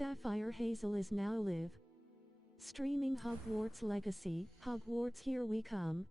Sapphire Hazel is now live. Streaming Hogwarts Legacy. Hogwarts, here we come.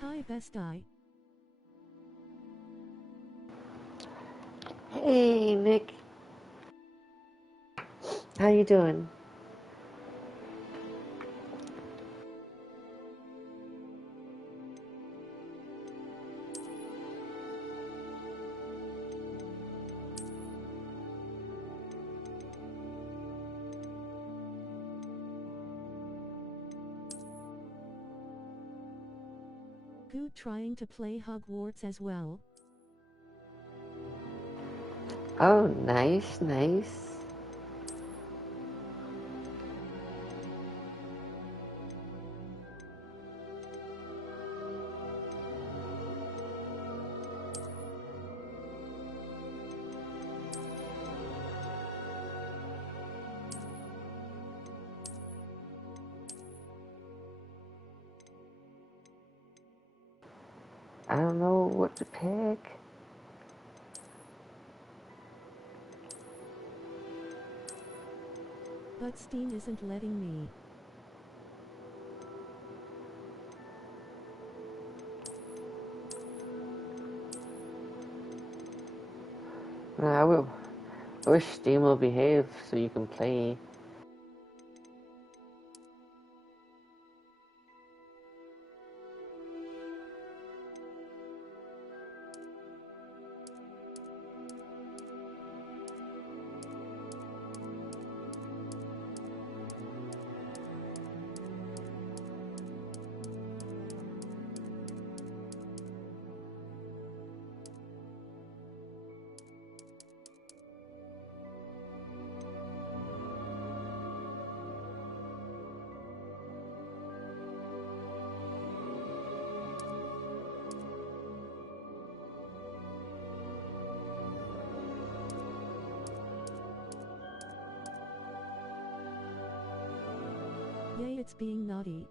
Hi Bestie. Hey Nick, how you doing? Good, trying to play Hogwarts as well. Oh, nice. I don't know what to pick. But Steam isn't letting me. I will. I wish Steam will behave so you can play. Yay, it's being naughty.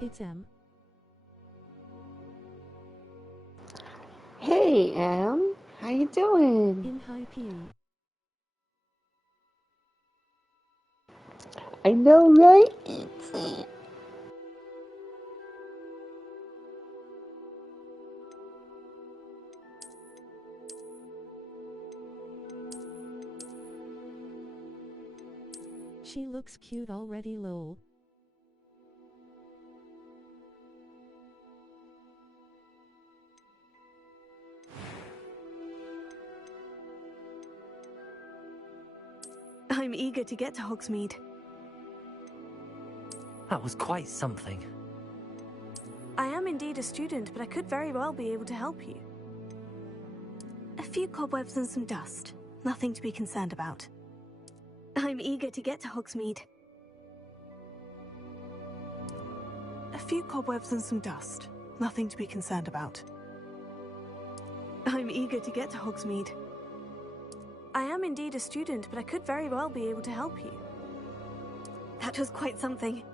It's M. Hey Em, how you doing? In High P. I know, right? She looks cute already, lol. I'm eager to get to Hogsmeade. That was quite something. I am indeed a student, but I could very well be able to help you. A few cobwebs and some dust. Nothing to be concerned about. I'm eager to get to Hogsmeade. A few cobwebs and some dust. Nothing to be concerned about. I'm eager to get to Hogsmeade. I am indeed a student, but I could very well be able to help you. That was quite something.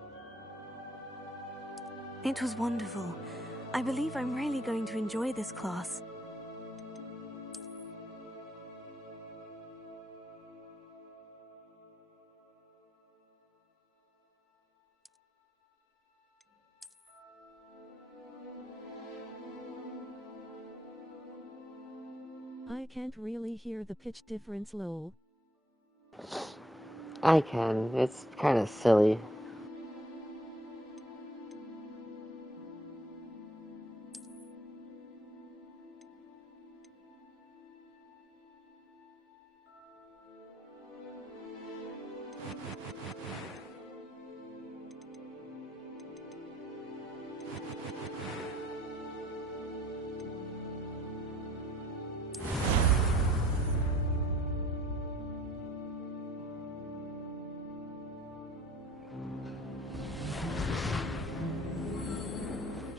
It was wonderful. I believe I'm really going to enjoy this class. I can't really hear the pitch difference, lol. I can. It's kind of silly.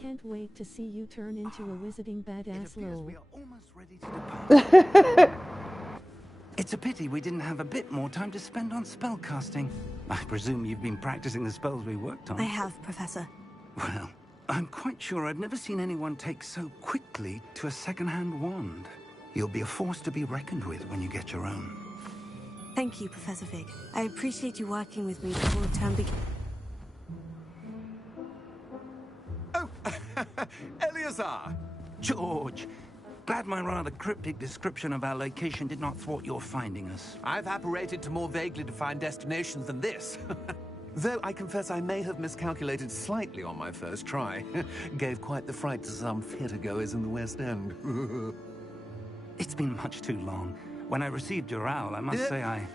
Can't wait to see you turn into a wizarding badass, lol. We are almost ready to depart. It's a pity we didn't have a bit more time to spend on spellcasting. I presume you've been practicing the spells we worked on. I have, Professor. Well, I'm quite sure I've never seen anyone take so quickly to a second-hand wand. You'll be a force to be reckoned with when you get your own. Thank you, Professor Fig. I appreciate you working with me before the term begins. Oh, Eleazar! George! Glad my rather cryptic description of our location did not thwart your finding us. I've apparated to more vaguely defined destinations than this. Though I confess I may have miscalculated slightly on my first try. Gave quite the fright to some theatre-goers in the West End. It's been much too long. When I received your owl, I must say I...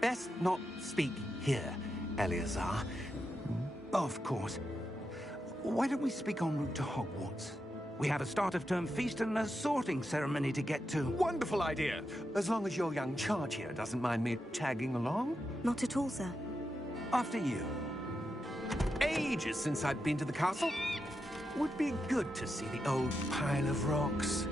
Best not speak here, Eleazar. Of course. Why don't we speak en route to Hogwarts? We have a start-of-term feast and a sorting ceremony to get to. Wonderful idea! As long as your young charge here doesn't mind me tagging along. Not at all, sir. After you. Ages since I'd been to the castle. Would be good to see the old pile of rocks.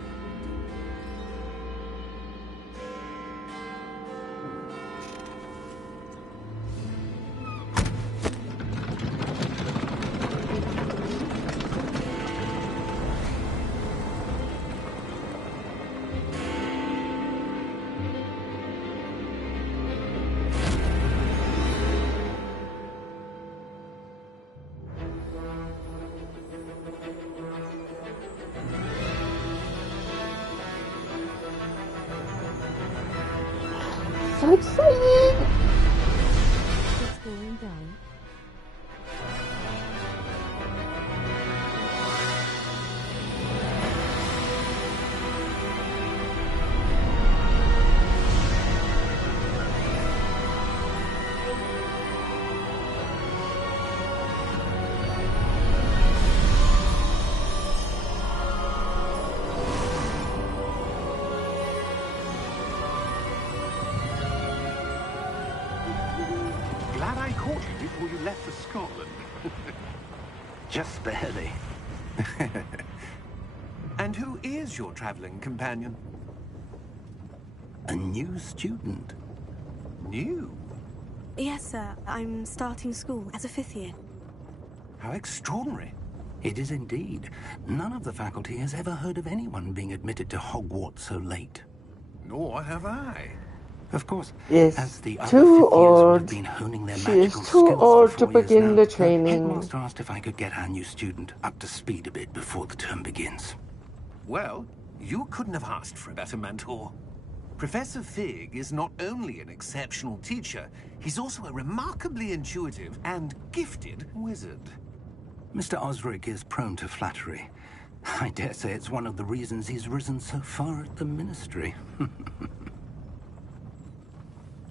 So excited! It's going down. Glad I caught you before you left for Scotland. Just barely. And who is your traveling companion? A new student. New? Yes, sir. I'm starting school as a 5th year. How extraordinary. It is indeed. None of the faculty has ever heard of anyone being admitted to Hogwarts so late. Nor have I. Of course, is as the other too 50 years would old. have been honing their She is magical too skills old for to 4 years begin now, the training. Headmaster asked if I could get our new student up to speed a bit before the term begins. Well, you couldn't have asked for a better mentor. Professor Fig is not only an exceptional teacher, he's also a remarkably intuitive and gifted wizard. Mr. Osric is prone to flattery. I dare say it's one of the reasons he's risen so far at the Ministry.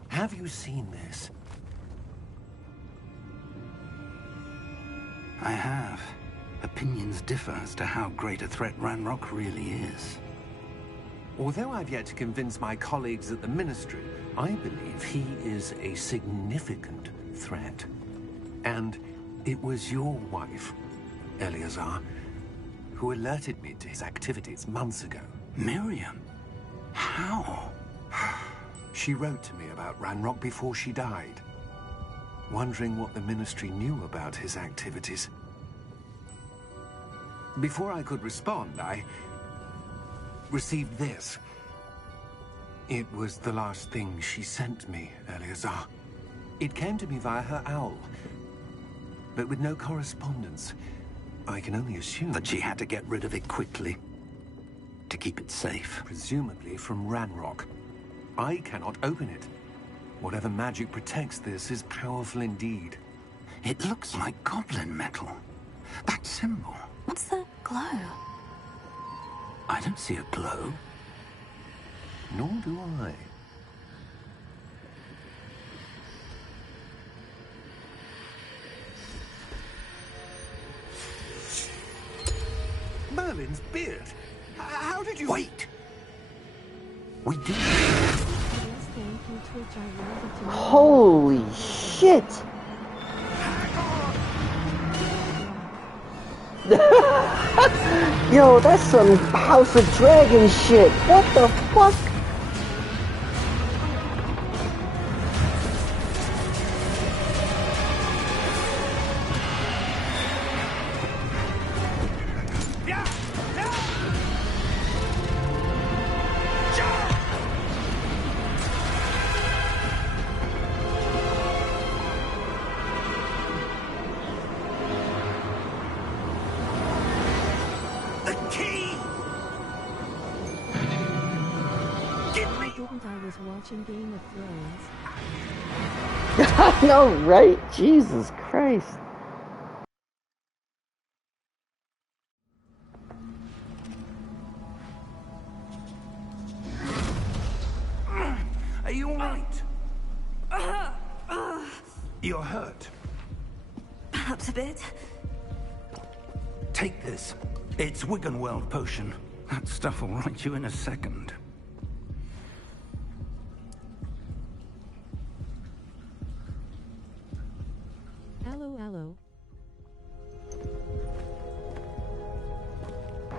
Have you seen this? I have. Opinions differ as to how great a threat Ranrock really is. Although I've yet to convince my colleagues at the Ministry, I believe he is a significant threat. And it was your wife, Eleazar, who alerted me to his activities months ago. Miriam? How? She wrote to me about Ranrock before she died, wondering what the Ministry knew about his activities. Before I could respond, I received this. It was the last thing she sent me, Eleazar. It came to me via her owl, but with no correspondence. I can only assume That she had to get rid of it quickly, to keep it safe. presumably from Ranrock. I cannot open it. Whatever magic protects this is powerful indeed. It looks like goblin metal. That symbol. What's the glow? I don't see a glow. Nor do I. Merlin's beard. How did you... Wait! We did. Yes, thank you, Twitch. I wanted to know. Holy shit! Yo, that's some House of Dragon shit. What the fuck? The key! Why didn't I was watching Game of Thrones? I know, right? Jesus Christ. Are you alright? You're hurt. Perhaps a bit. Take this. It's Wiggenweld potion. That stuff will right you in a second. Allo, allo.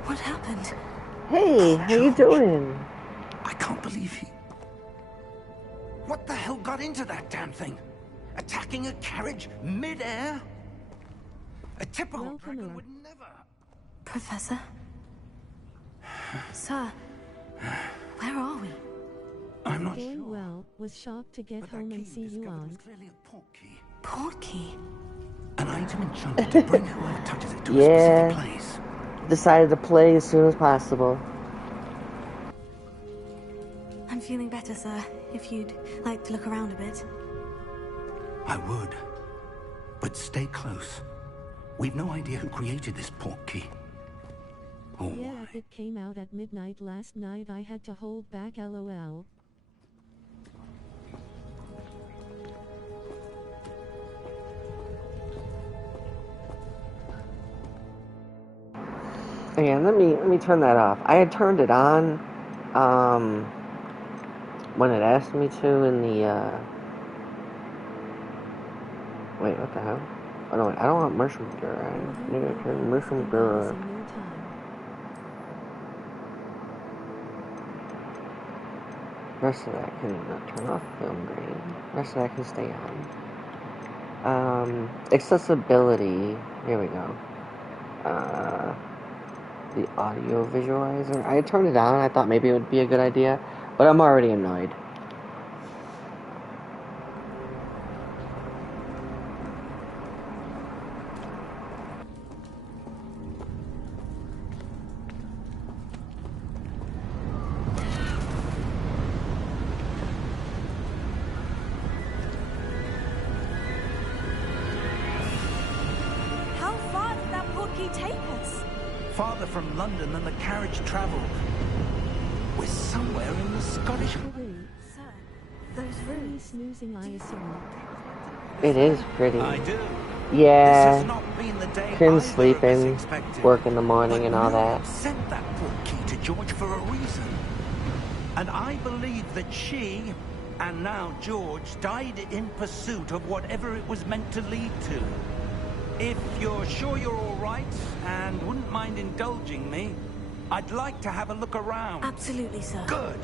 What happened? Hey, how you doing? I can't believe he... What the hell got into that damn thing? Attacking a carriage mid-air? A typical Welcome, dragon Earth. would never... Professor? Sir, where are we? I'm not Going sure. well. Was shocked to get But that home key and see you discovered on. was clearly a portkey. Portkey? An item enchanted to bring whoever touches it to a Yeah. specific place. Decided to play as soon as possible. I'm feeling better, sir. If you'd like to look around a bit. I would. But stay close. We've no idea who created this portkey. Or Yeah, why. it came out at midnight last night. I had to hold back, lol. Again, let me turn that off. I had turned it on, when it asked me to in the, wait, what the hell? Oh no, wait, I don't want mushroom girl. I need to turn mushroom girl. In no time. Rest of that can turn off film grain. Rest of that can stay on. Accessibility. Here we go. The audio visualizer. I turned it on. I thought maybe it would be a good idea, but I'm already annoyed. farther from London than the carriage travelled. We're somewhere in the Scottish... Sir, those Really rooms. snoozing, I assume. It is pretty. I do. This Yeah. has not been the day Couldn't either sleep of us in, expected. work in the morning But and all Miriam that. sent that portkey to George for a reason. And I believe that she, and now George, died in pursuit of whatever it was meant to lead to. If you're sure you're all right, and wouldn't mind indulging me, I'd like to have a look around. Absolutely, sir. Good.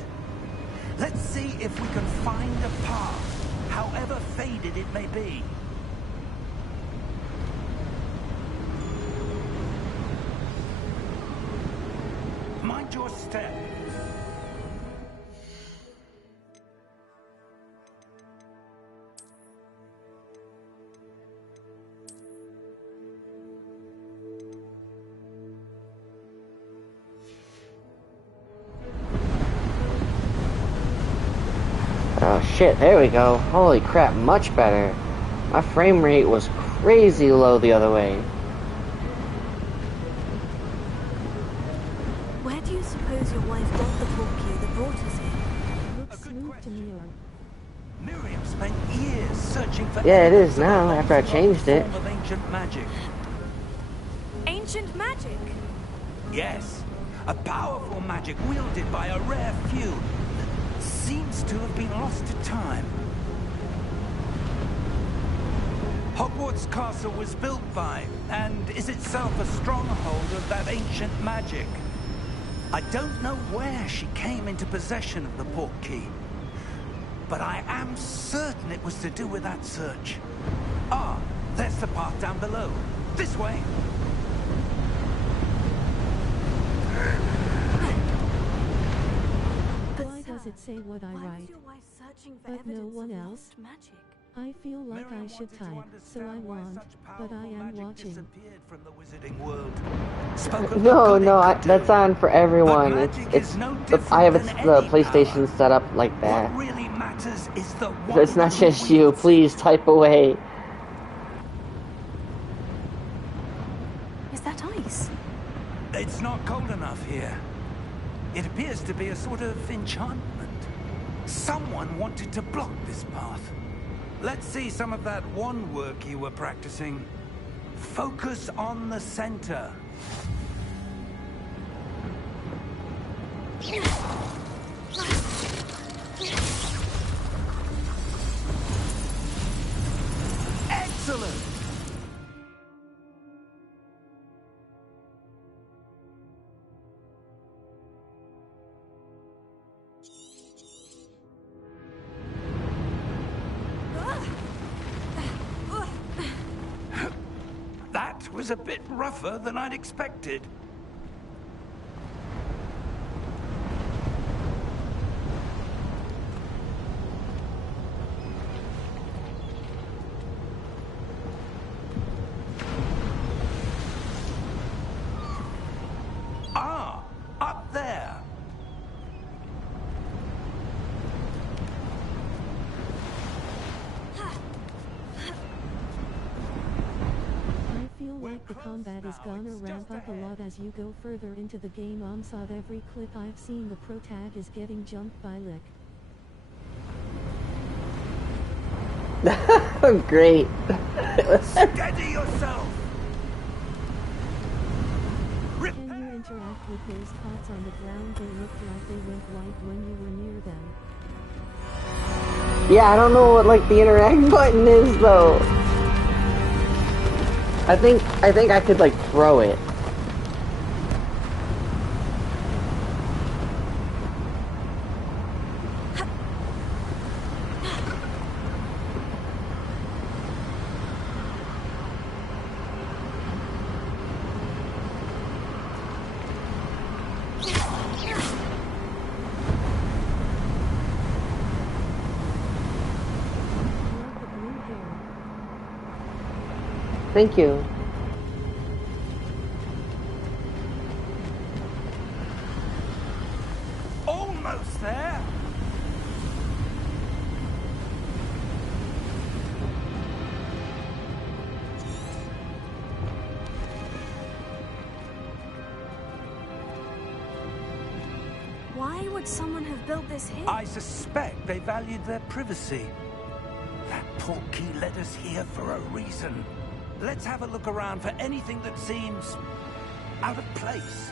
Let's see if we can find a path, however faded it may be. Mind your step. Oh shit, there we go. Holy crap, much better. My frame rate was crazy low the other way. Where do you suppose your wife got the portkey that brought us here? Looks smooth to me, or Miriam spent years searching for Yeah, it evidence is of a now, after I long-forgotten changed it. form of ancient magic. Ancient magic? Yes, a powerful magic wielded by a rare few that seems to have been lost to time. Hogwarts Castle was built by, and is itself a stronghold of that ancient magic. I don't know where she came into possession of the portkey, but I am certain it was to do with that search. Ah, there's the path down below. This way. why does it say what I Why was write? your wife searching for But no evidence one of else? lost magic? I feel like Miriam I should wanted to type, so I understand why won't, such but I powerful am magic watching. disappeared from the wizarding world. Spoke of the No, good it no, could that's do. on for everyone. But It's magic it's is no I have different it's than the any PlayStation power. set up like that. What really matters is the So one it's not who just you. wields it. Please type away. Is that ice? It's not cold enough here. It appears to be a sort of enchantment. Someone wanted to block this path. Let's see some of that wand work you were practicing. Focus on the center. Excellent! That was a bit rougher than I'd expected. Ah, up there. I feel like the combat is gonna ramp up a lot as you go further into the game. On every clip I've seen, the pro tag is getting jumped by Lick. Great. Steady yourself. Rip. Can you interact with those spots on the ground? They looked like they went white when you were near them. Yeah, I don't know what like the interact button is though. I think I could like throw it. Love the blue hair. Thank you. Almost there. Why would someone have built this here? I suspect they valued their privacy. That portkey led us here for a reason. Let's have a look around for anything that seems out of place.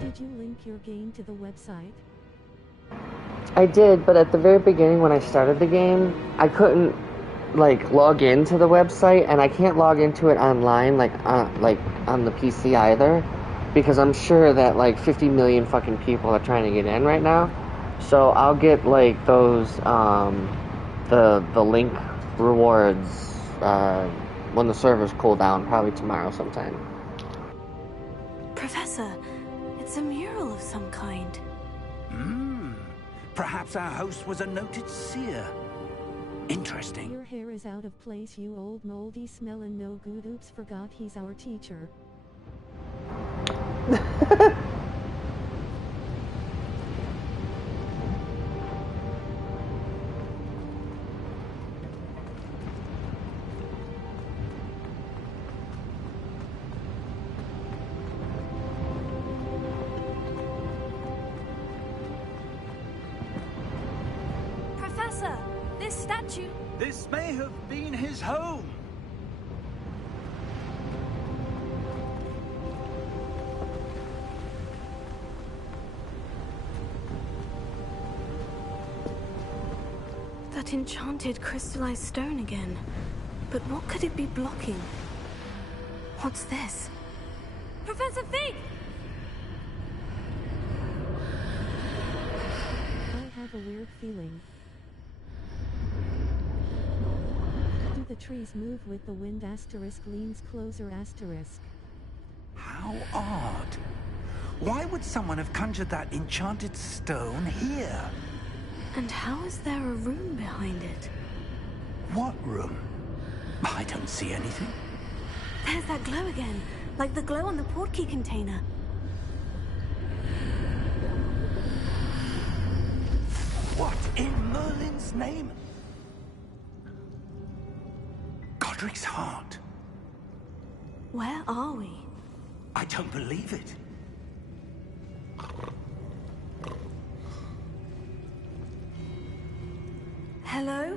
Did you link your game to the website? I did, but at the very beginning when I started the game, I couldn't like log into the website, and I can't log into it online like on the PC either, because I'm sure that like 50 million fucking people are trying to get in right now. So I'll get like those the link rewards when the servers cool down, probably tomorrow sometime. Professor, it's a mural of some kind. Perhaps our host was a noted seer. Interesting. Your hair is out of place, you old moldy smellin' no good. Oops, forgot he's our teacher. Professor, this statue... This may have been his home. That enchanted crystallized stone again. But what could it be blocking? What's this? Professor Fig! I have a weird feeling. Do the trees move with the wind? Asterisk leans closer asterisk. How odd. Why would someone have conjured that enchanted stone here? And how is there a room behind it? What room? I don't see anything. There's that glow again, like the glow on the portkey container. What in Merlin's name? Godric's heart. Where are we? I don't believe it. Hello?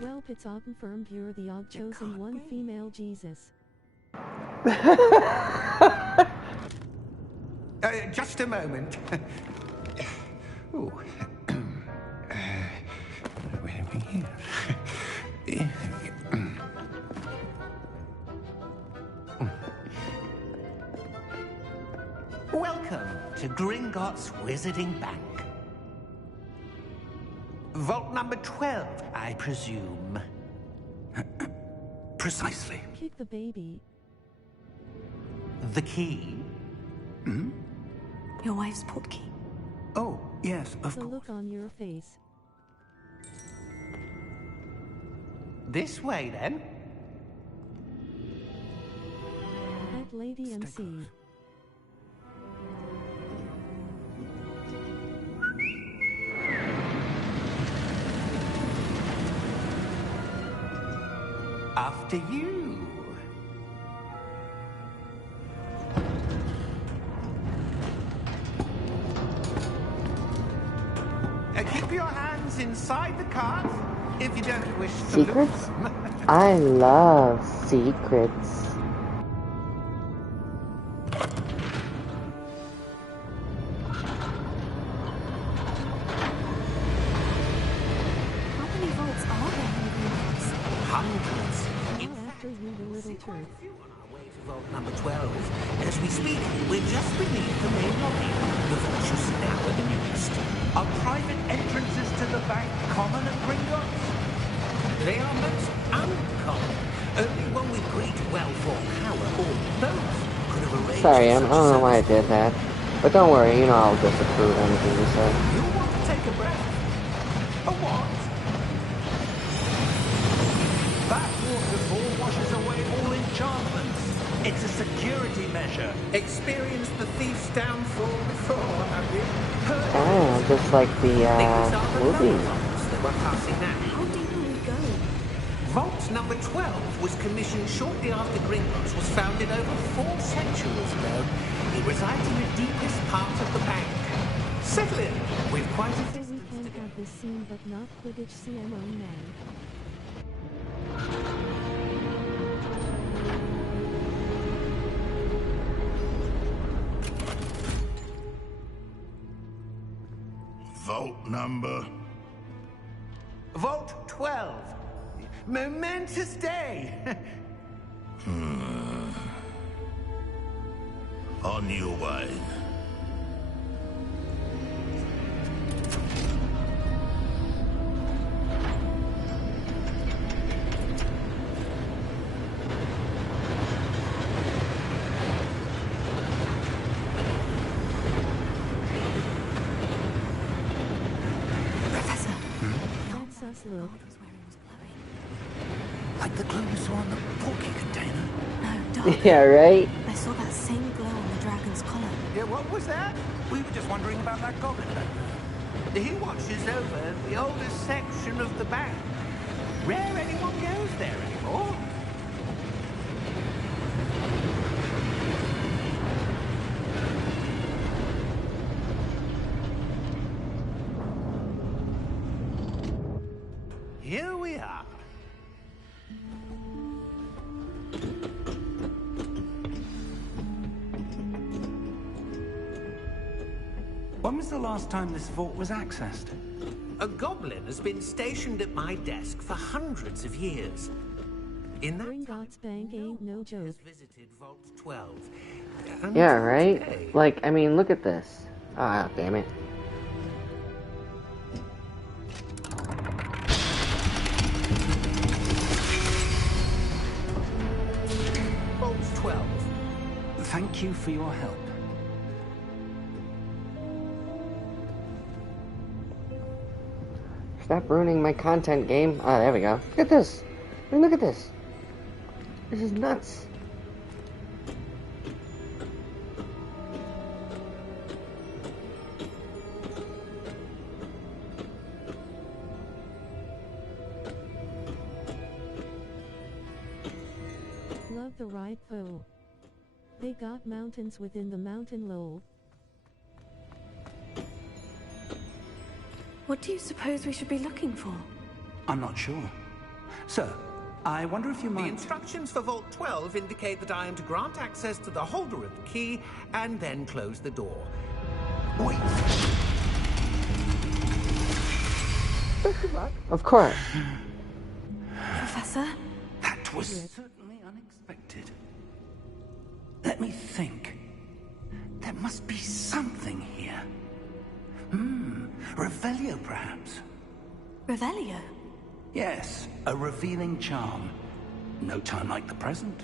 Well, it's all confirmed you're the odd chosen one, female Jesus. Just a moment. Ooh. Where are we here? Welcome to Gringotts Wizarding Bank. Vault number 12, I presume. Precisely. Kick the baby. The key? Your wife's portkey. Oh, yes, of The course. look on your face. This way, then. At Lady MC. After you. Keep your hands inside the cart if you don't wish to Secrets? lose them. I love secrets. How many vaults are there in Gringotts? Hundreds. In Now fact, after you, the little turd. our way to vault number 12. As we speak, we're just beneath the main lobby. The vault you see now at the newest. Are private entrances to the bank common at Gringotts? They are most uncommon. Only one with great wealth or power, or both, could have arranged Sorry, I such don't know why I service. did that. But don't worry, you know I'll disapprove anything you say. You want to take a breath? A what? That waterfall washes away all enchantments. It's a security measure. Experienced the thief's downfall before, have you? Ah, just like the, These are the movie. vaults that we're passing now. How deep will we go? Vault number 12 was commissioned shortly after Gringotts was founded over 4 centuries ago. It resides in the deepest part of the bank. Settle in. We've quite a So we distance can to go. have this scene but not Quidditch CMO man. Vault number. Vault 12. Momentous day. On your way. Professor. That's us, look. Was where it was glowing. Like the glow you saw on the porky container. No, dark. Yeah, right? I saw that same glow on the dragon's collar. Yeah, what was that? We were just wondering about that goblin back there. He watches over the oldest section of the bank. Rare anyone goes there anymore. Here we are. When was the last time this vault was accessed? A goblin has been stationed at my desk for hundreds of years. In that Gringotts Bank ain't no joke. has visited Vault 12. Yeah, Until right? today. Like, I mean, look at this. Ah, damn it. Vault 12. Thank you for your help. Stop ruining my content, game. Ah, there we go. Look at this. I mean, look at this. This is nuts. Love the ride though. They got mountains within the mountain lobe. What do you suppose we should be looking for? I'm not sure. Sir, I wonder if you The might... instructions for Vault 12 indicate that I am to grant access to the holder of the key and then close the door. Wait! Of course. Professor? That was certainly unexpected. Let me think. There must be something here. Revelio, perhaps? Revelio? Yes, a revealing charm. No time like the present.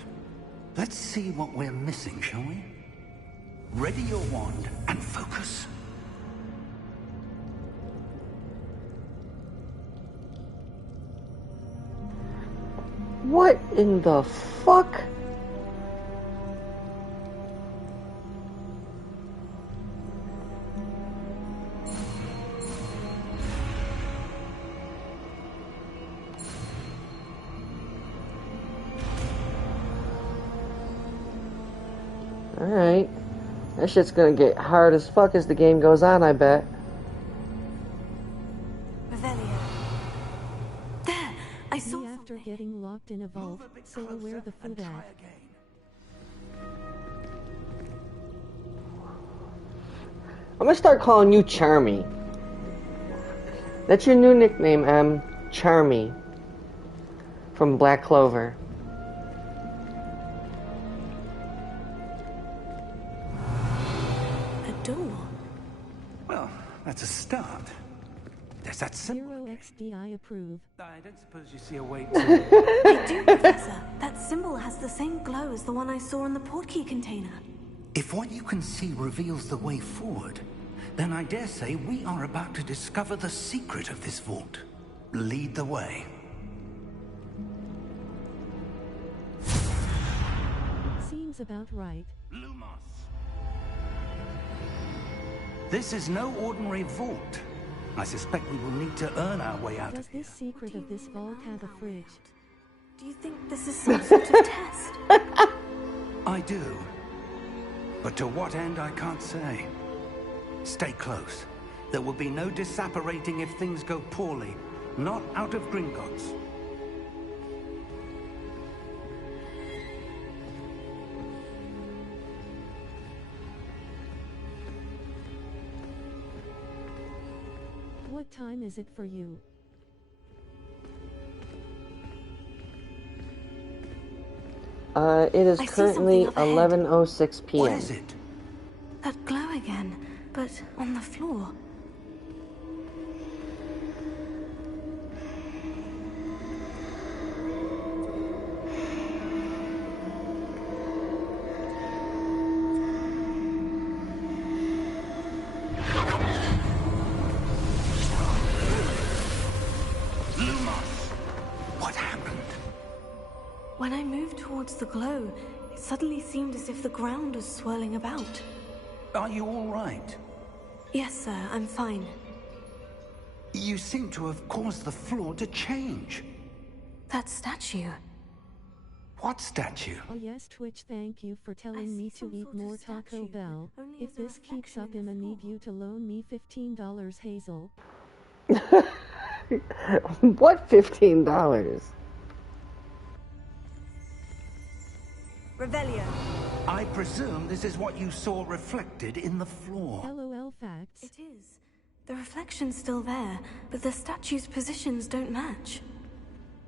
Let's see what we're missing, shall we? Ready your wand and focus. What in the fuck? Alright. That shit's gonna get hard as fuck as the game goes on, I bet. Revelio. There! I saw Me after something. getting locked in a vault, so where the food at? I'm gonna start calling you Charmy. That's your new nickname, M. Charmy. From Black Clover. A door. Well, that's a start. There's that symbol. 0xD I approve. I don't suppose you see a way to... I do, Professor. That symbol has the same glow as the one I saw in the portkey container. If what you can see reveals the way forward, then I dare say we are about to discover the secret of this vault. Lead the way. Seems about right. Lumos! This is no ordinary vault. I suspect we will need to earn our way out Does of here. this secret of this vault have a fridge? Do you think this is some sort of test? I do. But to what end, I can't say. Stay close. There will be no disapparating if things go poorly. Not out of Gringotts. What time is it for you? It is I see currently something up ahead. 11:06 p.m. What is it? That glow again, but on the floor. What happened? When I moved towards the glow, it suddenly seemed as if the ground was swirling about. Are you all right? Yes, sir, I'm fine. You seem to have caused the floor to change. That statue. What statue? Oh yes, Twitch, thank you for I telling me see to some eat sort of more Taco statue, Bell. only If as a this keeps reflection up, in the I need floor. you to loan me $15, Hazel. What $15? Revelio. I presume this is what you saw reflected in the floor. LOL facts. It is. The reflection's still there, but the statue's positions don't match.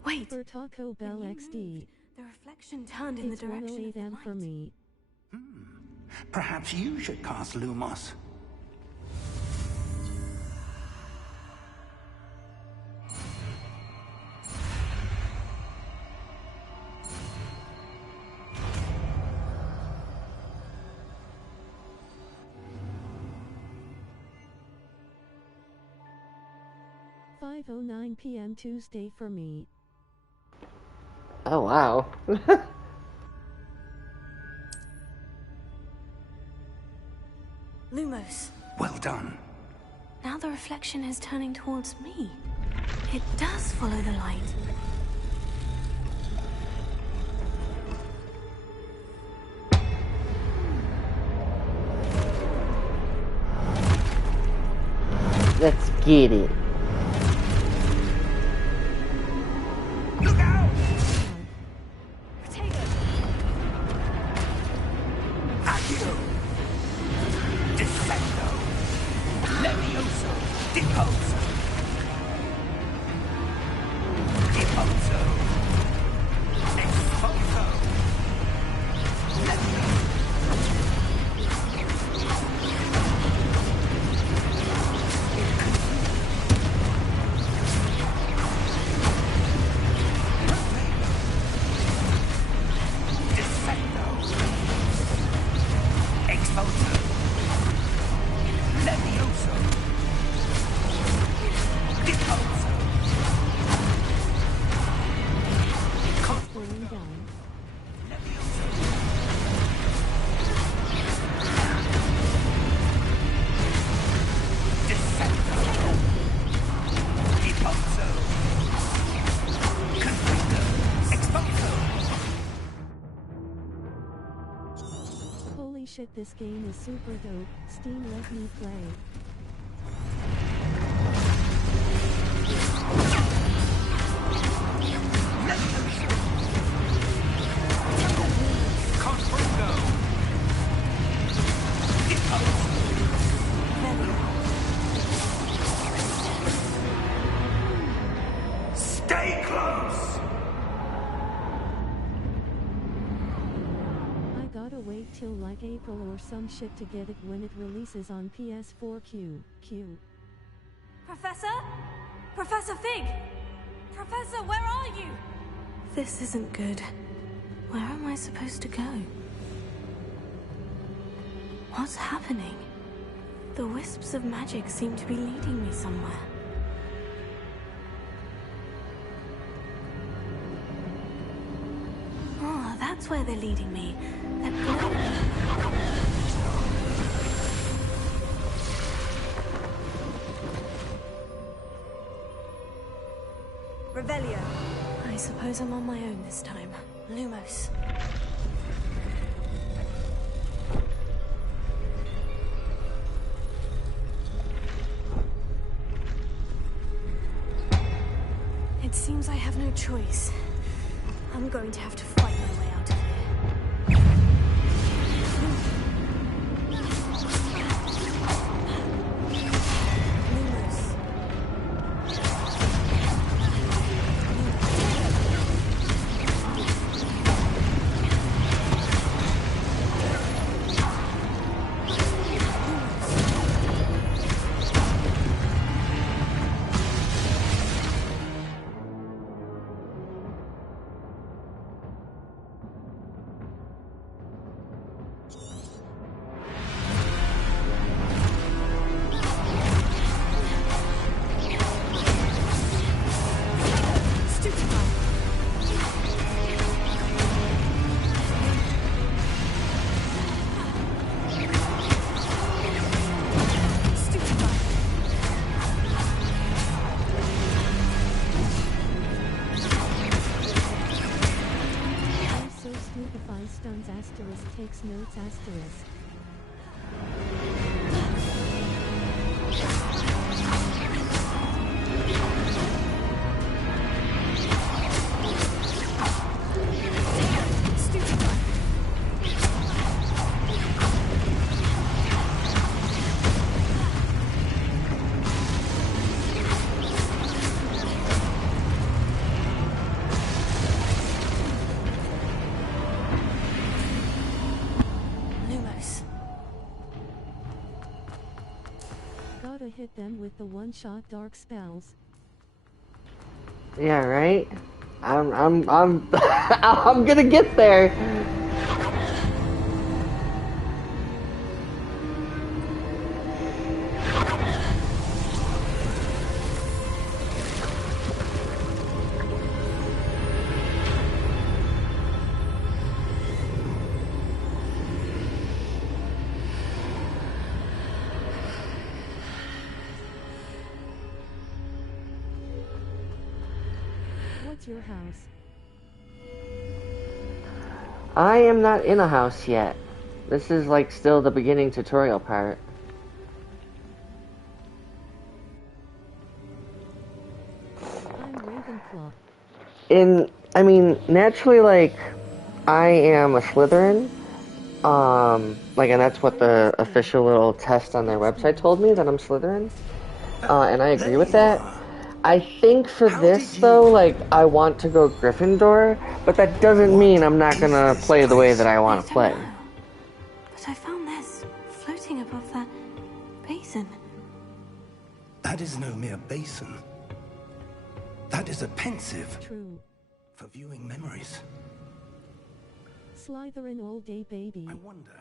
Wait. For Taco Bell When you XD. moved, the reflection turned in the It's direction of 108 the M light. for me. Perhaps you should cast Lumos. $5:09 p.m. Tuesday for me. Oh, wow. Lumos. Well done. Now the reflection is turning towards me. It does follow the light. Let's get it. Look out! Potato. Accio! Defendo! Levioso! Deposo! Deposo! Exposo! Defendo! Exposo! Levioso! Deposo! Going down. Holy shit, this game is super dope. Steam, let me play. Stay close! I gotta wait till like April or some shit to get it when it releases on PS4. Q. Professor? Professor Fig! Professor, where are you? This isn't good. Where am I supposed to go? What's happening? The wisps of magic seem to be leading me somewhere. Oh, that's where they're leading me. That glowing. Revelio. I suppose I'm on my own this time. Lumos. It seems I have no choice. I'm going to have to fight my way out of here. Lumos. Stuns asterisk takes notes asterisk. Gotta hit them with the one-shot dark spells. Yeah, right? I'm I'm gonna get there. What's your house? I am not in a house yet. This is like still the beginning tutorial part. I'm Ravenclaw. I mean, naturally, like, I am a Slytherin. And that's what the official little test on their website told me, that I'm Slytherin. And I agree with that. I think for this, though, like, I want to go Gryffindor, but that doesn't mean I'm not gonna play the way that I want to play. But I found this floating above that basin. That is no mere basin. That is a pensive. True. For viewing memories. Slytherin all day, baby. I wonder.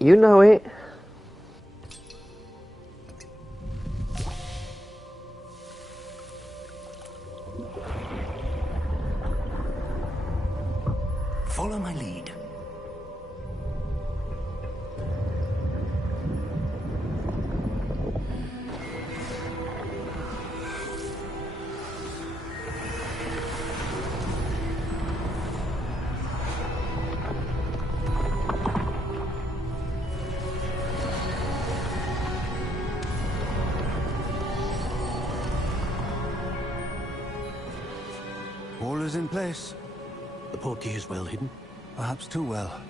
You know it. Follow my lead. All is in place. The portkey is well hidden. Perhaps too well.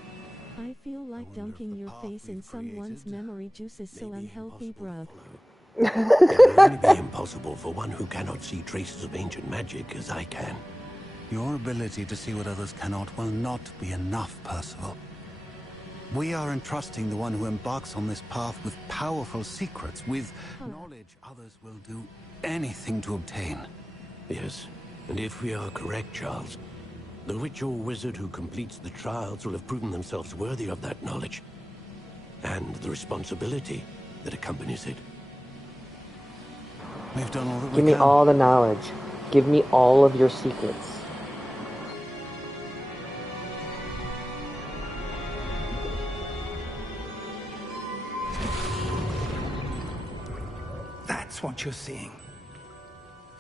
I feel like dunking your face in someone's memory juice is so unhealthy, bruv. It will only be impossible for one who cannot see traces of ancient magic as I can. Your ability to see what others cannot will not be enough, Percival. We are entrusting the one who embarks on this path with powerful secrets, with knowledge others will do anything to obtain. Yes, and if we are correct, Charles, The witch or wizard who completes the trials will have proven themselves worthy of that knowledge, and the responsibility that accompanies it. We've done all that we Give me can. all the knowledge. Give me all of your secrets. That's what you're seeing.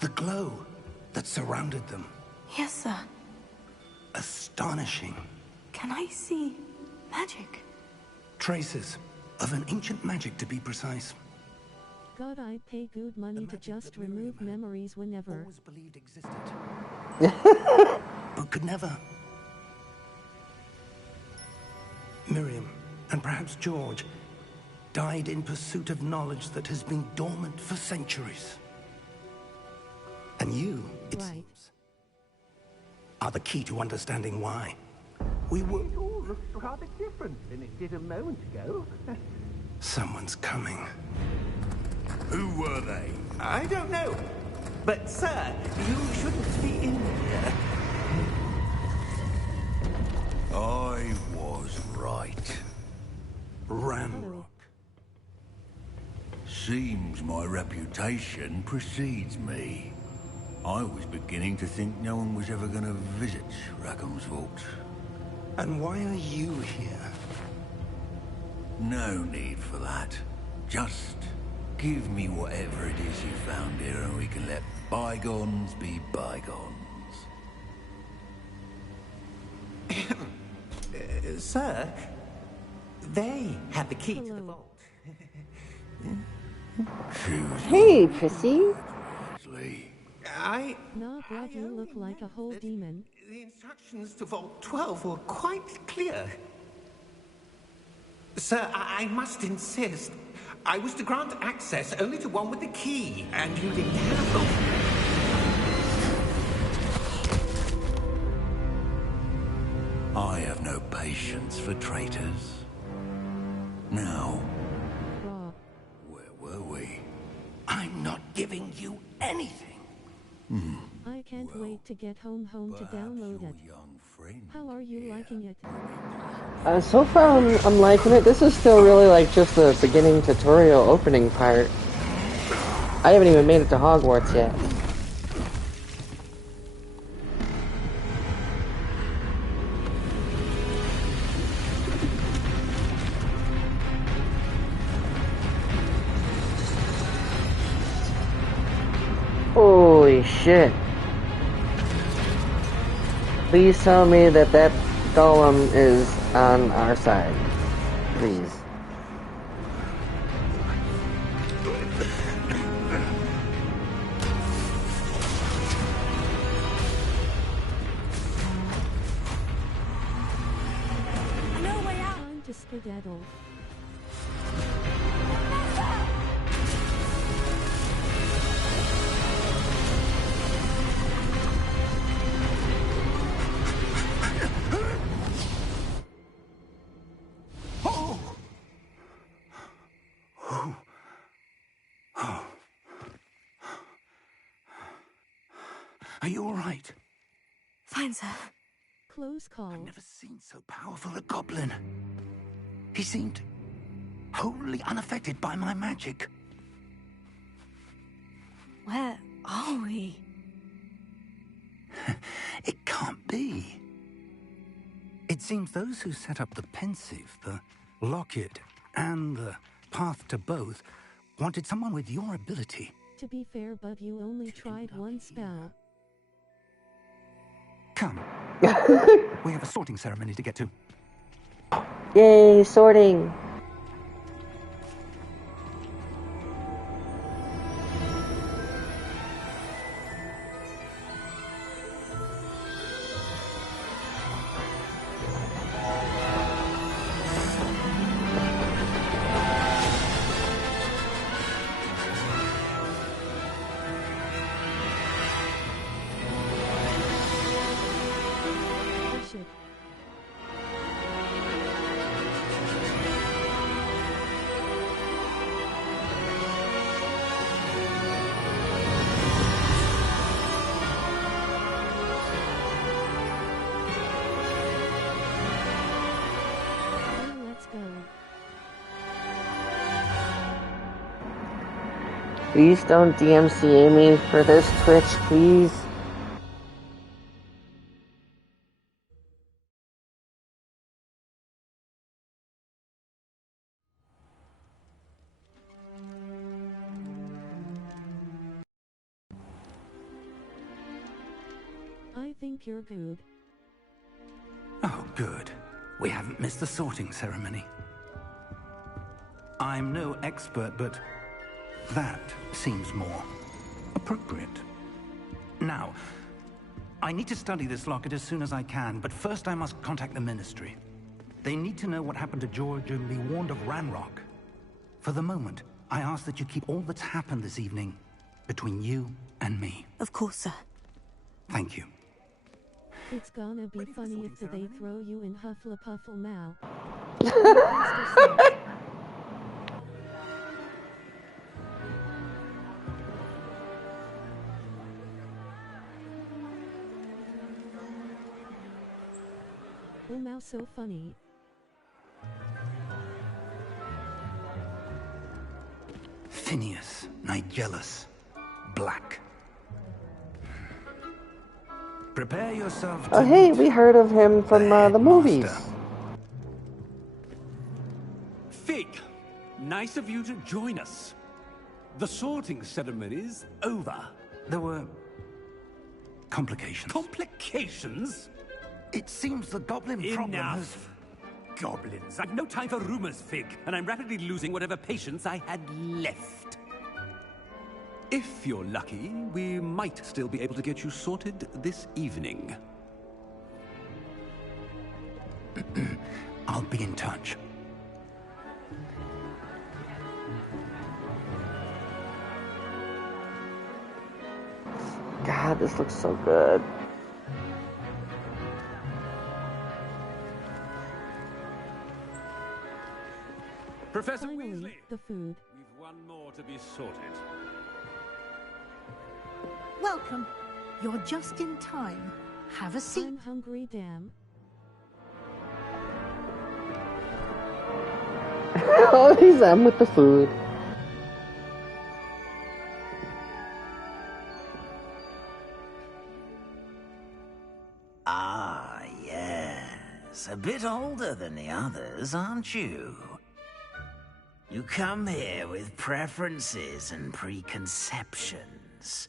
The glow that surrounded them. Yes, sir. Astonishing. Can I see magic? Traces of an ancient magic, to be precise. God, I'd pay good money to just remove memories whenever. Always believed existed. But could never. Miriam, and perhaps George, died in pursuit of knowledge that has been dormant for centuries. And you, it seems, are the key to understanding why. We were... It all looks rather different than it did a moment ago. Someone's coming. Who were they? I don't know. But, sir, you shouldn't be in here. I was right. Ramrock. Seems my reputation precedes me. I was beginning to think no one was ever going to visit Rackham's Vault. And why are you here? No need for that. Just give me whatever it is you found here and we can let bygones be bygones. Sir, they have the key to the vault. Hey, Prissy. Nah, bruh, you look like a whole demon. The instructions to Vault 12 were quite clear. Sir, I must insist. I was to grant access only to one with the key, and you didn't have them. I have no patience for traitors. Now, where were we? I'm not giving you anything. I can't wait to get home to download it. How are you liking it? So far, I'm liking it. This is still really like just the beginning tutorial opening part. I haven't even made it to Hogwarts yet. Holy shit. Please tell me that that golem is on our side. Please. No way out. Time to skedaddle. Are you all right? Fine, sir. Close call. I've never seen so powerful a goblin. He seemed wholly unaffected by my magic. Where are we? It can't be. It seems those who set up the pensive, the locket, and the path to both wanted someone with your ability. To be fair, but you only tried one spell. Come. We have a sorting ceremony to get to. Yay, sorting. Please don't DMCA me for this, Twitch, please. I think you're good. Oh, good. We haven't missed the sorting ceremony. I'm no expert, but that seems more appropriate. Now, I need to study this locket as soon as I can, but first I must contact the Ministry. They need to know what happened to George and be warned of Ranrock. For the moment, I ask that you keep all that's happened this evening between you and me. Of course, sir. Thank you. It's gonna be funny if they throw you in Hufflepuffle now. Oh, now so funny. Phineas, Nigellus, Black. Prepare yourself to... Oh, hey, we heard of him from the movies. Fig, nice of you to join us. The sorting ceremony's over. There were... complications. Complications? It seems the goblin problem has... Enough! Goblins. I've no time for rumors, Fig, and I'm rapidly losing whatever patience I had left. If you're lucky, we might still be able to get you sorted this evening. I'll be in touch. God, this looks so good. Professor Finally, Weasley, the food. we've one more to be sorted. Welcome. You're just in time. Have a seat. I'm hungry, damn. Oh, he's on with the food. Ah, yes. A bit older than the others, aren't you? You come here with preferences and preconceptions.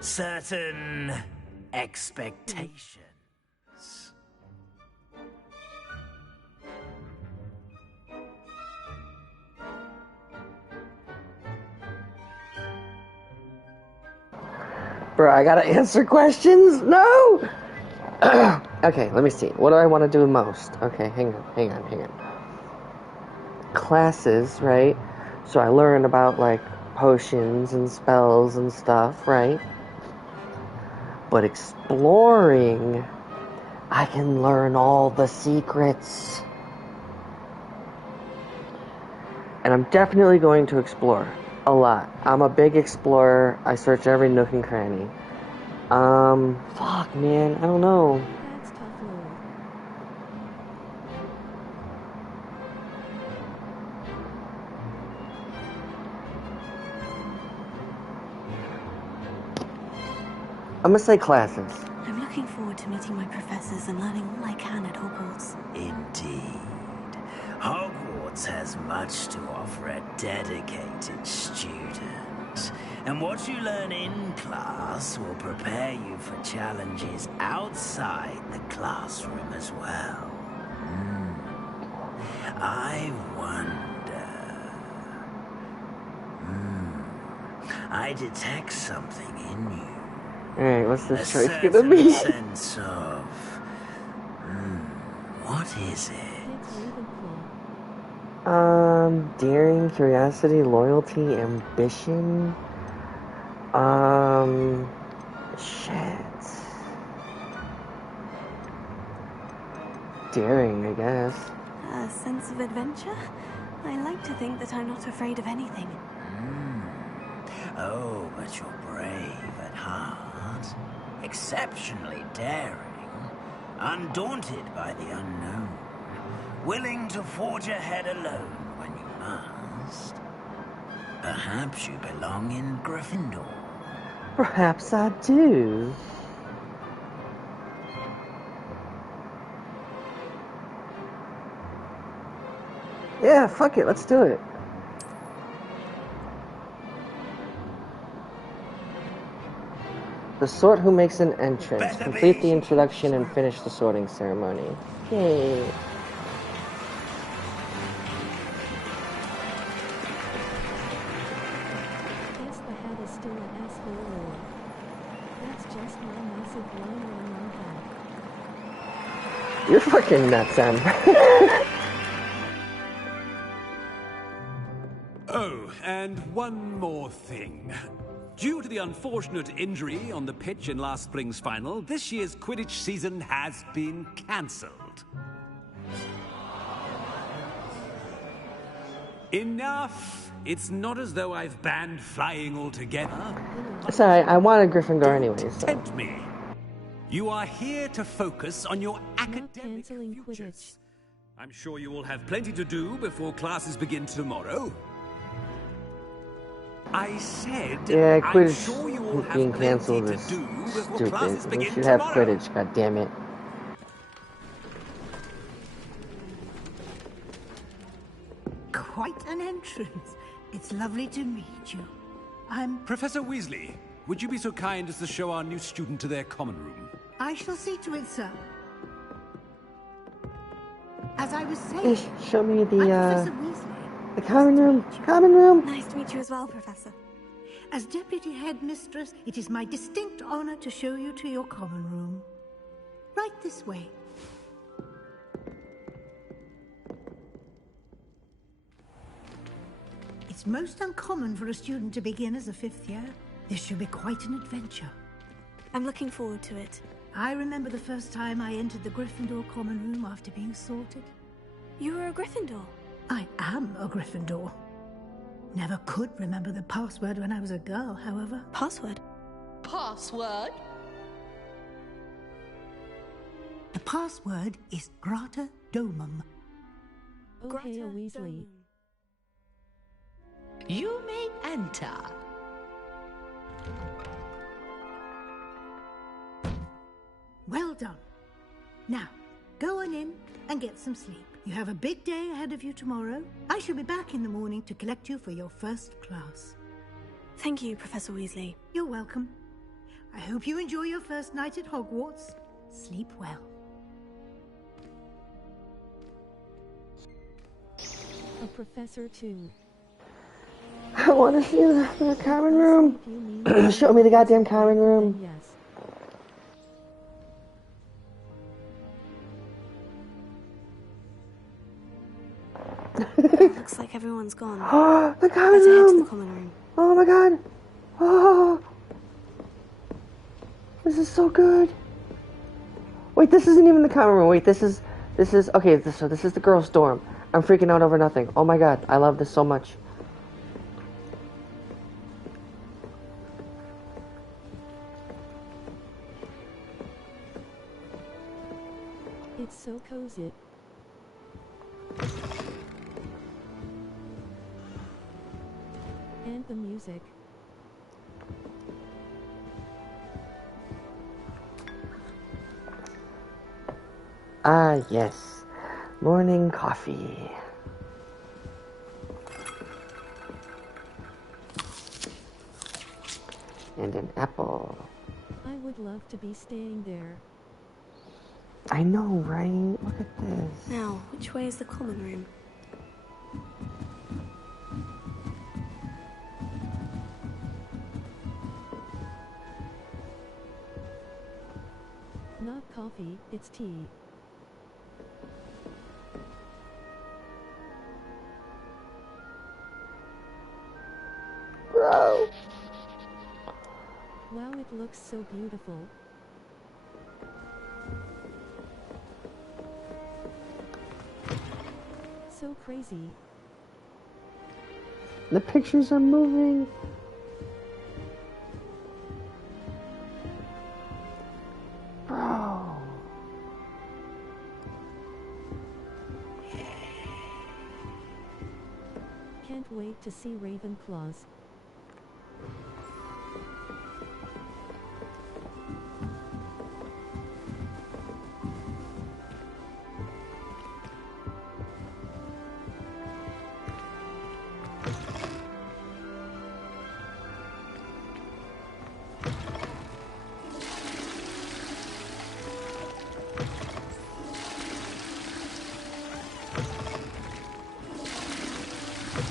Certain expectations. Bro, I gotta answer questions? No! Okay, let me see. What do I want to do most? Okay, hang on. Classes, right? So I learn about, like, potions and spells and stuff, right? But exploring, I can learn all the secrets. And I'm definitely going to explore. A lot. I'm a big explorer. I search every nook and cranny. Fuck, man. I don't know. That's tough, Lord. I'm gonna say classes. I'm looking forward to meeting my professors and learning all I can at Hogwarts. Indeed. Hogwarts has much to offer a dedicated student. And what you learn in class will prepare you for challenges outside the classroom as well. I wonder... I detect something in you. Alright, what's this choice A gonna be? sense of... what is it? It's Ravenclaw. Daring, curiosity, loyalty, ambition. Shit. Daring, I guess. A sense of adventure? I like to think that I'm not afraid of anything. Oh, but you're brave at heart. Exceptionally daring. Undaunted by the unknown. Willing to forge ahead alone when you must. Perhaps you belong in Gryffindor. Perhaps I do. Yeah, fuck it, let's do it. The sort who makes an entrance. Complete the introduction and finish the sorting ceremony. Yay. Guess the hat is still an asshole. That's just my massive liner on my hat. You're fucking nuts, Em. Oh, and one more thing. Due to the unfortunate injury on the pitch in last spring's final, this year's Quidditch season has been cancelled. Enough! It's not as though I've banned flying altogether. Sorry, I wanted Gryffindor anyway, so. Tempt me. You are here to focus on your academic futures. Quidditch. I'm sure you will have plenty to do before classes begin tomorrow. I said, Yeah, I'm Quidditch sure you will being have cancelled plenty is to do before stupid. classes We begin should have tomorrow. Quidditch, goddammit. Quite an entrance. It's lovely to meet you. I'm... Professor Weasley, would you be so kind as to show our new student to their common room? I shall see to it, sir. As I was saying... Show me I'm the Professor Weasley. the common room. Common room! Nice to meet you as well, Professor. As Deputy Headmistress, it is my distinct honor to show you to your common room. Right this way. It's most uncommon for a student to begin as a fifth year. This should be quite an adventure. I'm looking forward to it. I remember the first time I entered the Gryffindor common room after being sorted. You were a Gryffindor? I am a Gryffindor. Never could remember the password when I was a girl, however. Password? Password? The password is Grata Domum. Okay, Weasley. You may enter. Well done. Now, go on in and get some sleep. You have a big day ahead of you tomorrow. I shall be back in the morning to collect you for your first class. Thank you, Professor Weasley. You're welcome. I hope you enjoy your first night at Hogwarts. Sleep well. A professor too. I want to see the common room. Show me the goddamn common room. Yes. Looks like everyone's gone. The common Better head to room. the common room. Oh my god. Oh. This is so good. Wait, this isn't even the common room. Wait, this is okay, so this is the girls' dorm. I'm freaking out over nothing. Oh my god, I love this so much. It's so cozy. And the music. Ah, yes. Morning coffee. And an apple. I would love to be staying there. I know, right? Look at this. Now, which way is the common room? Not coffee, it's tea. Bro. Wow, it looks so beautiful. So crazy. The pictures are moving. Bro. Can can't wait to see Ravenclaws.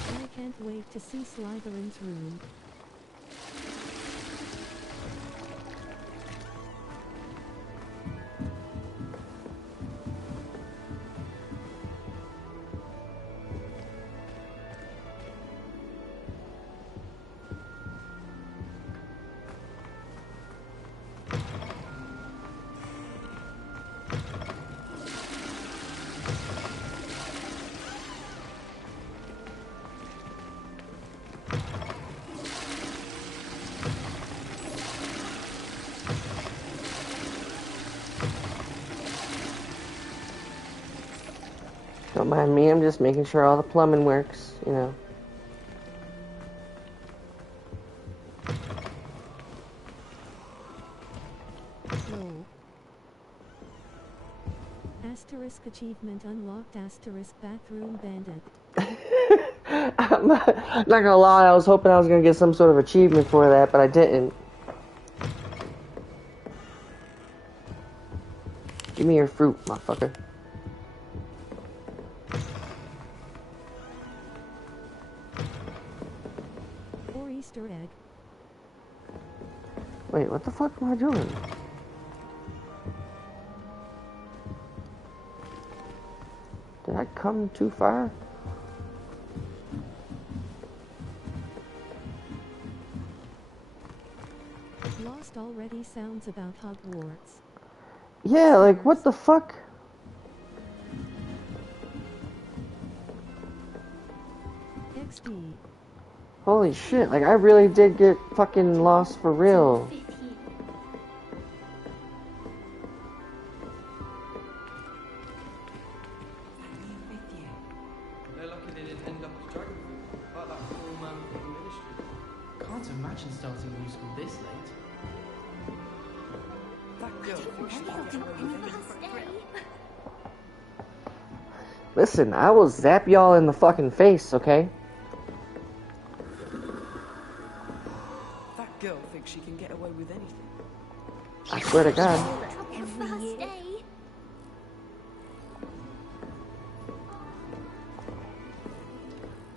I can't wait to see Slytherin's room. Don't mind me, I'm just making sure all the plumbing works, you know. No. Asterisk achievement unlocked asterisk bathroom bandit. I'm not gonna lie, I was hoping I was gonna get some sort of achievement for that, but I didn't. Give me your fruit, motherfucker. Or Easter egg. Wait, what the fuck am I doing? Did I come too far? Lost already sounds about Hogwarts. Yeah, like, what the fuck? XD. Holy shit, like, I really did get fucking lost for real. They're lucky they didn't end up as dragon food, like that poor man from the ministry. Can't imagine starting a new school this late. That girl. Listen, I will zap y'all in the fucking face, okay? That girl thinks she can get away with anything. I swear to God.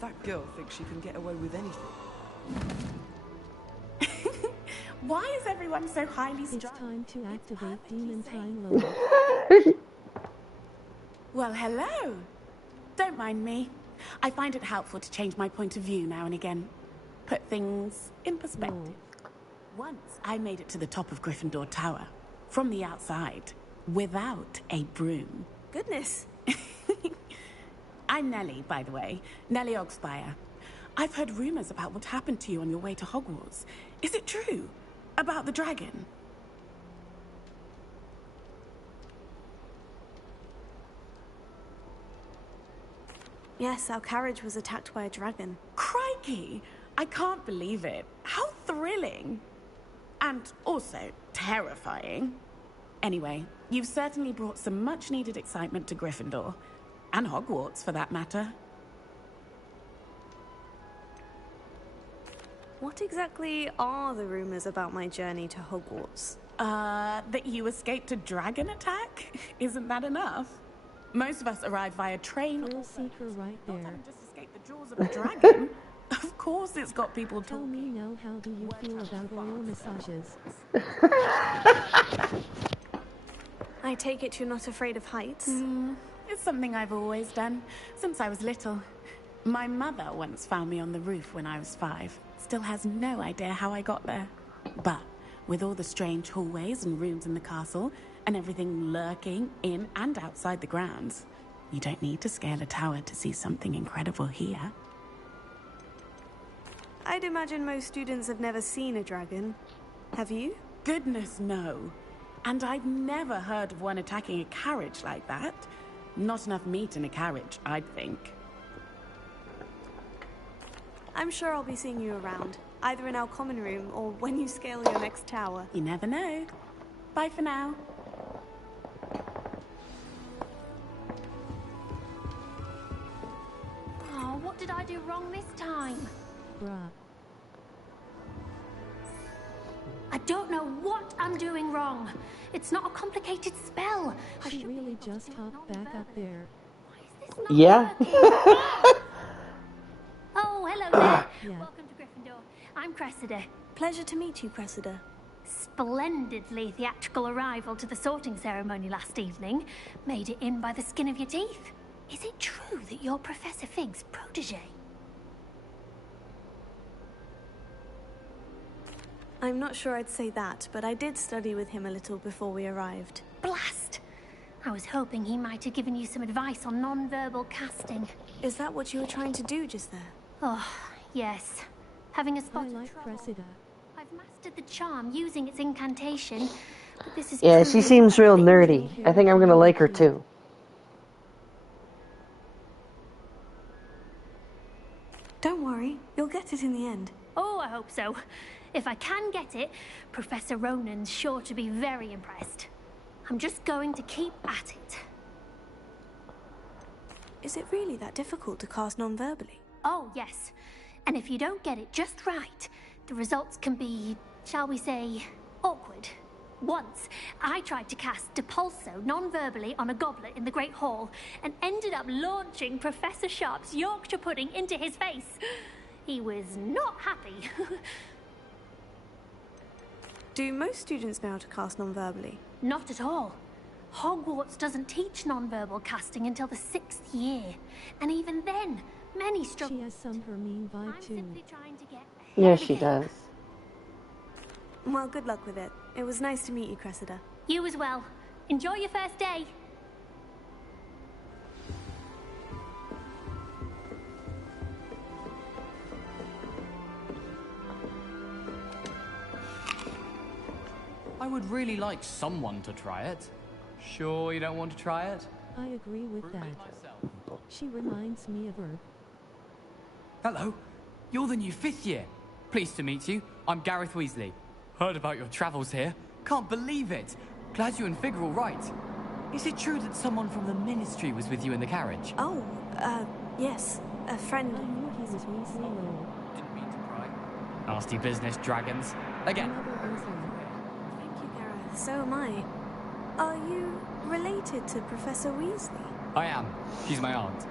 That girl thinks she can get away with anything. Why is everyone so highly It's strung? time to activate demon time load. Well, hello. Don't mind me. I find it helpful to change my point of view now and again. Put things in perspective. Once I made it to the top of Gryffindor Tower, from the outside, without a broom. Goodness. I'm Nellie, by the way. Nellie Ogspire. I've heard rumors about what happened to you on your way to Hogwarts. Is it true? About the dragon? Yes, our carriage was attacked by a dragon. Crikey! I can't believe it. How thrilling! And also terrifying. Anyway, you've certainly brought some much-needed excitement to Gryffindor. And Hogwarts, for that matter. What exactly are the rumors about my journey to Hogwarts? That you escaped a dragon attack? Isn't that enough? Most of us arrive via train. Thrill seeker right there. Just escaped the jaws of a dragon. Of course it's got people Tell me now, how do you feel about oral massages? I take it you're not afraid of heights? It's something I've always done, since I was little. My mother once found me on the roof when I was 5. Still has no idea how I got there. But with all the strange hallways and rooms in the castle, and everything lurking in and outside the grounds, you don't need to scale a tower to see something incredible here. I'd imagine most students have never seen a dragon. Have you? Goodness, no. And I've never heard of one attacking a carriage like that. Not enough meat in a carriage, I'd think. I'm sure I'll be seeing you around, either in our common room or when you scale your next tower. You never know. Bye for now. Oh, what did I do wrong this time? Bruh. I don't know what I'm doing wrong. It's not a complicated spell. She really just hopped back up there. Yeah. Oh, hello there. Yeah. Welcome to Gryffindor. I'm Cressida. Pleasure to meet you, Cressida. Splendidly theatrical arrival to the sorting ceremony last evening. Made it in by the skin of your teeth. Is it true that you're Professor Fig's protege? I'm not sure I'd say that, but I did study with him a little before we arrived. Blast! I was hoping he might have given you some advice on non-verbal casting. Is that what you were trying to do just there? Oh, yes. Having a spot I of like trouble. Cressida. I've mastered the charm using its incantation, but this is Yeah, she seems real nerdy. I think I'm gonna like her too. Don't worry, you'll get it in the end. Oh, I hope so. If I can get it, Professor Ronan's sure to be very impressed. I'm just going to keep at it. Is it really that difficult to cast non-verbally? Oh, yes. And if you don't get it just right, the results can be, shall we say, awkward. Once, I tried to cast Depulso non-verbally on a goblet in the Great Hall and ended up launching Professor Sharp's Yorkshire pudding into his face. He was not happy. Do most students know how to cast non-verbally? Not at all. Hogwarts doesn't teach non-verbal casting until the 6th year. And even then, many struggle. She has some Hermine vibe I'm too. simply trying to get Yeah, she does. Well, good luck with it. It was nice to meet you, Cressida. You as well. Enjoy your first day. I would really like someone to try it. Sure you don't want to try it? I agree with that. She reminds me of her. Hello, you're the new 5th year. Pleased to meet you. I'm Gareth Weasley. Heard about your travels here. Can't believe it. Glad you and Fig are all right. Is it true that someone from the Ministry was with you in the carriage? Oh, yes. A friend. I knew he was Weasley Lowell. Didn't mean to pry. Nasty business, dragons. Again. Another Weasley. Thank you, Gareth. So am I. Are you related to Professor Weasley? I am. She's my aunt.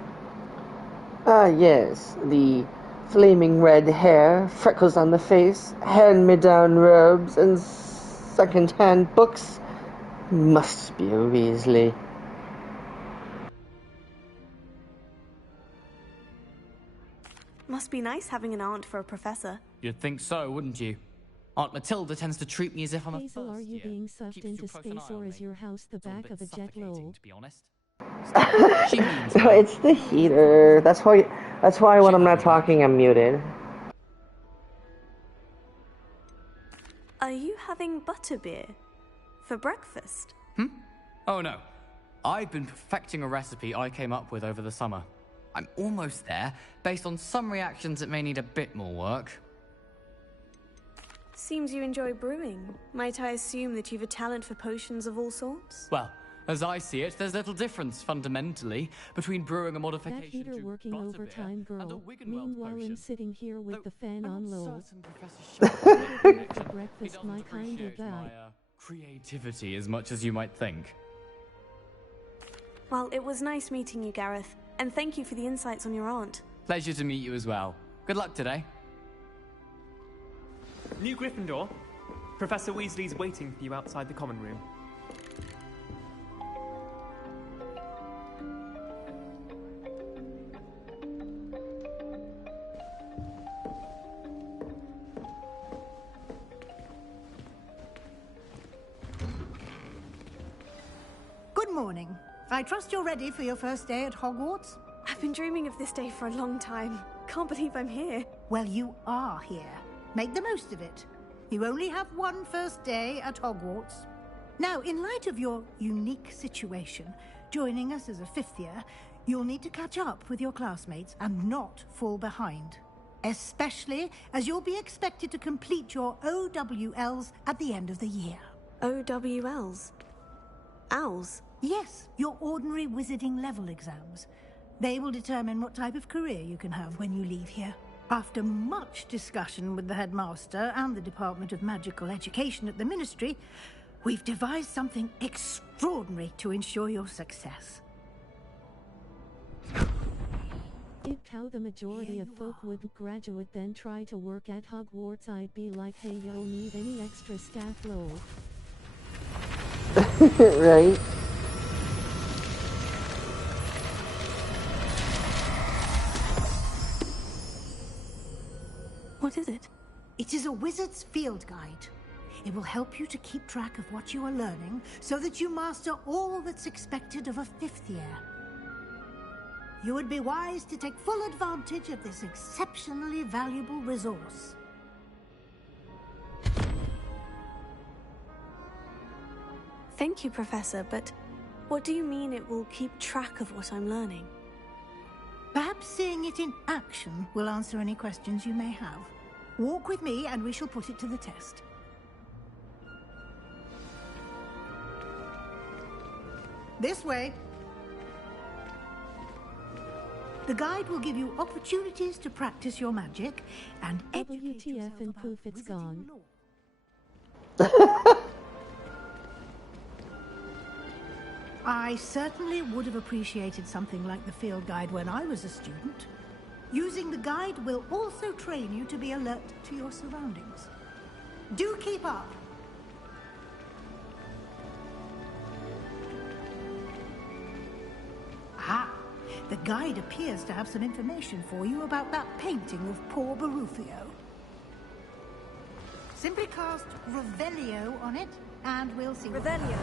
Ah, yes. The flaming red hair, freckles on the face, hand-me-down robes, and second-hand books. Must be a Weasley. Must be nice having an aunt for a professor. You'd think so, wouldn't you? Aunt Matilda tends to treat me as if I'm a Hazel, are you first year. being sucked Keeps into too close an space eye or on is me. your house the It's all a back bit of a jet suffocating, lol? to be honest. No, it's the heater. That's why when I'm not talking, I'm muted. Are you having butterbeer for breakfast? Oh no. I've been perfecting a recipe I came up with over the summer. I'm almost there, based on some reactions that may need a bit more work. Seems you enjoy brewing. Might I assume that you've a talent for potions of all sorts? Well, as I see it, there's little difference, fundamentally, between brewing a modification That heater to working butterbeer overtime, and a girl. Wiggenweld Meanwhile, potion. I'm sitting here with the fan I'm on not low. certain Professor Sharp For breakfast, doesn't my kind of appreciate guy. my creativity as much as you might think. Well, it was nice meeting you, Gareth. And thank you for the insights on your aunt. Pleasure to meet you as well. Good luck today. New Gryffindor. Professor Weasley's waiting for you outside the common room. Good morning. I trust you're ready for your first day at Hogwarts? I've been dreaming of this day for a long time. Can't believe I'm here. Well, you are here. Make the most of it. You only have one first day at Hogwarts. Now, in light of your unique situation, joining us as a 5th year, you'll need to catch up with your classmates and not fall behind. especially as you'll be expected to complete your OWLs at the end of the year. OWLs? Owls? Yes, your ordinary wizarding level exams. They will determine what type of career you can have when you leave here. After much discussion with the headmaster and the Department of Magical Education at the Ministry, we've devised something extraordinary to ensure your success. If how the majority of folk would graduate then try to work at Hogwarts, I'd be like, hey, you don't need any extra staff, lol. Right? What is it? It is a wizard's field guide. It will help you to keep track of what you are learning so that you master all that's expected of a 5th year. You would be wise to take full advantage of this exceptionally valuable resource. Thank you, Professor, but what do you mean it will keep track of what I'm learning? Perhaps seeing it in action will answer any questions you may have. Walk with me and we shall put it to the test. This way. The guide will give you opportunities to practice your magic and WTF and poof, it's gone. I certainly would have appreciated something like the field guide when I was a student. Using the guide will also train you to be alert to your surroundings. Do keep up! Aha! The guide appears to have some information for you about that painting of poor Barufio. Simply cast Revelio on it, and we'll see. Revelio.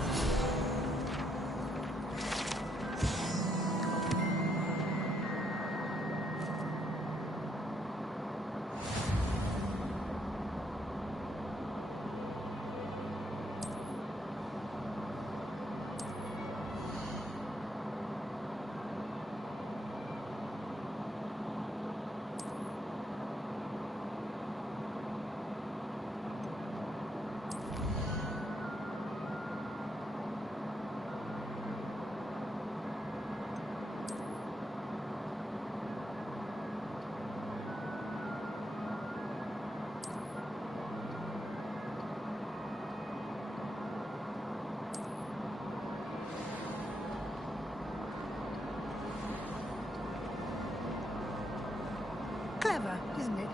Clever, isn't it?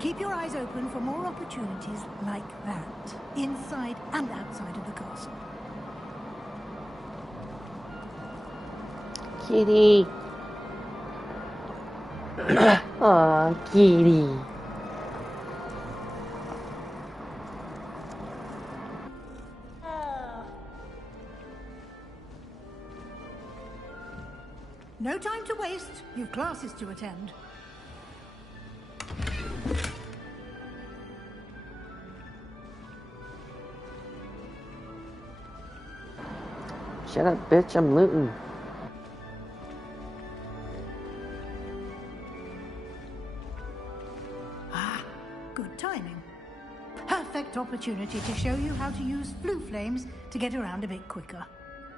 Keep your eyes open for more opportunities like that, inside and outside of the castle. Kitty. Aw, kitty. No time to waste. You've classes to attend. Shut up, bitch, I'm looting. Ah, good timing. Perfect opportunity to show you how to use flue flames to get around a bit quicker.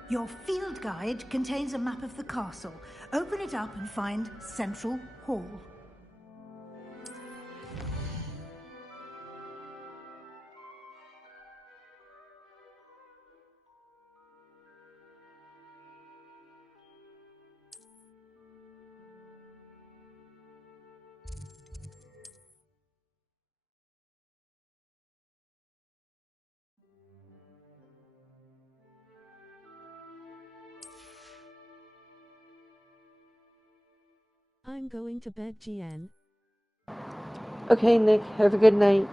Your field guide contains a map of the castle. Open it up and find Central Hall. I'm going to bed, GN. Okay, Nick, have a good night.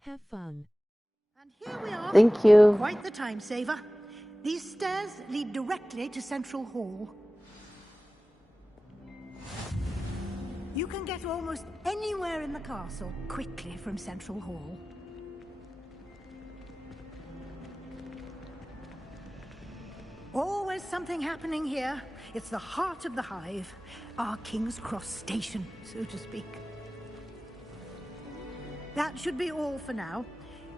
Have fun. And here we are. Thank you. Quite the time saver. These stairs lead directly to Central Hall. You can get almost anywhere in the castle quickly from Central Hall. Always something happening here. It's the heart of the Hive, our King's Cross station, so to speak. That should be all for now.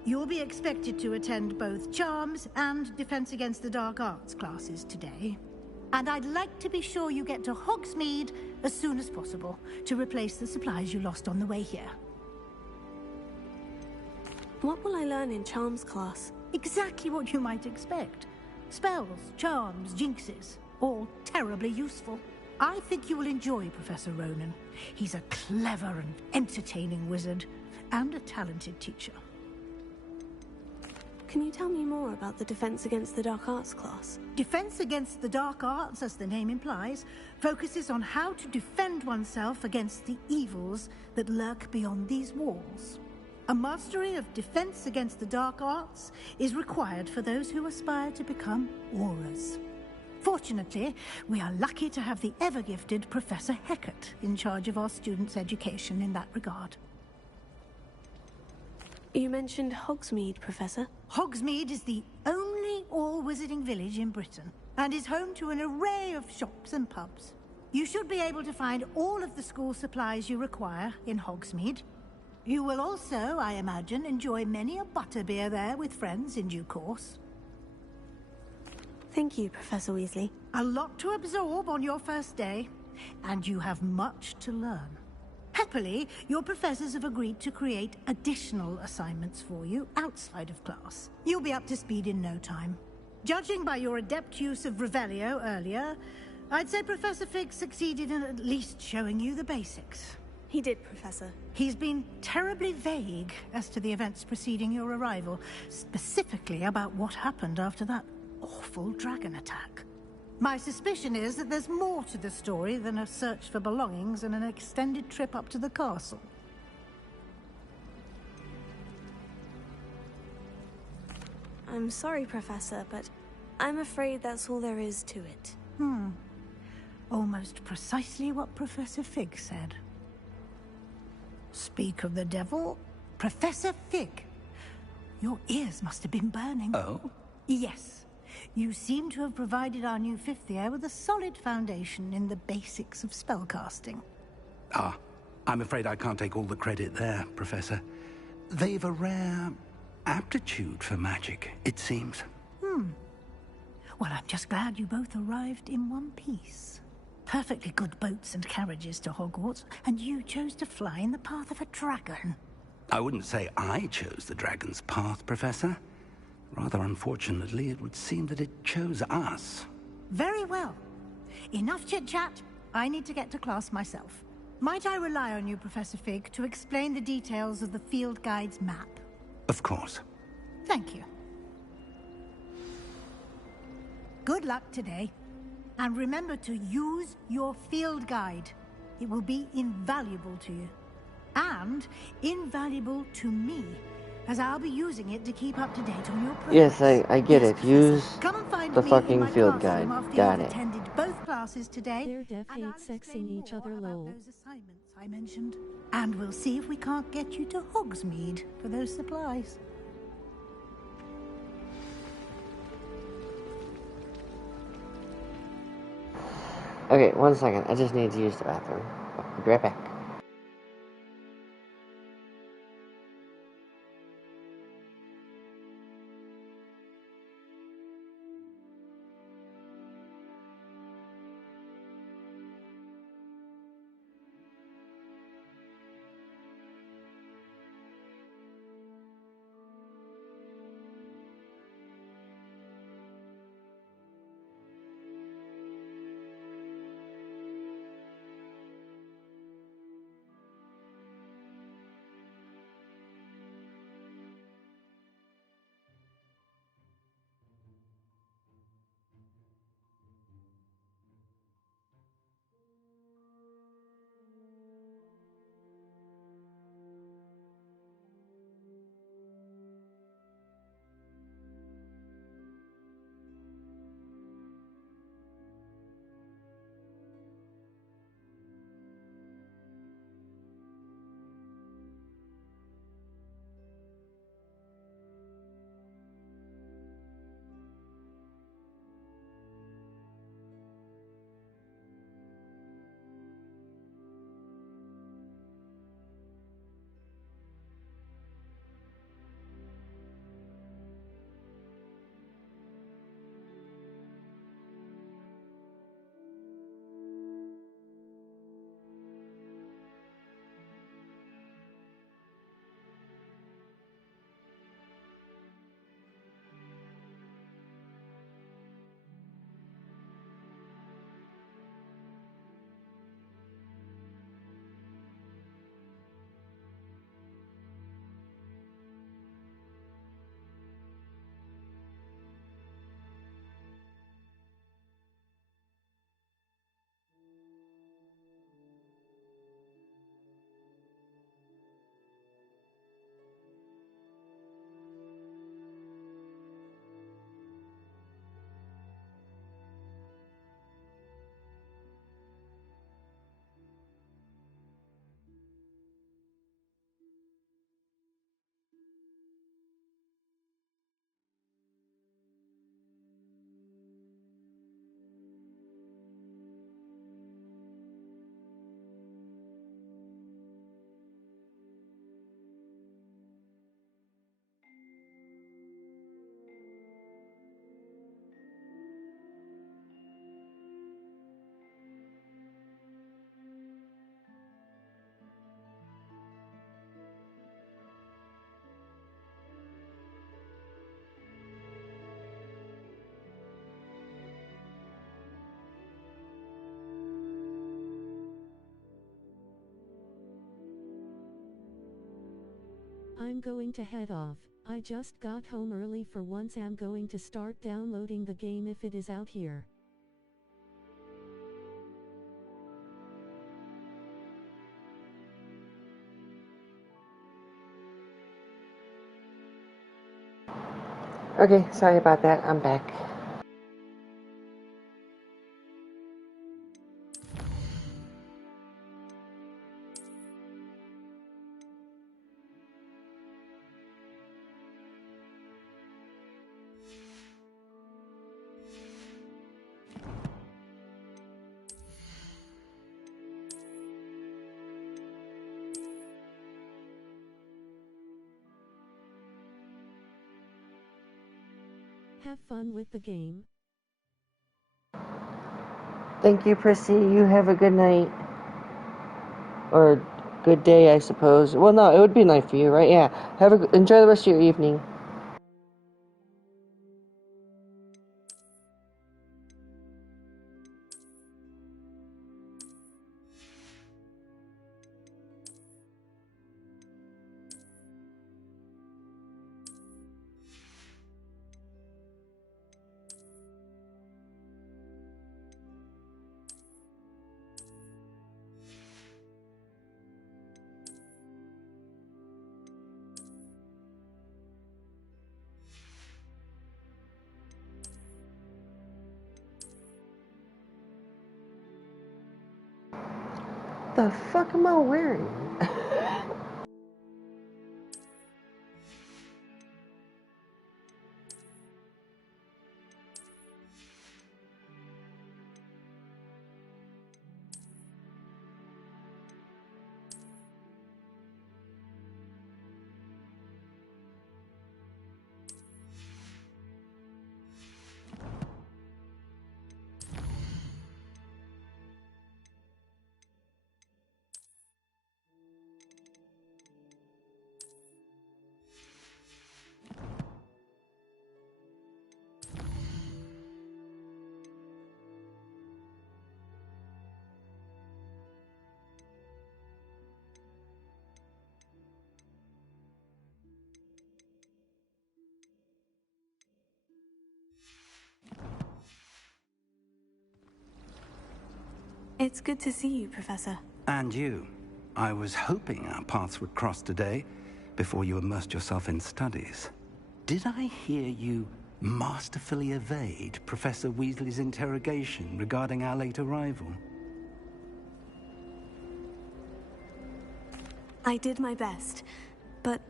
You'll be expected to attend both Charms and Defense Against the Dark Arts classes today. And I'd like to be sure you get to Hogsmeade as soon as possible to replace the supplies you lost on the way here. What will I learn in Charms class? Exactly what you might expect. Spells, charms, jinxes, all terribly useful. I think you will enjoy Professor Ronan. He's a clever and entertaining wizard, and a talented teacher. Can you tell me more about the Defense Against the Dark Arts class? Defense Against the Dark Arts, as the name implies, focuses on how to defend oneself against the evils that lurk beyond these walls. A mastery of Defense Against the Dark Arts is required for those who aspire to become Aurors. Fortunately, we are lucky to have the ever-gifted Professor Hecat in charge of our students' education in that regard. You mentioned Hogsmeade, Professor. Hogsmeade is the only all-wizarding village in Britain, and is home to an array of shops and pubs. You should be able to find all of the school supplies you require in Hogsmeade. You will also, I imagine, enjoy many a butterbeer there with friends in due course. Thank you, Professor Weasley. A lot to absorb on your first day, and you have much to learn. Happily, your professors have agreed to create additional assignments for you outside of class. You'll be up to speed in no time. Judging by your adept use of Revelio earlier, I'd say Professor Fig succeeded in at least showing you the basics. He did, Professor. He's been terribly vague as to the events preceding your arrival, specifically about what happened after that awful dragon attack. My suspicion is that there's more to the story than a search for belongings and an extended trip up to the castle. I'm sorry, Professor, but I'm afraid that's all there is to it. Almost precisely what Professor Fig said. Speak of the devil, Professor Fig. Your ears must have been burning. Oh? Yes. You seem to have provided our new fifth year with a solid foundation in the basics of spellcasting. Ah, I'm afraid I can't take all the credit there, Professor. They've a rare aptitude for magic, it seems. Well, I'm just glad you both arrived in one piece. Perfectly good boats and carriages to Hogwarts, and you chose to fly in the path of a dragon. I wouldn't say I chose the dragon's path, Professor. Rather unfortunately, it would seem that it chose us. Very well. Enough chit-chat. I need to get to class myself. Might I rely on you, Professor Fig, to explain the details of the field guide's map? Of course. Thank you. Good luck today. And remember to use your field guide. It will be invaluable to you. And invaluable to me, as I'll be using it to keep up to date on your progress. Yes, I get it. Use the fucking field guide. Got it. Attended both classes today. They're def hate sexing each other, lol. Those assignments I mentioned. And we'll see if we can't get you to Hogsmeade for those supplies. Okay, 1 second. I just need to use the bathroom. I'll be right back. I'm going to head off. I just got home early for once. I'm going to start downloading the game if it is out here. Okay, sorry about that. I'm back. Have fun with the game. Thank you, Prissy. You have a good night. Or good day, I suppose. Well, no, it would be night for you, right? Yeah. Enjoy the rest of your evening. The fuck am I wearing? It's good to see you, Professor. And you. I was hoping our paths would cross today, before you immersed yourself in studies. Did I hear you masterfully evade Professor Weasley's interrogation regarding our late arrival? I did my best, but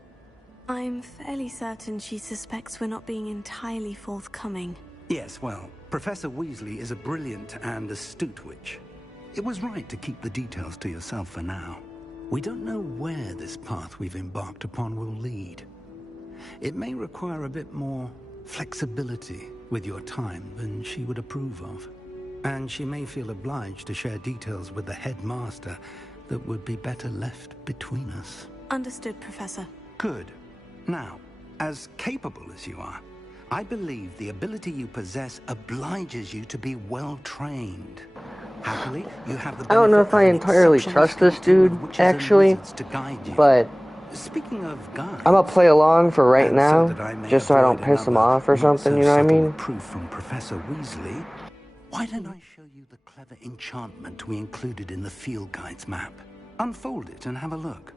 I'm fairly certain she suspects we're not being entirely forthcoming. Yes, well, Professor Weasley is a brilliant and astute witch. It was right to keep the details to yourself for now. We don't know where this path we've embarked upon will lead. It may require a bit more flexibility with your time than she would approve of. And she may feel obliged to share details with the headmaster that would be better left between us. Understood, Professor. Good. Now, as capable as you are, I believe the ability you possess obliges you to be well-trained. Happily, you have the I don't know if I benefit of an entirely exceptional trust this team of dude, witches and actually, wizards to guide you. but Speaking of guides, I'm gonna play along for right and now, so that I may just so I don't avoid piss him another off or not something, so you know what I subtle mean? proof from Professor Weasley, why don't I show you the clever enchantment we included in the field guide's map? Unfold it and have a look.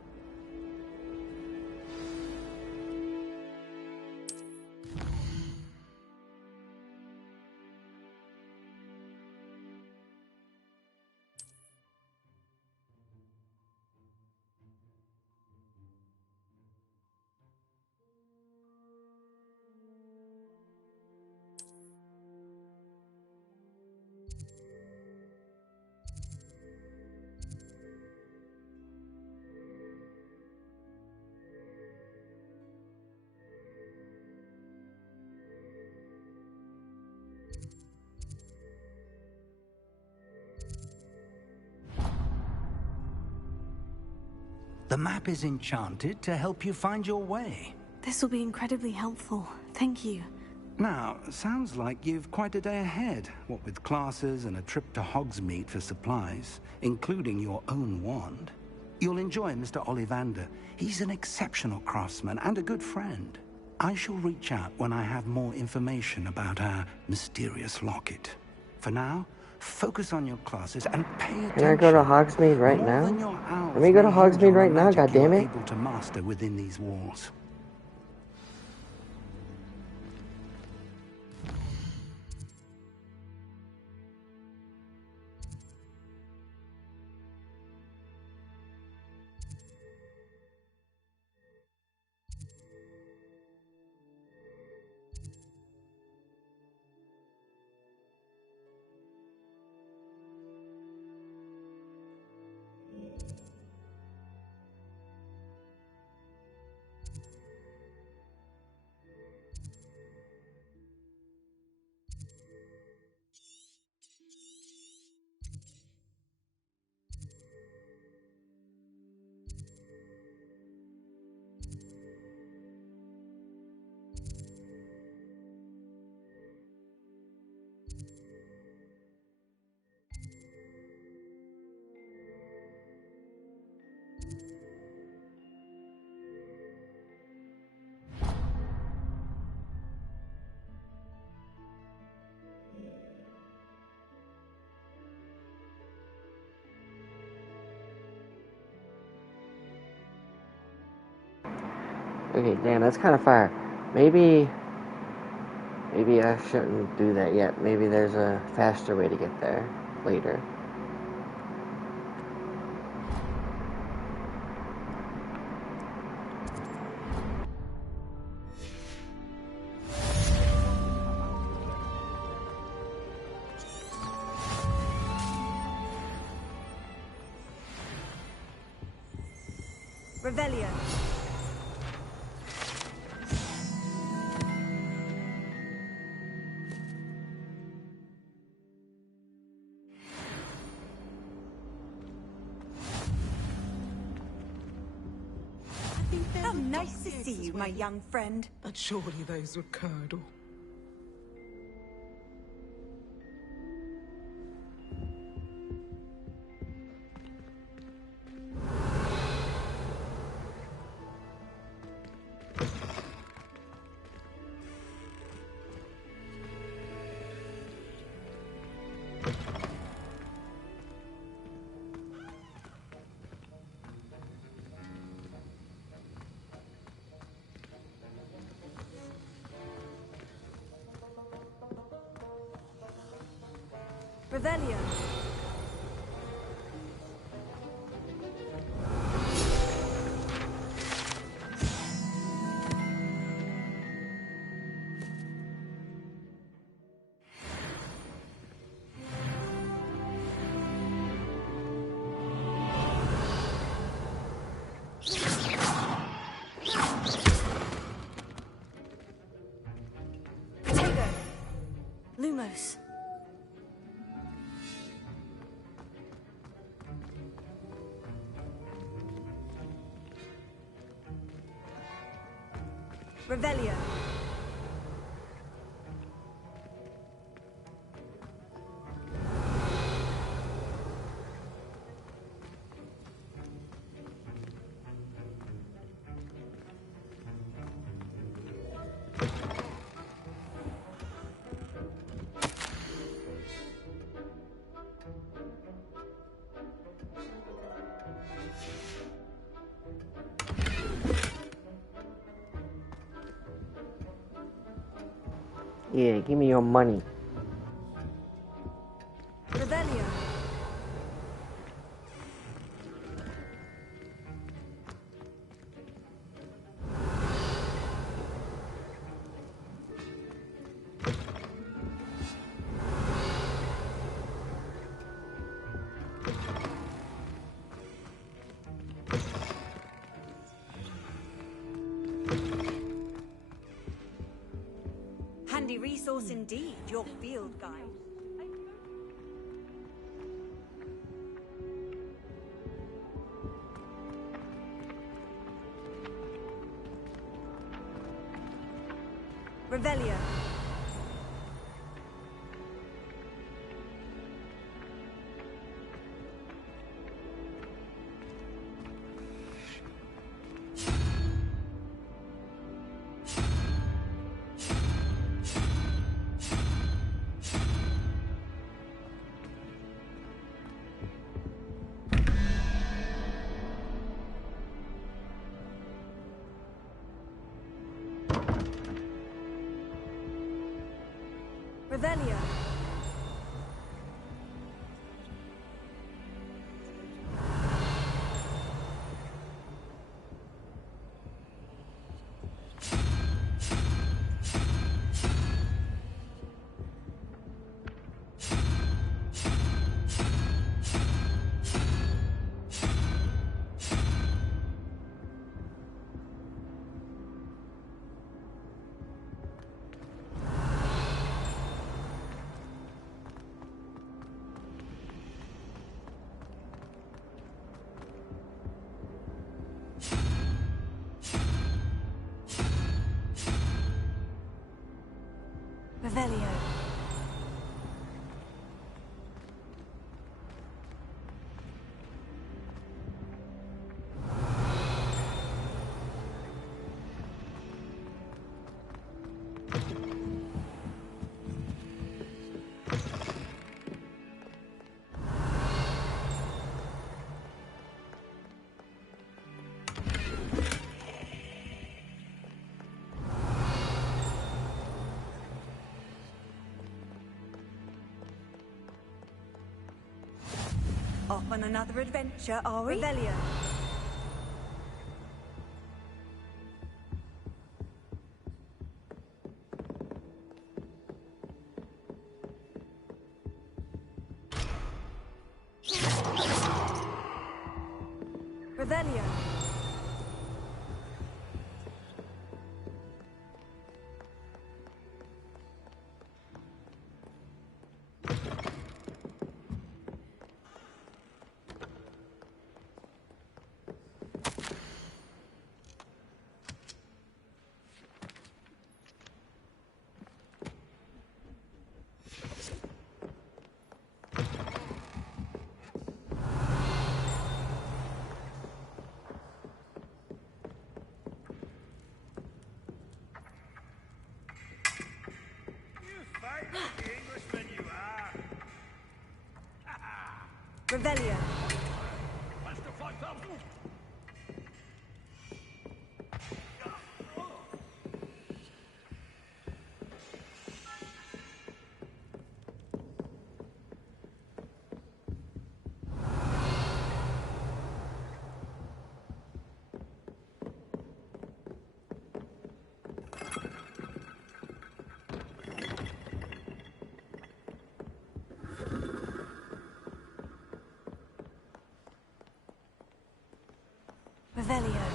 The map is enchanted to help you find your way. This will be incredibly helpful. Thank you. Now, sounds like you've quite a day ahead, what with classes and a trip to Hogsmeade for supplies, including your own wand. You'll enjoy Mr. Ollivander. He's an exceptional craftsman and a good friend. I shall reach out when I have more information about our mysterious locket. For now, focus on your classes and pay attention. Can I go to Hogsmeade right now? Let me go to Hogsmeade right now, goddammit. Able to master within these walls. Okay, damn, that's kind of far. Maybe I shouldn't do that yet. Maybe there's a faster way to get there later. Revelio. How nice to see you, my young friend. But surely those would curdle. Revelio. Potato. Lumos. Revelio. Yeah, give me your money. Revelio. Handy resource indeed, your field guide. Revelio. Revelio. Revelio. Off on another adventure, are we? Revelio. Revelio. Revelio. Revelio.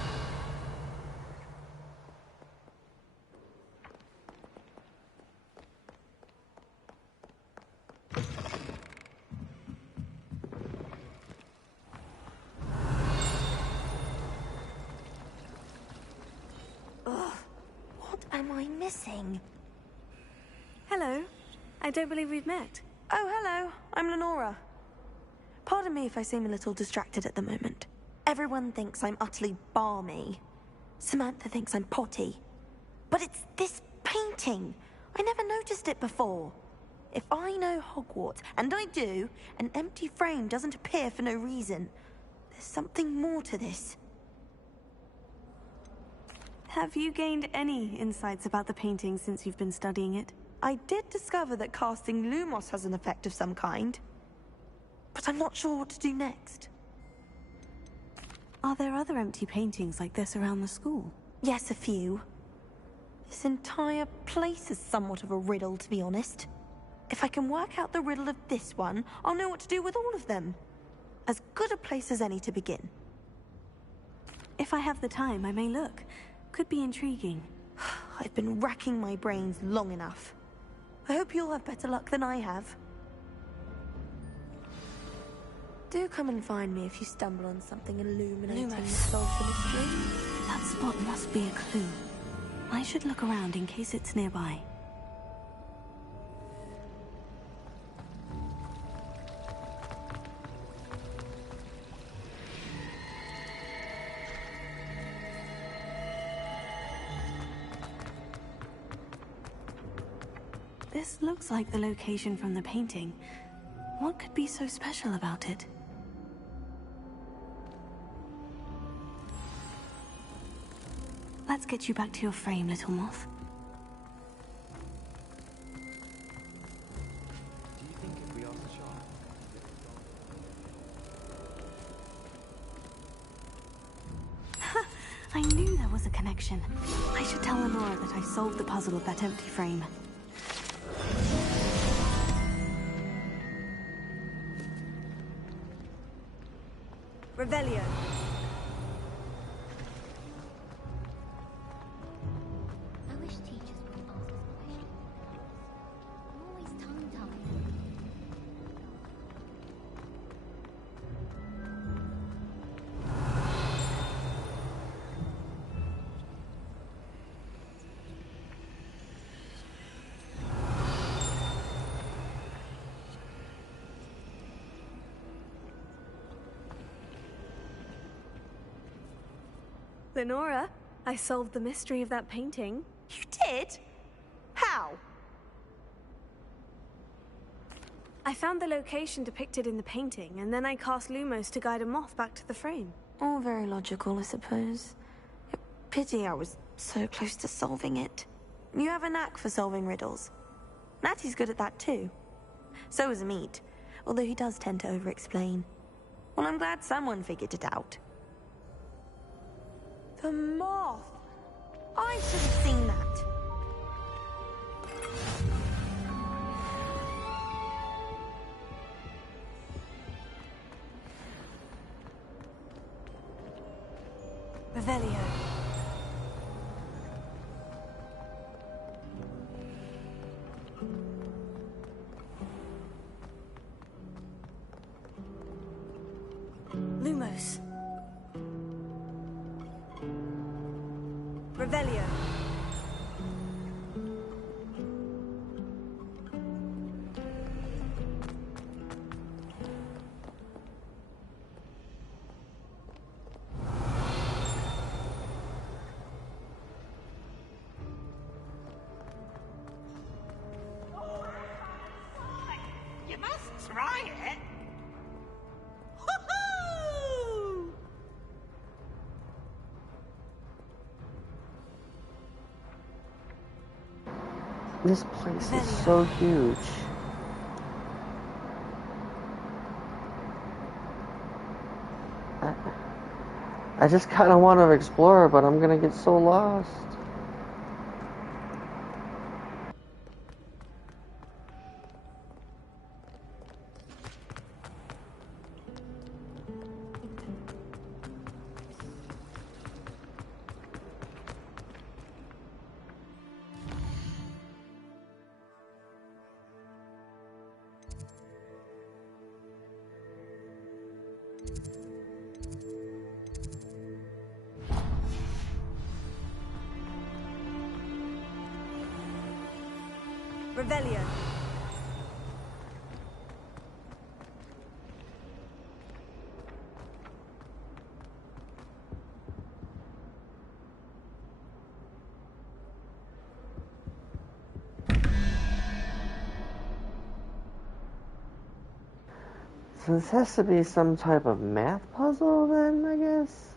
Ugh, what am I missing? Hello. I don't believe we've met. Oh, hello. I'm Lenora. Pardon me if I seem a little distracted at the moment. Everyone thinks I'm utterly balmy. Samantha thinks I'm potty. But it's this painting. I never noticed it before. If I know Hogwarts, and I do, an empty frame doesn't appear for no reason. There's something more to this. Have you gained any insights about the painting since you've been studying it? I did discover that casting Lumos has an effect of some kind. But I'm not sure what to do next. Are there other empty paintings like this around the school? Yes, a few. This entire place is somewhat of a riddle, to be honest. If I can work out the riddle of this one, I'll know what to do with all of them. As good a place as any to begin. If I have the time, I may look. Could be intriguing. I've been racking my brains long enough. I hope you'll have better luck than I have. Do come and find me if you stumble on something illuminating the social mystery. That spot must be a clue. I should look around in case it's nearby. This looks like the location from the painting. What could be so special about it? Let's get you back to your frame, little moth. there's a connection. I should tell Lenora that I solved the puzzle of that empty frame. Revelio. I wish teachers would ask us questions. I'm always tongue-tied. Lenora, I solved the mystery of that painting. You did? How? I found the location depicted in the painting, and then I cast Lumos to guide a moth back to the frame. All very logical, I suppose. Pity I was so close to solving it. You have a knack for solving riddles. Natty's good at that too. So is Amit, although he does tend to over-explain. Well, I'm glad someone figured it out. The moth! I should have seen that. Revelio. Lumos. Revelio. You must try it. This place is so huge. I just kind of want to explore, but I'm gonna get so lost. Revelio. So this has to be some type of math puzzle then, I guess?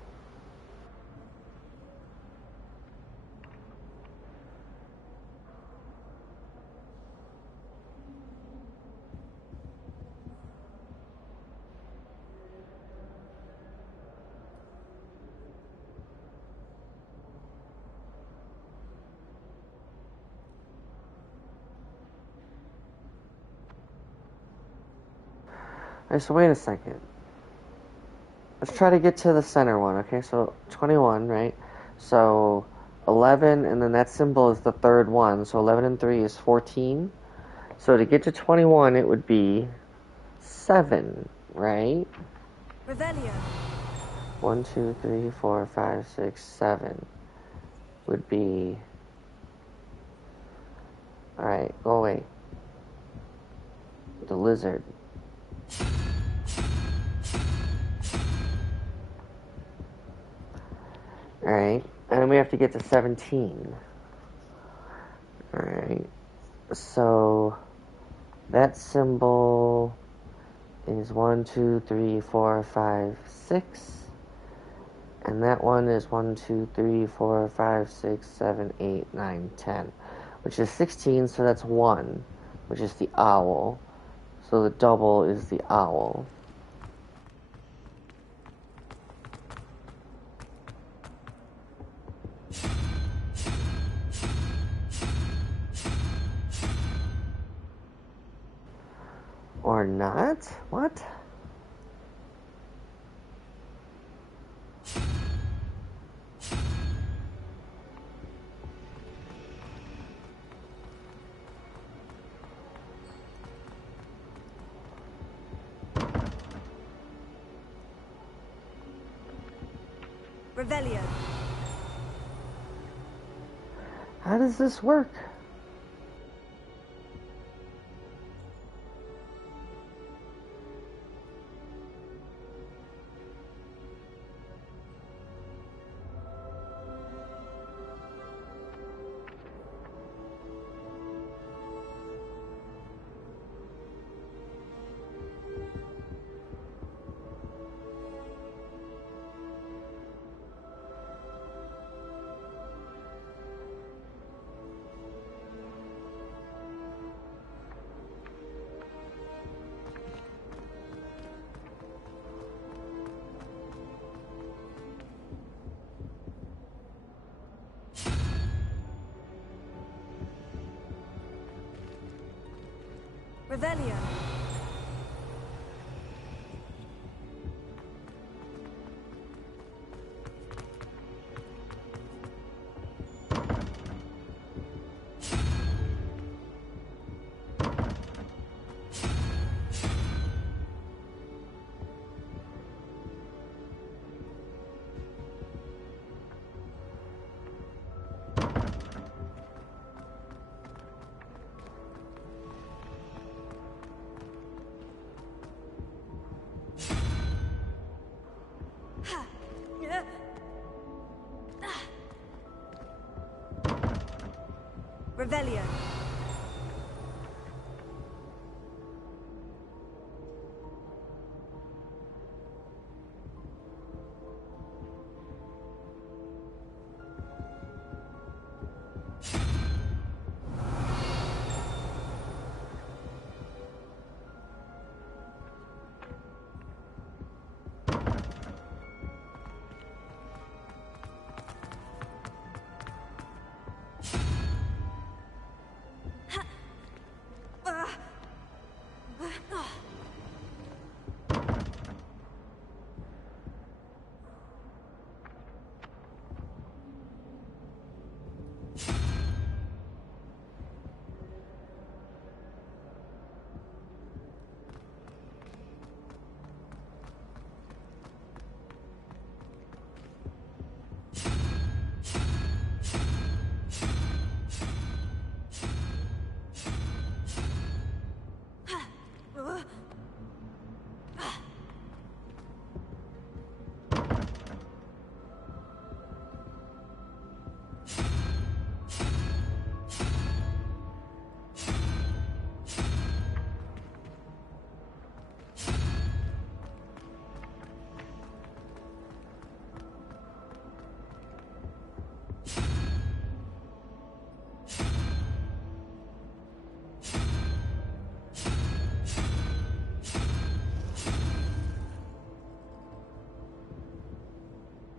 Alright, so wait a second. Let's try to get to the center one, okay? So 21, right? So 11, and then that symbol is the third one. So 11 and 3 is 14. So to get to 21, it would be 7, right? Revelio. 1, 2, 3, 4, 5, 6, 7 would be... Alright, go away. The lizard. Alright, and then we have to get to 17. Alright, so that symbol is 1, 2, 3, 4, 5, 6. And that one is 1, 2, 3, 4, 5, 6, 7, 8, 9, 10. Which is 16, so that's 1, which is the owl. So the double is the owl. Or not? What? Revelio. How does this work? Revelio. Revelio.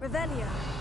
Revelio.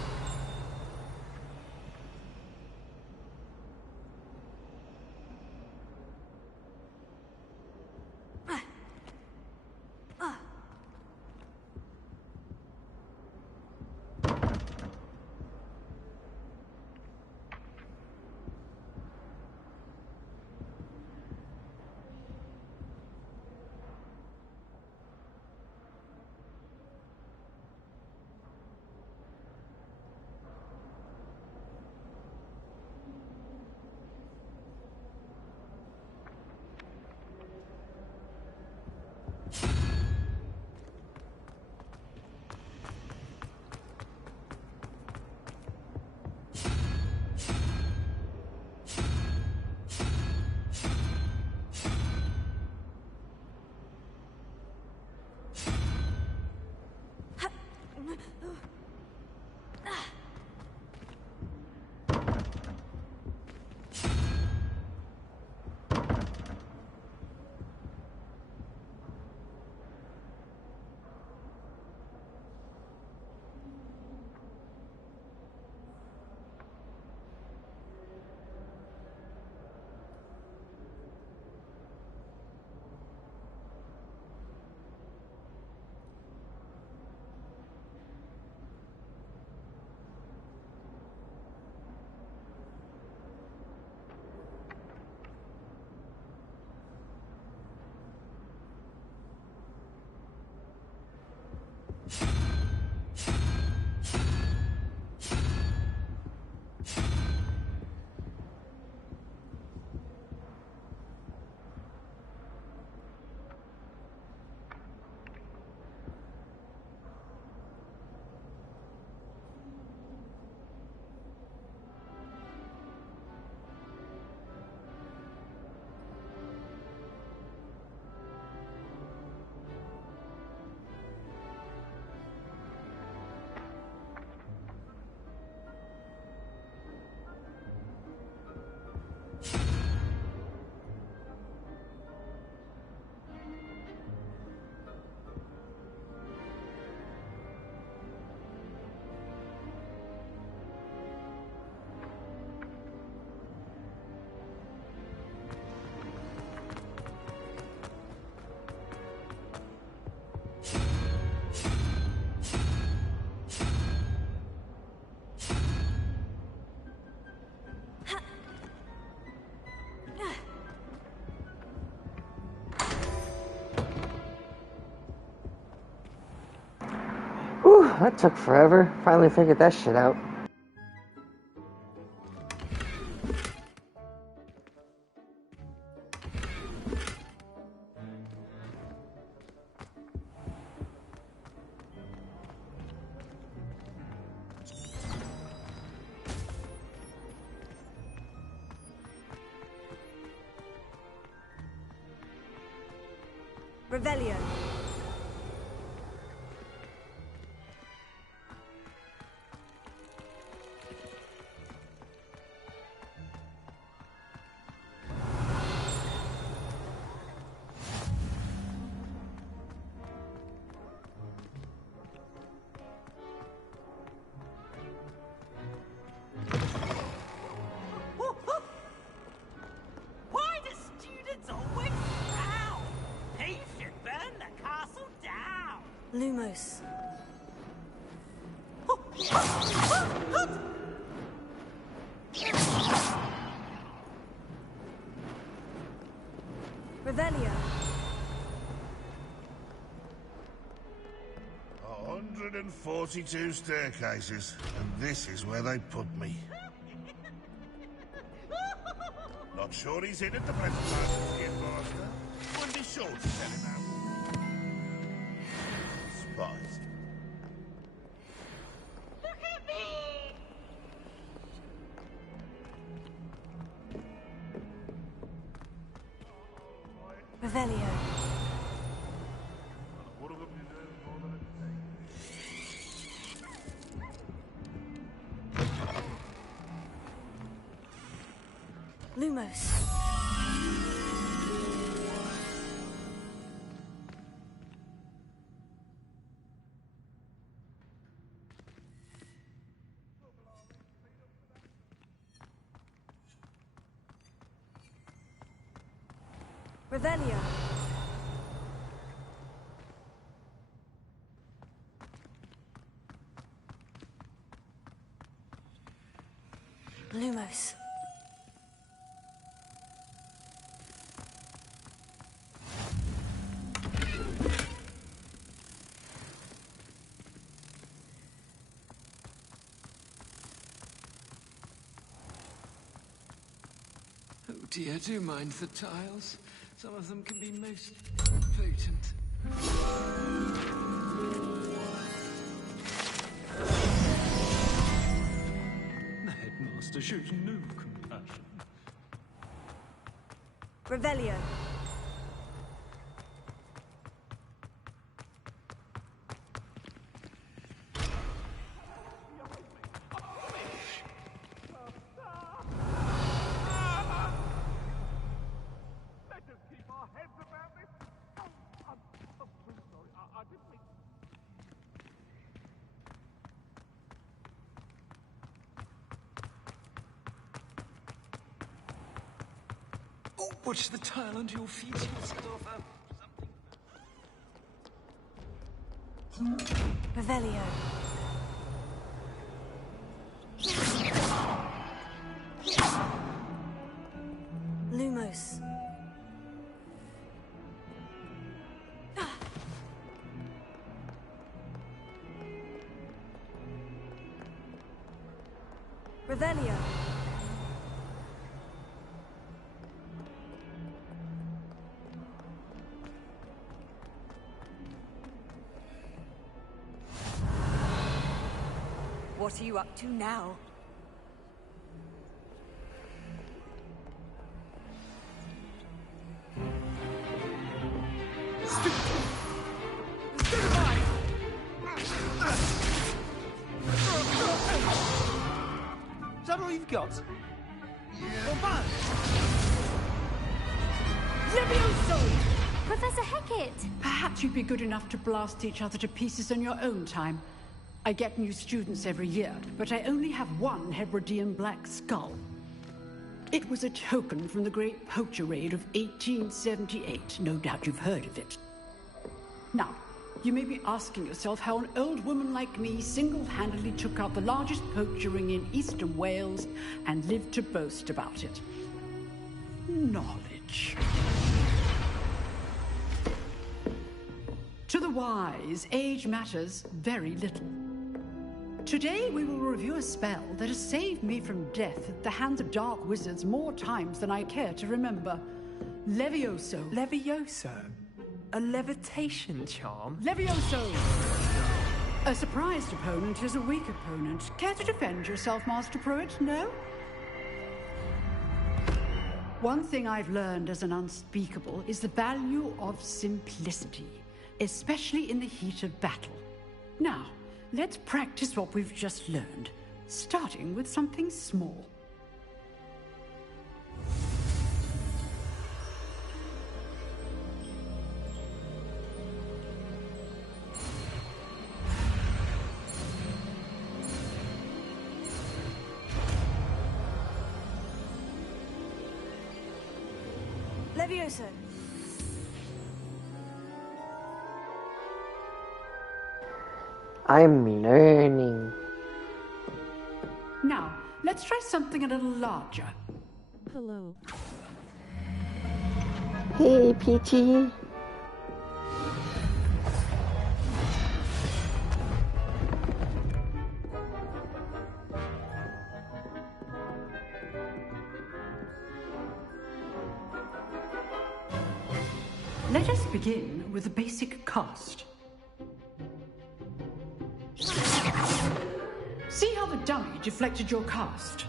That took forever. Finally figured that shit out. Revelio. Why do students always frown? He should burn the castle down. Lumos. Revelio. 142 staircases, and this is where they put me. Not sure he's in at the present time, Skid Master. Wouldn't be sure to tell him out. Spies. Look at me! Revelio. Lumos. Revelio. Lumos. Oh dear, do mind the tiles. Some of them can be most potent. The headmaster shows no compassion. Revelio. Oh, watch the tile under your feet. You'll set off something. Revelio. Lumos. Revelio. What are you up to now? Is that all you've got? Professor Hecat! Perhaps you'd be good enough to blast each other to pieces on your own time. I get new students every year, but I only have one Hebridean black skull. It was a token from the Great Poacher Raid of 1878. No doubt you've heard of it. Now, you may be asking yourself how an old woman like me single-handedly took out the largest poacher ring in eastern Wales and lived to boast about it. Knowledge. To the wise, age matters very little. Today we will review a spell that has saved me from death at the hands of dark wizards more times than I care to remember. Levioso. Levioso? A levitation charm? Levioso! A surprised opponent is a weak opponent. Care to defend yourself, Master Pruitt? No? One thing I've learned as an unspeakable is the value of simplicity, especially in the heat of battle. Now, let's practice what we've just learned, starting with something small. Levioso. I'm learning. Now, let's try something a little larger. Hello. Hey, Peachy. Let us begin with the basic cast. See how the dummy deflected your cast?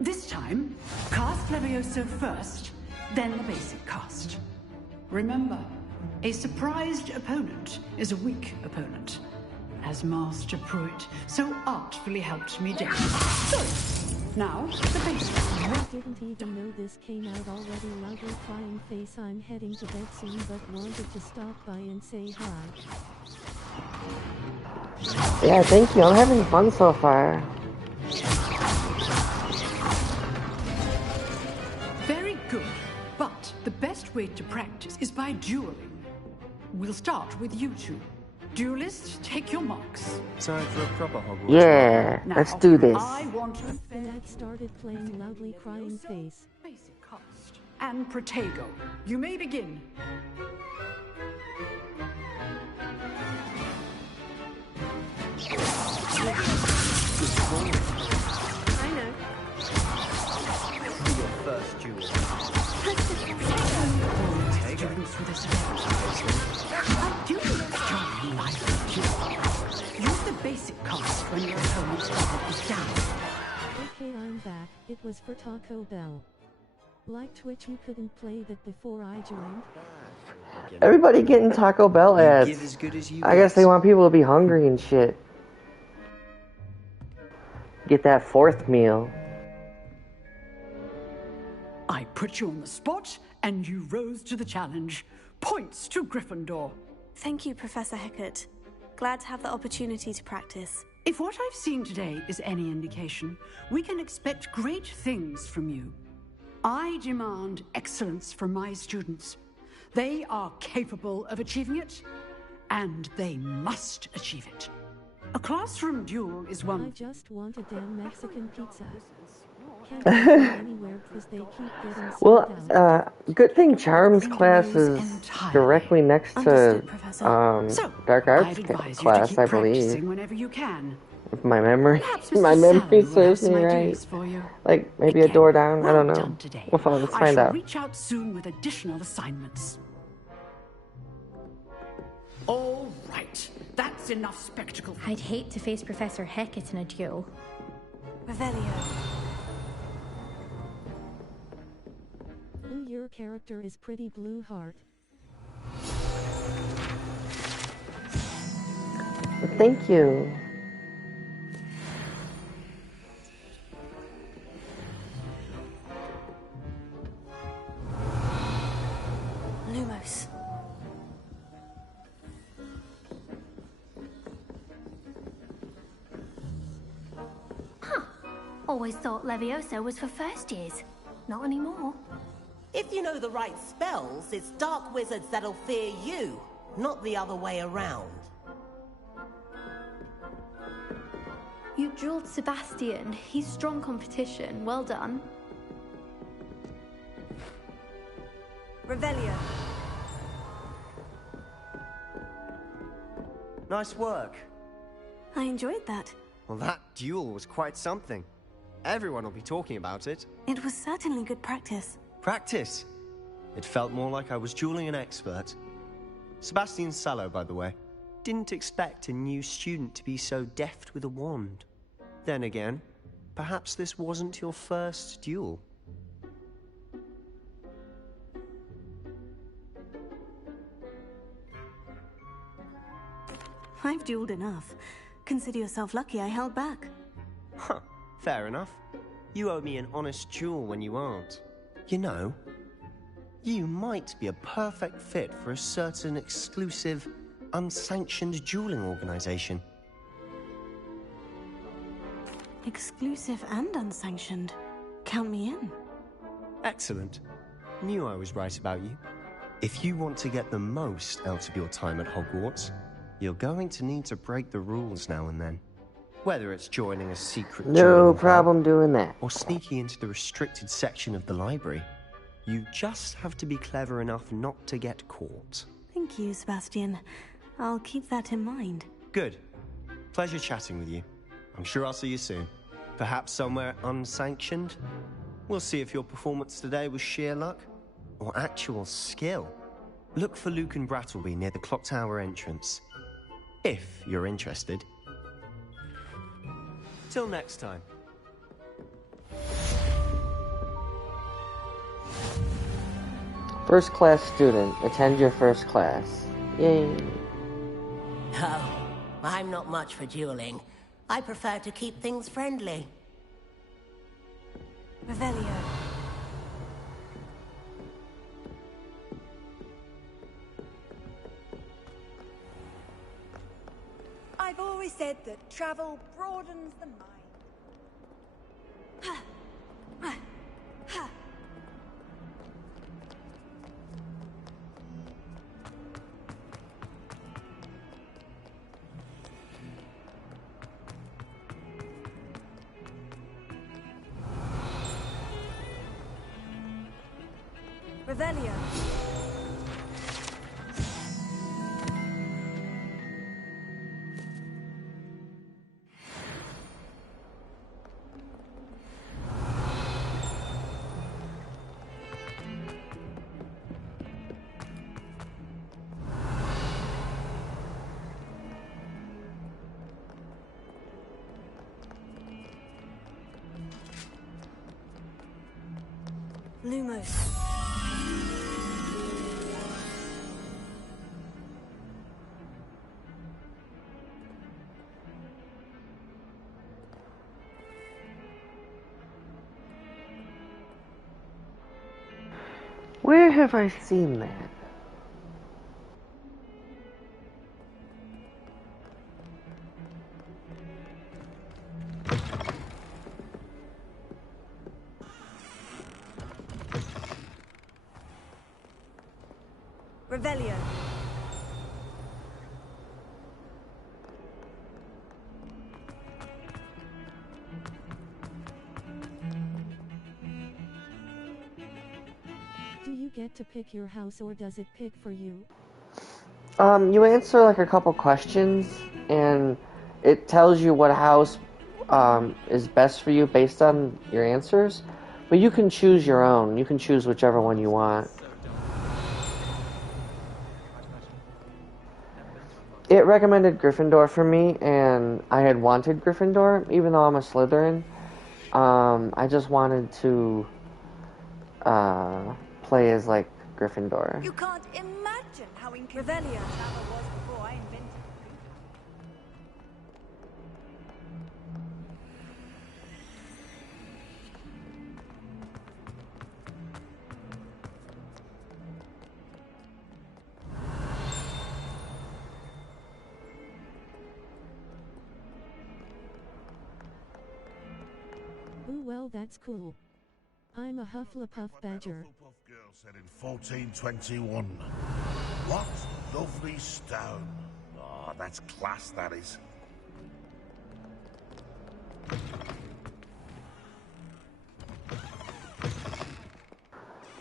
This time, cast Levioso first, then the basic cast. Remember, a surprised opponent is a weak opponent, as Master Pruitt so artfully helped me down. So, now, the basic. I didn't even know this came out already. Loudly crying face. I'm heading to bed soon, but wanted to stop by and say hi. Yeah, thank you. I'm having fun so far. Very good, but the best way to practice is by dueling. We'll start with you two. Duelists, take your marks. Time for a proper Hogwarts. Yeah, let's do this. I want to That started playing Loudly Crying Face. Basic cast. And Protego, you may begin. I know. Your first duel. Use the basic cast when your opponent's level is down. Okay, I'm back. It was for Taco Bell. Like Twitch, you couldn't play that before I joined. Everybody getting Taco Bell ads. Give as good as you I guess they want people to be hungry and shit. Get that fourth meal. I put you on the spot, and you rose to the challenge. Points to Gryffindor. Thank you, Professor Hecat. Glad to have the opportunity to practice. If what I've seen today is any indication, we can expect great things from you. I demand excellence from my students. They are capable of achieving it, and they must achieve it. A classroom duel is one. I just want a damn Mexican pizza. Can't get it anywhere because they keep getting sold out. Good thing Charms class is directly next to Dark Arts class, I believe. Whenever you can. If my memory serves me right. Like maybe a door down. I don't know. Let's find out. Reach out soon with additional assignments. All right, that's enough spectacle. I'd hate to face Professor Hecat in a duel. Revelio. Ooh, your character is pretty, Blue Heart. Thank you. Lumos. Huh. Always thought Levioso was for first years. Not anymore. If you know the right spells, it's dark wizards that'll fear you, not the other way around. You drilled Sebastian. He's strong competition. Well done. Revelio. Nice work. I enjoyed that. Well, that duel was quite something. Everyone will be talking about it. It was certainly good practice. Practice? It felt more like I was dueling an expert. Sebastian Sallow, by the way. Didn't expect a new student to be so deft with a wand. Then again, perhaps this wasn't your first duel. I've dueled enough. Consider yourself lucky I held back. Huh, fair enough. You owe me an honest duel when you aren't. You know, you might be a perfect fit for a certain exclusive, unsanctioned dueling organization. Exclusive and unsanctioned. Count me in. Excellent. Knew I was right about you. If you want to get the most out of your time at Hogwarts, you're going to need to break the rules now and then. Whether it's joining a secret No problem doing that. or sneaking into the restricted section of the library, you just have to be clever enough not to get caught. Thank you, Sebastian. I'll keep that in mind. Good. Pleasure chatting with you. I'm sure I'll see you soon. Perhaps somewhere unsanctioned? We'll see if your performance today was sheer luck or actual skill. Look for Luke and Brattleby near the clock tower entrance. If you're interested. Till next time. First class student, attend your first class. Yay. Oh, I'm not much for dueling. I prefer to keep things friendly. Revelio. I've always said that travel broadens the mind. Revelio. Lumos. Where have I seen that? Revelio. Do you get to pick your house or does it pick for you? You answer like a couple questions and it tells you what house is best for you based on your answers, but you can choose your own. You can choose whichever one you want. It recommended Gryffindor for me, and I had wanted Gryffindor, even though I'm a Slytherin. I just wanted to play as, like, Gryffindor. You can't imagine how inconvenient travel was before I invented it. Ooh, well, that's cool. I'm a Hufflepuff Badger. Hufflepuff girl said in 1421. What lovely stone. Oh, that's class, that is.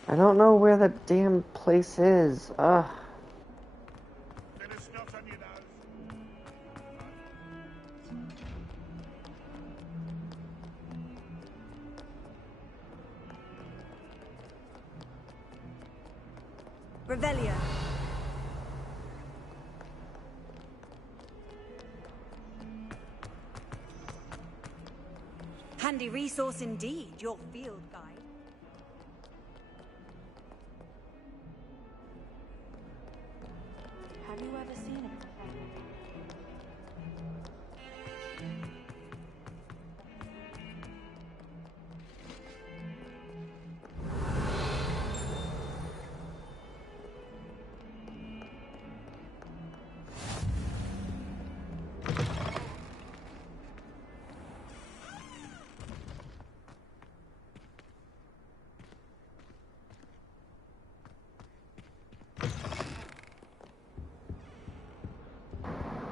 I don't know where the damn place is. Ugh. Revelio. Handy resource indeed, your field guide. Have you ever seen it?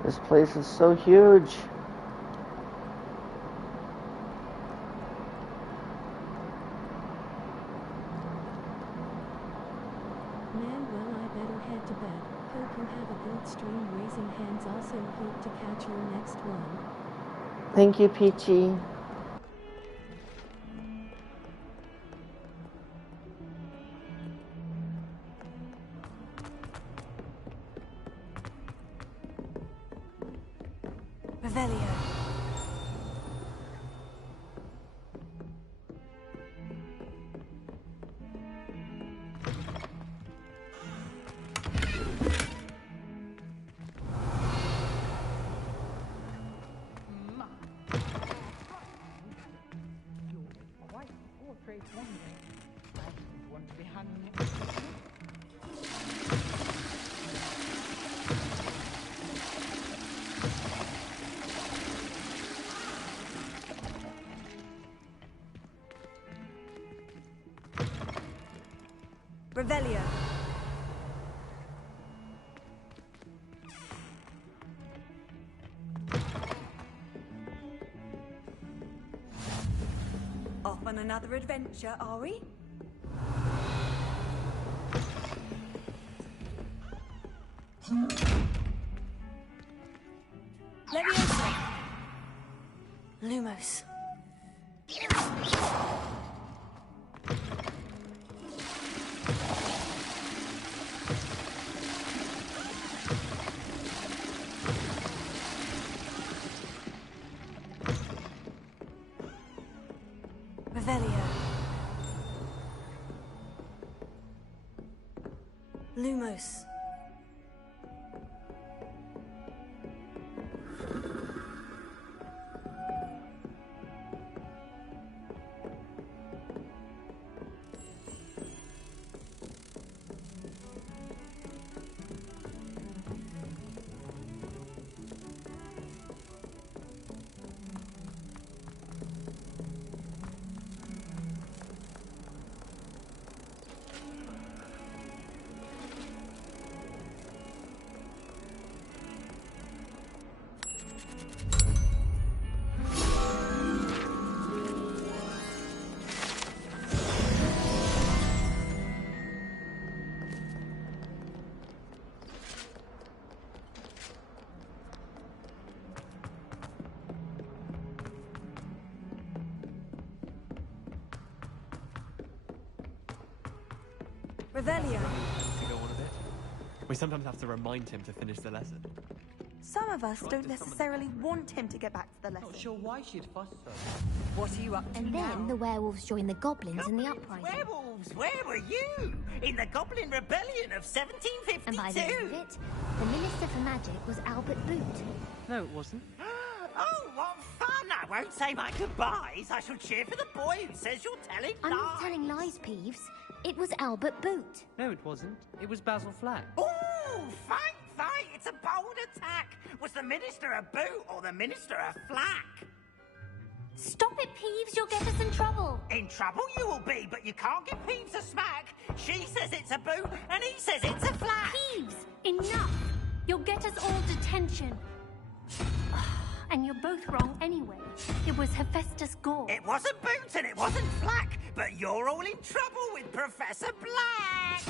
This place is so huge. Man, well, I better head to bed. Hope you have a good stream. Raising hands. Also hope to catch your next one. Thank you, Peachy. Revelio. Revelio. Off on another adventure, are we? Leviosa. Lumos. Revelio. Lumos. Revelio. To go on a bit. We sometimes have to remind him to finish the lesson. Some of us don't necessarily want him to get back to the lesson. Not sure why she'd fuss so. What are you up to And now? then the werewolves joined the goblins in the uprising. Werewolves, where were you? In the Goblin Rebellion of 1752? And by the end of it, the Minister for Magic was Albert Boot. No, it wasn't. Oh, what fun! I won't say my goodbyes. I shall cheer for the boy who says you're telling I'm lies. not telling lies, Peeves. It was Albert Boot. No, it wasn't. It was Basil Flack. Ooh, fight, fight! It's a bold attack. Was the Minister a boot or the Minister a flack? Stop it, Peeves. You'll get us in trouble. In trouble you will be, but you can't give Peeves a smack. She says it's a boot, and he says it's a flack. Peeves, enough. You'll get us all detention. And you're both wrong anyway. It was Hephaestus Gore. It wasn't boot and it wasn't flack, but you're all in trouble with Professor Black.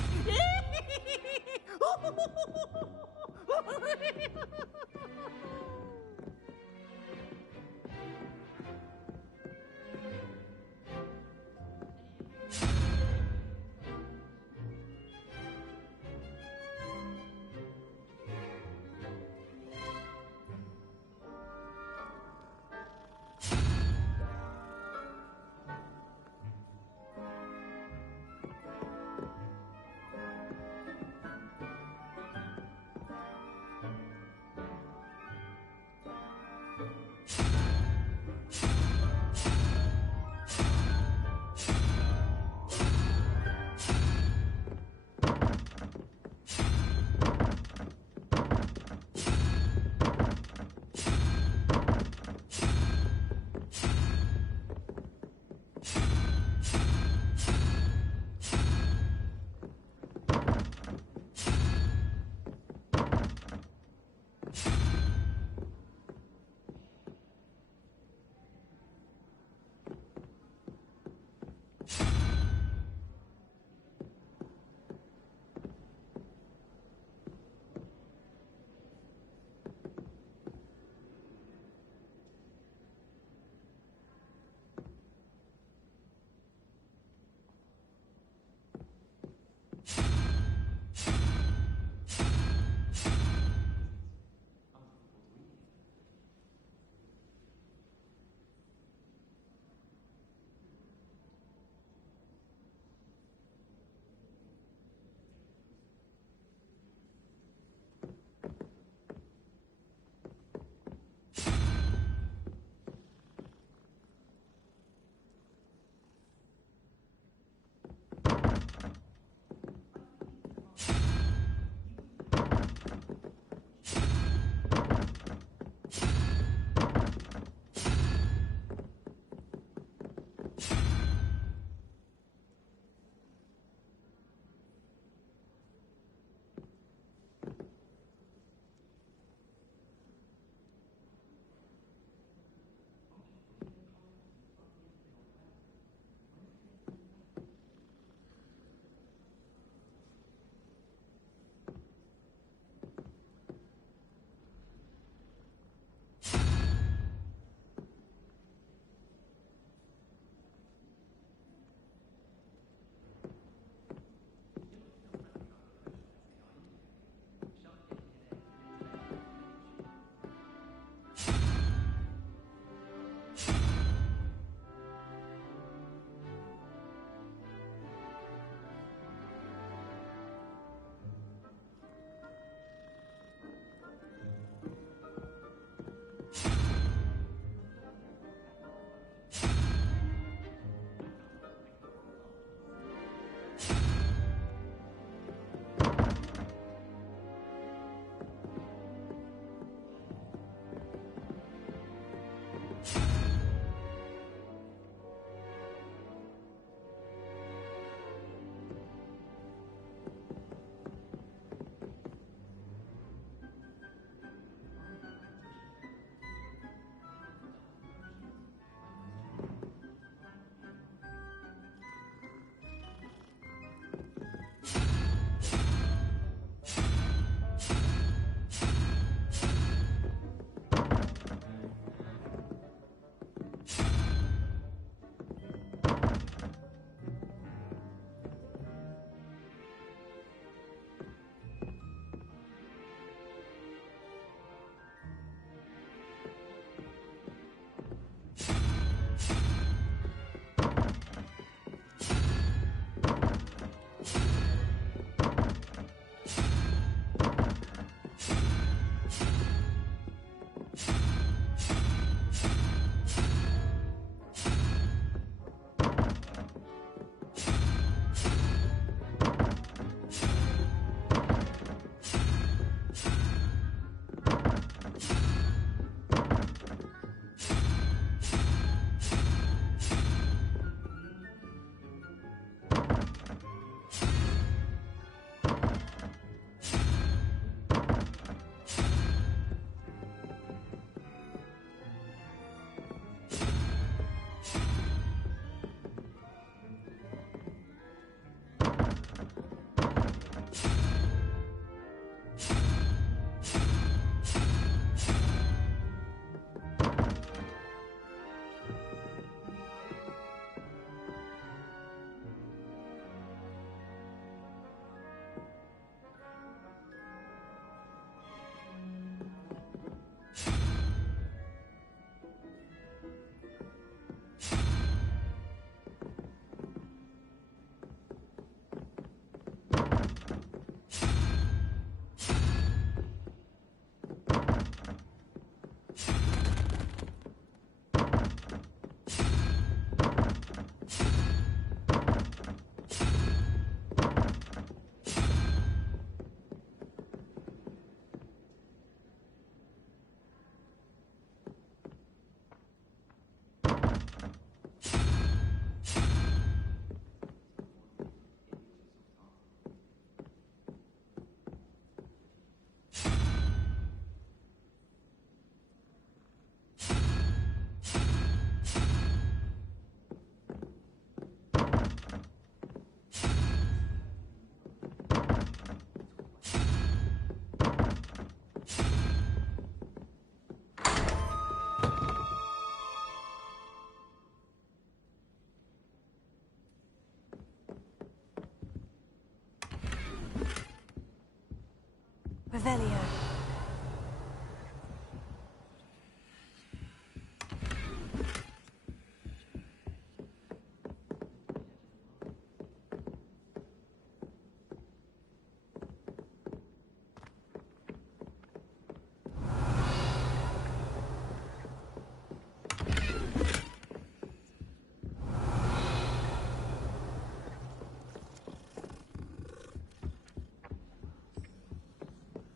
Revelio.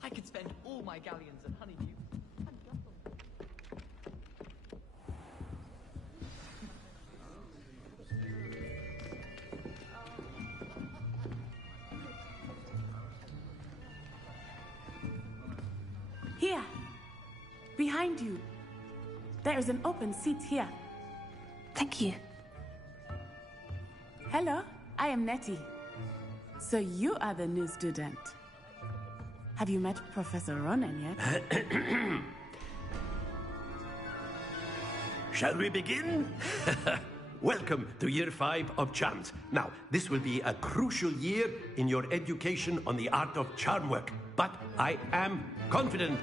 I could spend all my galleons and honeydew. Here. Behind you. There is an open seat here. Thank you. Hello, I am Nettie. So you are the new student. Have you met Professor Ronan yet? Shall we begin? Welcome to Year 5 of Charms. Now, this will be a crucial year in your education on the art of charm work. But I am confident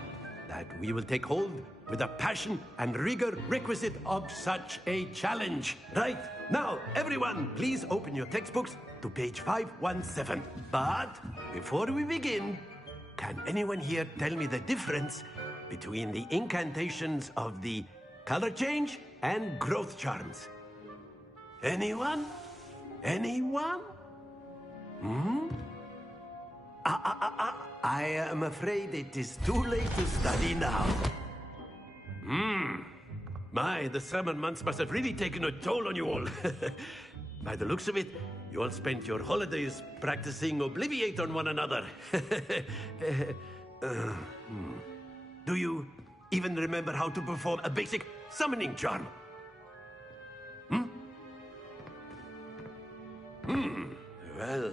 that we will take hold with the passion and rigor requisite of such a challenge. Right, now, everyone, please open your textbooks to page 517. But before we begin, can anyone here tell me the difference between the incantations of the color change and growth charms? Anyone? Anyone? I am afraid it is too late to study now. My, the summer months must have really taken a toll on you all. By the looks of it, you all spent your holidays practicing Obliviate on one another. Do you even remember how to perform a basic summoning charm? Well,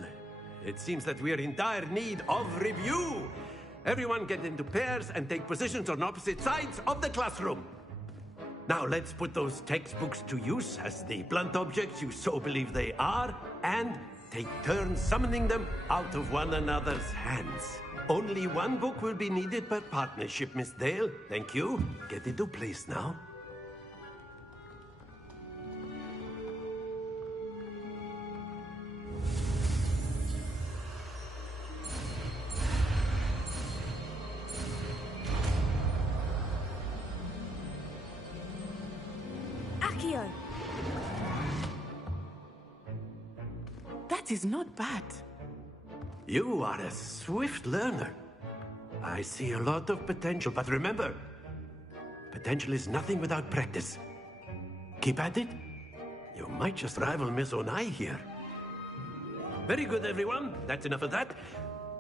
it seems that we are in dire need of review. Everyone get into pairs and take positions on opposite sides of the classroom. Now let's put those textbooks to use as the blunt objects you so believe they are, and take turns summoning them out of one another's hands. Only one book will be needed per partnership, Miss Dale. Thank you. Get into place now. Accio! That is not bad. You are a swift learner. I see a lot of potential, but remember, potential is nothing without practice. Keep at it. You might just rival Miss Onai here. Very good, everyone. That's enough of that.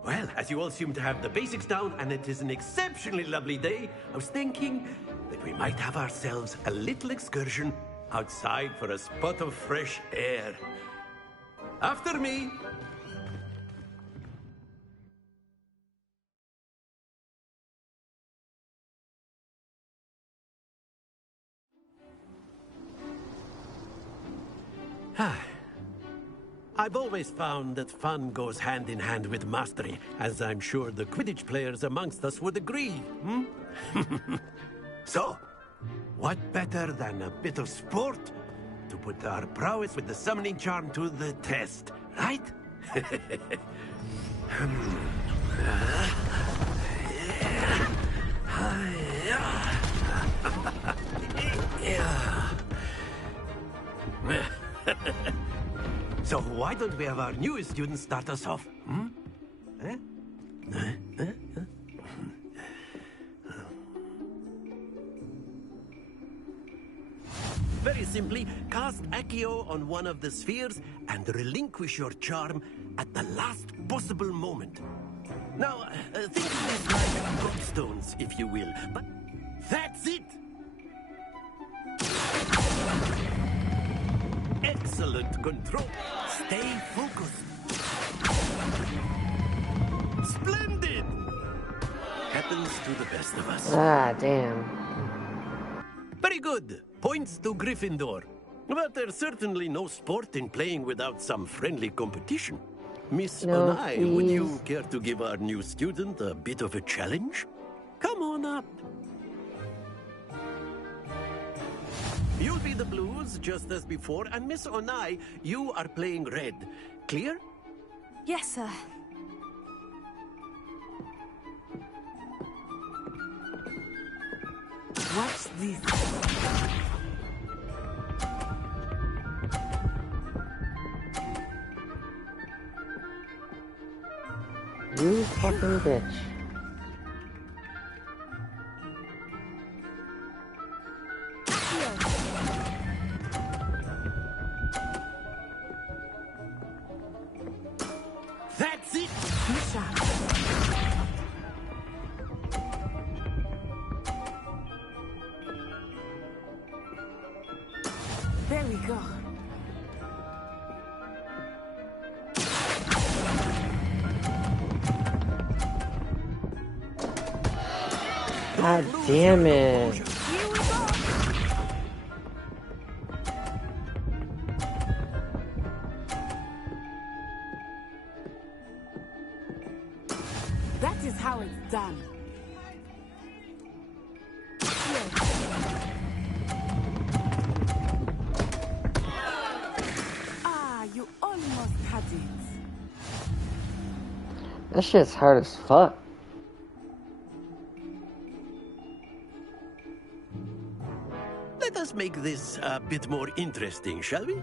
Well, as you all seem to have the basics down, and it is an exceptionally lovely day, I was thinking that we might have ourselves a little excursion outside for a spot of fresh air. After me. I've always found that fun goes hand in hand with mastery, as I'm sure the Quidditch players amongst us would agree. So, what better than a bit of sport to put our prowess with the summoning charm to the test, right? So why don't we have our newest student start us off? Very simply, cast Accio on one of the spheres and relinquish your charm at the last possible moment. Now, think of this like gobstones, if you will, but that's it! Excellent control. Stay focused. Splendid! Happens to the best of us. Ah, damn. Very good. Points to Gryffindor. But there's certainly no sport in playing without some friendly competition. Miss No, Onai, would you please. care to give our new student a bit of a challenge? Come on up. You'll be the blues, just as before, and Miss Onai, you are playing red. Clear? Yes, sir. Watch this. You fucking bitch. That's it! There we go. God damn it. That is how it's done. Ah, you almost had it. That shit's hard as fuck. Let us make this a bit more interesting, shall we?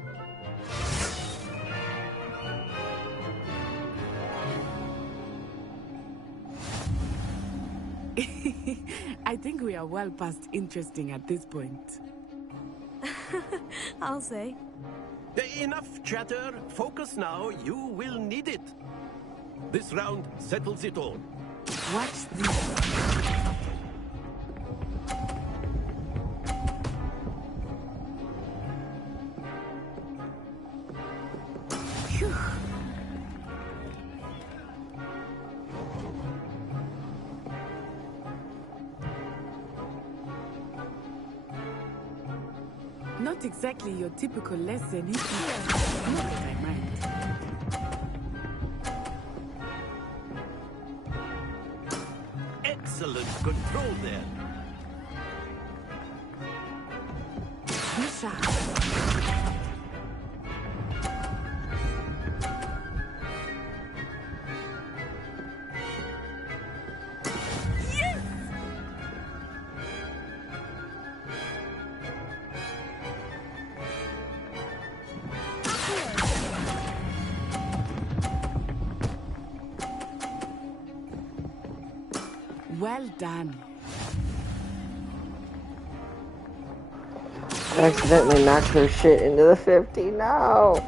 I think we are well past interesting at this point. I'll say. Enough chatter. Focus now. You will need it. This round settles it all. Watch this. Phew. Not exactly your typical lesson, is it? Not that I mind. Excellent control there. Misha. Well done. I accidentally knocked her shit into the 50. No.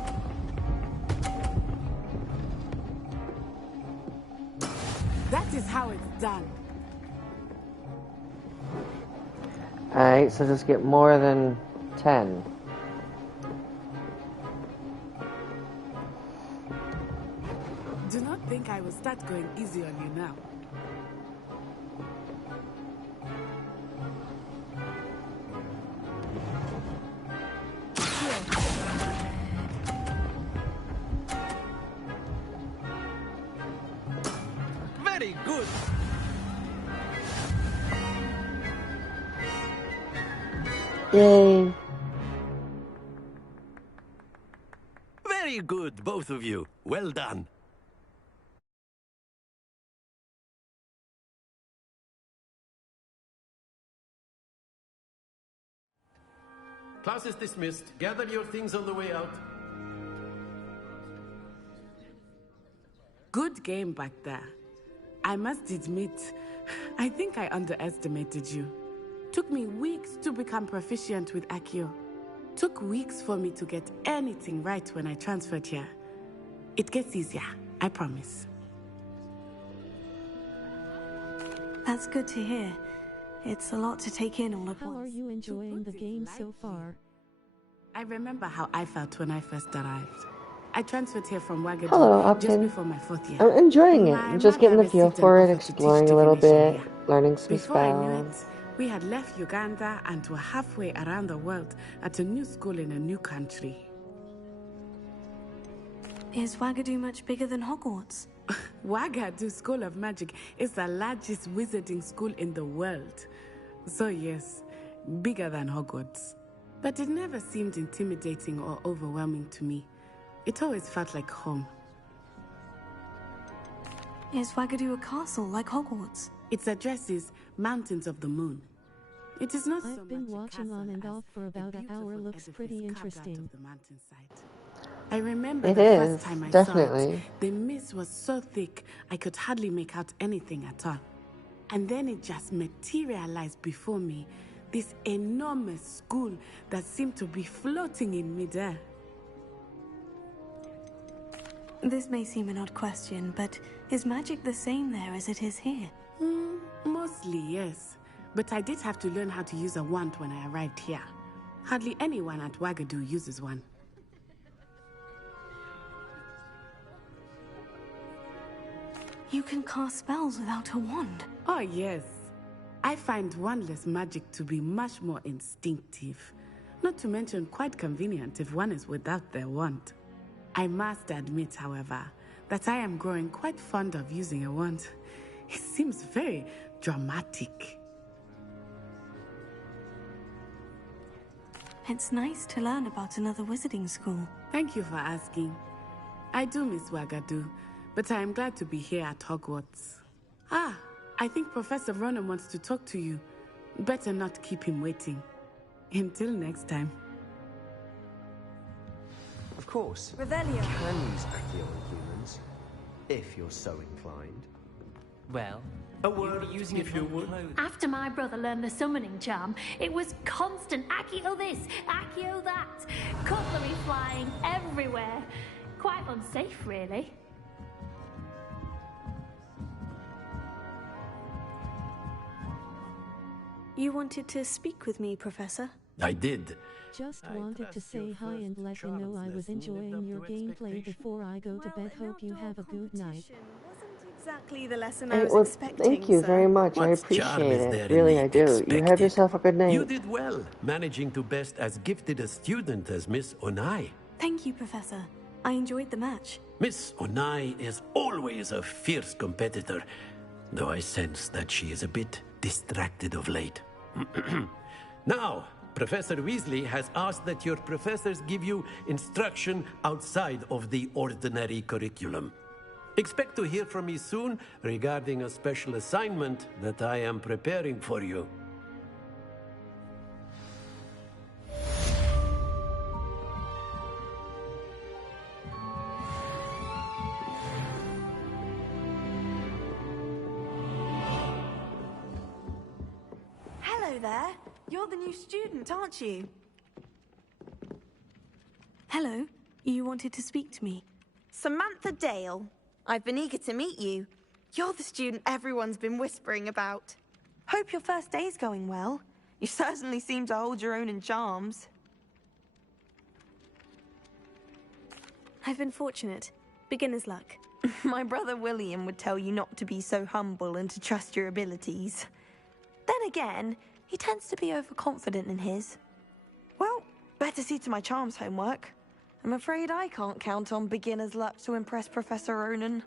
That is how it's done. Alright, so just get more than 10. Do not think I will start going easy on you now. Very good. Yay. Very good, both of you. Well done. Class is dismissed. Gather your things on the way out. Good game back there. I must admit, I think I underestimated you. Took me weeks to become proficient with Accio. Took weeks for me to get anything right when I transferred here. It gets easier, I promise. That's good to hear. It's a lot to take in all at once. How are you enjoying the game so far? I remember how I felt when I first arrived. I transferred here from Wagadugu Hello, just Upton. before my 4th year. I'm enjoying it. My I'm just getting mother the feel received an for it, offer to teach exploring a little divination bit, here. learning some Before I knew spells. it, we had left Uganda and were halfway around the world at a new school in a new country. Is Wagadu much bigger than Hogwarts? Wagadu School of Magic is the largest wizarding school in the world. So yes, bigger than Hogwarts. But it never seemed intimidating or overwhelming to me. It always felt like home. Is Wagadu a castle like Hogwarts? Its address is Mountains of the Moon. It is not so I've been much a watching castle on and as off for a about an hour. beautiful Looks edifice pretty carved out interesting. of the mountainside. I remember It the is, first time I definitely. saw it, the mist was so thick I could hardly make out anything at all. And then it just materialized before me, this enormous school that seemed to be floating in midair. This may seem an odd question, but is magic the same there as it is here? Mostly, yes. But I did have to learn how to use a wand when I arrived here. Hardly anyone at Wagadu uses one. You can cast spells without a wand. Oh, yes. I find wandless magic to be much more instinctive. Not to mention quite convenient if one is without their wand. I must admit, however, that I am growing quite fond of using a wand. It seems very dramatic. It's nice to learn about another wizarding school. Thank you for asking. I do miss Wagadu, but I am glad to be here at Hogwarts. Ah, I think Professor Ronan wants to talk to you. Better not keep him waiting. Until next time. Of course. Revelio. You can use Accio on humans, if you're so inclined. Well, a word, using if you would. After my brother learned the summoning charm, it was constant Accio this, Accio that. Cutlery flying everywhere. Quite unsafe, really. You wanted to speak with me, Professor? I did. Just wanted to say hi and let you know I was enjoying your gameplay before I go to bed. Hope you have a good night. Exactly the lesson Hey, I was well, expecting, thank you sir. very much. I What charm appreciate is it. there Really, in I the do. You have expected? yourself a good night. You did well, managing to best as gifted a student as Miss Onai. Thank you, Professor. I enjoyed the match. Miss Onai is always a fierce competitor, though I sense that she is a bit distracted of late. Now, Professor Weasley has asked that your professors give you instruction outside of the ordinary curriculum. Expect to hear from me soon regarding a special assignment that I am preparing for you. Hello there. You're the new student, aren't you? Hello. You wanted to speak to me? Samantha Dale. I've been eager to meet you. You're the student everyone's been whispering about. Hope your first day's going well. You certainly seem to hold your own in charms. I've been fortunate. Beginner's luck. My brother William would tell you not to be so humble and to trust your abilities. Then again, he tends to be overconfident in his. Well, better see to my charms homework. I'm afraid I can't count on beginner's luck to impress Professor Ronan.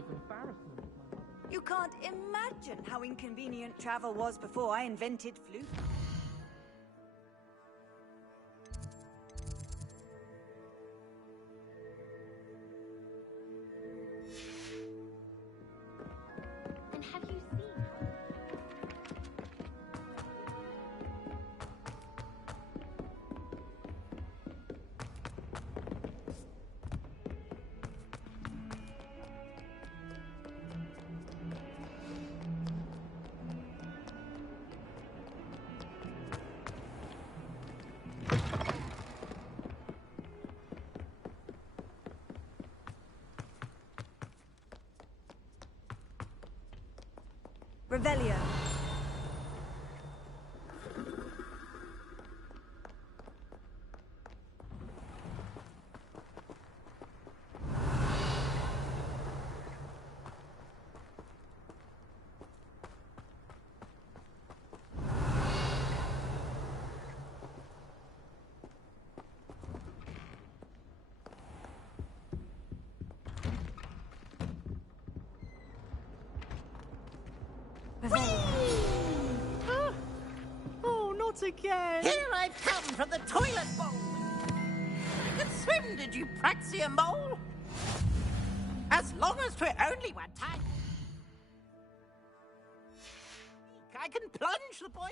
of embarrassment. You can't imagine how inconvenient travel was before I invented flute. And have you seen Revelio. Oh, not again! Here I've come from the toilet bowl! You can swim, did you, Praxia Mole? As long as 'twere only one time. I can plunge the boy.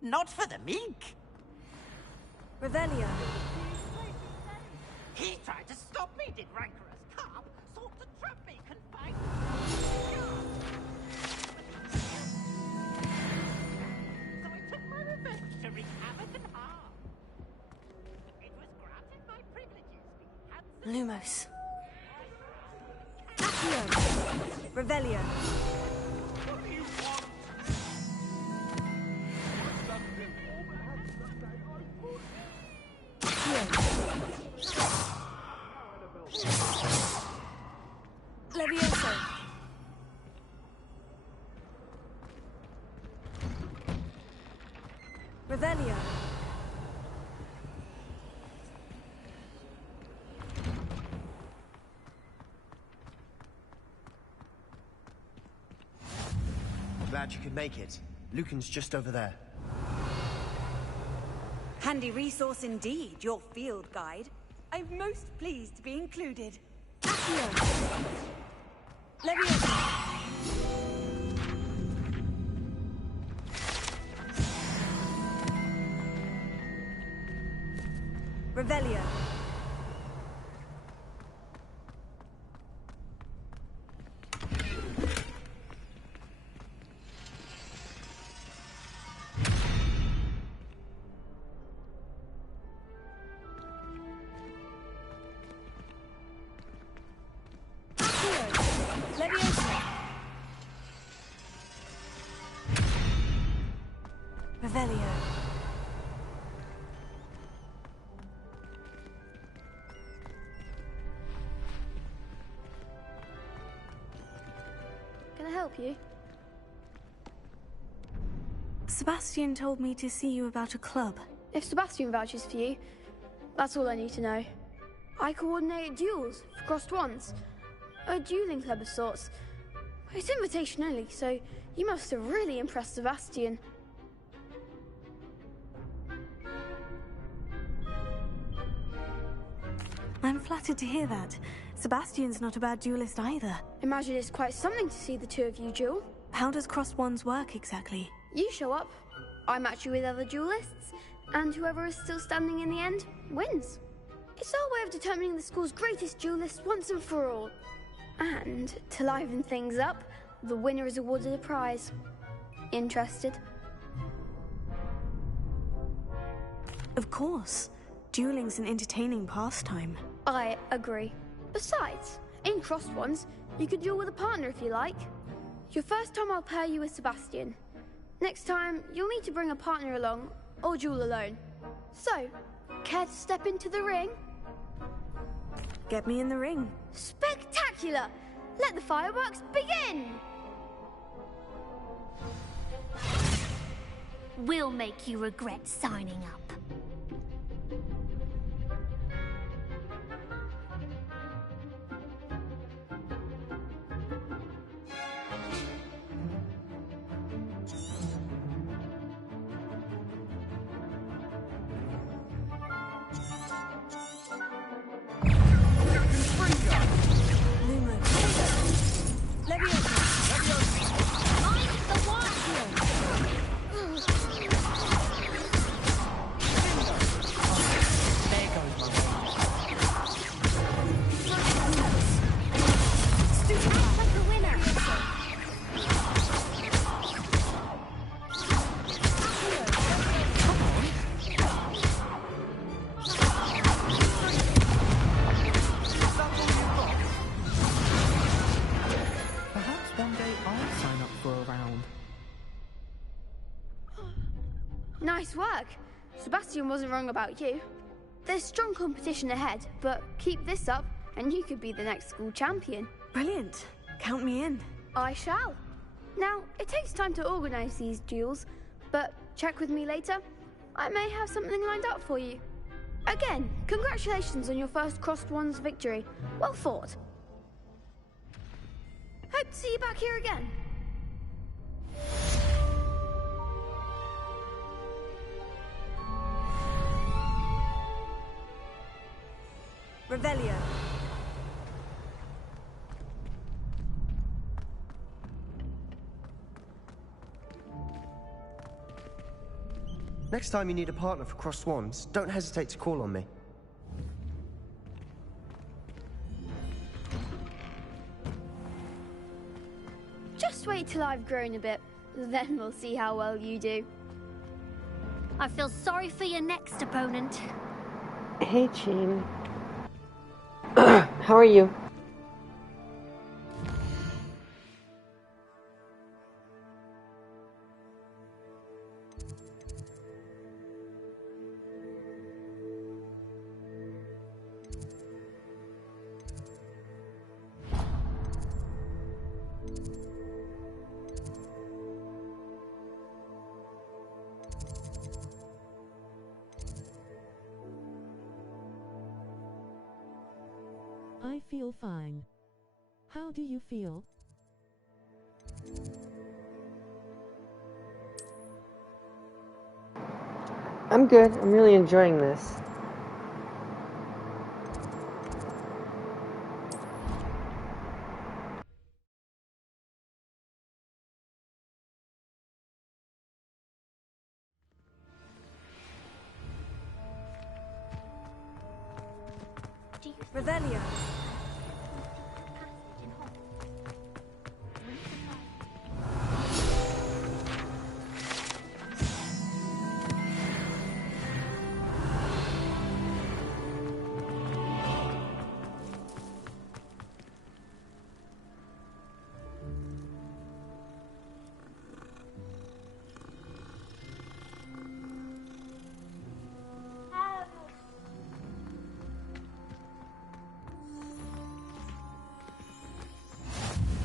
Not for the meek. Revelio. He tried to stop me, did rancorous carp. Sought to trap me, confined. So I took my revenge to wreak havoc and harm. It was granted my privileges. Lumos. Accio. Revelio. Levioso. Revelio. Glad you could make it. Lucan's just over there. Handy resource indeed, your field guide. I'm most pleased to be included. Accio. Levioso. Revelio. Revelio. Can I help you? Sebastian told me to see you about a club. If Sebastian vouches for you, that's all I need to know. I coordinate duels for crossed ones. A dueling club of sorts. It's invitation only, so you must have really impressed Sebastian. I'm flattered to hear that. Sebastian's not a bad duelist either. Imagine it's quite something to see the two of you duel. How does crossed wands work exactly? You show up, I match you with other duelists, and whoever is still standing in the end wins. It's our way of determining the school's greatest duelist once and for all. And to liven things up, the winner is awarded a prize. Interested? Of course. Dueling's an entertaining pastime. I agree. Besides, In crossed ones, you could duel with a partner if you like. Your first time I'll pair you with Sebastian. Next time, you'll need to bring a partner along, or duel alone. So, care to step into the ring? Get me in the ring. Spectacular! Let the fireworks begin! We'll make you regret signing up. Nice work. Sebastian wasn't wrong about you. There's strong competition ahead, but keep this up and you could be the next school champion. Brilliant. Count me in. I shall. Now, it takes time to organise these duels, but check with me later. I may have something lined up for you. Again, congratulations on your first Crossed Ones victory. Well fought. Hope to see you back here again. Revelio. Next time you need a partner for Crossed Swans, don't hesitate to call on me. Just wait till I've grown a bit, then we'll see how well you do. I feel sorry for your next opponent. Hey, Chin. How are you? I feel fine. How do you feel? I'm good. I'm really enjoying this. Revelio.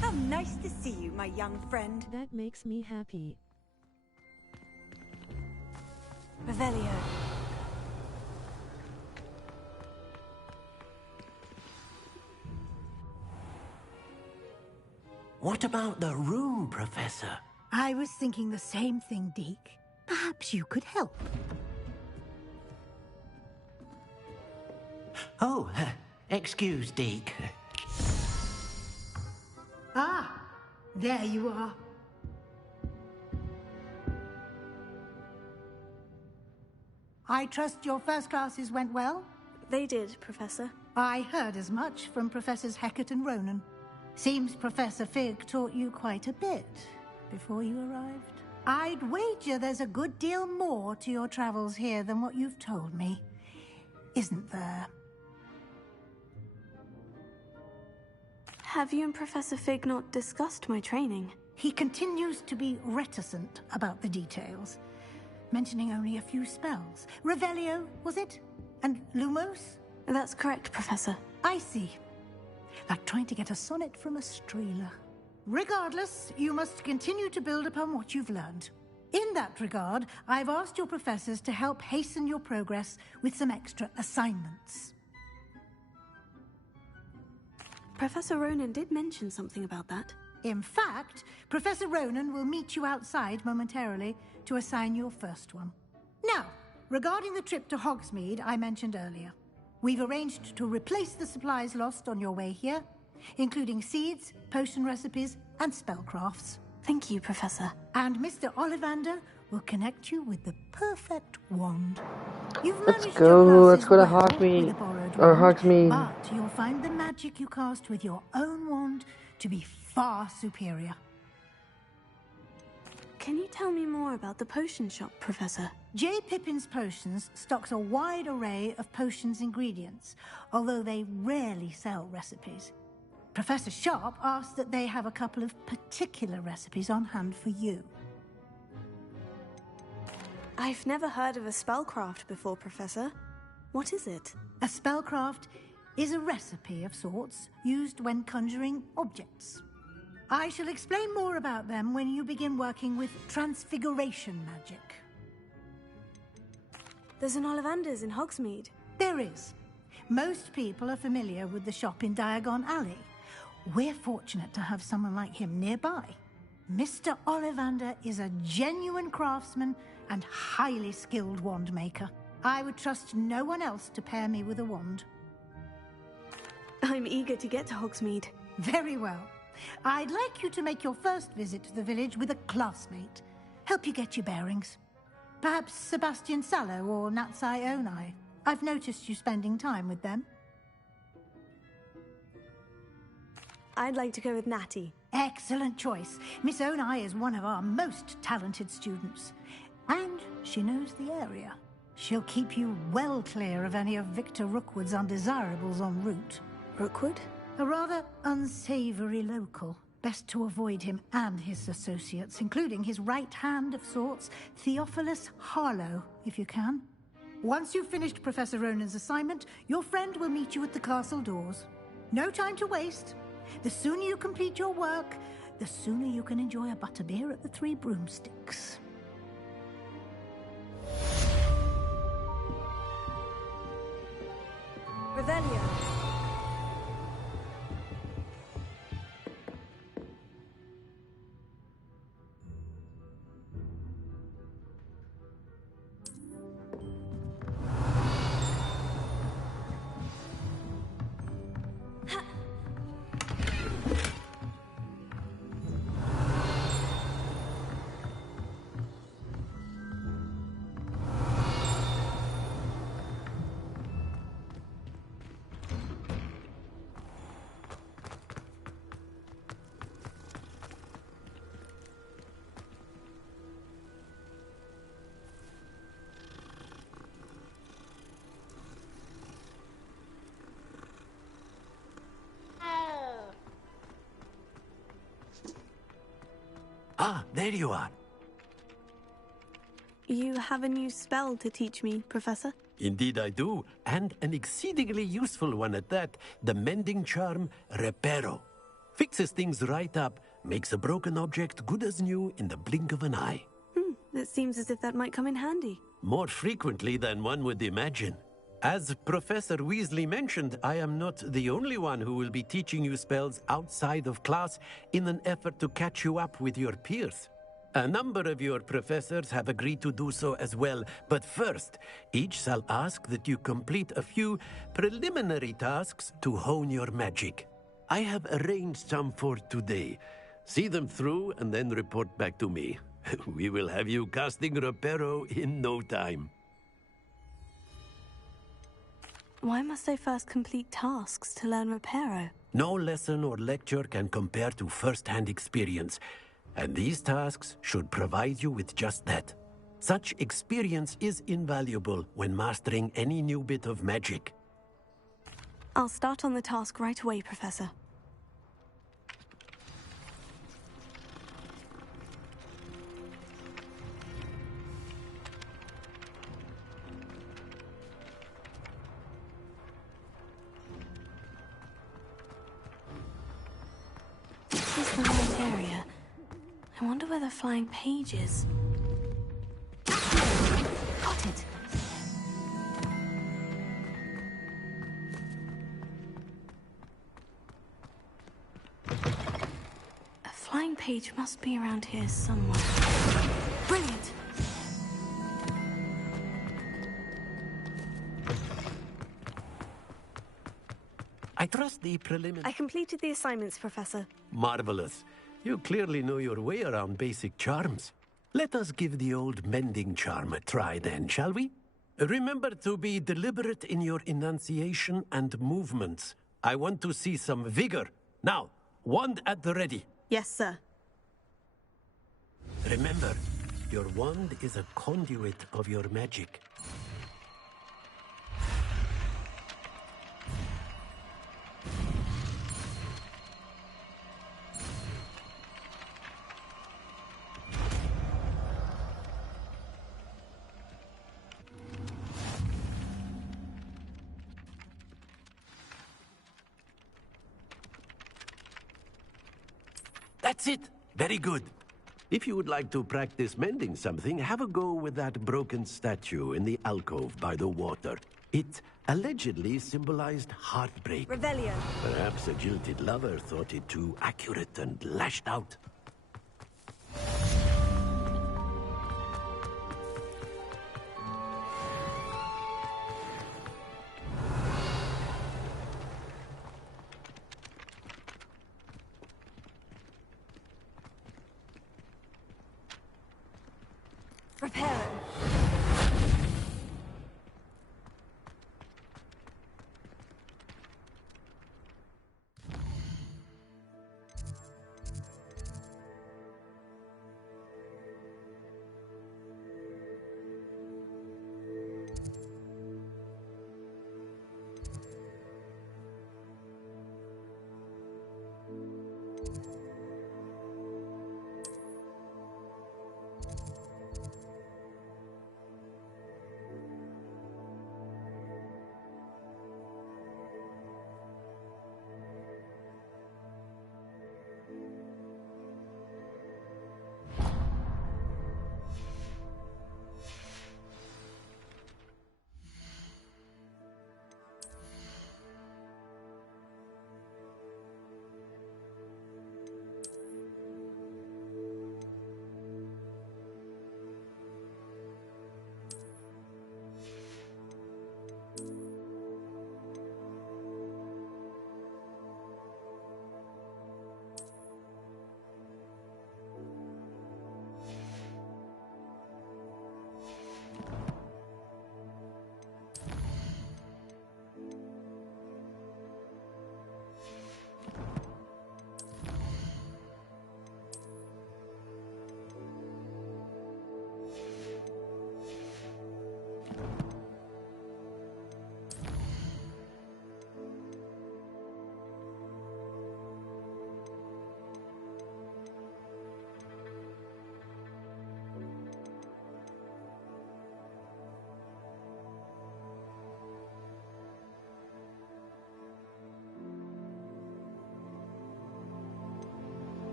How nice to see you, my young friend. That makes me happy. Revelio. What about the room, Professor? I was thinking the same thing, Deke. Perhaps you could help. Oh, excuse, Deke. Ah, there you are. I trust your first classes went well? They did, Professor. I heard as much from Professors Hecat and Ronan. Seems Professor Fig taught you quite a bit before you arrived. I'd wager there's a good deal more to your travels here than what you've told me. Isn't there? Have you and Professor Fig not discussed my training? He continues to be reticent about the details, mentioning only a few spells. Revelio, was it? And Lumos? That's correct, Professor. I see. Like trying to get a sonnet from a streeler. Regardless, you must continue to build upon what you've learned. In that regard, I've asked your professors to help hasten your progress with some extra assignments. Professor Ronan did mention something about that. In fact, Professor Ronan will meet you outside momentarily to assign your first one. Now, regarding the trip to Hogsmeade I mentioned earlier, we've arranged to replace the supplies lost on your way here, including seeds, potion recipes, and spellcrafts. Thank you, Professor. And Mr. Ollivander will connect you with the perfect wand. You've Let's managed go. your Let's go to classes well Hogsmeade. with a borrowed Or wand, Hogsmeade. but you'll find the magic you cast with your own wand to be far superior. Can you tell me more about the potion shop, Professor? J. Pippin's Potions stocks a wide array of potions ingredients, although they rarely sell recipes. Professor Sharp asked that they have a couple of particular recipes on hand for you. I've never heard of a spellcraft before, Professor. What is it? A spellcraft is a recipe of sorts used when conjuring objects. I shall explain more about them when you begin working with transfiguration magic. There's an Ollivander's in Hogsmeade. There is. Most people are familiar with the shop in Diagon Alley. We're fortunate to have someone like him nearby. Mr. Ollivander is a genuine craftsman and highly skilled wand maker. I would trust no one else to pair me with a wand. I'm eager to get to Hogsmeade. Very well. I'd like you to make your first visit to the village with a classmate. Help you get your bearings. Perhaps Sebastian Sallow or Natsai Onai. I've noticed you spending time with them. I'd like to go with Natty. Excellent choice. Miss Onai is one of our most talented students. And she knows the area. She'll keep you well clear of any of Victor Rookwood's undesirables en route. Rookwood? A rather unsavory local. Best to avoid him and his associates, including his right hand of sorts, Theophilus Harlow, if you can. Once you've finished Professor Ronan's assignment, your friend will meet you at the castle doors. No time to waste. The sooner you complete your work, the sooner you can enjoy a butterbeer at the Three Broomsticks. Revelio. Ah, there you are. You have a new spell to teach me, Professor? Indeed I do, and an exceedingly useful one at that. The mending charm, Reparo. Fixes things right up, makes a broken object good as new in the blink of an eye. It seems as if that might come in handy. More frequently than one would imagine. As Professor Weasley mentioned, I am not the only one who will be teaching you spells outside of class in an effort to catch you up with your peers. A number of your professors have agreed to do so as well, but first, each shall ask that you complete a few preliminary tasks to hone your magic. I have arranged some for today. See them through and then report back to me. We will have you casting Reparo in no time. Why must I first complete tasks to learn Reparo? No lesson or lecture can compare to first-hand experience, and these tasks should provide you with just that. Such experience is invaluable when mastering any new bit of magic. I'll start on the task right away, Professor. is the right area. I wonder where the flying page is. Got it. A flying page must be around here somewhere. Brilliant! I trust the preliminary... I completed the assignments, Professor. Marvelous. You clearly know your way around basic charms. Let us give the old mending charm a try then, shall we? Remember to be deliberate in your enunciation and movements. I want to see some vigor. Now, wand at the ready. Yes, sir. Remember, your wand is a conduit of your magic. That's it. Very good. If you would like to practice mending something, have a go with that broken statue in the alcove by the water. It allegedly symbolized heartbreak. Revelio. Perhaps a jilted lover thought it too accurate and lashed out. Reparo.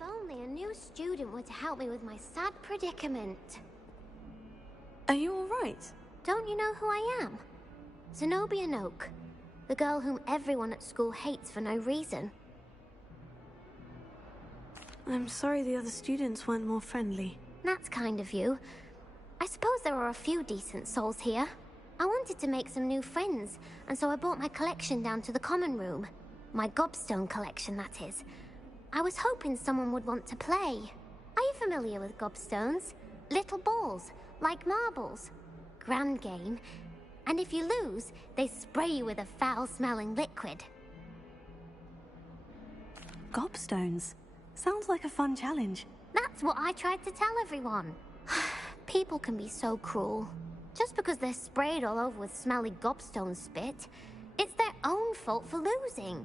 Only a new student were to help me with my sad predicament. Are you all right? Don't you know who I am? Zenobia Noak, the girl whom everyone at school hates for no reason. I'm sorry the other students weren't more friendly. That's kind of you. I suppose there are a few decent souls here. I wanted to make some new friends, and so I brought my collection down to the common room. My gobstone collection, that is. I was hoping someone would want to play. Are you familiar with gobstones? Little balls, like marbles. Grand game. And if you lose, they spray you with a foul-smelling liquid. Gobstones? Sounds like a fun challenge. That's what I tried to tell everyone. people can be so cruel. Just because they're sprayed all over with smelly gobstone spit, it's their own fault for losing.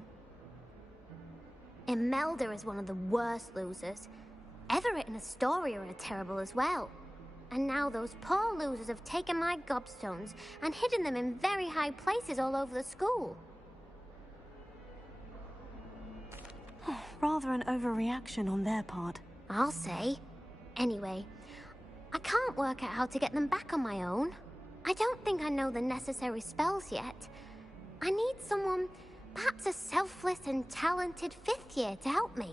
Imelda is one of the worst losers. Everett and Astoria are terrible as well. And now those poor losers have taken my gobstones and hidden them in very high places all over the school. Rather an overreaction on their part. I'll say. Anyway, I can't work out how to get them back on my own. I don't think I know the necessary spells yet. I need someone, perhaps a selfless and talented 5th year to help me.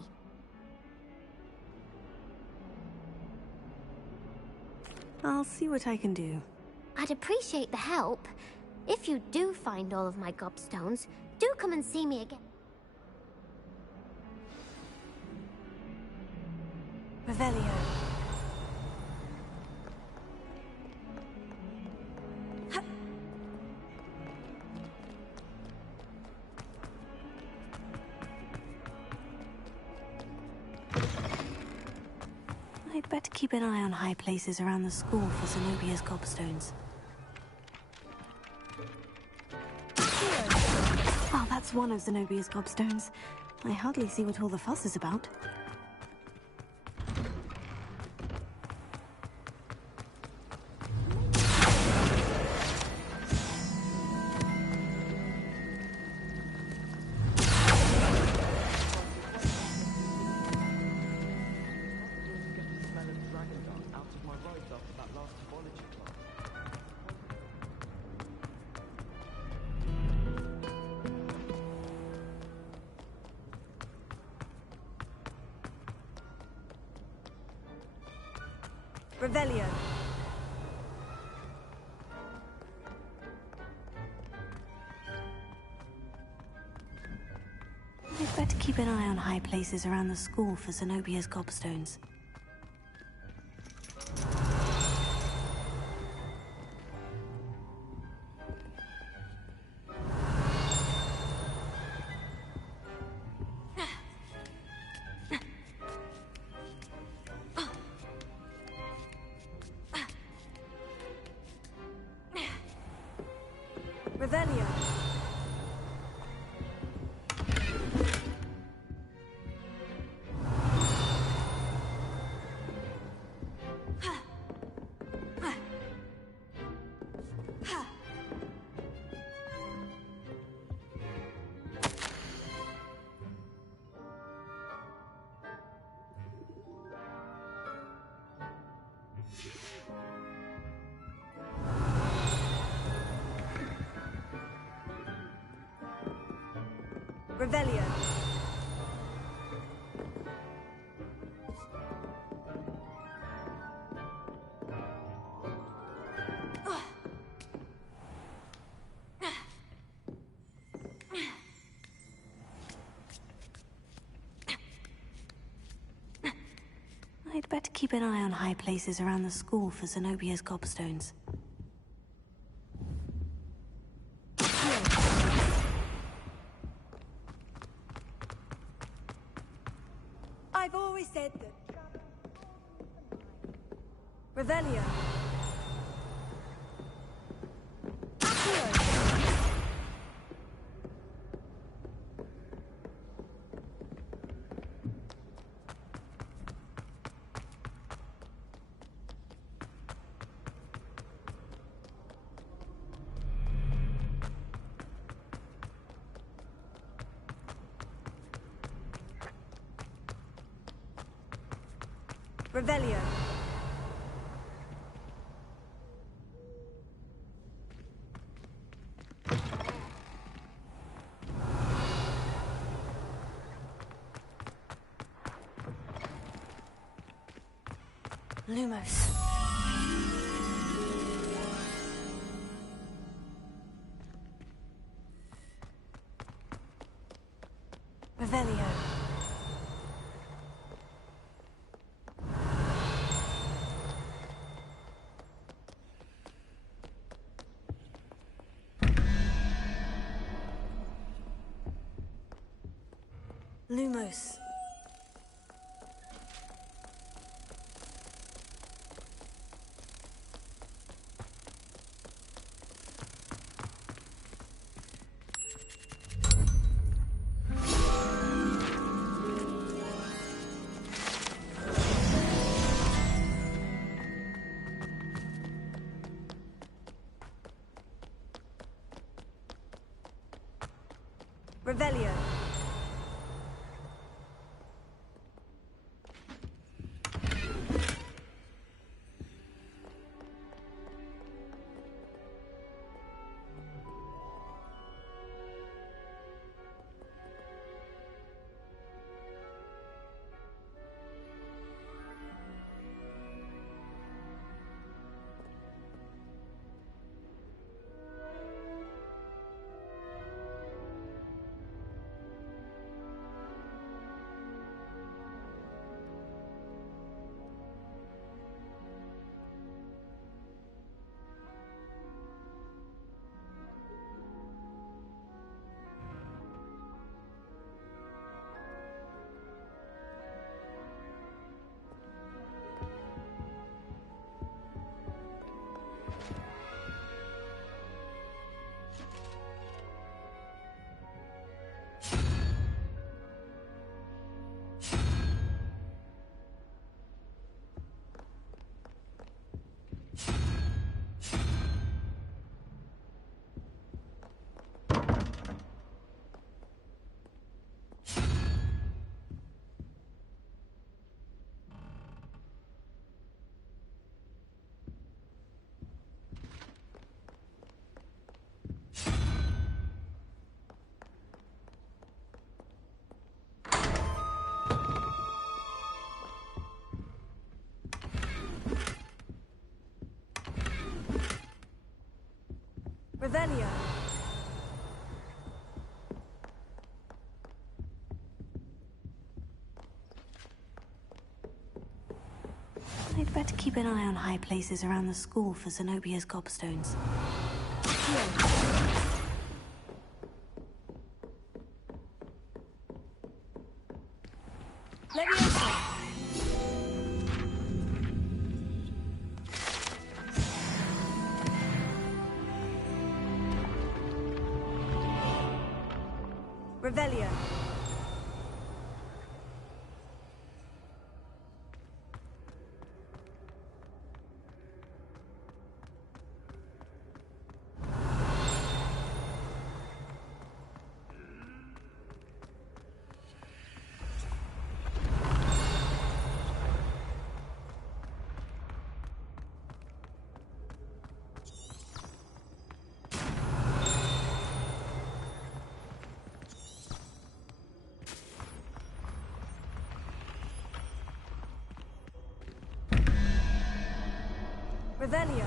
I'll see what I can do. I'd appreciate the help. If you do find all of my gobstones, do come and see me again. Revelio. I'd better keep an eye on high places around the school for Zenobia's gobstones. Oh, that's one of Zenobia's gobstones. I hardly see what all the fuss is about. Revelio. I'd better keep an eye on high places around the school for Zenobia's gobstones. Revelio. Revelio. I'd better keep an eye on high places around the school for Zenobia's gobstones. I've always said that. Revelio. Revelio. Lumos. Revelio. Lumos. Revelio. Revelio. I'd better keep an eye on high places around the school for Zenobia's gobstones. Revelio. Revelio.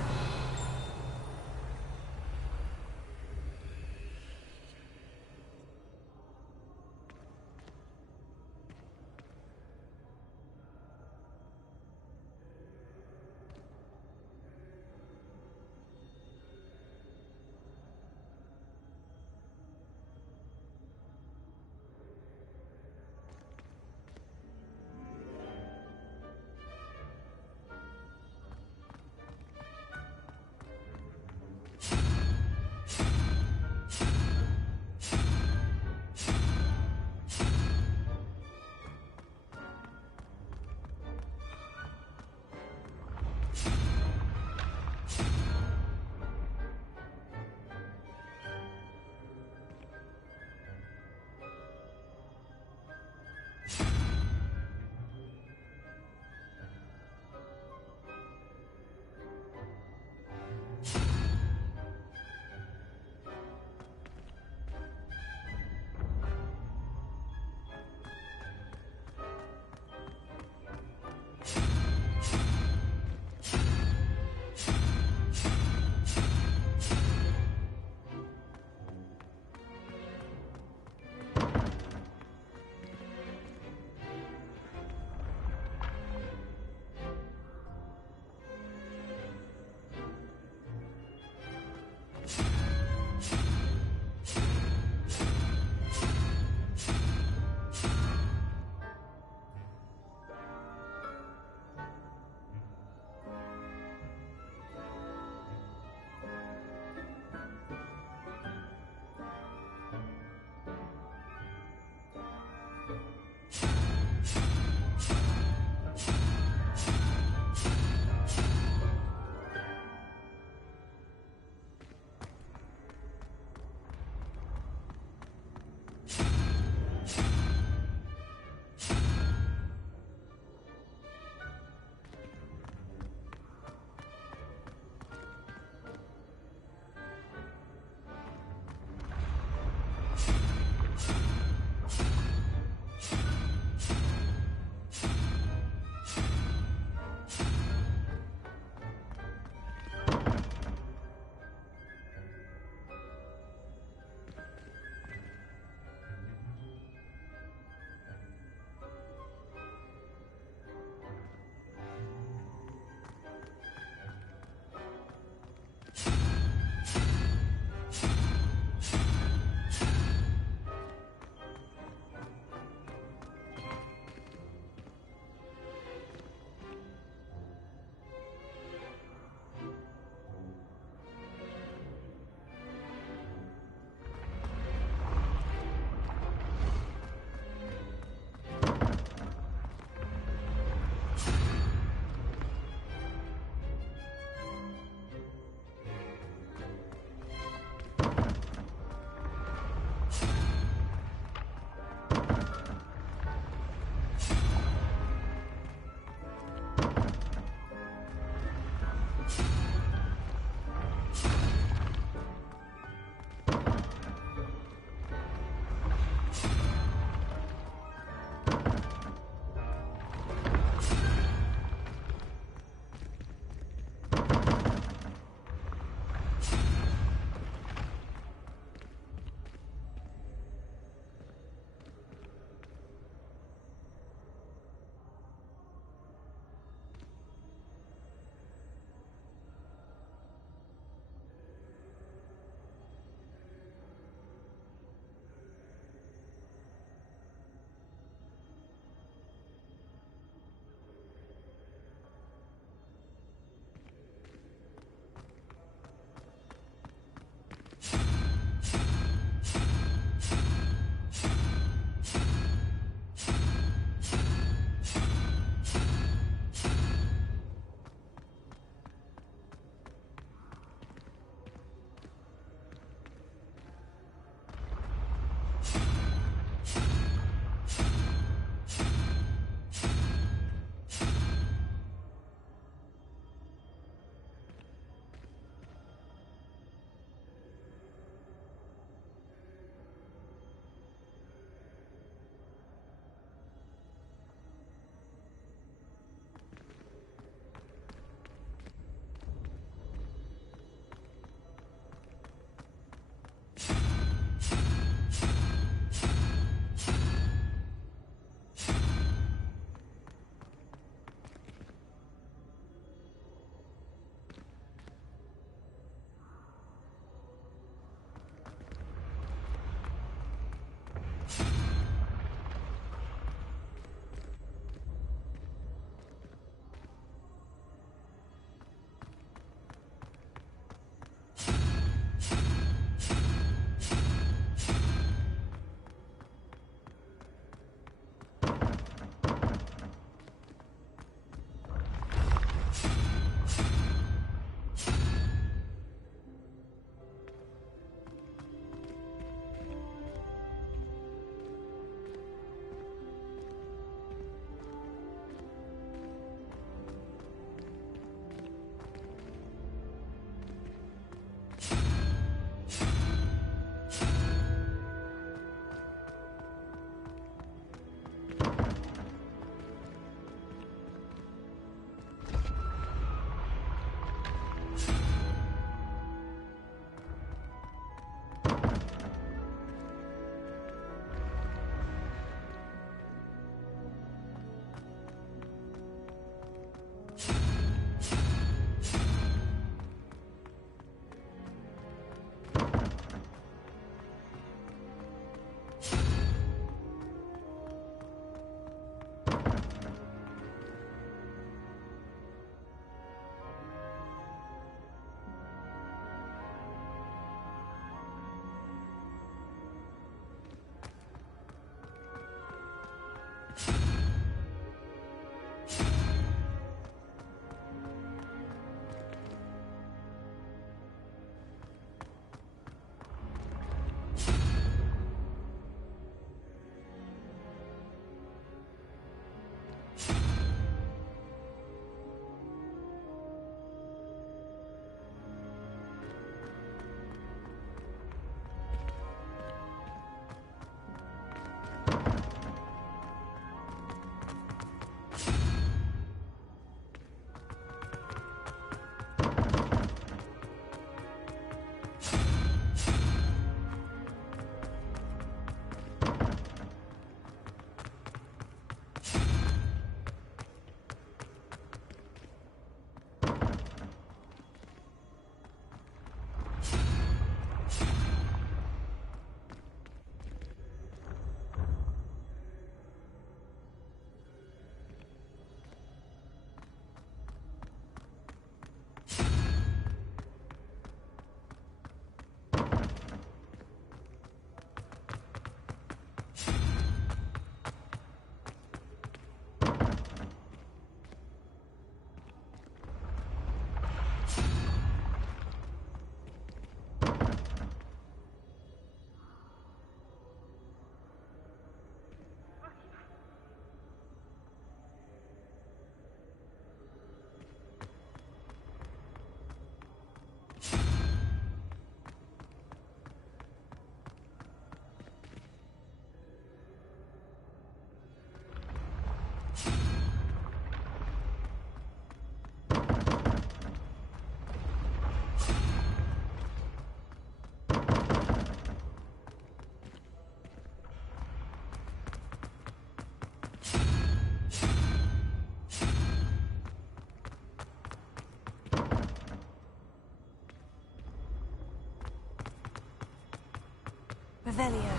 Revelio.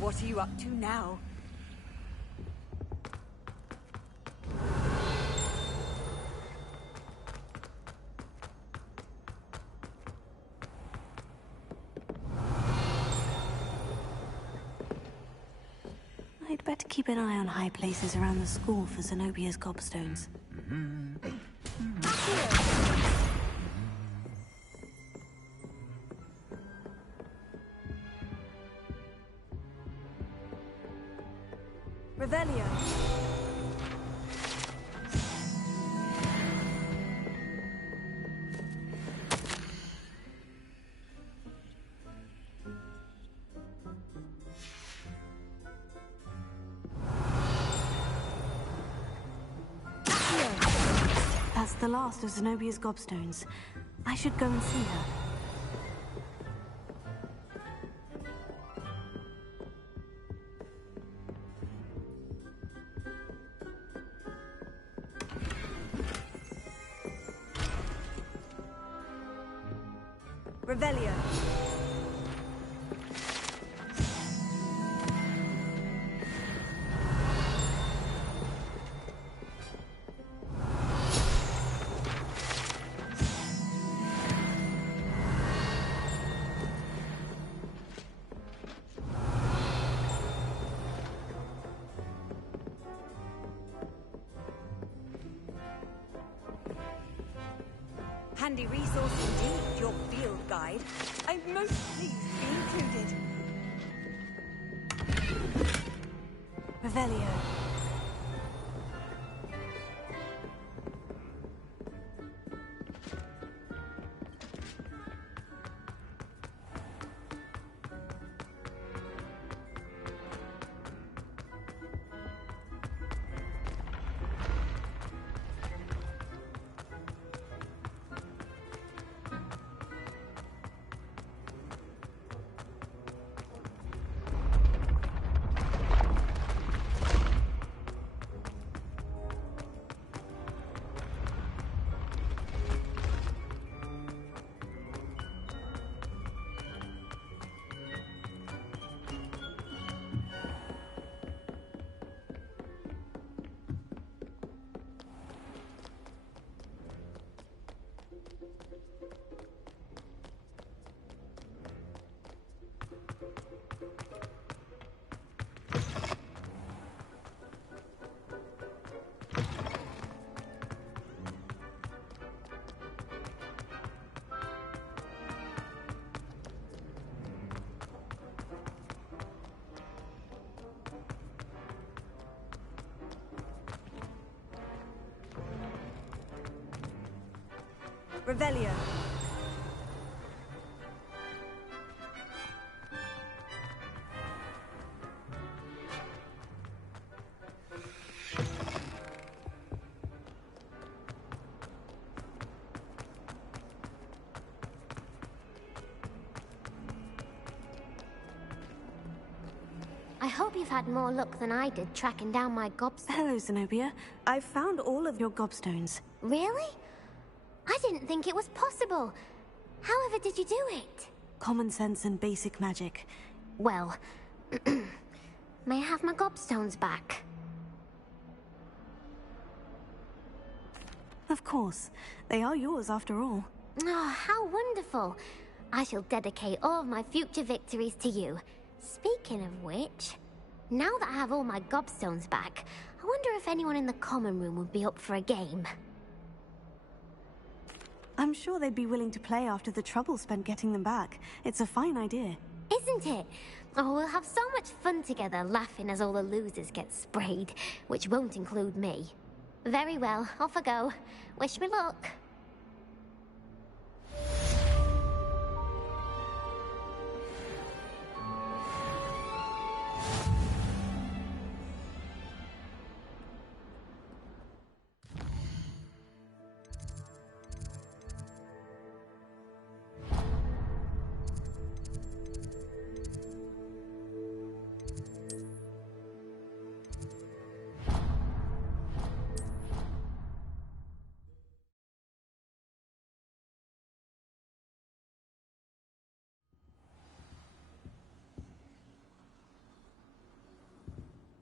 What are you up to now? I'd better keep an eye on high places around the school for Zenobia's gobstones. Revelio. That's the last of Zenobia's gobstones. I should go and see her. Revelio. Handy resource indeed, your field guide. I'm most pleased to be included. Revelio. Revelio. I hope you've had more luck than I did tracking down my gobstones. Hello, Zenobia. I've found all of your gobstones. Really? I didn't think it was possible. However did you do it? Common sense and basic magic. Well, may I have my gobstones back? Of course. They are yours after all. Oh, how wonderful. I shall dedicate all of my future victories to you. Speaking of which, now that I have all my gobstones back, I wonder if anyone in the common room would be up for a game. I'm sure they'd be willing to play after the trouble spent getting them back. It's a fine idea. Isn't it? Oh, we'll have so much fun together laughing as all the losers get sprayed, which won't include me. Very well, off I go. Wish me luck.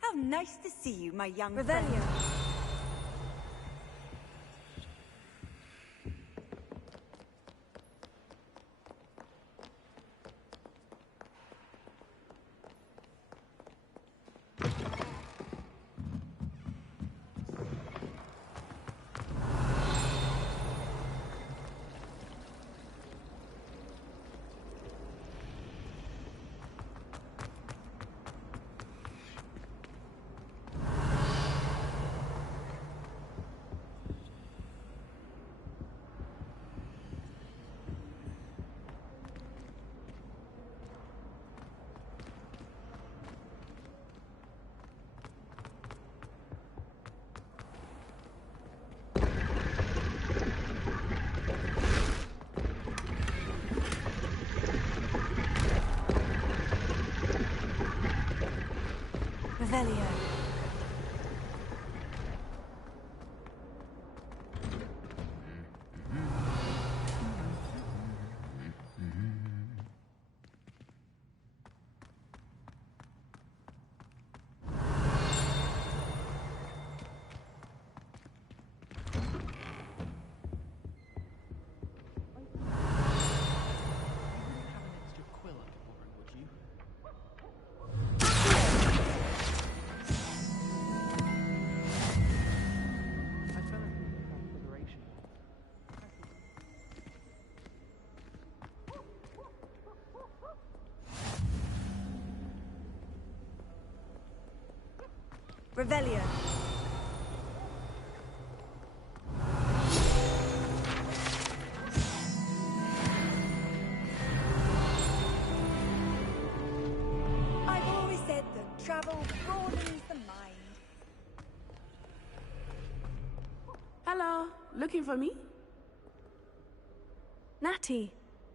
How nice to see you, my young friend. Revelio. Revelio. Revelio. I've always said that travel broadens the mind. Hello, looking for me? Natty,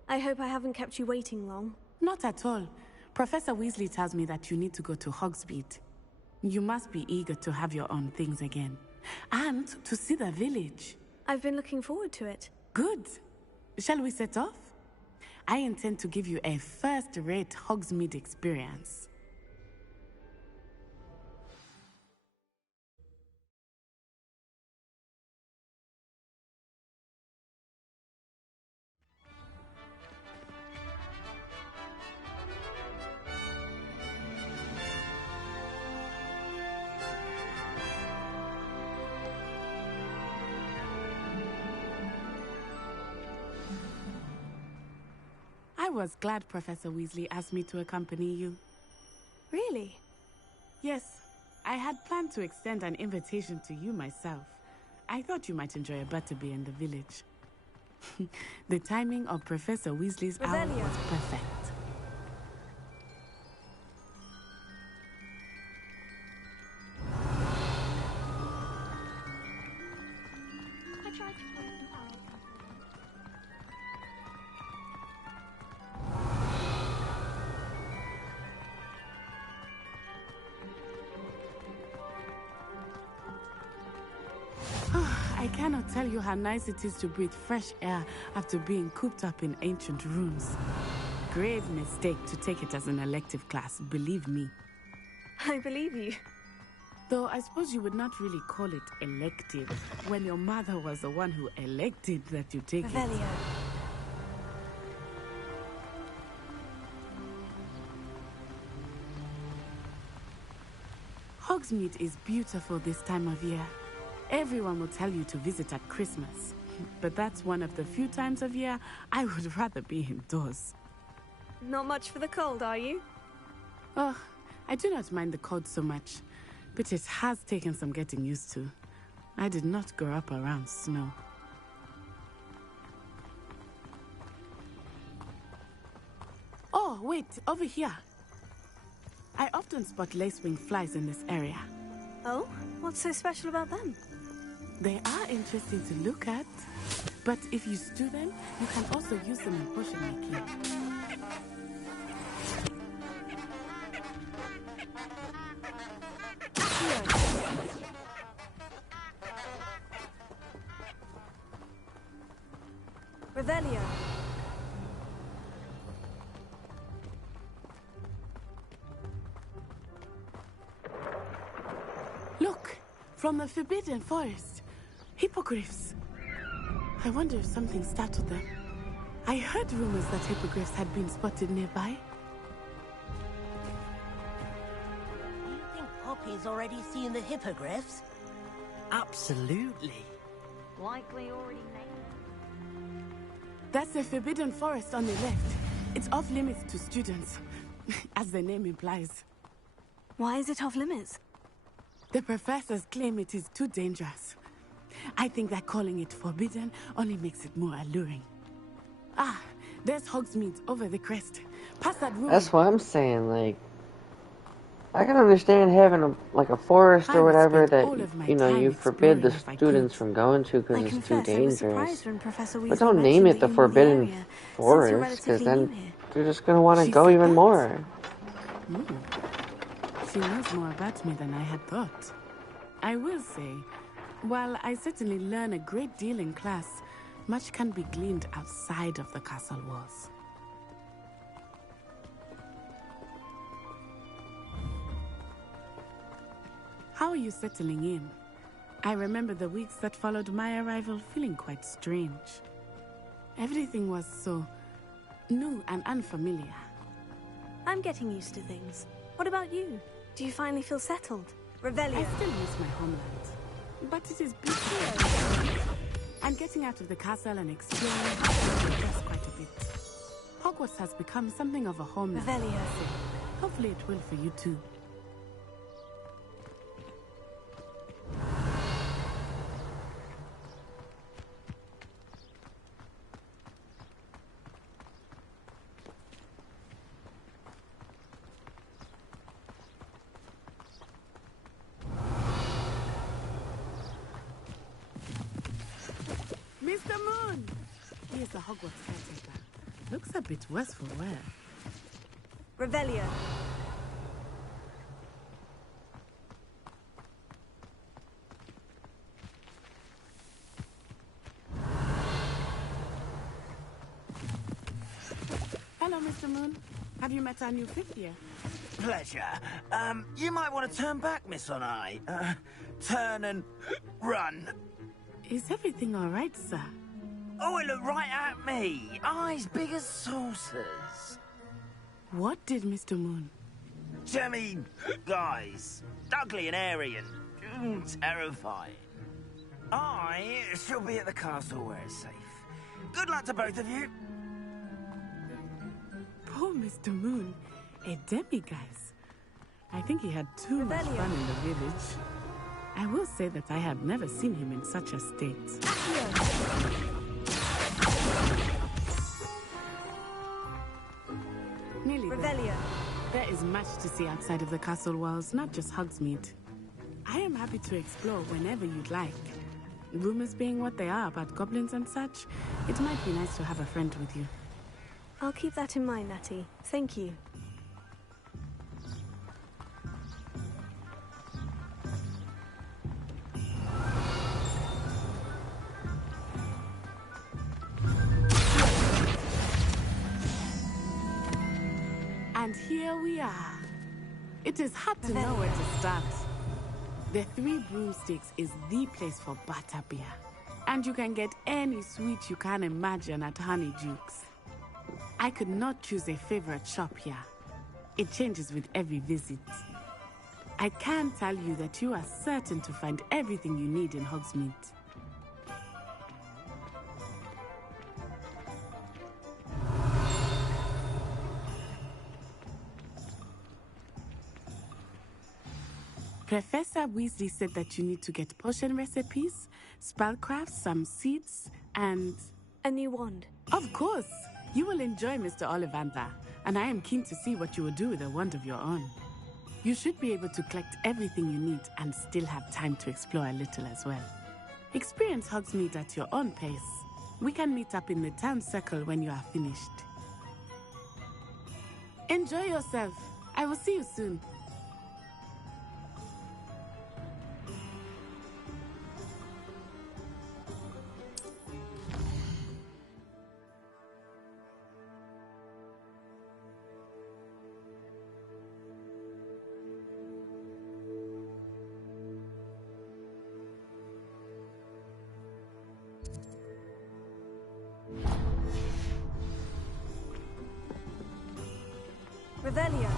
I hope I haven't kept you waiting long. Not at all. Professor Weasley tells me that you need to go to Hogsmeade. You must be eager to have your own things again. And to see the village. I've been looking forward to it. Good. Shall we set off? I intend to give you a first-rate Hogsmeade experience. I was glad Professor Weasley asked me to accompany you. Really? Yes, I had planned to extend an invitation to you myself. I thought you might enjoy a butterbeer in the village. The timing of Professor Weasley's hour Revelio. was perfect. I cannot tell you how nice it is to breathe fresh air after being cooped up in ancient rooms. Grave mistake to take it as an elective class, believe me. I believe you. Though I suppose you would not really call it elective when your mother was the one who elected that you take Revelio. it. Hogsmeade is beautiful this time of year. Everyone will tell you to visit at Christmas. But that's one of the few times of year I would rather be indoors. Not much for the cold, are you? Oh, I do not mind the cold so much, but it has taken some getting used to. I did not grow up around snow. Oh, wait, over here. I often spot lacewing flies in this area. Oh? What's so special about them? They are interesting to look at, but if you stew them, you can also use them in potion making. Revelio. Look, from the Forbidden Forest. Hippogriffs. I wonder if something startled them. I heard rumors that hippogriffs had been spotted nearby. You think Poppy's already seen the hippogriffs? Absolutely. Likely already named. That's the Forbidden Forest on the left. It's off limits to students, as the name implies. Why is it off limits? The professors claim it is too dangerous. I think that calling it forbidden only makes it more alluring. Ah, there's Hogsmeade over the crest. Past that room. That's what I'm saying, like... I can understand having a forest or whatever that, you know, you forbid the students from going to because it's too dangerous. But don't name it the Forbidden Forest, because then they're just going to want to go even more. She knows more about me than I had thought. I will say, while I certainly learn a great deal in class, much can be gleaned outside of the castle walls. How are you settling in? I remember the weeks that followed my arrival feeling quite strange. Everything was so new and unfamiliar. I'm getting used to things. What about you? Do you finally feel settled? Revelio. I still miss my homeland, but it is beautiful. And getting out of the castle and exploring has quite a bit. Hogwarts has become something of a homeland. Revelio. Hopefully it will for you too. Mr. Moon! He is the Hogwarts caretaker. Looks a bit worse for wear. Revelio. Hello, Mr. Moon. Have you met our new fifth year? Pleasure. You might want to turn back, Miss Onai. Turn and run. Is everything all right, sir? Oh, it looked right at me. Eyes big as saucers. What did Mr. Moon? I mean, guys, ugly and airy and terrifying. I shall be at the castle where it's safe. Good luck to both of you. Poor Mr. Moon, a demiguise. I think he had too much fun in the village. I will say that I have never seen him in such a state. Revelio. There is much to see outside of the castle walls, not just Hogsmeade. I am happy to explore whenever you'd like. Rumors being what they are about goblins and such, it might be nice to have a friend with you. I'll keep that in mind, Natty. Thank you. And here we are. It is hard to know where to start. The Three Broomsticks is the place for butterbeer. And you can get any sweet you can imagine at Honeyduke's. I could not choose a favorite shop here. It changes with every visit. I can tell you that you are certain to find everything you need in Hogsmeade. Professor Weasley said that you need to get potion recipes, spellcrafts, some seeds, and... a new wand. Of course! You will enjoy Mr. Ollivander, and I am keen to see what you will do with a wand of your own. You should be able to collect everything you need and still have time to explore a little as well. Experience Hogsmeade at your own pace. We can meet up in the town circle when you are finished. Enjoy yourself. I will see you soon. Revelio.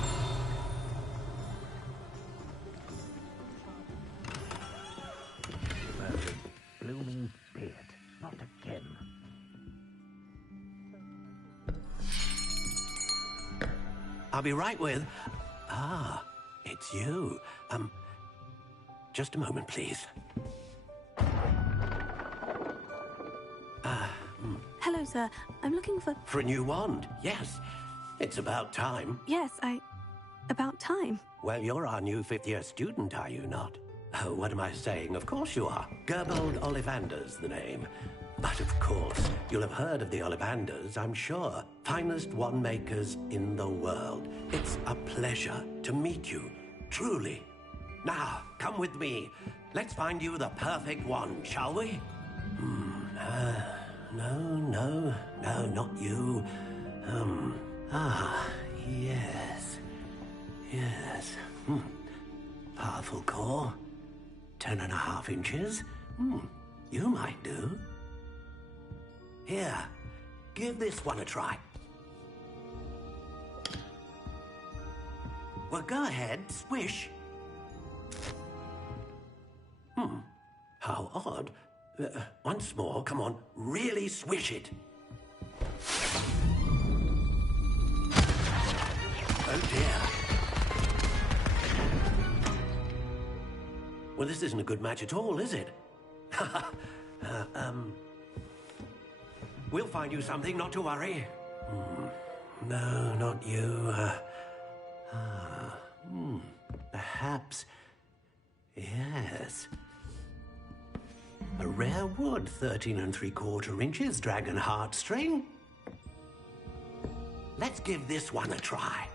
Blooming beard. Not again. I'll be right with... Ah, it's you. Just a moment, please. Hello, sir. I'm looking for... For a new wand, yes. It's about time. Yes, about time. Well, you're our new fifth-year student, are you not? Oh, what am I saying? Of course you are. Gerbold Ollivander's the name. But of course, you'll have heard of the Ollivanders, I'm sure. Finest wand makers in the world. It's a pleasure to meet you, truly. Now, come with me. Let's find you the perfect wand, shall we? No, not you. Yes. Powerful core. 10.5 inches. You might do. Here, give this one a try. Well, go ahead, swish. How odd. Once more, come on, really swish it. Oh dear. Well, this isn't a good match at all, is it? We'll find you something, not to worry. No, not you. Perhaps... Yes. A rare wood, 13 3/4 inches, dragon heartstring. Let's give this one a try.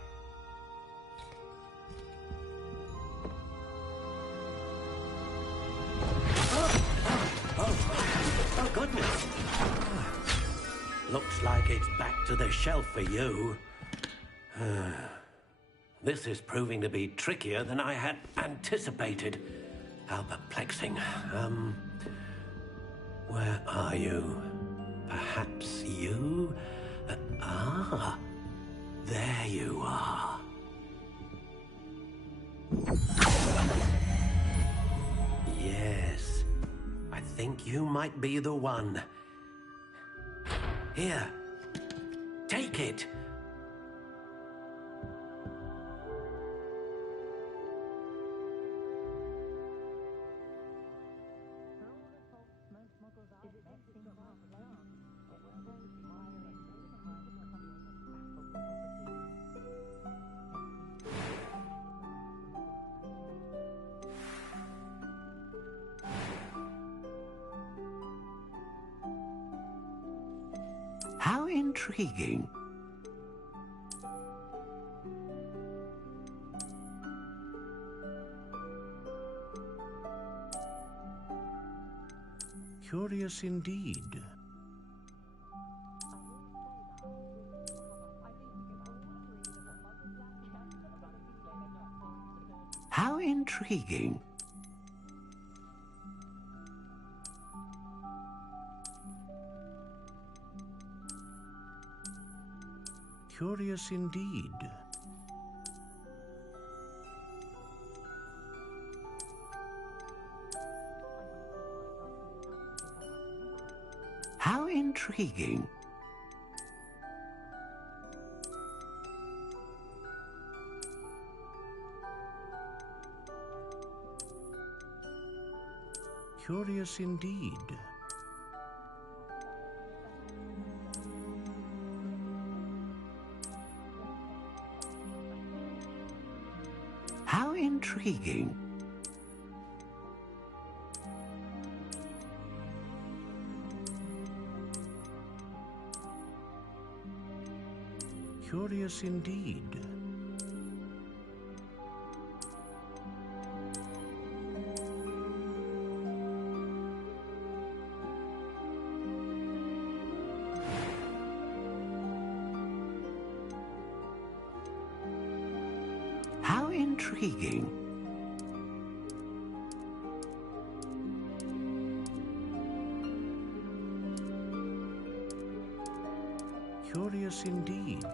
Oh, goodness. Looks like it's back to the shelf for you. This is proving to be trickier than I had anticipated. How perplexing. Where are you? Perhaps you? There you are. Yes, I think you might be the one. Here, take it. How intriguing. Curious indeed. How intriguing. Curious indeed. How intriguing. Curious indeed. How intriguing. Curious indeed. How intriguing. Curious indeed.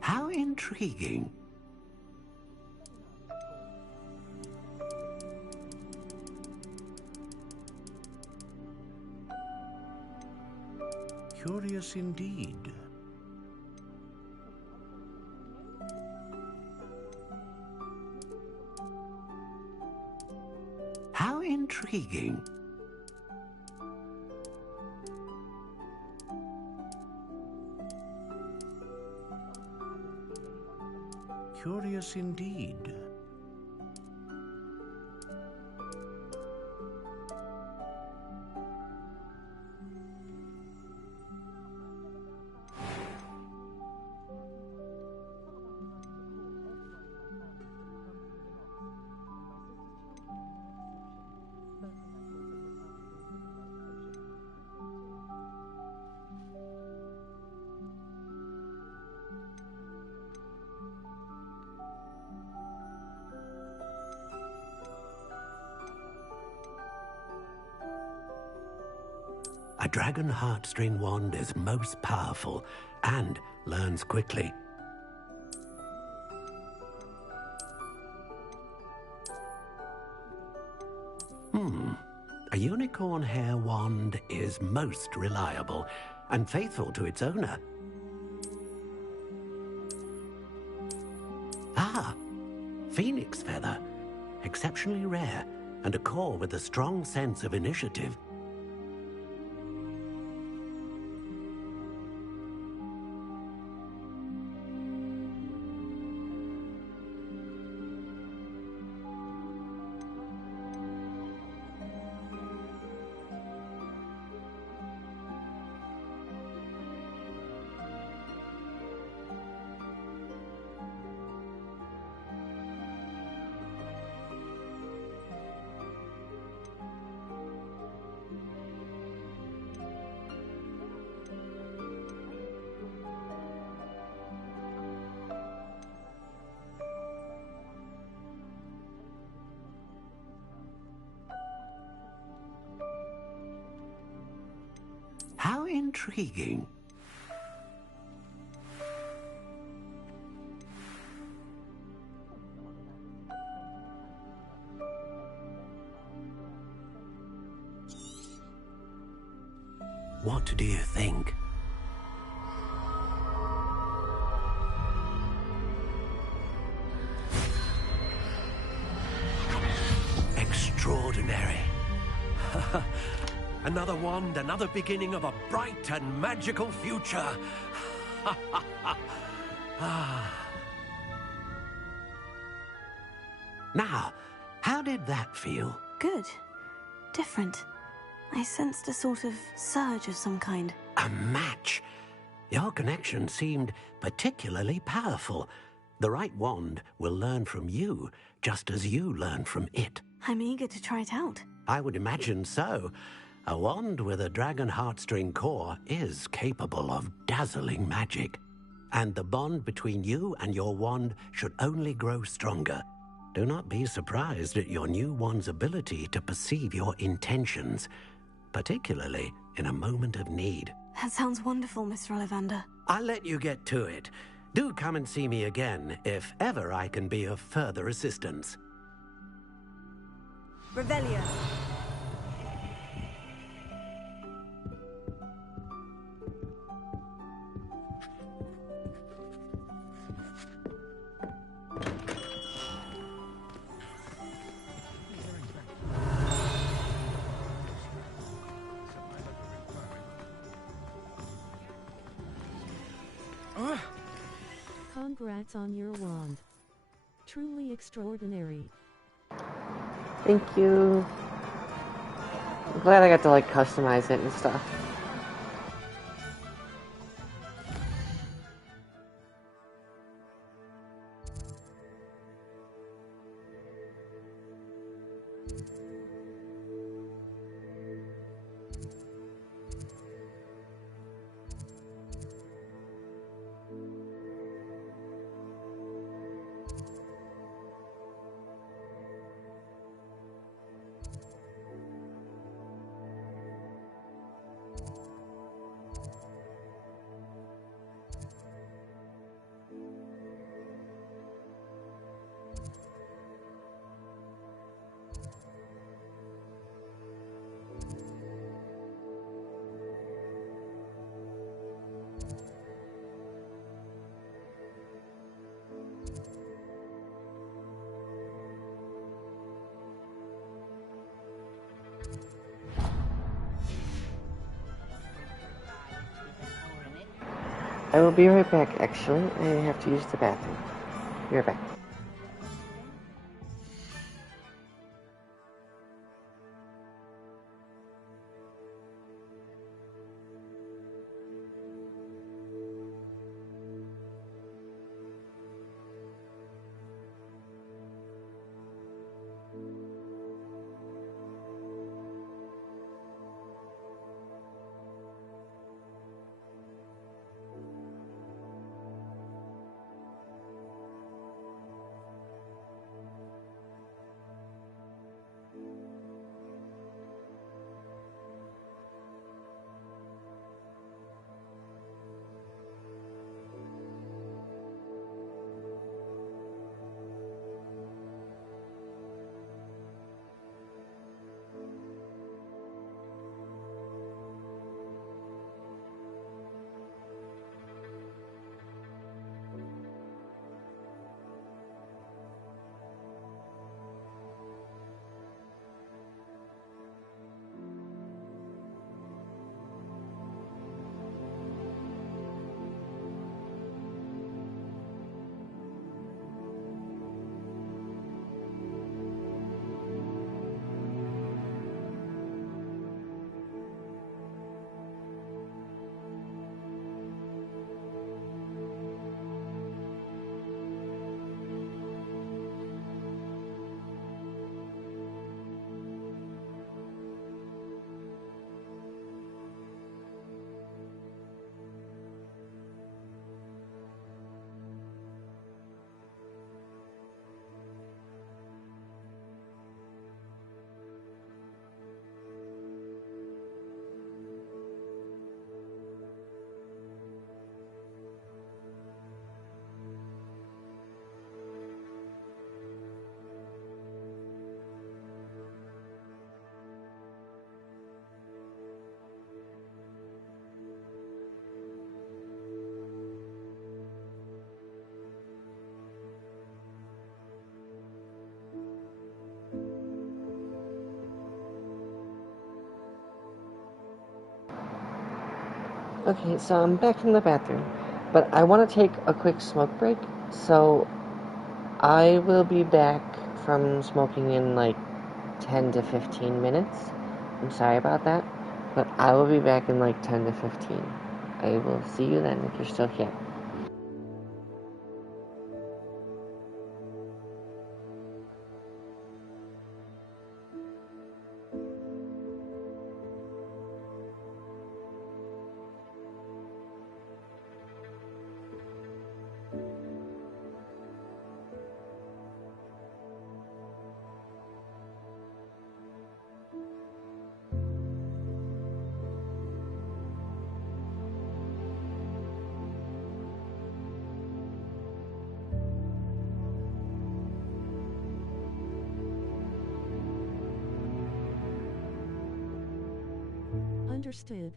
How intriguing. Curious indeed. How intriguing. Curious indeed. A dragon heartstring wand is most powerful and learns quickly. A unicorn hair wand is most reliable and faithful to its owner. Ah, phoenix feather, exceptionally rare, and a core with a strong sense of initiative. How intriguing. What do you think? Extraordinary. Another wand, another beginning of a bright and magical future. Now, How did that feel? Good. Different. I sensed a sort of surge of some kind. A match? Your connection seemed particularly powerful. The right wand will learn from you, just as you learn from it. I'm eager to try it out. I would imagine so. A wand with a dragon heartstring core is capable of dazzling magic. And the bond between you and your wand should only grow stronger. Do not be surprised at your new wand's ability to perceive your intentions, particularly in a moment of need. That sounds wonderful, Mr. Ollivander. I'll let you get to it. Do come and see me again if ever I can be of further assistance. Revelio. Congrats on your wand. Truly extraordinary. Thank you. I'm glad I got to, like, customize it and stuff. I will be right back, actually. I have to use the bathroom. Be right back. Okay, so I'm back from the bathroom, but I want to take a quick smoke break, so I will be back from smoking in like 10 to 15 minutes. I'm sorry about that, but I will be back in like 10 to 15. I will see you then if you're still here. Understood.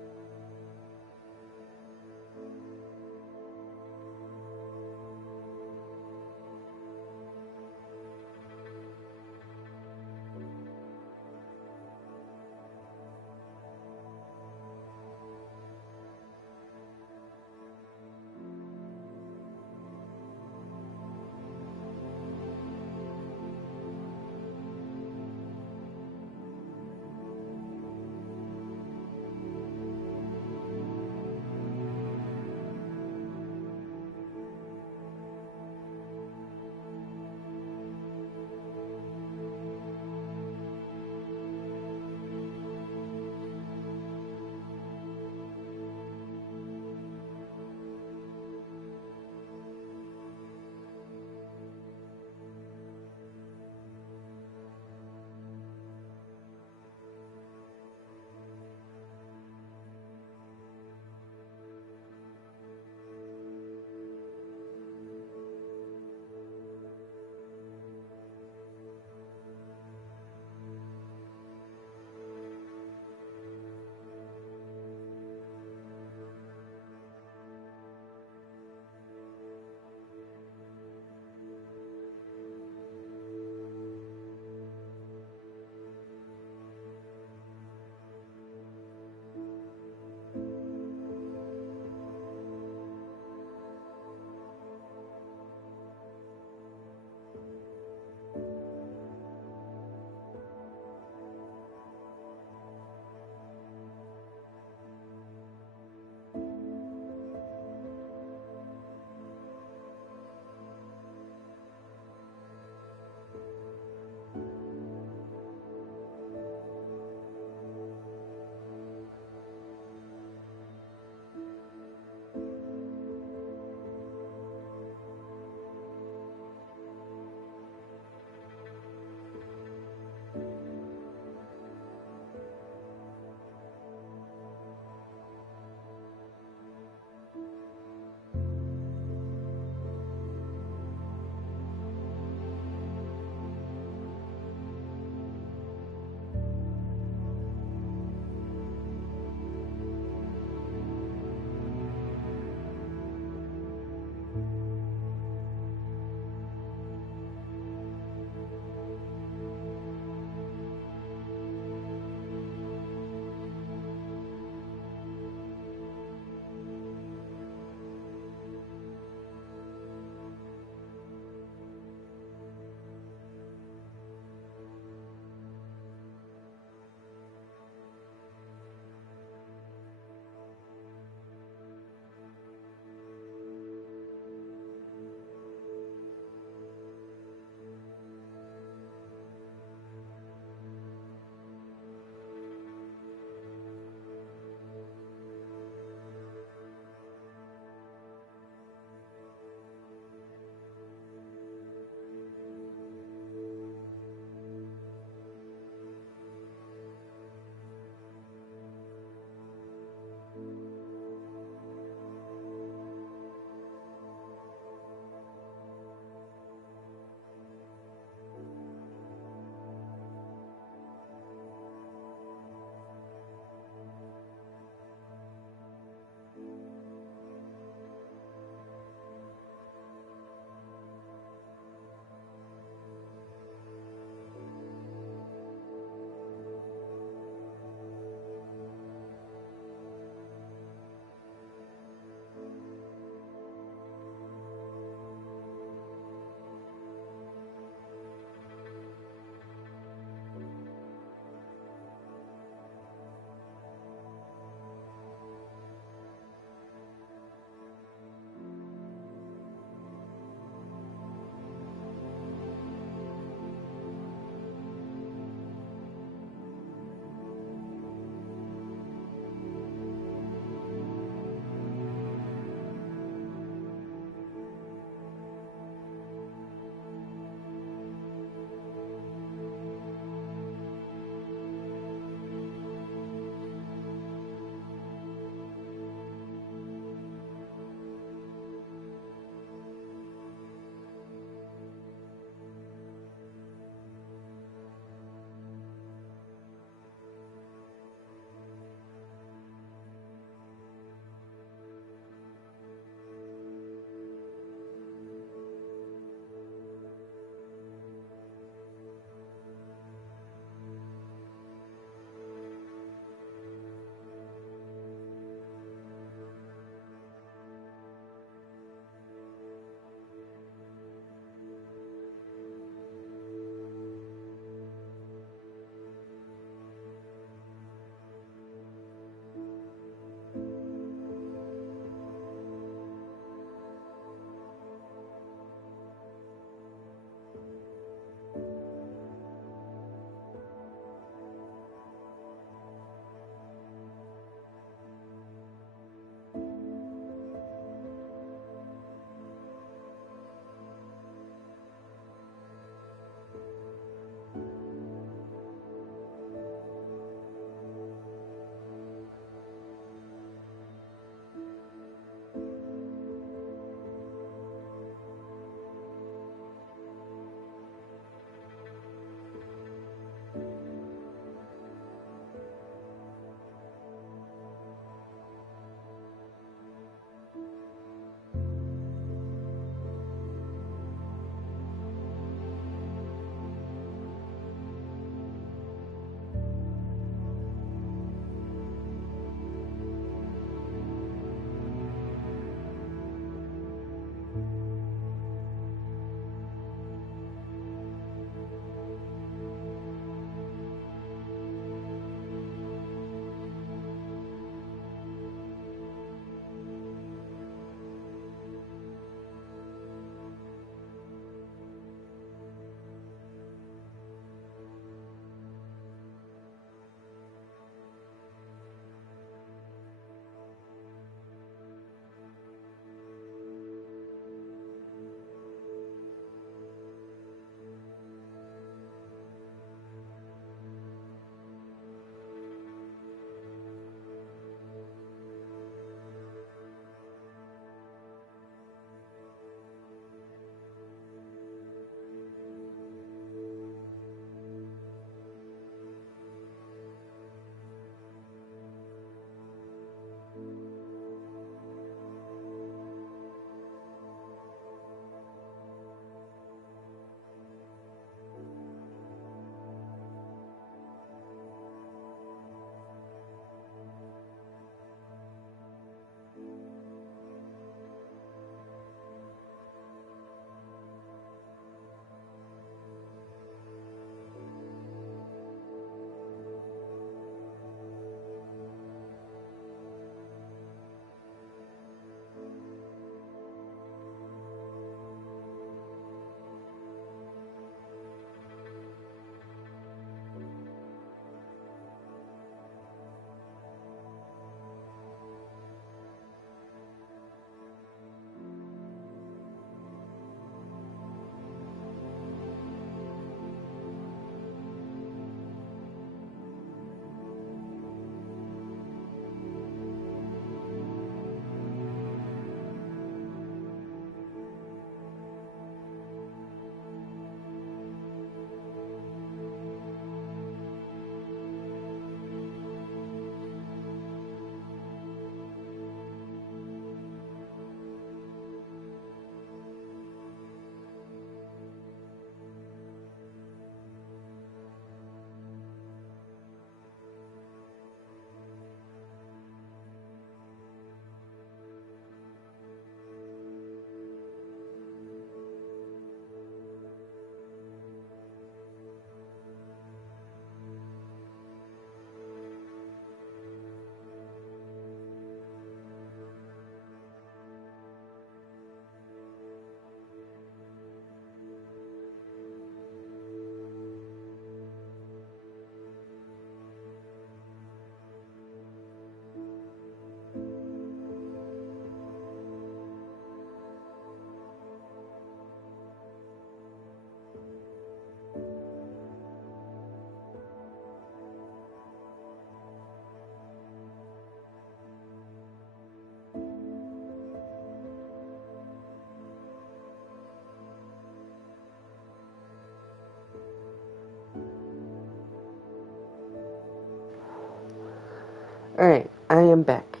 Alright, I am back.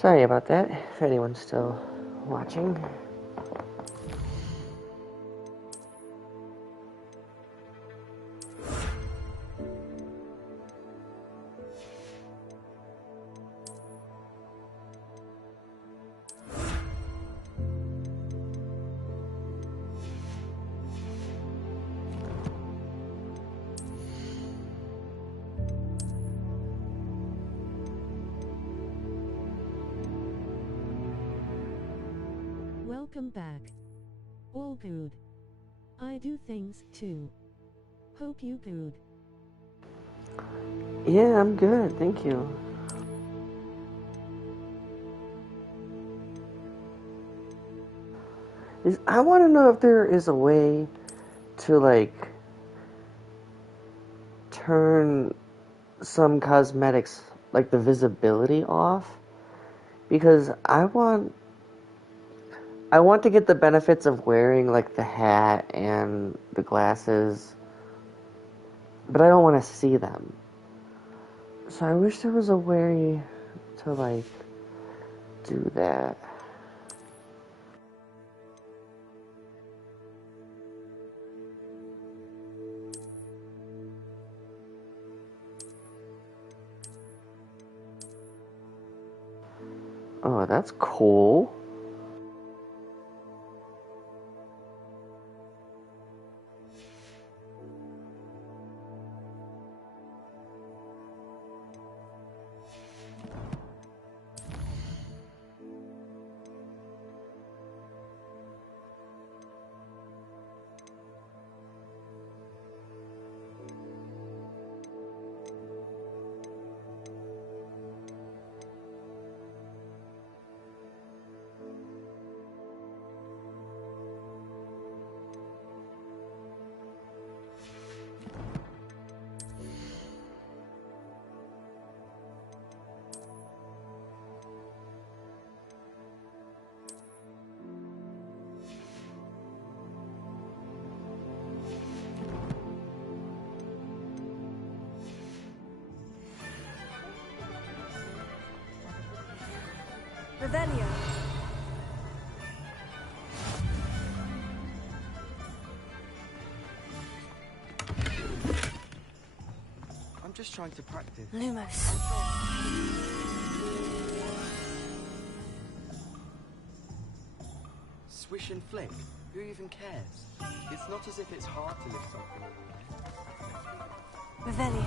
Sorry about that, if anyone's still watching. Welcome back. All good. I do things too. Hope you good. Yeah, I'm good, thank you. I want to know if there is a way to, like, turn some cosmetics, like the visibility off, because I want to get the benefits of wearing, like, the hat and the glasses, but I don't want to see them. So I wish there was a way to, like, do that. Oh, that's cool. Revelio. I'm just trying to practice. Lumos. Swish and flick. Who even cares? It's not as if it's hard to lift something. Revelio.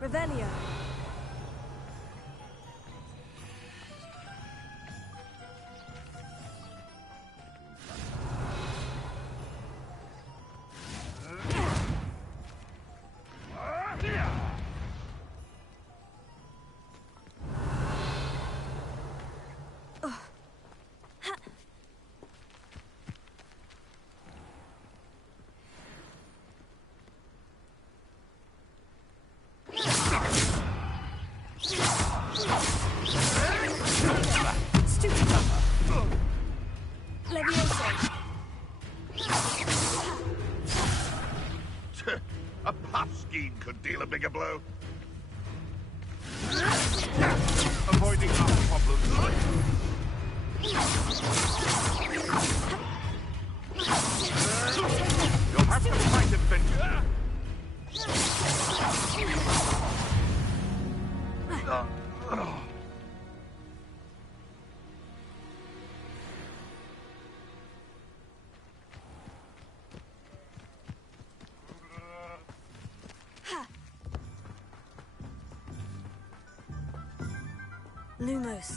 Revelio. A puffskein could deal a bigger blow. Avoiding our problems. You'll have to fight adventure. Lumos.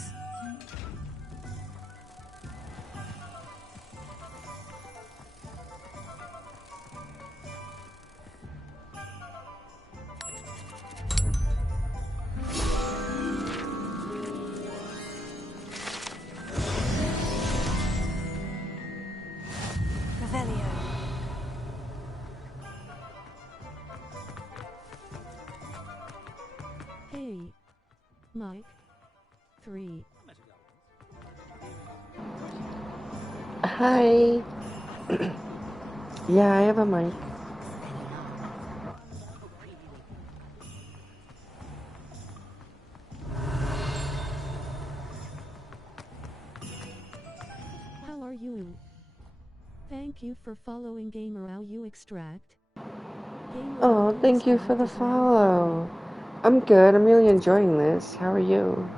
Hey, Mike. 3. Hi. Yeah, I have a mic. How are you? Thank you for following Gamer Extract. Oh, thank you for the follow. I'm good. I'm really enjoying this. How are you?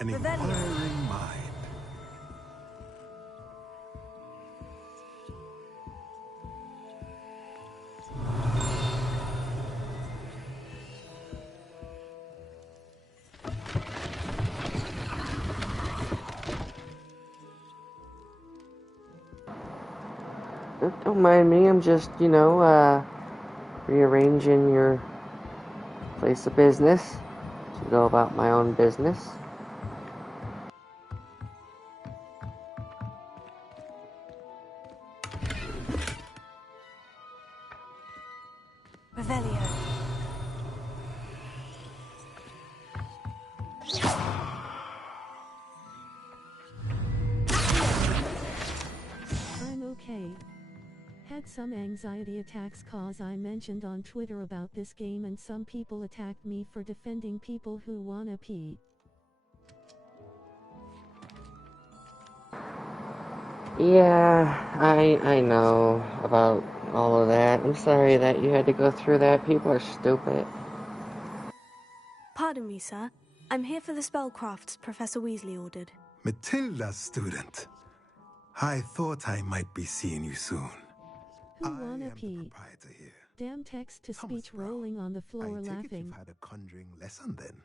An inquiring mind. Don't mind me. I'm just, rearranging your place of business to go about my own business. Revelio. I'm okay. Had some anxiety attacks cause I mentioned on Twitter about this game and some people attacked me for defending people who wanna pee. Yeah, I know about all of that. I'm sorry that you had to go through that. People are stupid. Pardon me, sir. I'm here for the spellcrafts Professor Weasley ordered. Matilda, student. I thought I might be seeing you soon. Who wanna pee? Damn text-to-speech rolling on the floor laughing. You've had a conjuring lesson then.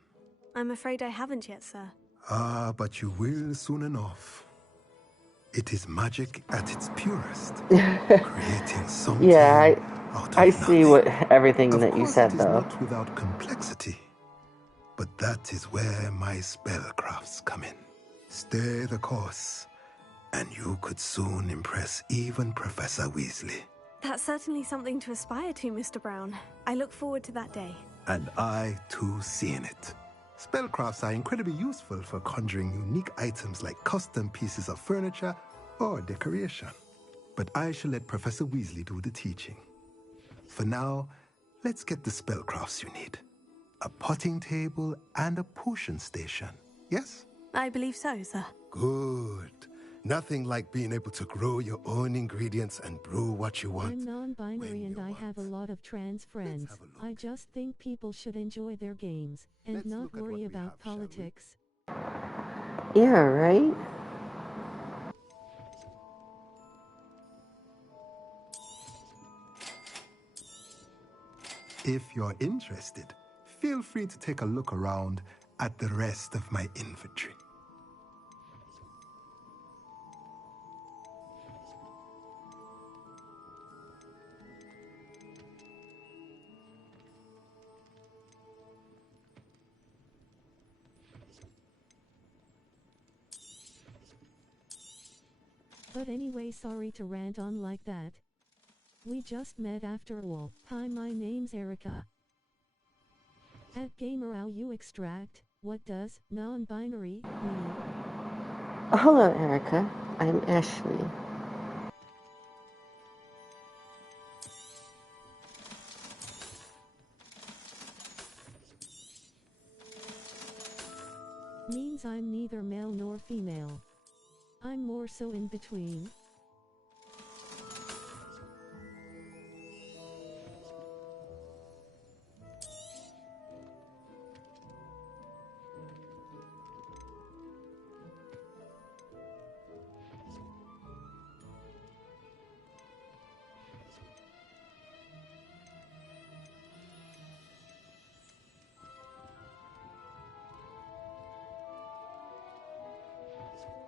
I'm afraid I haven't yet, sir. Ah, but you will soon enough. It is magic at its purest. Creating something Yeah, out I of see everything that you said, it is though. not without complexity. But that is where my spellcrafts come in. Stay the course, and you could soon impress even Professor Weasley. That's certainly something to aspire to, Mr. Brown. I look forward to that day. And I, too, seeing it. Spellcrafts are incredibly useful for conjuring unique items like custom pieces of furniture or decoration. But I shall let Professor Weasley do the teaching. For now, let's get the spellcrafts you need. A potting table and a potion station, yes? I believe so, sir. Good. Nothing like being able to grow your own ingredients and brew what you want. I'm non-binary and I have a lot of trans friends. I just think people should enjoy their games and not worry about politics. Yeah, right? If you're interested, feel free to take a look around at the rest of my inventory. But anyway, sorry to rant on like that. We just met after all. Hi, my name's Erica. At Gamer Extract, what does non-binary mean? Hello, Erica. I'm Ashley. Means I'm neither male nor female. I'm more so in between.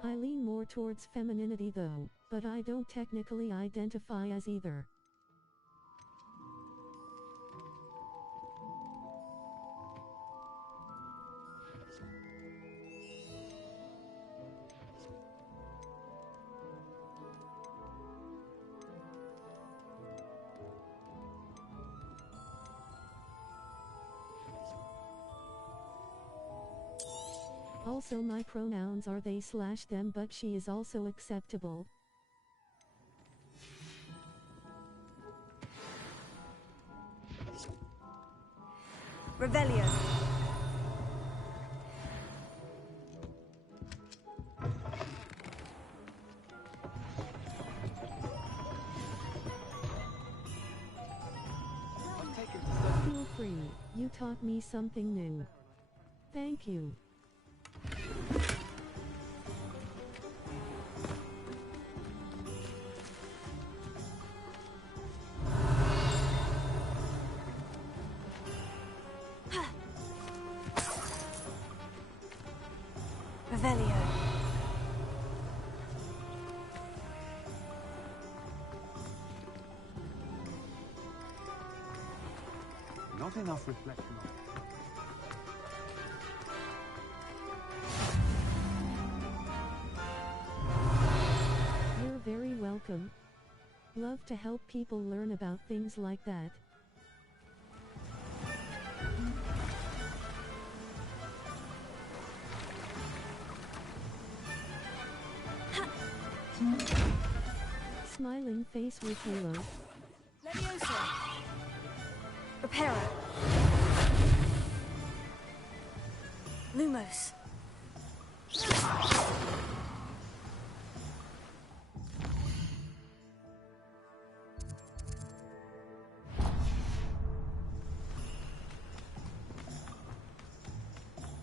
I lean more towards femininity though, but I don't technically identify as either. Also my pronouns are they/them, but she is also acceptable. Revelio. Feel free, you taught me something new. Thank you. Revelio. Not enough reflection. You're very welcome. Love to help people learn about things like that. Smiling face with halo. Levioso. Reparo. Lumos.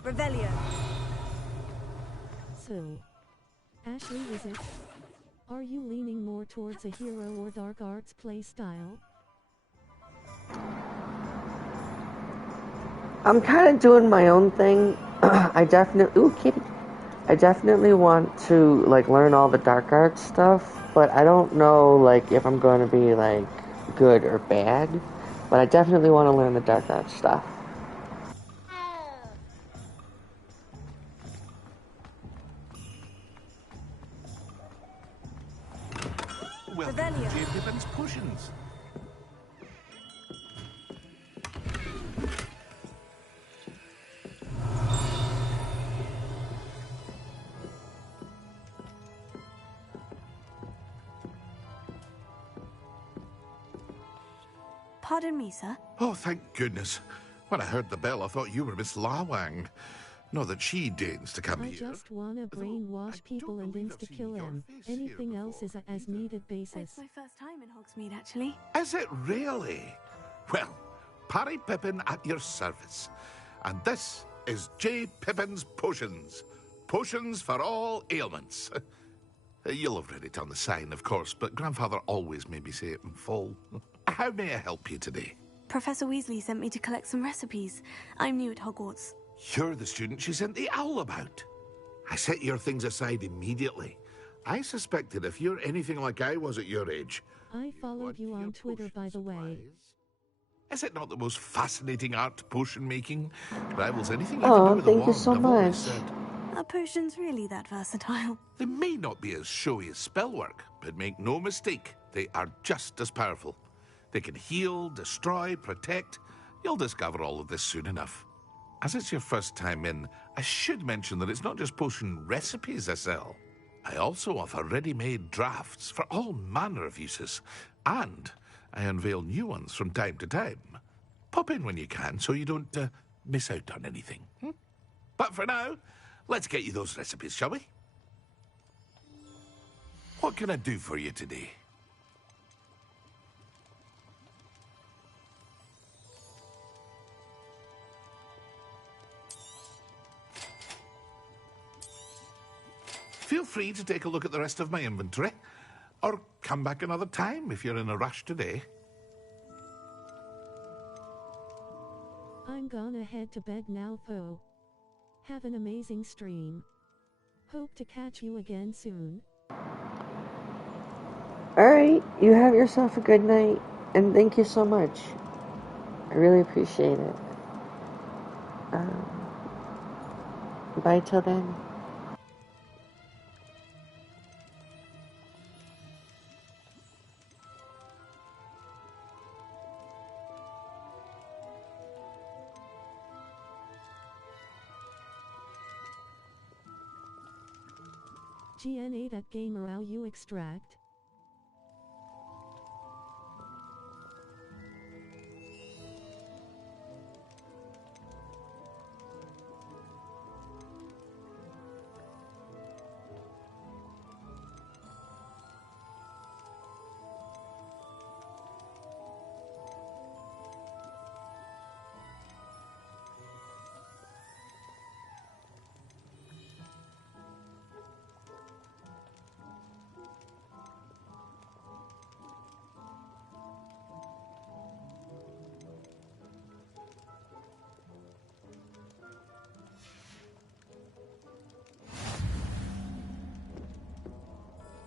Revelio. So, Ashley, is it? Are you leaning more towards a hero or dark arts playstyle? I'm kind of doing my own thing. I definitely want to like learn all the dark arts stuff, but I don't know like if I'm going to be like good or bad. But I definitely want to learn the dark arts stuff. Welcome to J. Pippin's Potions. Pardon me, sir. Oh, thank goodness. When I heard the bell, I thought you were Miss Lawang. Not that she deigns to come I here. just wanna brainwash people and insta-kill them. Anything else is a as-needed basis. It's my first time in Hogsmeade, actually. Is it really? Well, Parry Pippin at your service. And this is J. Pippin's Potions. Potions for all ailments. You'll have read it on the sign, of course, but Grandfather always made me say it in full. How may I help you today? Professor Weasley sent me to collect some recipes. I'm new at Hogwarts. You're the student she sent the owl about. I set your things aside immediately. I suspected if you're anything like I was at your age... I followed you on Twitter, by the way. Is it not the most fascinating art potion making? Rivals anything you can do with a wand, thank you so I've always much. said. Are potions really that versatile? They may not be as showy as spellwork, but make no mistake, they are just as powerful. They can heal, destroy, protect. You'll discover all of this soon enough. As it's your first time in, I should mention that it's not just potion recipes I sell. I also offer ready-made drafts for all manner of uses, and I unveil new ones from time to time. Pop in when you can so you don't miss out on anything. But for now, let's get you those recipes, shall we? What can I do for you today? Feel free to take a look at the rest of my inventory, or come back another time if you're in a rush today. I'm gonna head to bed now, though. Have an amazing stream. Hope to catch you again soon. Alright, you have yourself a good night, and thank you so much. I really appreciate it. Bye till then. GNA that gamer owl you extract.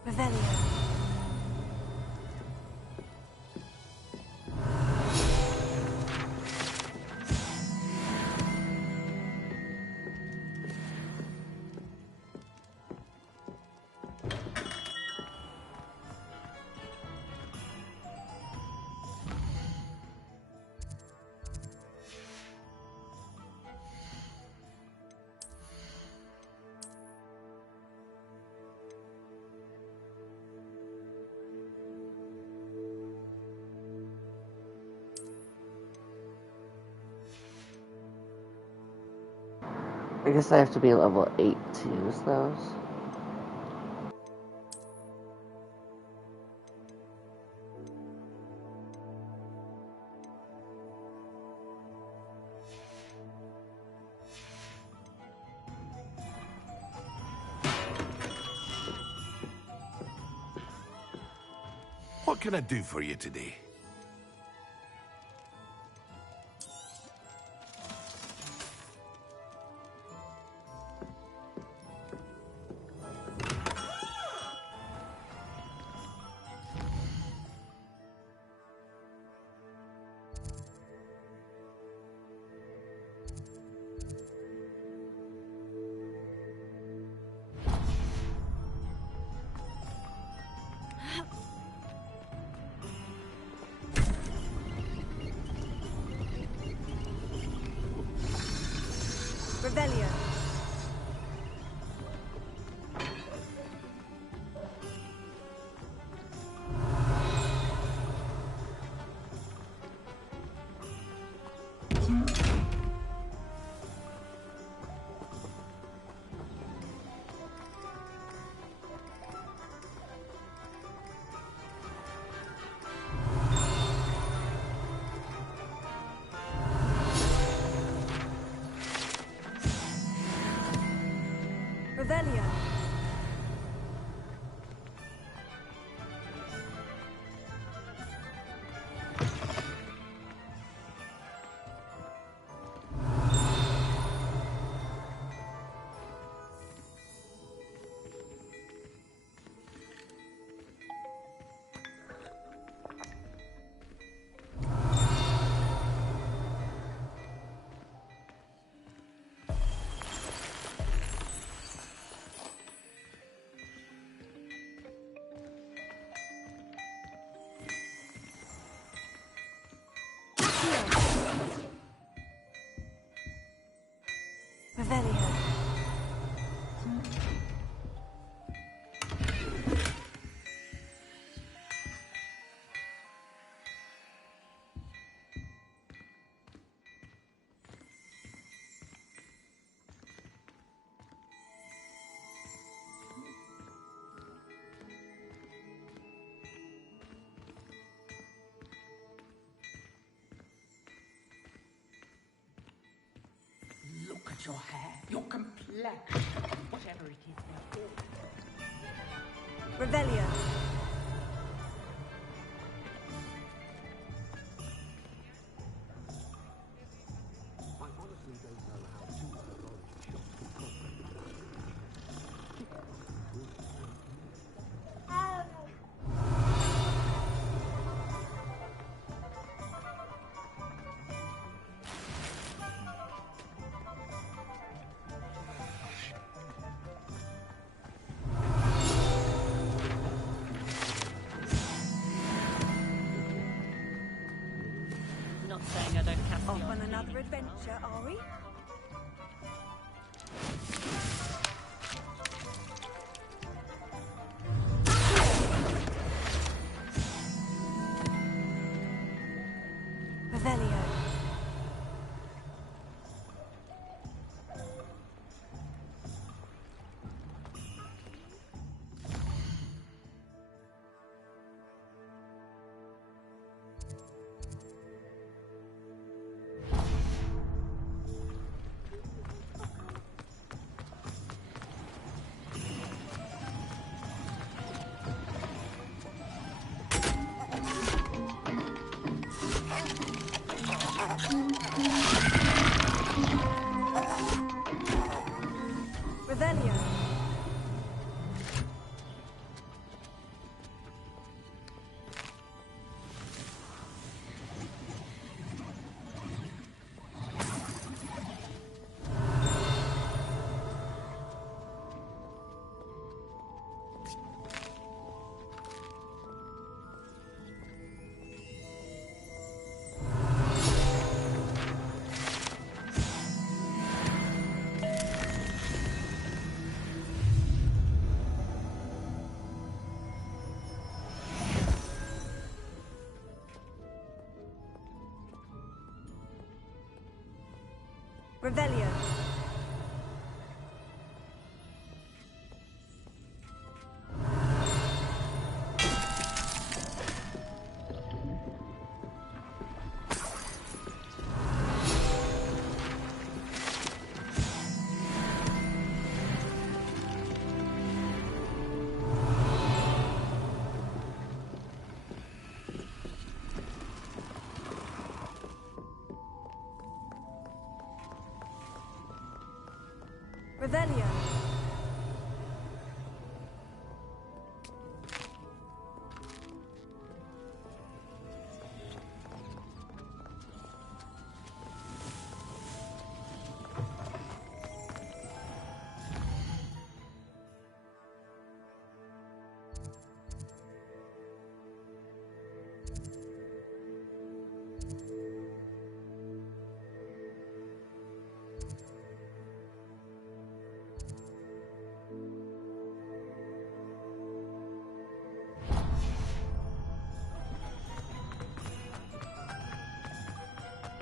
Revelio. I guess I have to be level 8 to use those. What can I do for you today? Revelio. Revelio. Revelio. Look at your hair, your complexion, whatever it is they're called. Revelio. Not saying I don't cast Off the on odd another genie adventure, are we? Revelio. Revelio.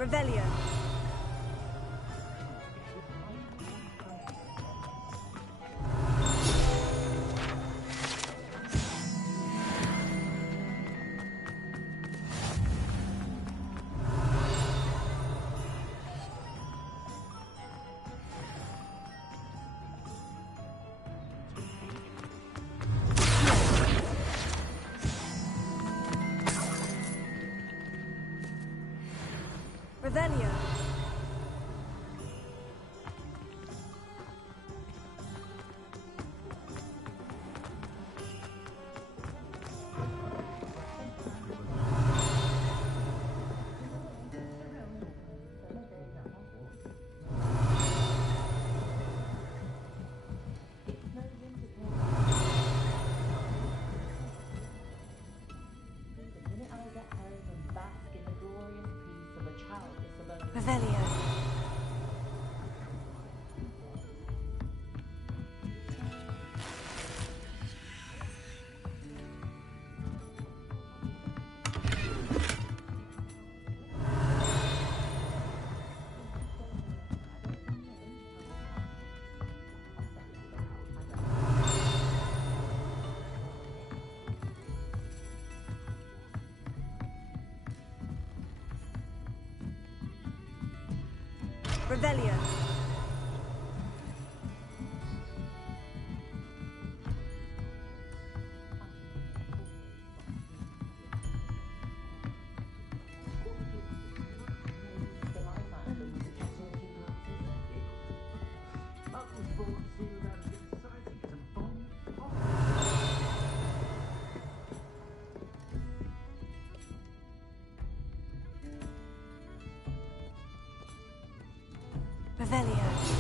Revelio. Revelio. Revelio. Revelio. Revelio.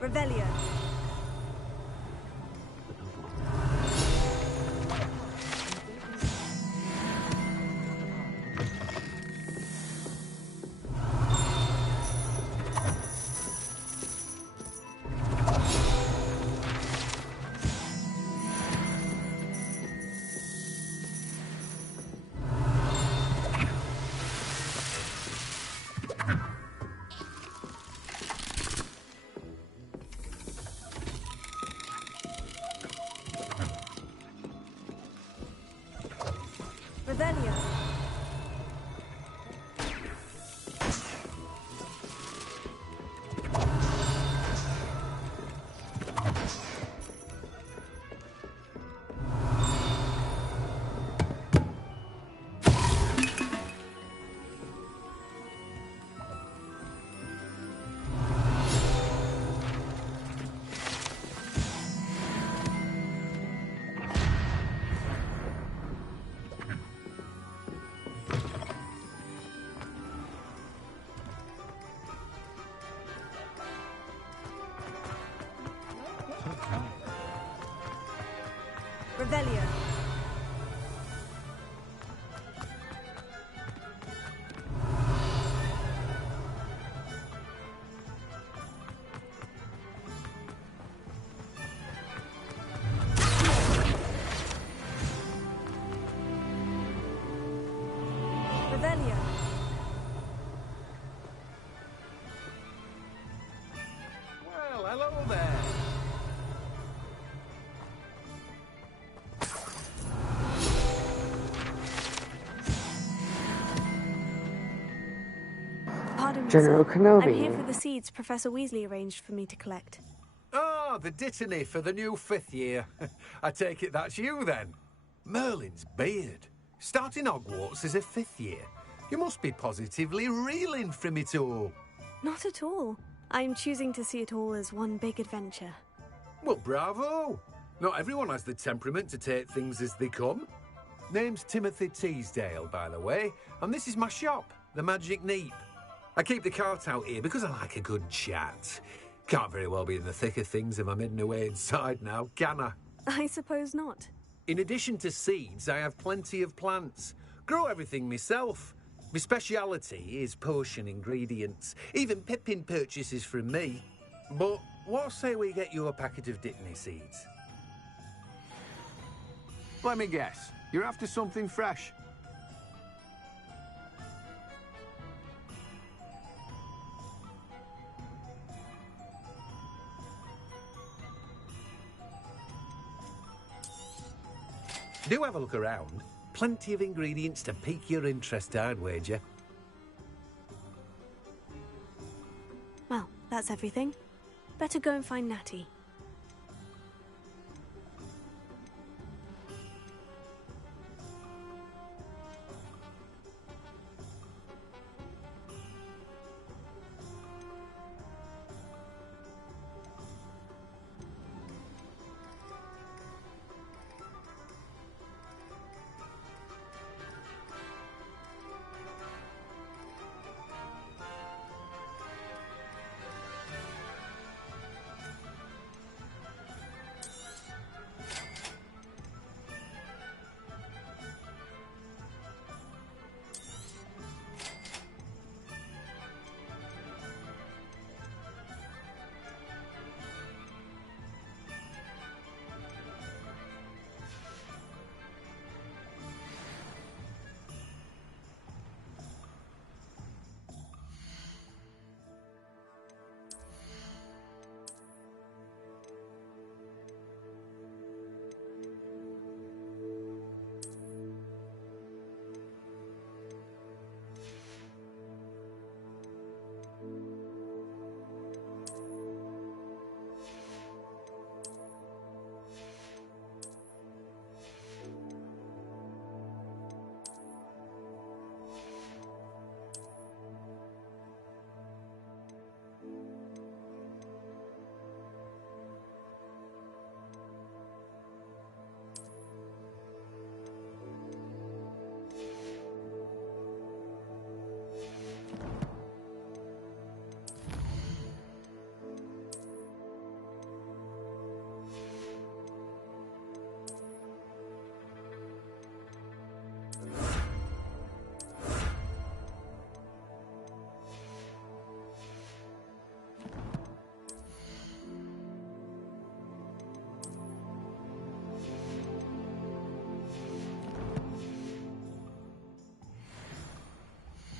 Revelio. General Kenobi. I'm here for the seeds Professor Weasley arranged for me to collect. Ah, the dittany for the new 5th year. I take it that's you, then. Merlin's beard. Starting Hogwarts as a 5th year. You must be positively reeling from it all. Not at all. I'm choosing to see it all as one big adventure. Well, bravo. Not everyone has the temperament to take things as they come. Name's Timothy Teasdale, by the way, and this is my shop, the Magic Neep. I keep the cart out here because I like a good chat. Can't very well be in the thick of things if I'm hidden away inside now, can I? I suppose not. In addition to seeds, I have plenty of plants. Grow everything myself. My speciality is potion ingredients. Even Pippin purchases from me. But what say we get you a packet of dittany seeds? Let me guess. You're after something fresh. Do have a look around. Plenty of ingredients to pique your interest, I'd wager. Well, that's everything. Better go and find Natty.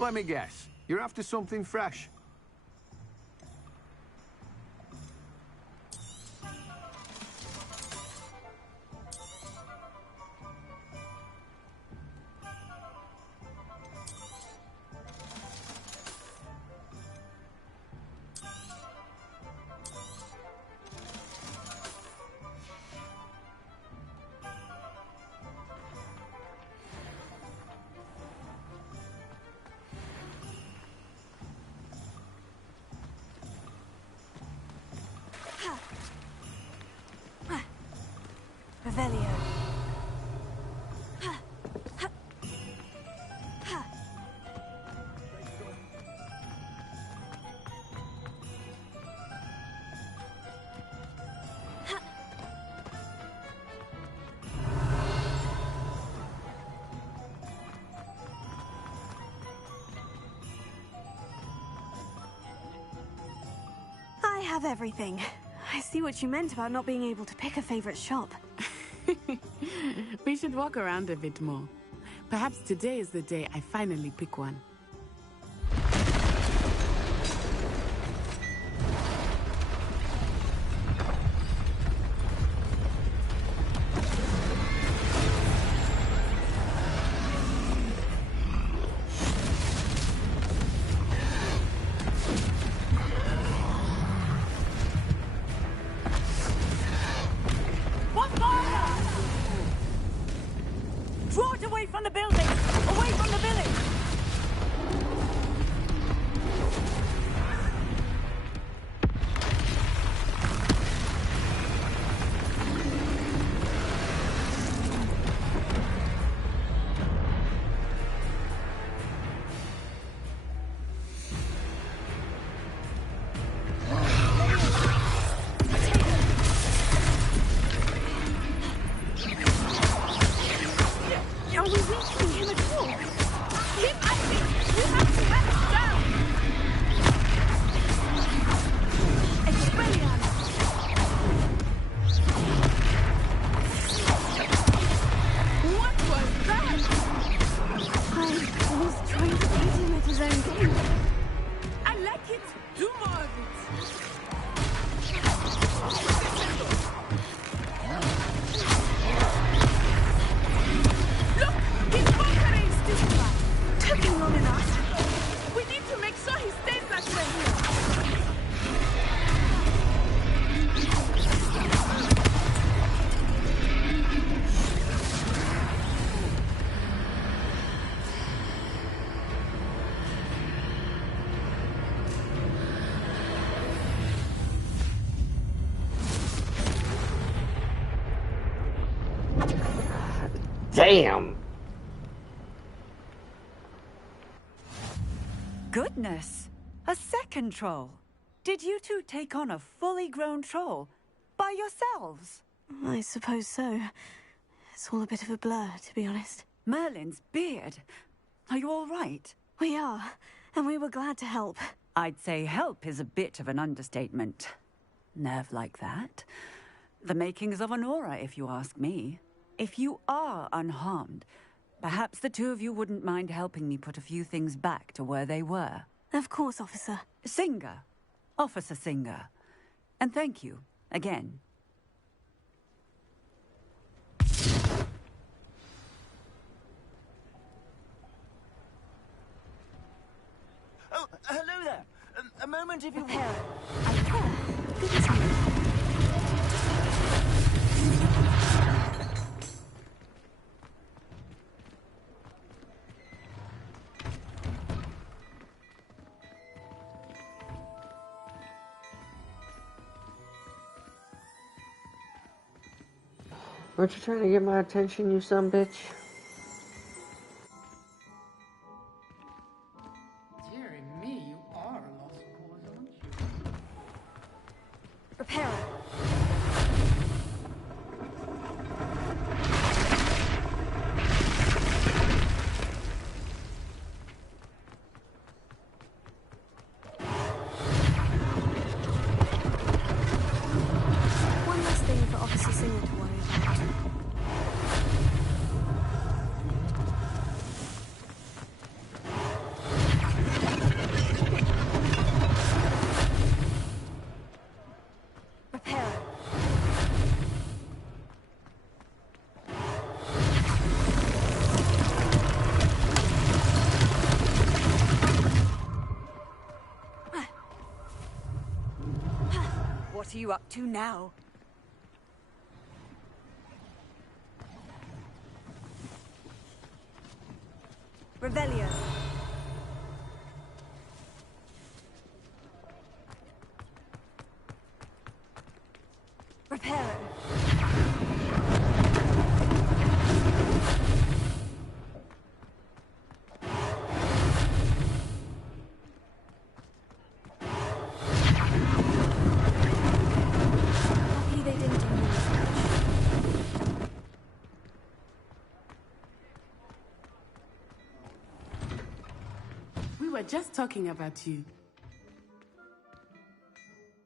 Let me guess. You're after something fresh. Revelio. I have everything. I see what you meant about not being able to pick a favorite shop. We should walk around a bit more. Perhaps today is the day I finally pick one. Damn. Goodness! A second troll. Did you two take on a fully grown troll by yourselves? I suppose so. It's all a bit of a blur, to be honest. Merlin's beard. Are you all right? We are, and we were glad to help. I'd say help is a bit of an understatement. Nerve like that. The makings of an aura, if you ask me. If you are unharmed, perhaps the two of you wouldn't mind helping me put a few things back to where they were. Of course, officer. Singer. Officer Singer. And thank you, again. Oh, hello there. A moment if you... Aren't you trying to get my attention, you son bitch? Dearie me, you are a lost cause, aren't you? Repairer. One less thing for Officer Singer to worry about. Repairer. What are you up to now? Revelio. Repairer. Luckily they didn't do more damage. We were just talking about you.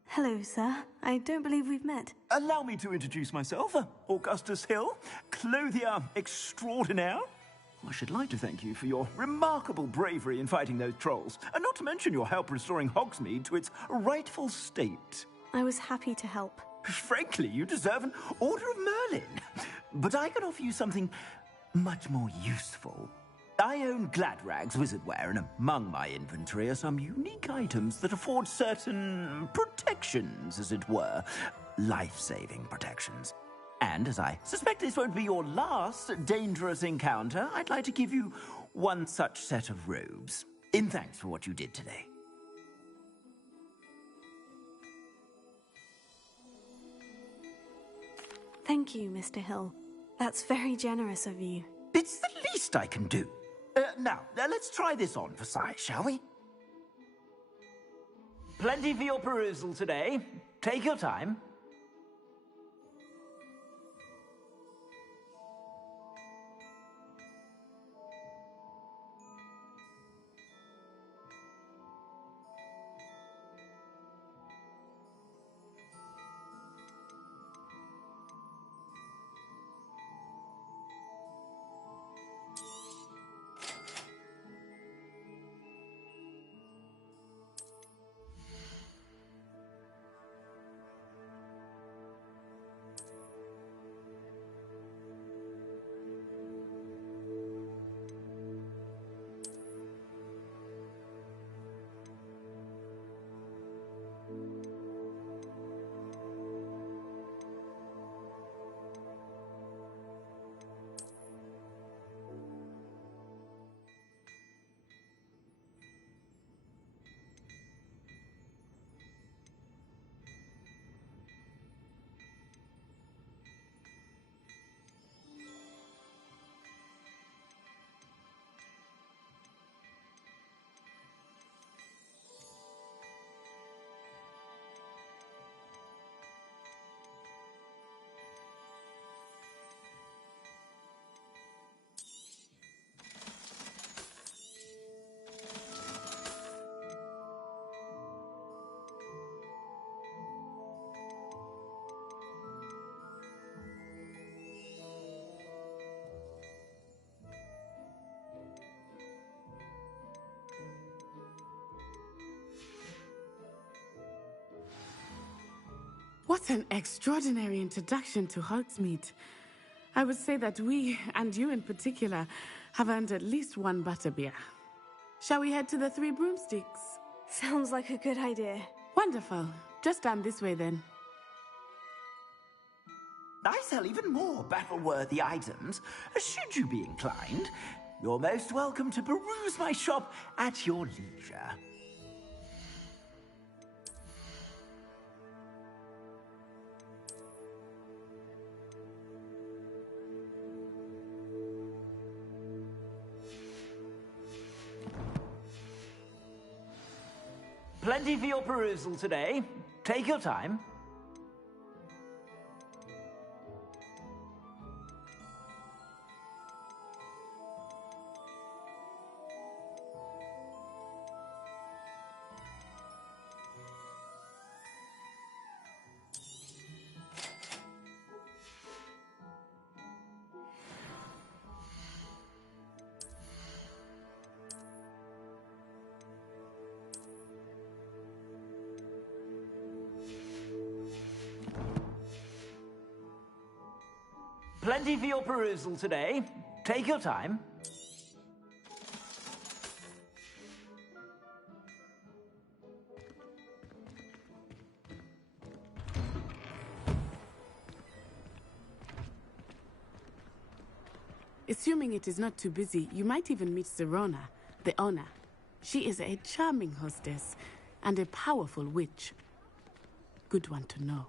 Hello, sir. I don't believe we've met. Allow me to introduce myself, Augustus Hill, clothier extraordinaire. I should like to thank you for your remarkable bravery in fighting those trolls, and not to mention your help restoring Hogsmeade to its rightful state. I was happy to help. Frankly, you deserve an Order of Merlin. But I can offer you something much more useful. I own Gladrag's wizardware, and among my inventory are some unique items that afford certain protections, as it were. Life-saving protections. And as I suspect this won't be your last dangerous encounter, I'd like to give you one such set of robes, in thanks for what you did today. Thank you, Mr. Hill. That's very generous of you. It's the least I can do. Now, let's try this on for size, shall we? Plenty for your perusal today. Take your time. What an extraordinary introduction to Hogsmeade. I would say that we, and you in particular, have earned at least one butterbeer. Shall we head to the Three Broomsticks? Sounds like a good idea. Wonderful. Just down this way then. I sell even more battle-worthy items, should you be inclined. You're most welcome to peruse my shop at your leisure. Plenty for your perusal today. Take your time. Plenty for your perusal today. Take your time. Assuming it is not too busy, you might even meet Serona, the owner. She is a charming hostess and a powerful witch. Good one to know.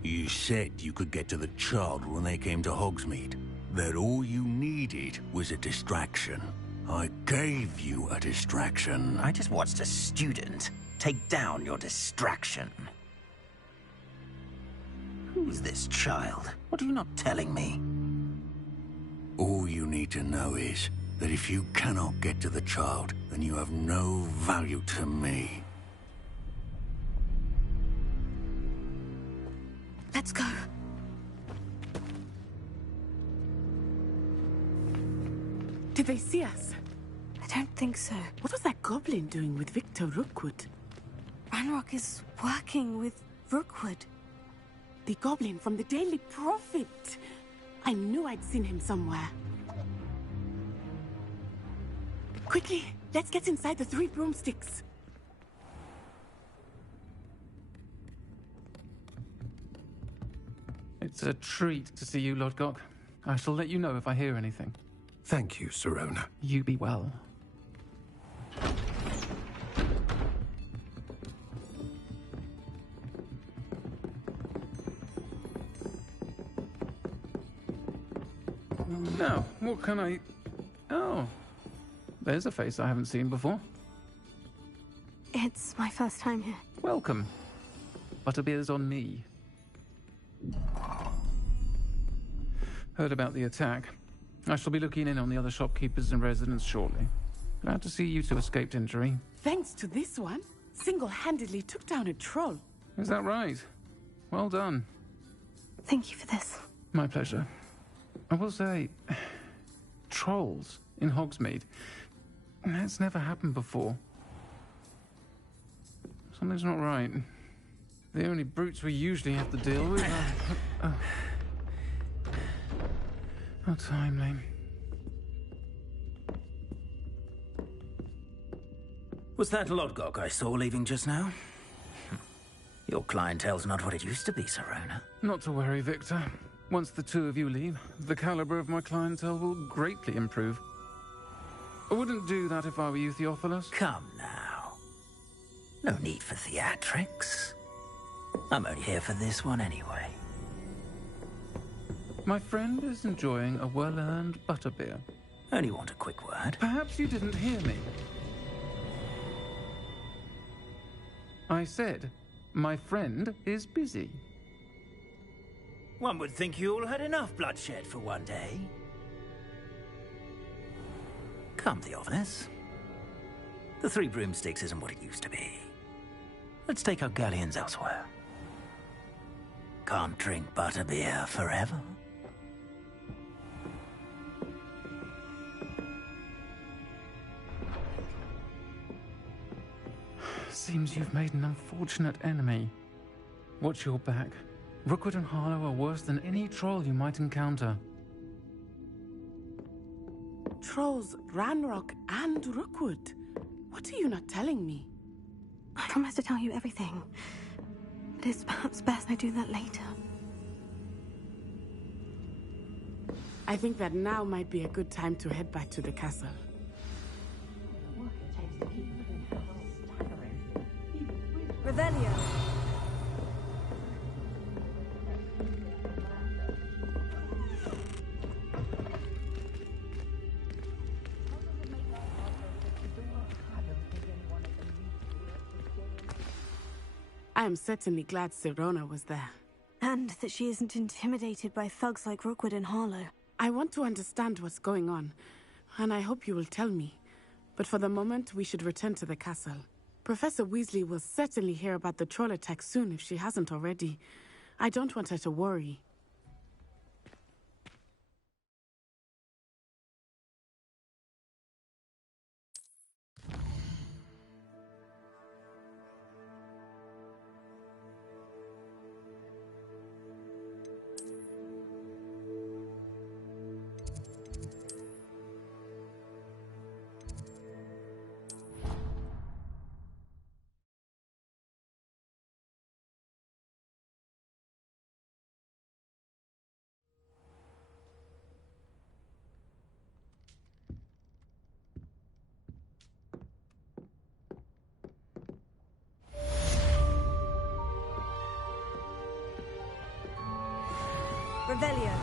You said you could get to the child when they came to Hogsmeade. That all you needed was a distraction. I gave you a distraction. I just watched a student take down your distraction. Who's this child? What are you not telling me? All you need to know is that if you cannot get to the child, then you have no value to me. Let's go. Did they see us? I don't think so. What was that goblin doing with Victor Rookwood? Ranrock is working with Rookwood. The goblin from the Daily Prophet. I knew I'd seen him somewhere. Quickly, let's get inside the Three Broomsticks. It's a treat to see you, Lodgok. I shall let you know if I hear anything. Thank you, Serona. You be well. Now, what can I... Oh, there's a face I haven't seen before. It's my first time here. Welcome. Butterbeer's on me. Heard about the attack. I shall be looking in on the other shopkeepers and residents shortly. Glad to see you two escaped injury. Thanks to this one, single-handedly took down a troll. Is that right? Well done. Thank you for this. My pleasure. I will say, trolls in Hogsmeade. That's never happened before. Something's not right. The only brutes we usually have to deal with are... How timely. Was that Lodgok I saw leaving just now? Your clientele's not what it used to be, Serona. Not to worry, Victor. Once the two of you leave, the caliber of my clientele will greatly improve. I wouldn't do that if I were you, Theophilus. Come now. No need for theatrics. I'm only here for this one anyway. My friend is enjoying a well-earned butterbeer. Only want a quick word. Perhaps you didn't hear me. I said, my friend is busy. One would think you all had enough bloodshed for one day. Come, Theophilus. The Three Broomsticks isn't what it used to be. Let's take our galleons elsewhere. Can't drink butterbeer forever. Seems you've made an unfortunate enemy. Watch your back. Rookwood and Harlow are worse than any troll you might encounter. Trolls, Ranrock, and Rookwood. What are you not telling me? I promise to tell you everything. But it's perhaps best I do that later. I think that now might be a good time to head back to the castle. Revelio. I am certainly glad Sirona was there. And that she isn't intimidated by thugs like Rookwood and Harlow. I want to understand what's going on, and I hope you will tell me. But for the moment, we should return to the castle. Professor Weasley will certainly hear about the troll attack soon if she hasn't already. I don't want her to worry. Revelio.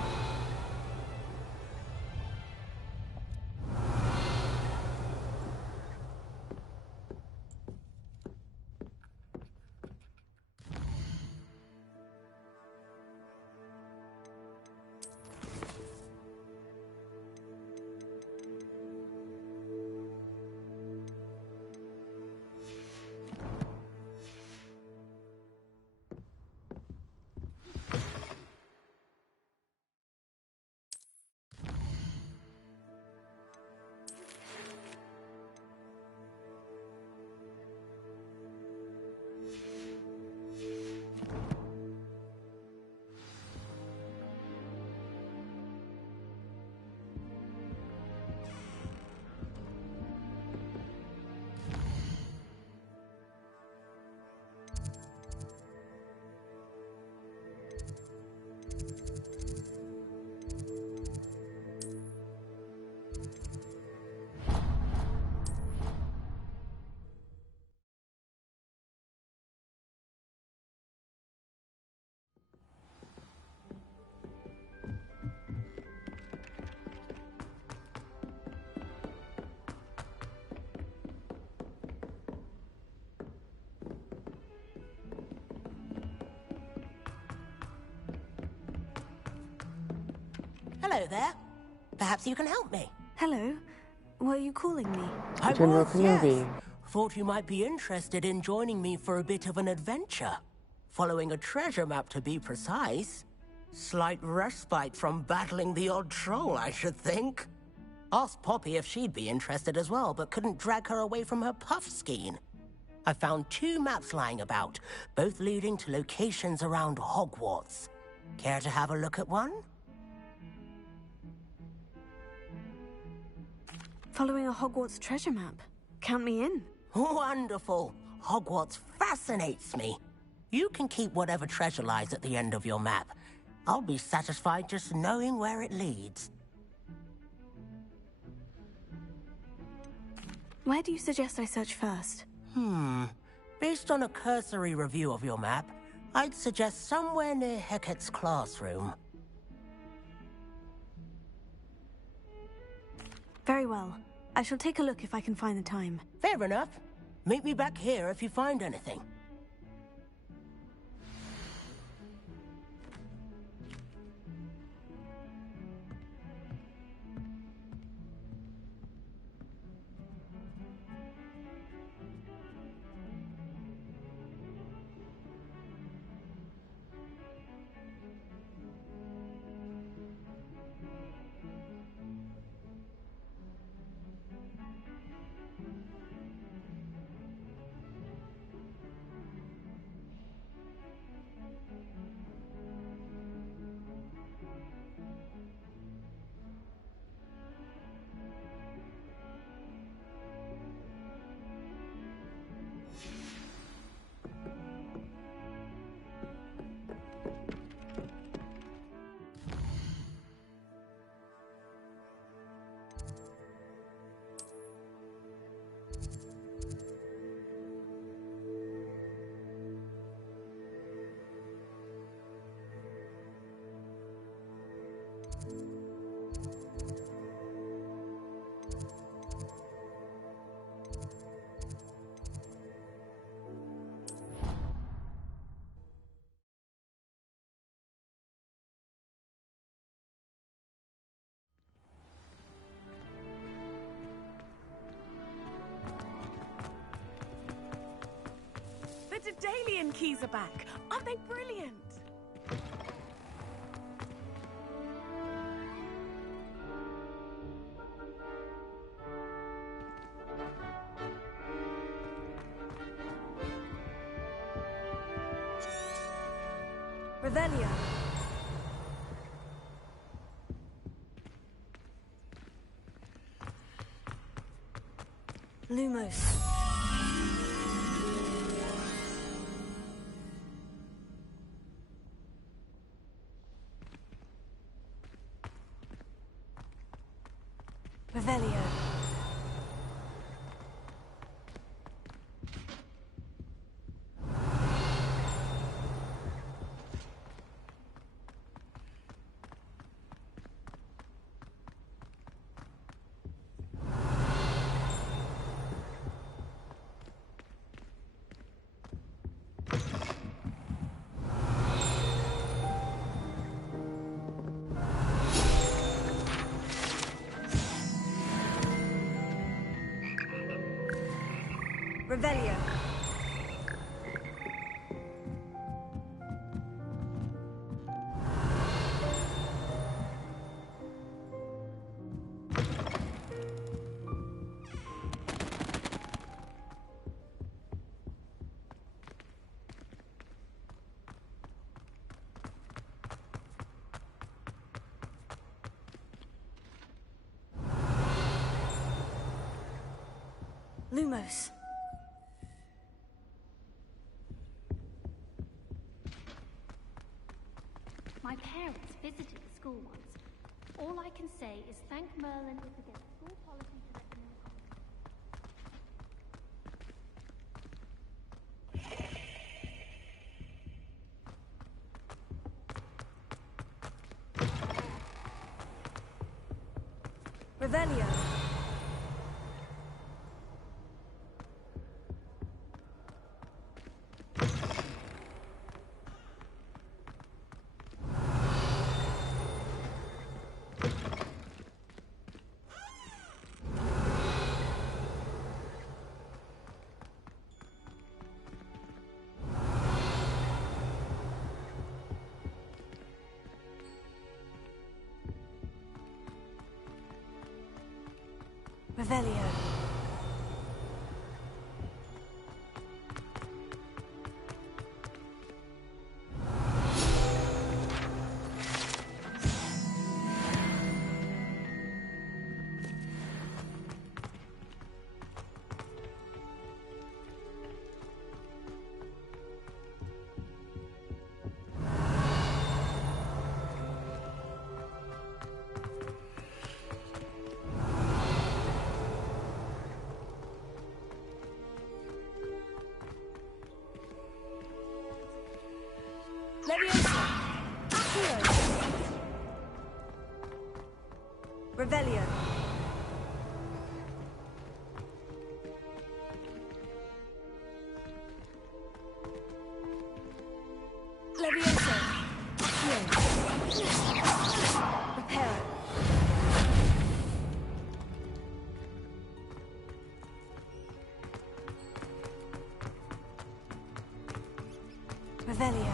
Hello there. Perhaps you can help me. Hello. Were you calling me? I General was, Kenobi. yes. Thought you might be interested in joining me for a bit of an adventure. Following a treasure map, to be precise. Slight respite from battling the odd troll, I should think. Asked Poppy if she'd be interested as well, but couldn't drag her away from her puff skein. I found 2 maps lying about, both leading to locations around Hogwarts. Care to have a look at one? Following a Hogwarts treasure map. Count me in. Wonderful. Hogwarts fascinates me. You can keep whatever treasure lies at the end of your map. I'll be satisfied just knowing where it leads. Where do you suggest I search first? Based on a cursory review of your map, I'd suggest somewhere near Hecat's classroom. Very well. I shall take a look if I can find the time. Fair enough. Meet me back here if you find anything. The Daedalian keys are back. Aren't they brilliant? Revelio. Lumos. Revelio. Revelio. Lumos. My parents visited the school once. All I can say is thank Merlin is against school policy to let them in the Revelio. Revelio. Leviosa. Accio. Revelio. Leviosa. Accio. Reparo. Revelio.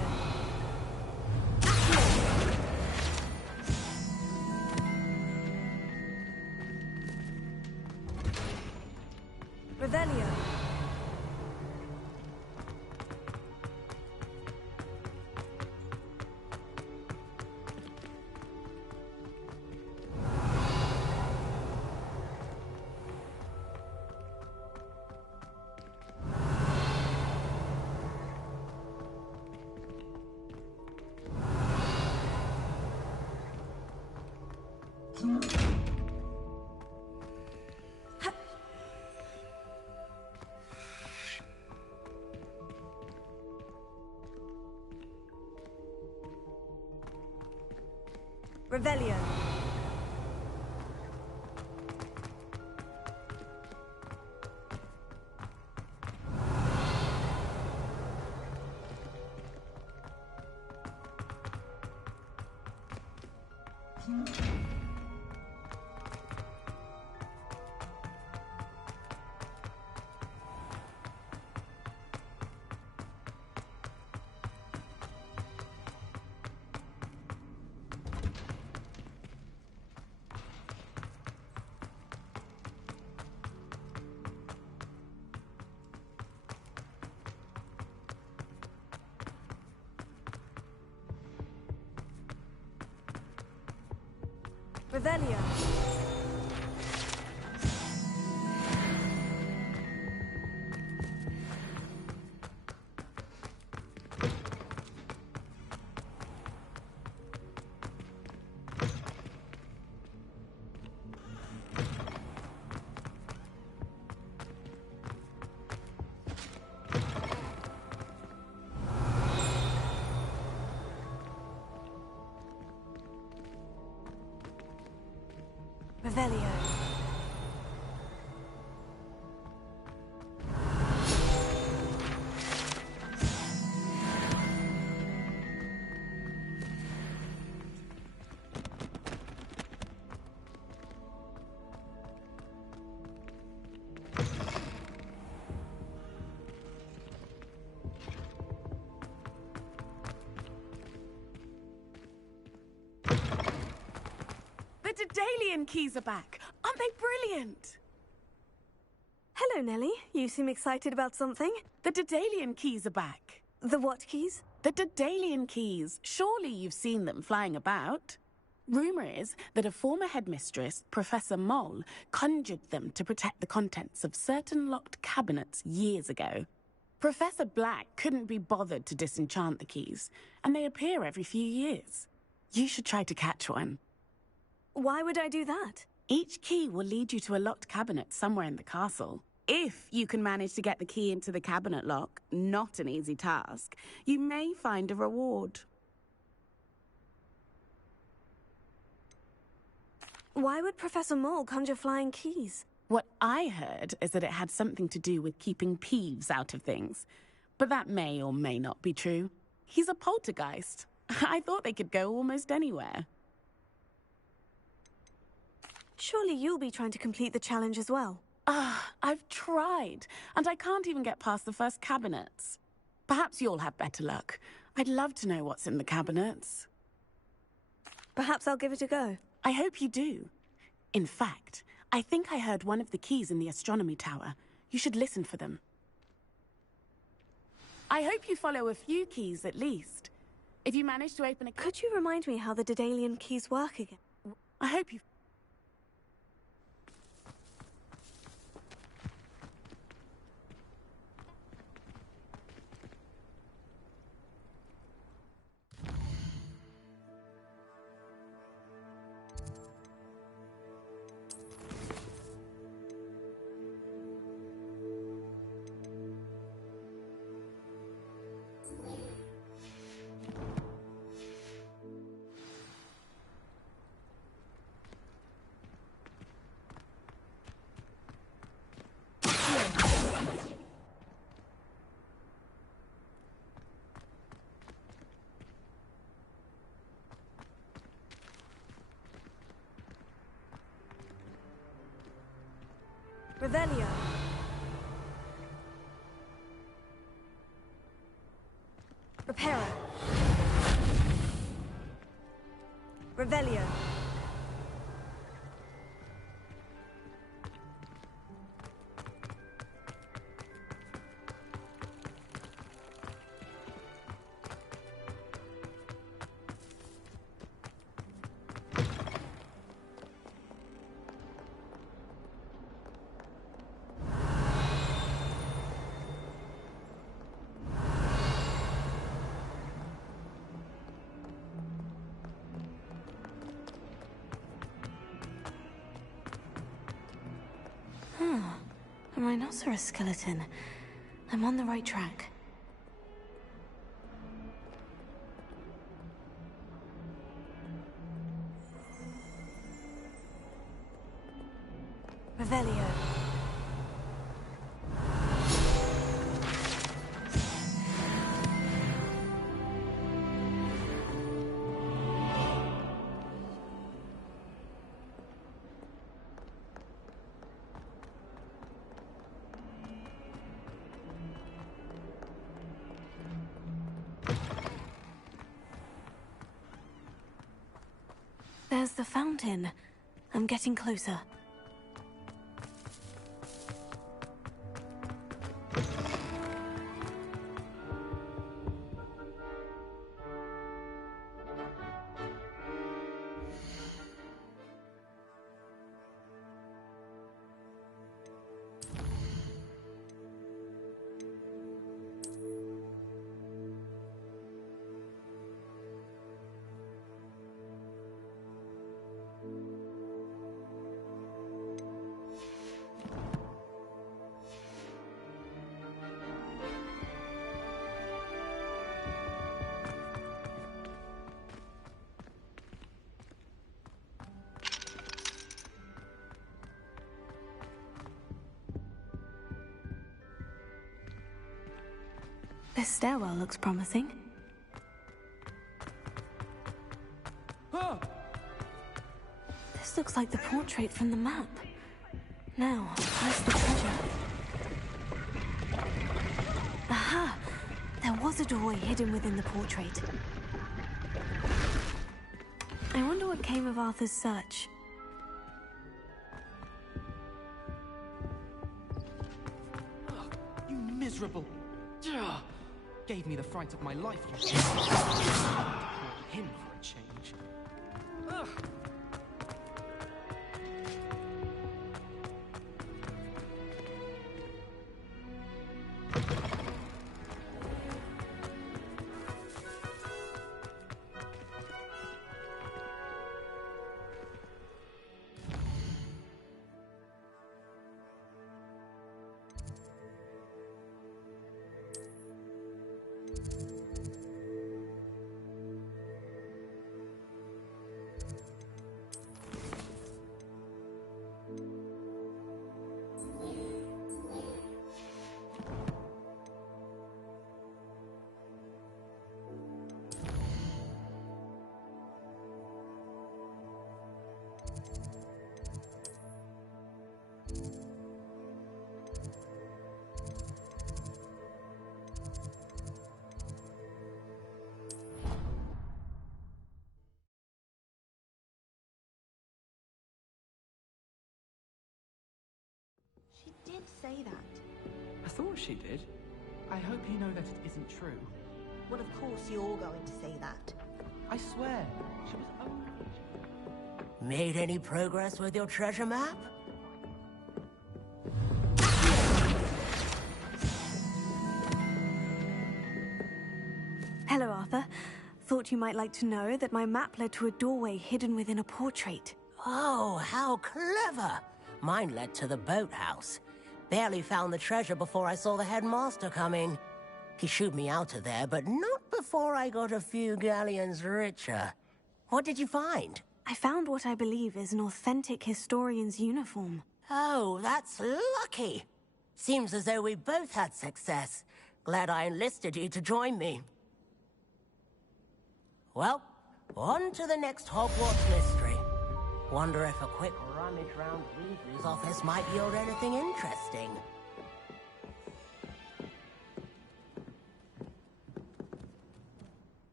Revelio. Revelio. Revelio. Revelio. The Daedalian keys are back. Aren't they brilliant? Hello, Nellie. You seem excited about something. The Daedalian keys are back. The what keys? The Daedalian keys. Surely you've seen them flying about. Rumour is that a former headmistress, Professor Mole, conjured them to protect the contents of certain locked cabinets years ago. Professor Black couldn't be bothered to disenchant the keys, and they appear every few years. You should try to catch one. Why would I do that? Each key will lead you to a locked cabinet somewhere in the castle. If you can manage to get the key into the cabinet lock, not an easy task, you may find a reward. Why would Professor Mole conjure flying keys? What I heard is that it had something to do with keeping Peeves out of things. But that may or may not be true. He's a poltergeist. I thought they could go almost anywhere. Surely you'll be trying to complete the challenge as well. I've tried, and I can't even get past the first cabinets. Perhaps you'll have better luck. I'd love to know what's in the cabinets. Perhaps I'll give it a go. I hope you do. In fact, I think I heard one of the keys in the astronomy tower. You should listen for them. I hope you follow a few keys at least. If you manage to open a... Could you remind me how the Daedalian keys work again? I hope you... Revelio. Reparo. Revelio. A rhinoceros skeleton. I'm on the right track. Revelio. There's the fountain. I'm getting closer. This stairwell looks promising. This looks like the portrait from the map. Now, where's the treasure? Aha! There was a doorway hidden within the portrait. I wonder what came of Arthur's search. You miserable! Ugh. Gave me the fright of my life. Him for a change. Ugh. She did say that. I thought she did. I hope you know that it isn't true. Well, of course you're going to say that. I swear, she was only... Made any progress with your treasure map? Hello, Arthur. Thought you might like to know that my map led to a doorway hidden within a portrait. Oh, how clever! Mine led to the boathouse. Barely found the treasure before I saw the headmaster coming. He shooed me out of there, but not before I got a few galleons richer. What did you find? I found what I believe is an authentic historian's uniform. Oh, that's lucky. Seems as though we both had success. Glad I enlisted you to join me. Well, on to the next Hogwarts mystery. Wonder if a quick rummage round Weasley's office might yield anything interesting.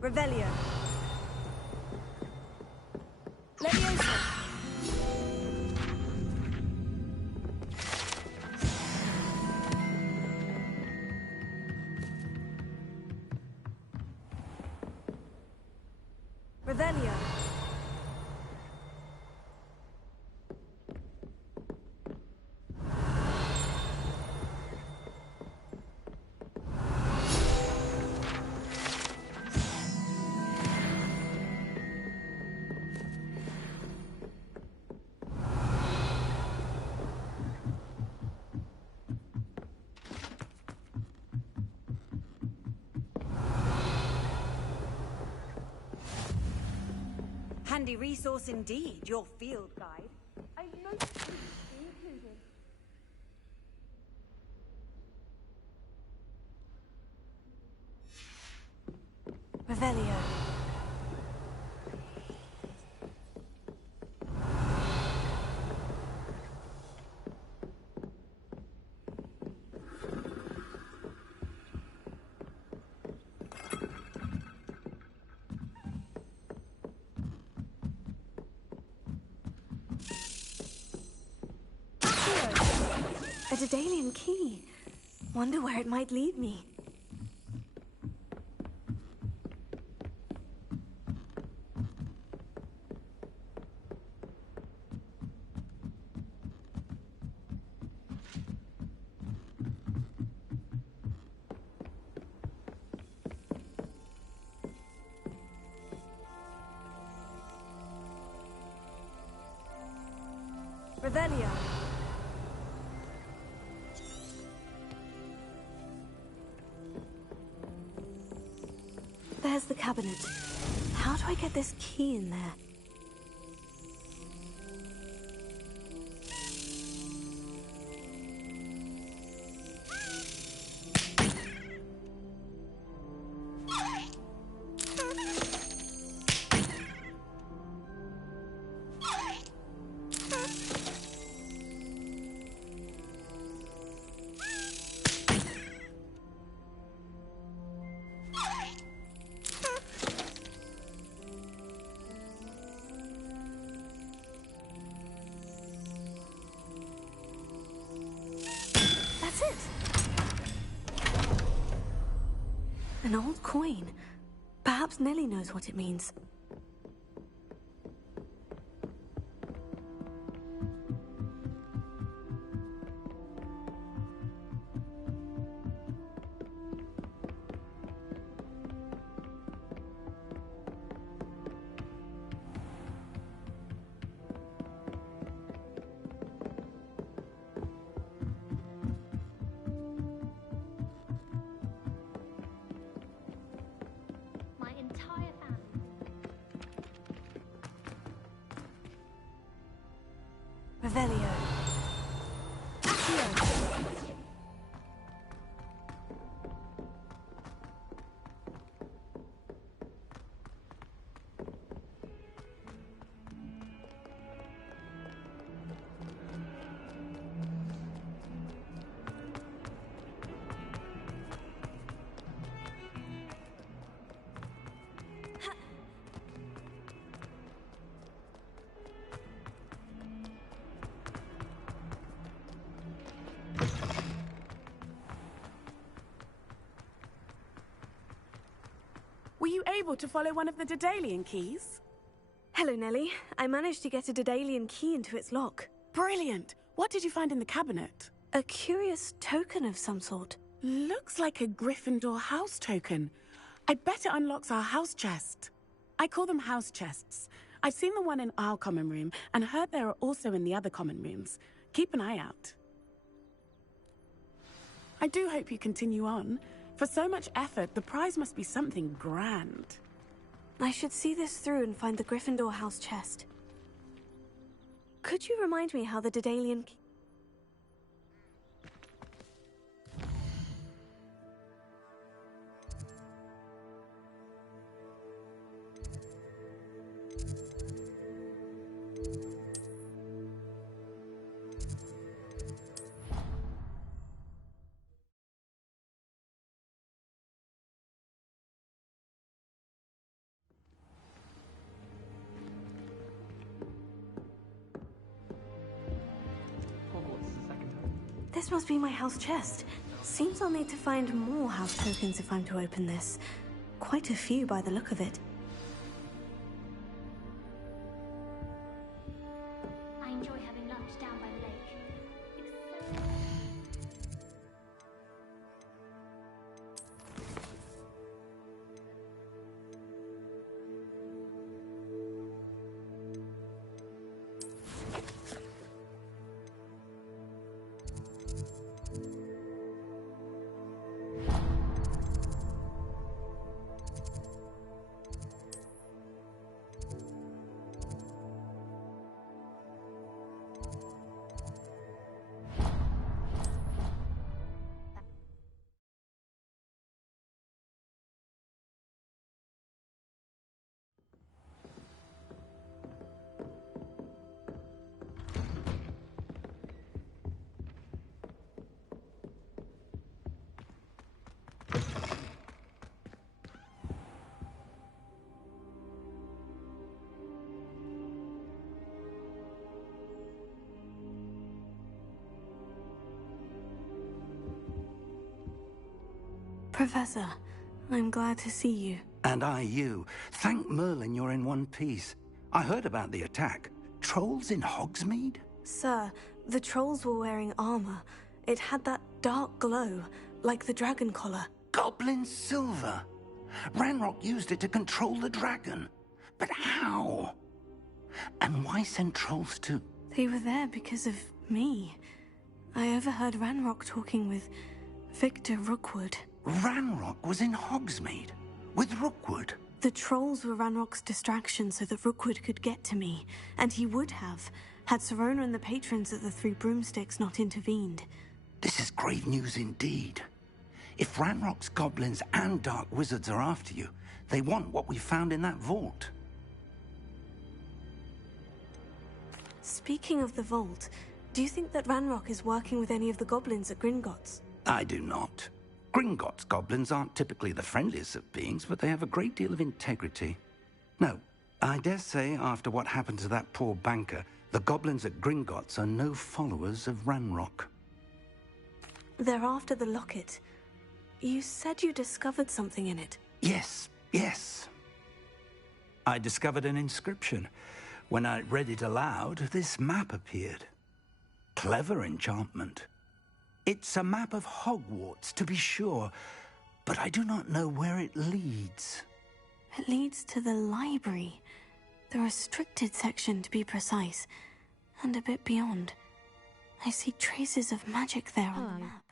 Revelio. Leviosa. Revelio. Handy resource indeed, your field guide. I most included. Revelio. A Daedalian key. Wonder where it might lead me. Revelio. There's the cabinet. How do I get this key in there? That's it. An old coin. Perhaps Nellie knows what it means. My entire family. Revelio. Were you able to follow one of the Daedalian keys? Hello, Nellie. I managed to get a Daedalian key into its lock. Brilliant! What did you find in the cabinet? A curious token of some sort. Looks like a Gryffindor house token. I bet it unlocks our house chest. I call them house chests. I've seen the one in our common room and heard there are also in the other common rooms. Keep an eye out. I do hope you continue on. For so much effort, the prize must be something grand. I should see this through and find the Gryffindor house chest. Could you remind me how the Daedalian key... This must be my house chest. Seems I'll need to find more house tokens if I'm to open this. Quite a few by the look of it. Professor, I'm glad to see you. And I you. Thank Merlin you're in one piece. I heard about the attack. Trolls in Hogsmeade? Sir, the trolls were wearing armor. It had that dark glow, like the dragon collar. Goblin silver. Ranrock used it to control the dragon. But how? And why send trolls too? They were there because of me. I overheard Ranrock talking with Victor Rookwood. Ranrock was in Hogsmeade? With Rookwood? The trolls were Ranrock's distraction so that Rookwood could get to me. And he would have, had Serona and the patrons at the Three Broomsticks not intervened. This is grave news indeed. If Ranrock's goblins and dark wizards are after you, they want what we found in that vault. Speaking of the vault, do you think that Ranrock is working with any of the goblins at Gringotts? I do not. Gringotts goblins aren't typically the friendliest of beings, but they have a great deal of integrity. No, I dare say after what happened to that poor banker, the goblins at Gringotts are no followers of Ranrock. They're after the locket. You said you discovered something in it. Yes. I discovered an inscription. When I read it aloud, this map appeared. Clever enchantment. It's a map of Hogwarts, to be sure, but I do not know where it leads. It leads to the library. The restricted section, to be precise. And a bit beyond. I see traces of magic there on the map.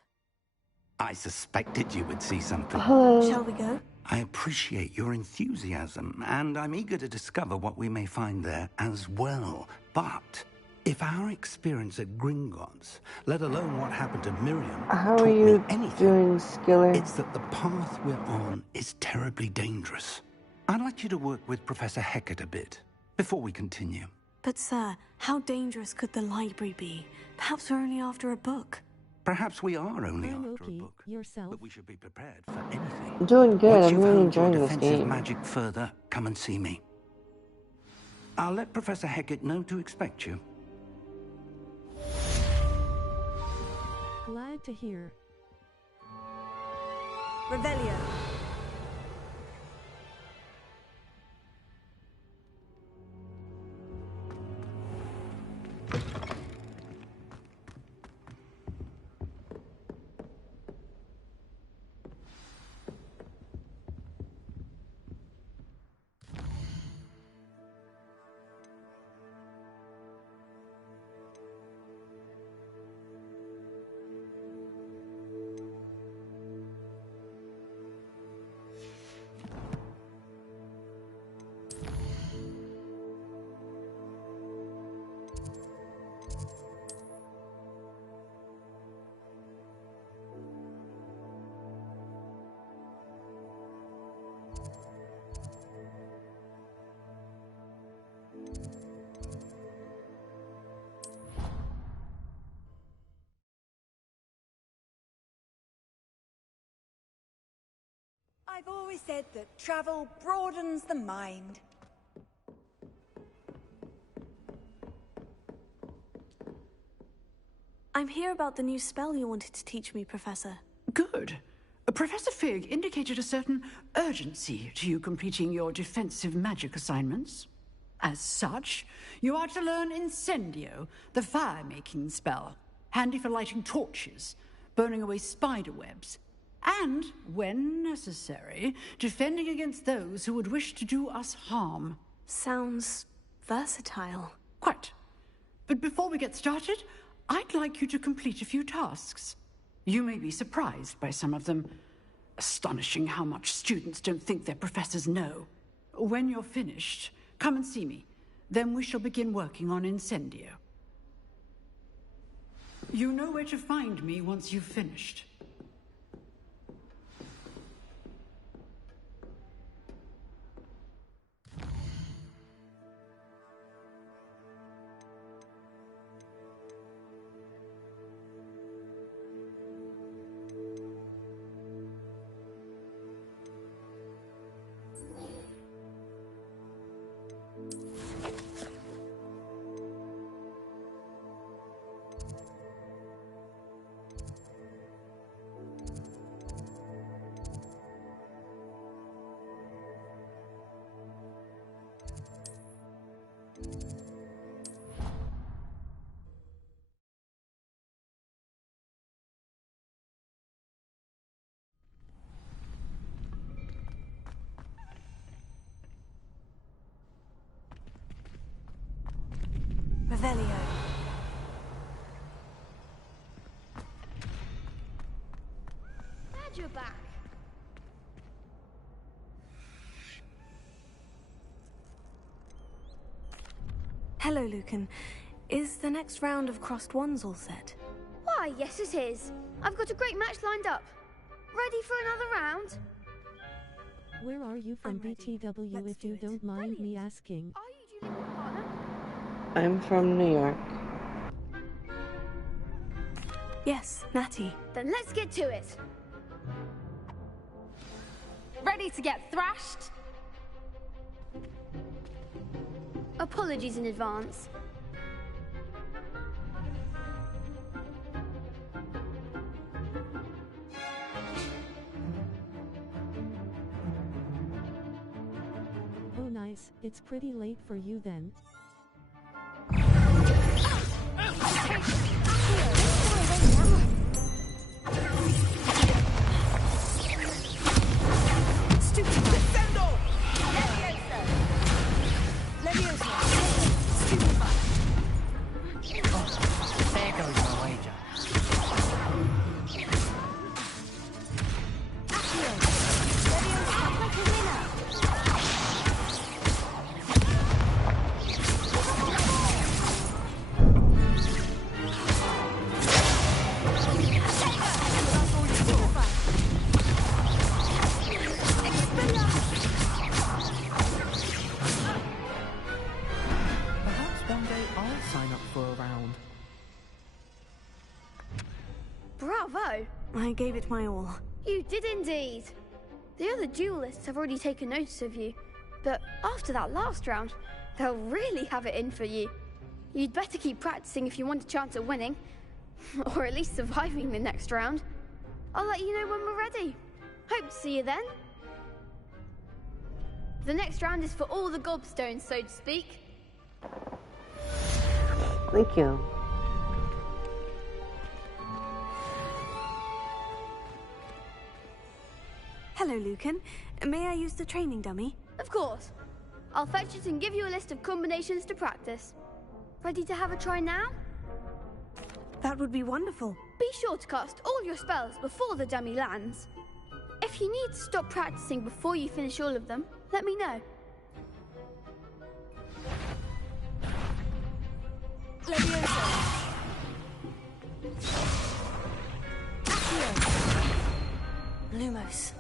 I suspected you would see something. Shall we go? I appreciate your enthusiasm, and I'm eager to discover what we may find there as well. But if our experience at Gringotts, let alone what happened to Miriam, How are you doing, Skiller? it's that the path we're on is terribly dangerous. I'd like you to work with Professor Hecat a bit before we continue. But sir, how dangerous could the library be? Perhaps we're only after a book. Perhaps we are only I'm after a okay. book, Yourself? but we should be prepared for anything. I'm doing good. Once I'm you've really honed your enjoying this defensive game. magic further, come and see me. I'll let Professor Hecat know to expect you. Glad to hear. Revelio. I've always said that travel broadens the mind. I'm here about the new spell you wanted to teach me, Professor. Good. Professor Fig indicated a certain urgency to you completing your defensive magic assignments. As such, you are to learn Incendio, the fire-making spell, handy for lighting torches, burning away spider webs, and, when necessary, defending against those who would wish to do us harm. Sounds versatile. Quite. But before we get started, I'd like you to complete a few tasks. You may be surprised by some of them. Astonishing how much students don't think their professors know. When you're finished, come and see me. Then we shall begin working on Incendio. You know where to find me once you've finished. Hello, Lucan. Is the next round of crossed wands all set? Why, yes it is. I've got a great match lined up. Ready for another round? Where are you from, BTW, if you don't mind me asking? I'm from New York. Yes, Natty. Then let's get to it. Ready to get thrashed? Apologies in advance. Oh nice, it's pretty late for you then. There goes my wager. Perhaps one day I'll sign up for a round. Bravo! I gave it my all. You did indeed. The other duelists have already taken notice of you, but after that last round, they'll really have it in for you. You'd better keep practicing if you want a chance at winning, or at least surviving the next round. I'll let you know when we're ready. Hope to see you then. The next round is for all the gobstones, so to speak. Thank you. Hello, Lucan. May I use the training dummy? Of course. I'll fetch it and give you a list of combinations to practice. Ready to have a try now? That would be wonderful. Be sure to cast all your spells before the dummy lands. If you need to stop practicing before you finish all of them, let me know. Lumos.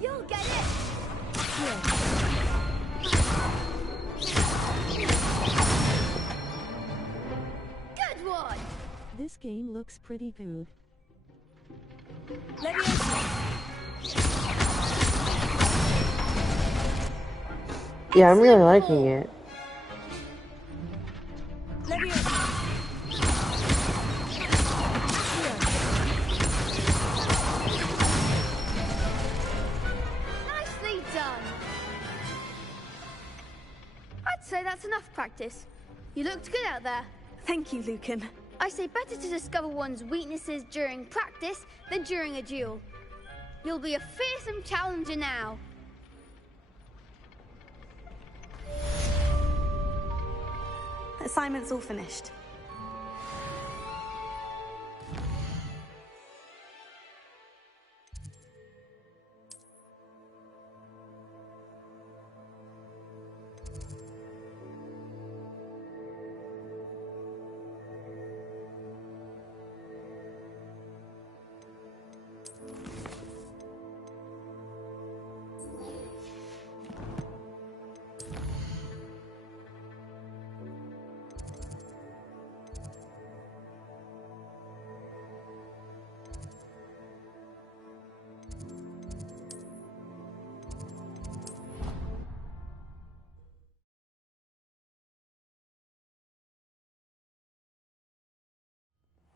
You'll get it! Good one! This game looks pretty good. Yeah, I'm really liking it. Nicely done! I'd say that's enough practice. You looked good out there. Thank you, Lucan. I say better to discover one's weaknesses during practice than during a duel. You'll be a fearsome challenger now. Assignment's all finished.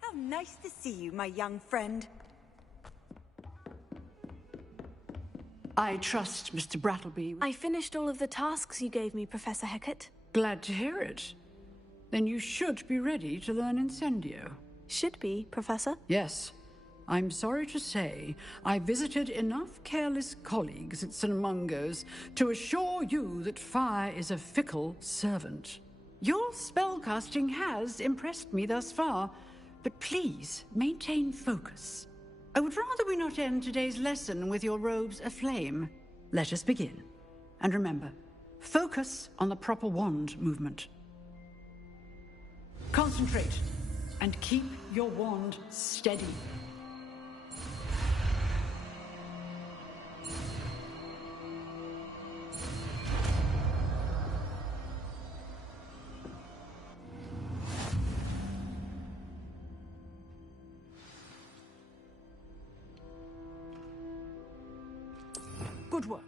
How nice to see you, my young friend. I trust Mr. Brattleby. I finished all of the tasks you gave me, Professor Hecat. Glad to hear it. Then you should be ready to learn Incendio. Should be, Professor. Yes. I'm sorry to say, I visited enough careless colleagues at St. Mungo's to assure you that fire is a fickle servant. Your spellcasting has impressed me thus far, but please maintain focus. I would rather we not end today's lesson with your robes aflame. Let us begin. And remember, focus on the proper wand movement. Concentrate, and keep your wand steady. Good work.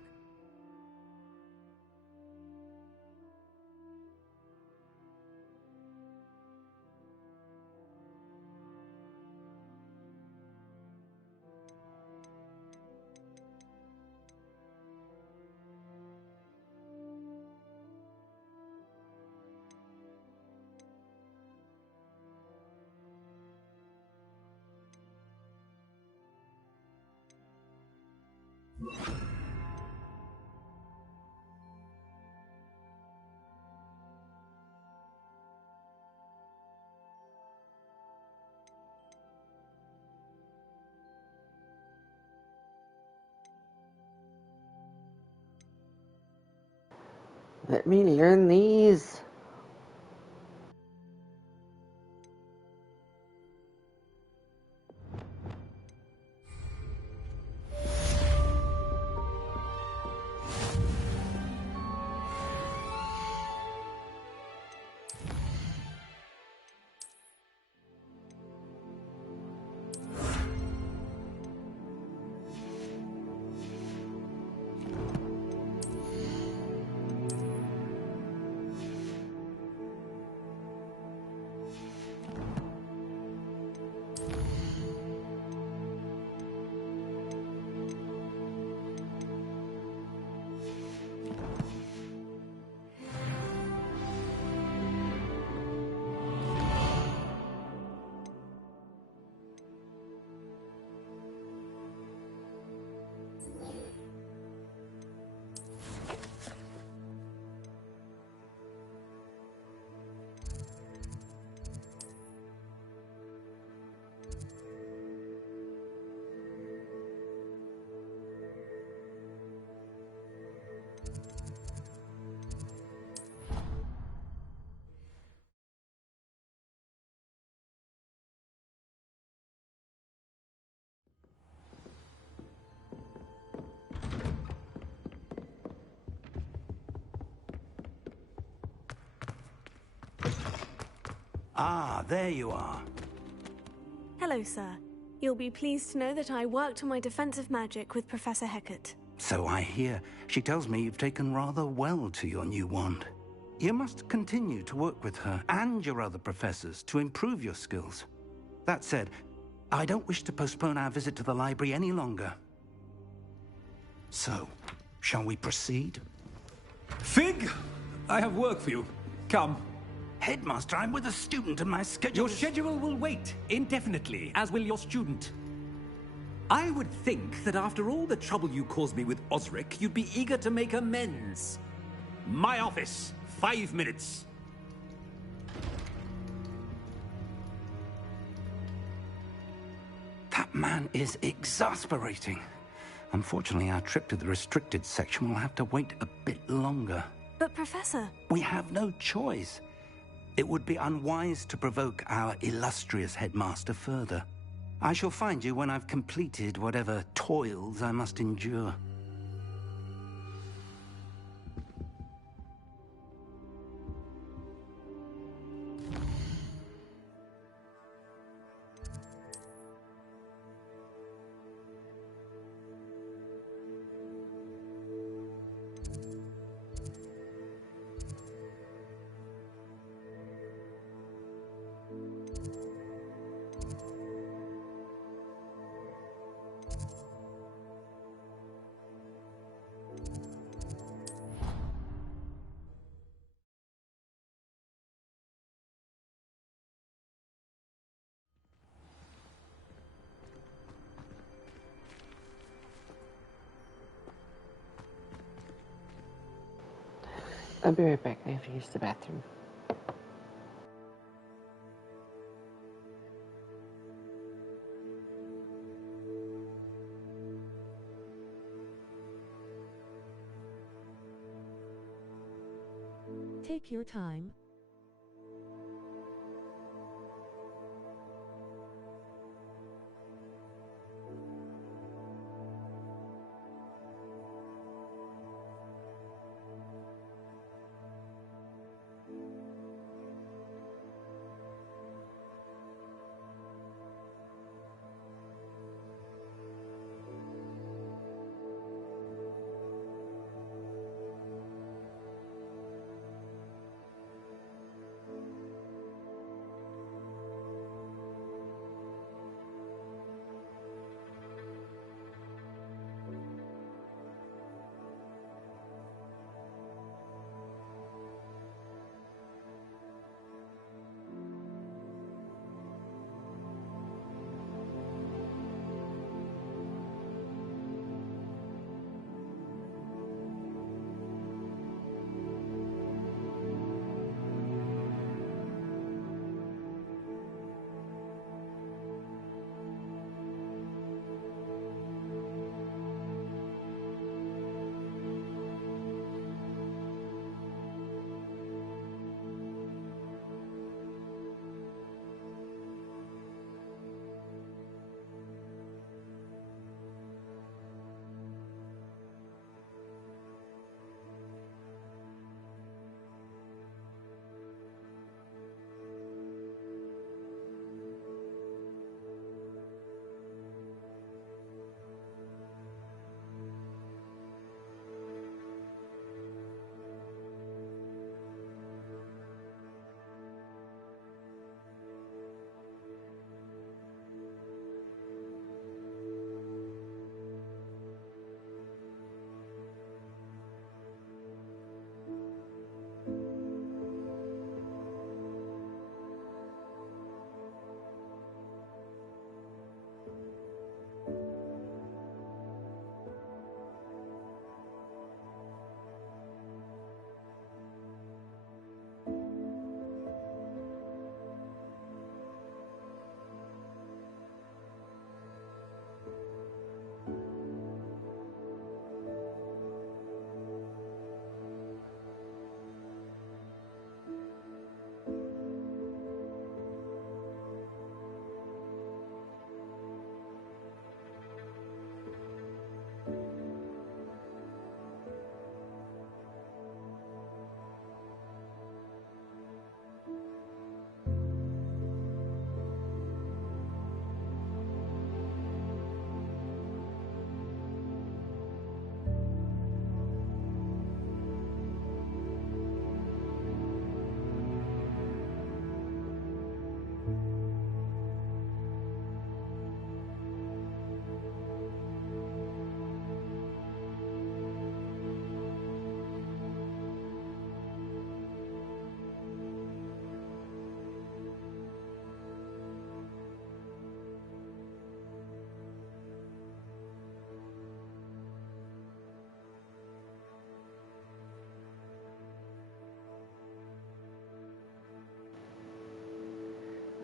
Let me learn these. Ah, there you are. Hello, sir. You'll be pleased to know that I worked on my defensive magic with Professor Hecat. So I hear. She tells me you've taken rather well to your new wand. You must continue to work with her and your other professors to improve your skills. That said, I don't wish to postpone our visit to the library any longer. So, shall we proceed? Fig! I have work for you. Come. Headmaster, I'm with a student and my schedule Your schedule will wait indefinitely, as will your student. I would think that after all the trouble you caused me with Osric, you'd be eager to make amends. My office, 5 minutes. That man is exasperating. Unfortunately, our trip to the restricted section will have to wait a bit longer. But, Professor... We have no choice. It would be unwise to provoke our illustrious headmaster further. I shall find you when I've completed whatever toils I must endure. I'll be right back. I have to use the bathroom. Take your time.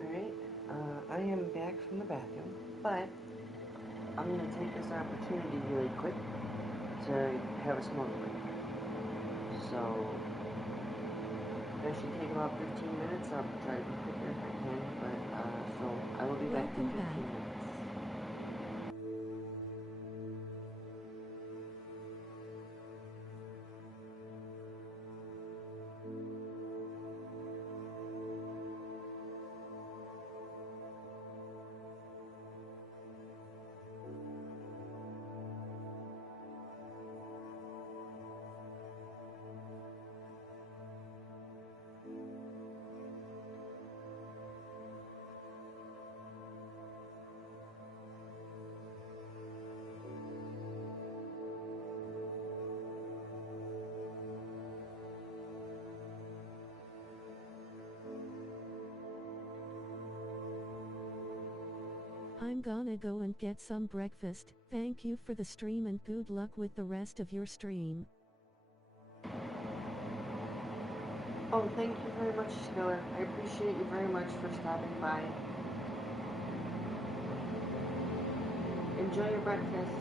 Alright, I am back from the bathroom, but I'm going to take this opportunity really quick to have a smoke break. So, that should take about 15 minutes. I'll try to be quicker if I can, but, so I will be back in 15 minutes. I'm gonna go and get some breakfast. Thank you for the stream and good luck with the rest of your stream. Oh, thank you very much, Skiller. I appreciate you very much for stopping by. Enjoy your breakfast.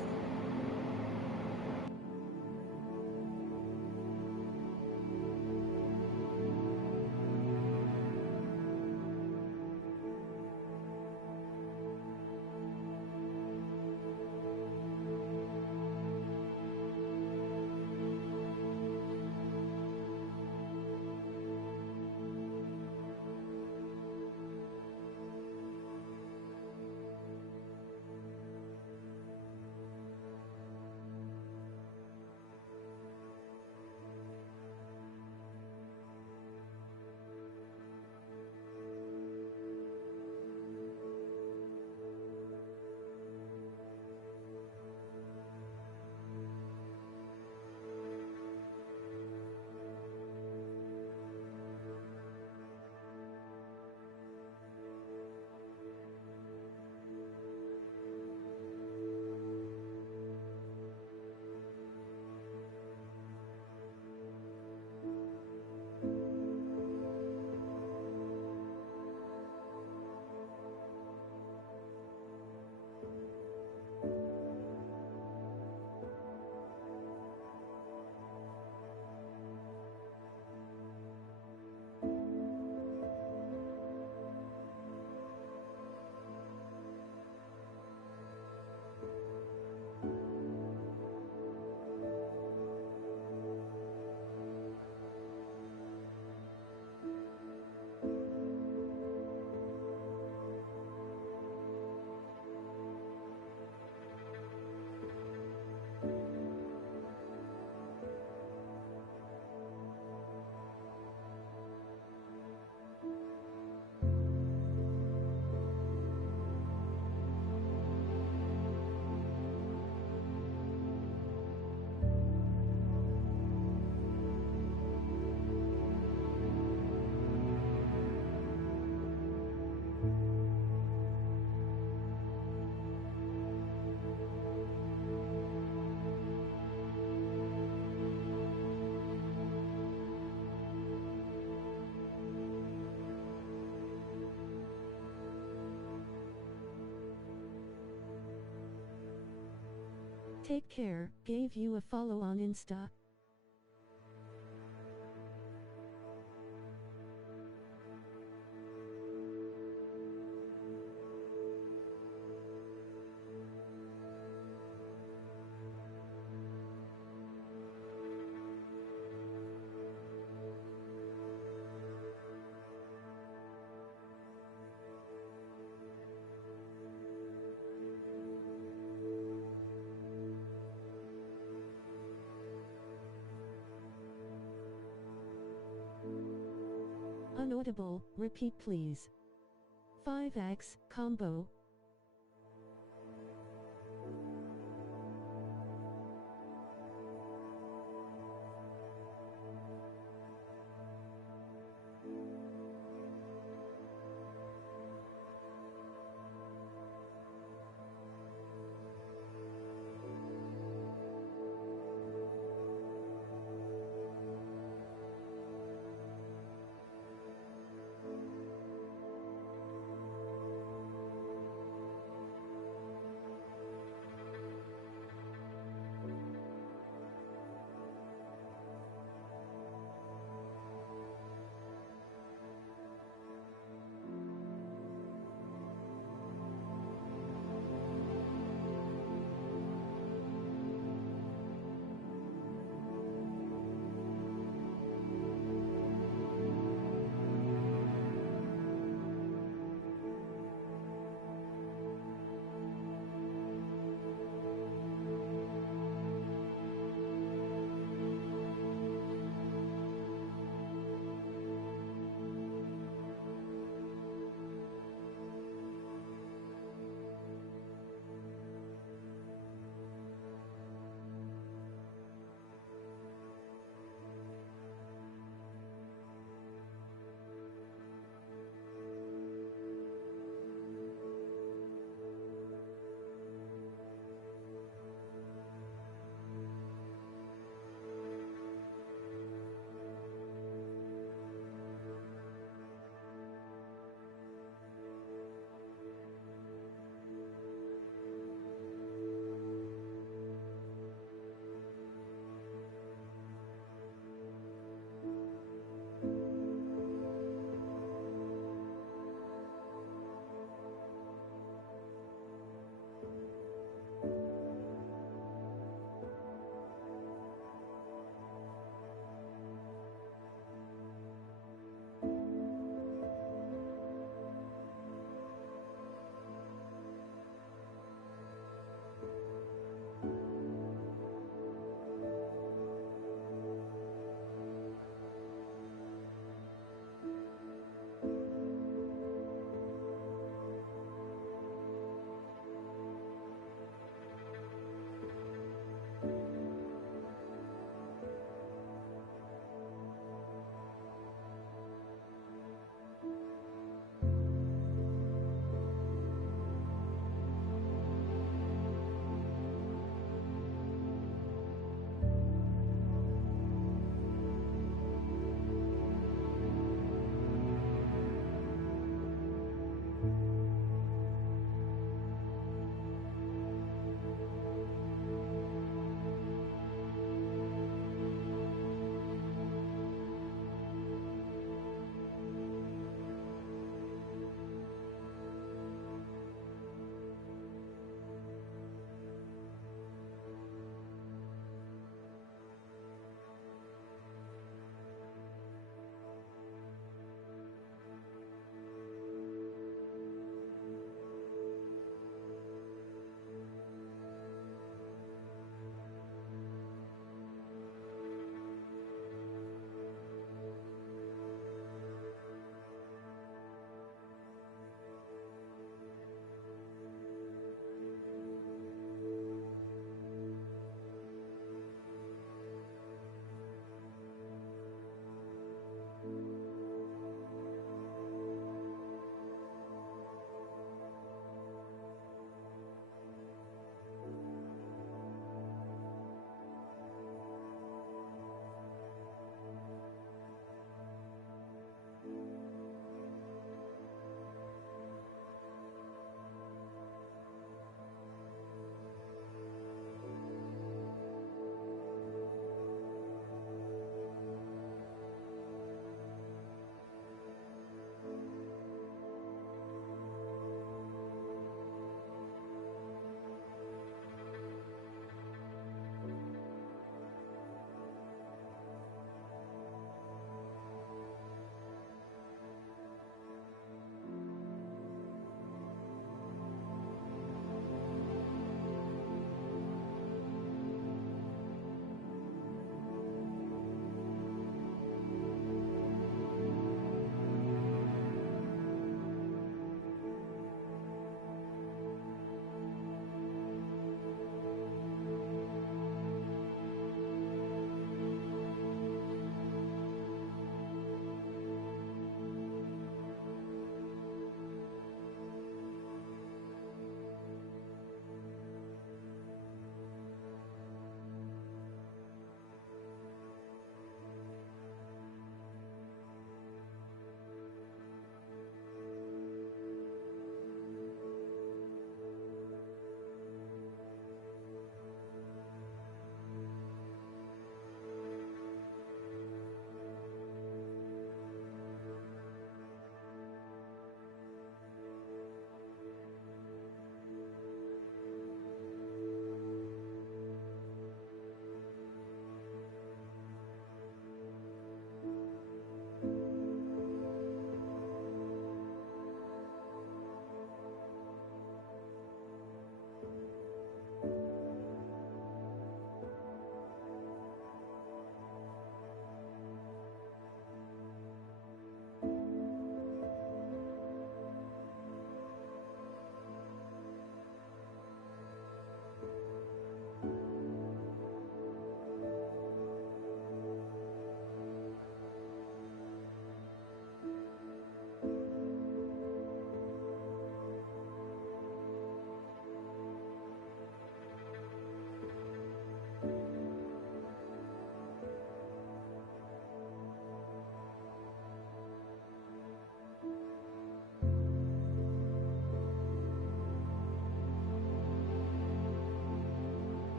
Take care, gave you a follow on Insta. Unaudible, repeat please. 5x, combo.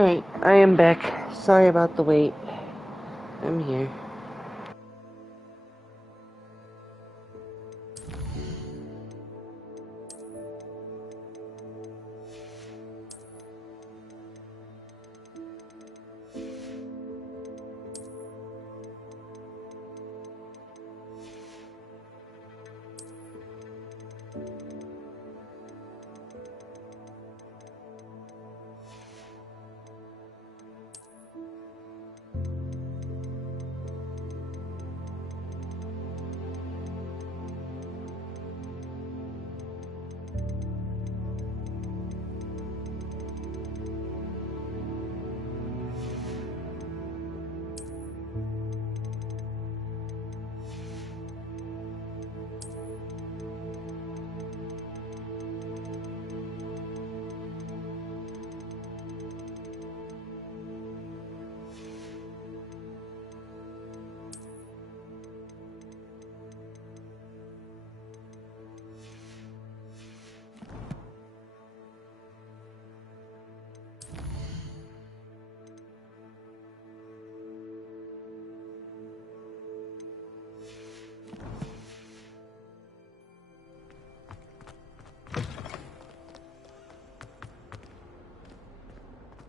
Alright, I am back. Sorry about the wait. I'm here.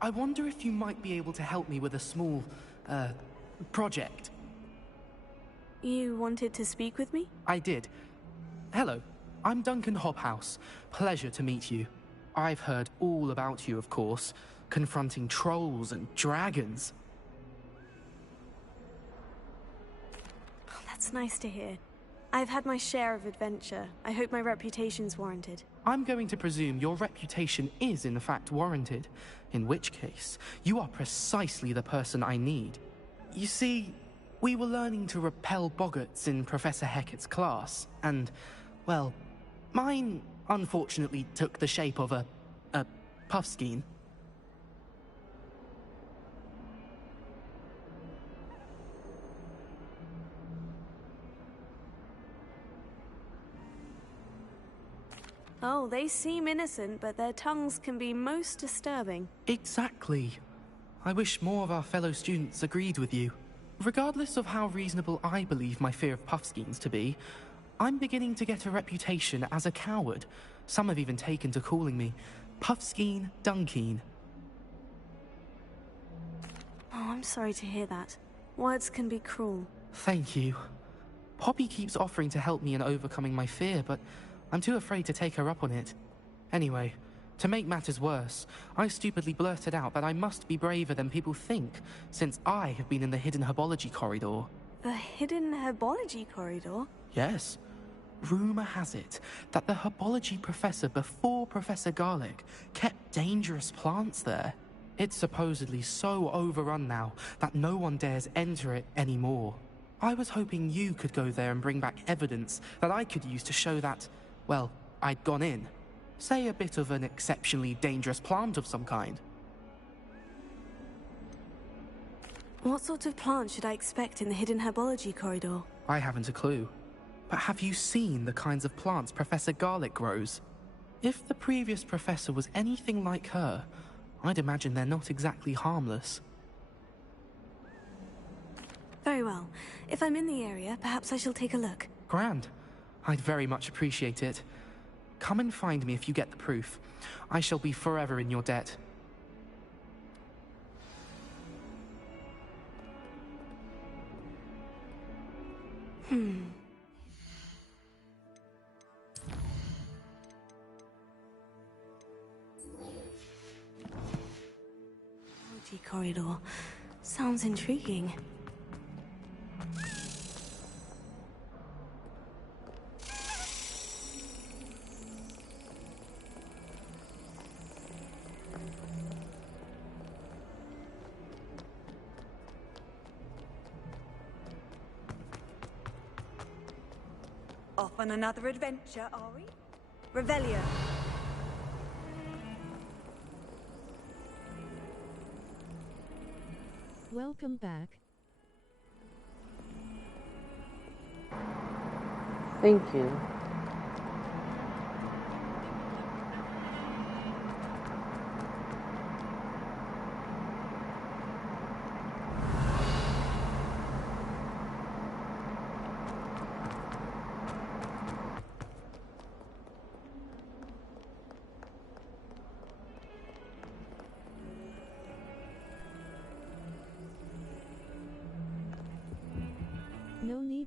I wonder if you might be able to help me with a small, project. You wanted to speak with me? I did. Hello, I'm Duncan Hobhouse. Pleasure to meet you. I've heard all about you, of course, confronting trolls and dragons. Oh, that's nice to hear. I've had my share of adventure. I hope my reputation's warranted. I'm going to presume your reputation is in fact warranted, in which case, you are precisely the person I need. You see, we were learning to repel boggarts in Professor Hecat's class, and, well, mine unfortunately took the shape of a puffskein. Oh, they seem innocent, but their tongues can be most disturbing. Exactly. I wish more of our fellow students agreed with you. Regardless of how reasonable I believe my fear of puffskeins to be, I'm beginning to get a reputation as a coward. Some have even taken to calling me Puffskeen Dunkeen. Oh, I'm sorry to hear that. Words can be cruel. Thank you. Poppy keeps offering to help me in overcoming my fear, but I'm too afraid to take her up on it. Anyway, to make matters worse, I stupidly blurted out that I must be braver than people think, since I have been in the hidden herbology corridor. The hidden herbology corridor? Yes. Rumor has it that the herbology professor before Professor Garlic kept dangerous plants there. It's supposedly so overrun now that no one dares enter it anymore. I was hoping you could go there and bring back evidence that I could use to show that, well, I'd gone in. Say a bit of an exceptionally dangerous plant of some kind. What sort of plant should I expect in the hidden herbology corridor? I haven't a clue. But have you seen the kinds of plants Professor Garlic grows? If the previous professor was anything like her, I'd imagine they're not exactly harmless. Very well. If I'm in the area, perhaps I shall take a look. Grand. I'd very much appreciate it. Come and find me if you get the proof. I shall be forever in your debt. Corridor. Sounds intriguing. Off on another adventure, are we? Revelio. Welcome back. Thank you.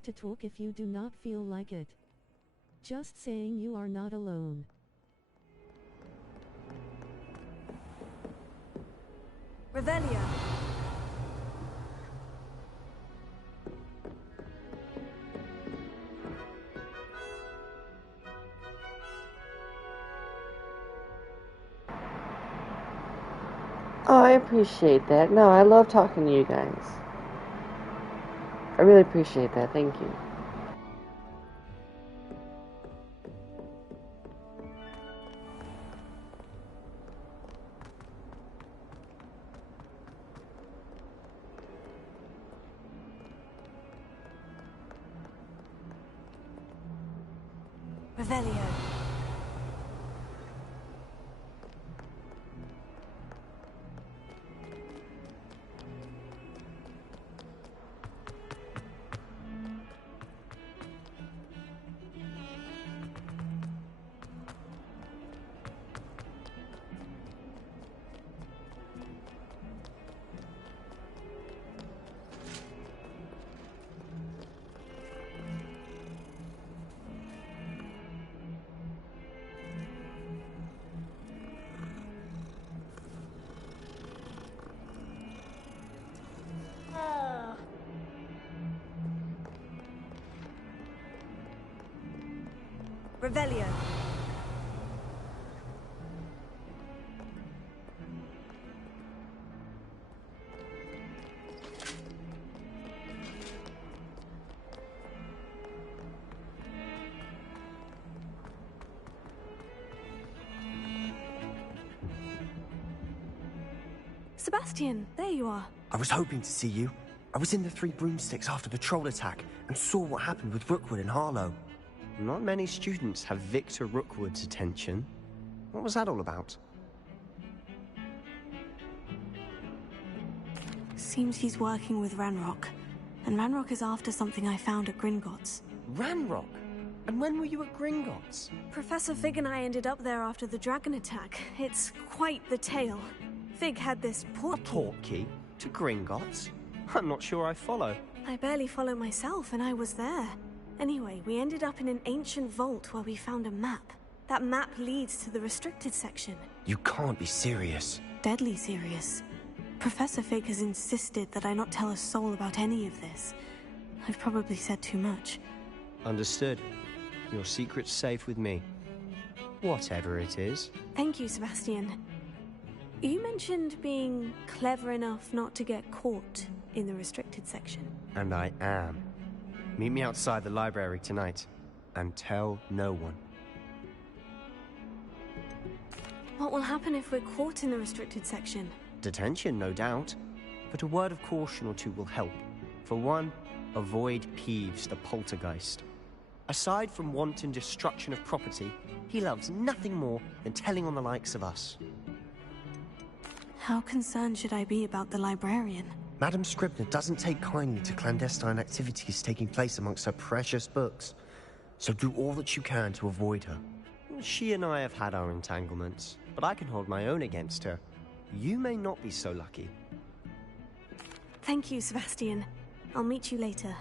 to talk if you do not feel like it. Just saying you are not alone. Revelio. Oh, I appreciate that. No, I love talking to you guys. I really appreciate that. Thank you. Revelio. Revelio. Sebastian, there you are. I was hoping to see you. I was in the Three Broomsticks after the troll attack and saw what happened with Rookwood and Harlow. Not many students have Victor Rookwood's attention. What was that all about? Seems he's working with Ranrock. And Ranrock is after something I found at Gringotts. Ranrock? And when were you at Gringotts? Professor Fig and I ended up there after the dragon attack. It's quite the tale. Fig had this portkey. A portkey? To Gringotts? I'm not sure I follow. I barely follow myself, and I was there. Anyway, we ended up in an ancient vault where we found a map. That map leads to the restricted section. You can't be serious. Deadly serious. Professor Fig has insisted that I not tell a soul about any of this. I've probably said too much. Understood. Your secret's safe with me. Whatever it is. Thank you, Sebastian. You mentioned being clever enough not to get caught in the restricted section. And I am. Meet me outside the library tonight, and tell no one. What will happen if we're caught in the restricted section? Detention, no doubt. But a word of caution or two will help. For one, avoid Peeves the poltergeist. Aside from wanton destruction of property, he loves nothing more than telling on the likes of us. How concerned should I be about the librarian? Madame Scribner doesn't take kindly to clandestine activities taking place amongst her precious books. So do all that you can to avoid her. She and I have had our entanglements, but I can hold my own against her. You may not be so lucky. Thank you, Sebastian. I'll meet you later.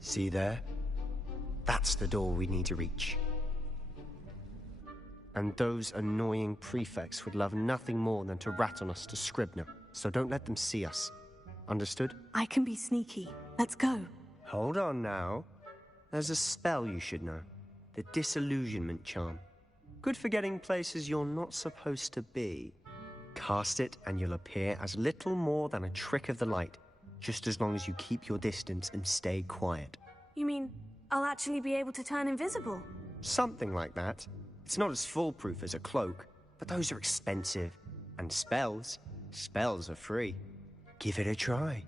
See there? That's the door we need to reach. And those annoying prefects would love nothing more than to rat on us to Scribner, so don't let them see us. Understood? I can be sneaky. Let's go. Hold on now. There's a spell you should know. The Disillusionment Charm. Good for getting places you're not supposed to be. Cast it and you'll appear as little more than a trick of the light, just as long as you keep your distance and stay quiet. You mean I'll actually be able to turn invisible? Something like that. It's not as foolproof as a cloak, but those are expensive. And spells are free. Give it a try.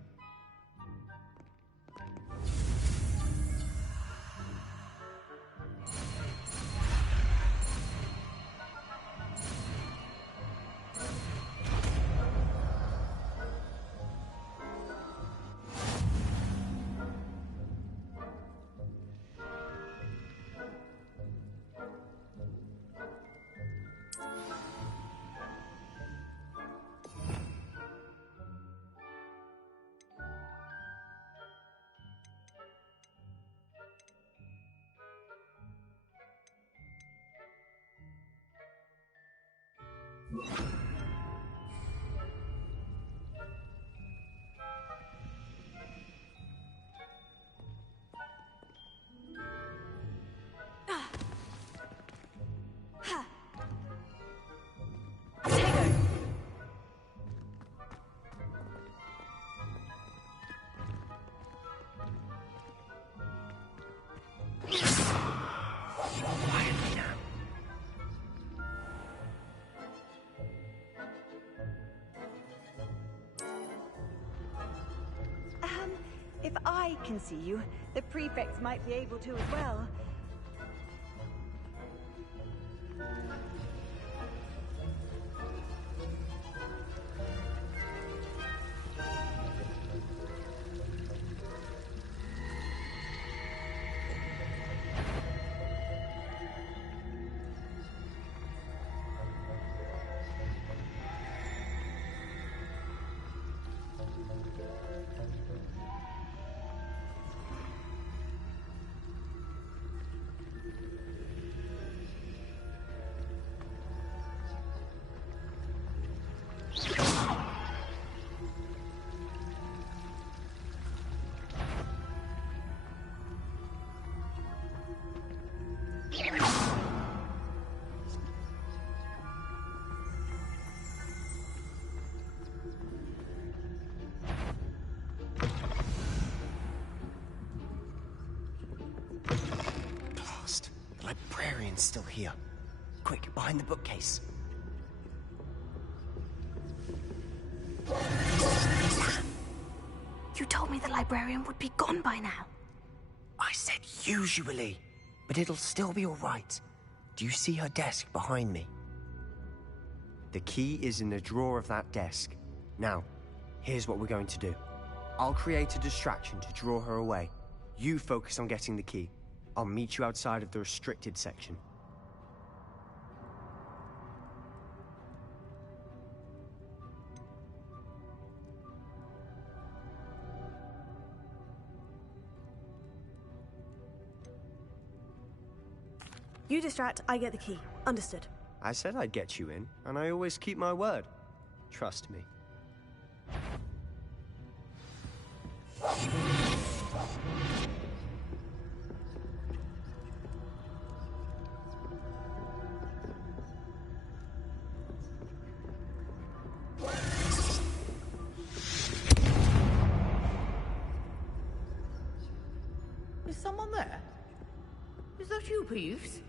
If I can see you, the prefects might be able to as well. Blast. The librarian's still here. Quick, behind the bookcase. You told me the librarian would be gone by now. I said usually, but it'll still be all right. Do you see her desk behind me? The key is in the drawer of that desk. Now, here's what we're going to do. I'll create a distraction to draw her away. You focus on getting the key. I'll meet you outside of the restricted section. You distract, I get the key. Understood. I said I'd get you in, and I always keep my word. Trust me. Is someone there? Is that you, Peeves?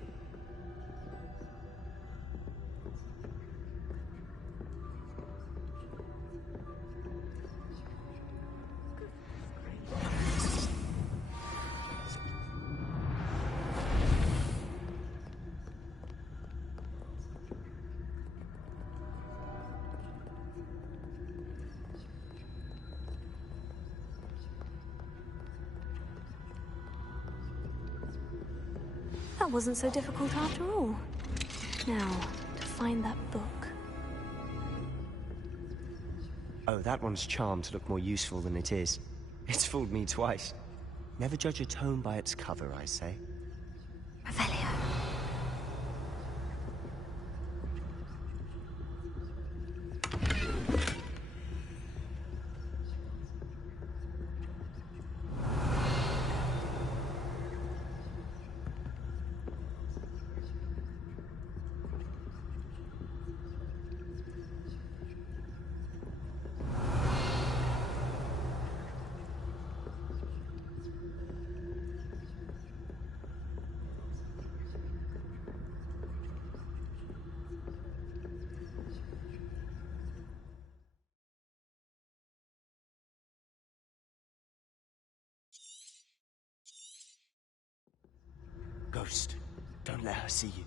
That wasn't so difficult after all. Now, to find that book. Oh, that one's charmed to look more useful than it is. It's fooled me twice. Never judge a tome by its cover, I say. Revelio. Ghost, don't let her see you.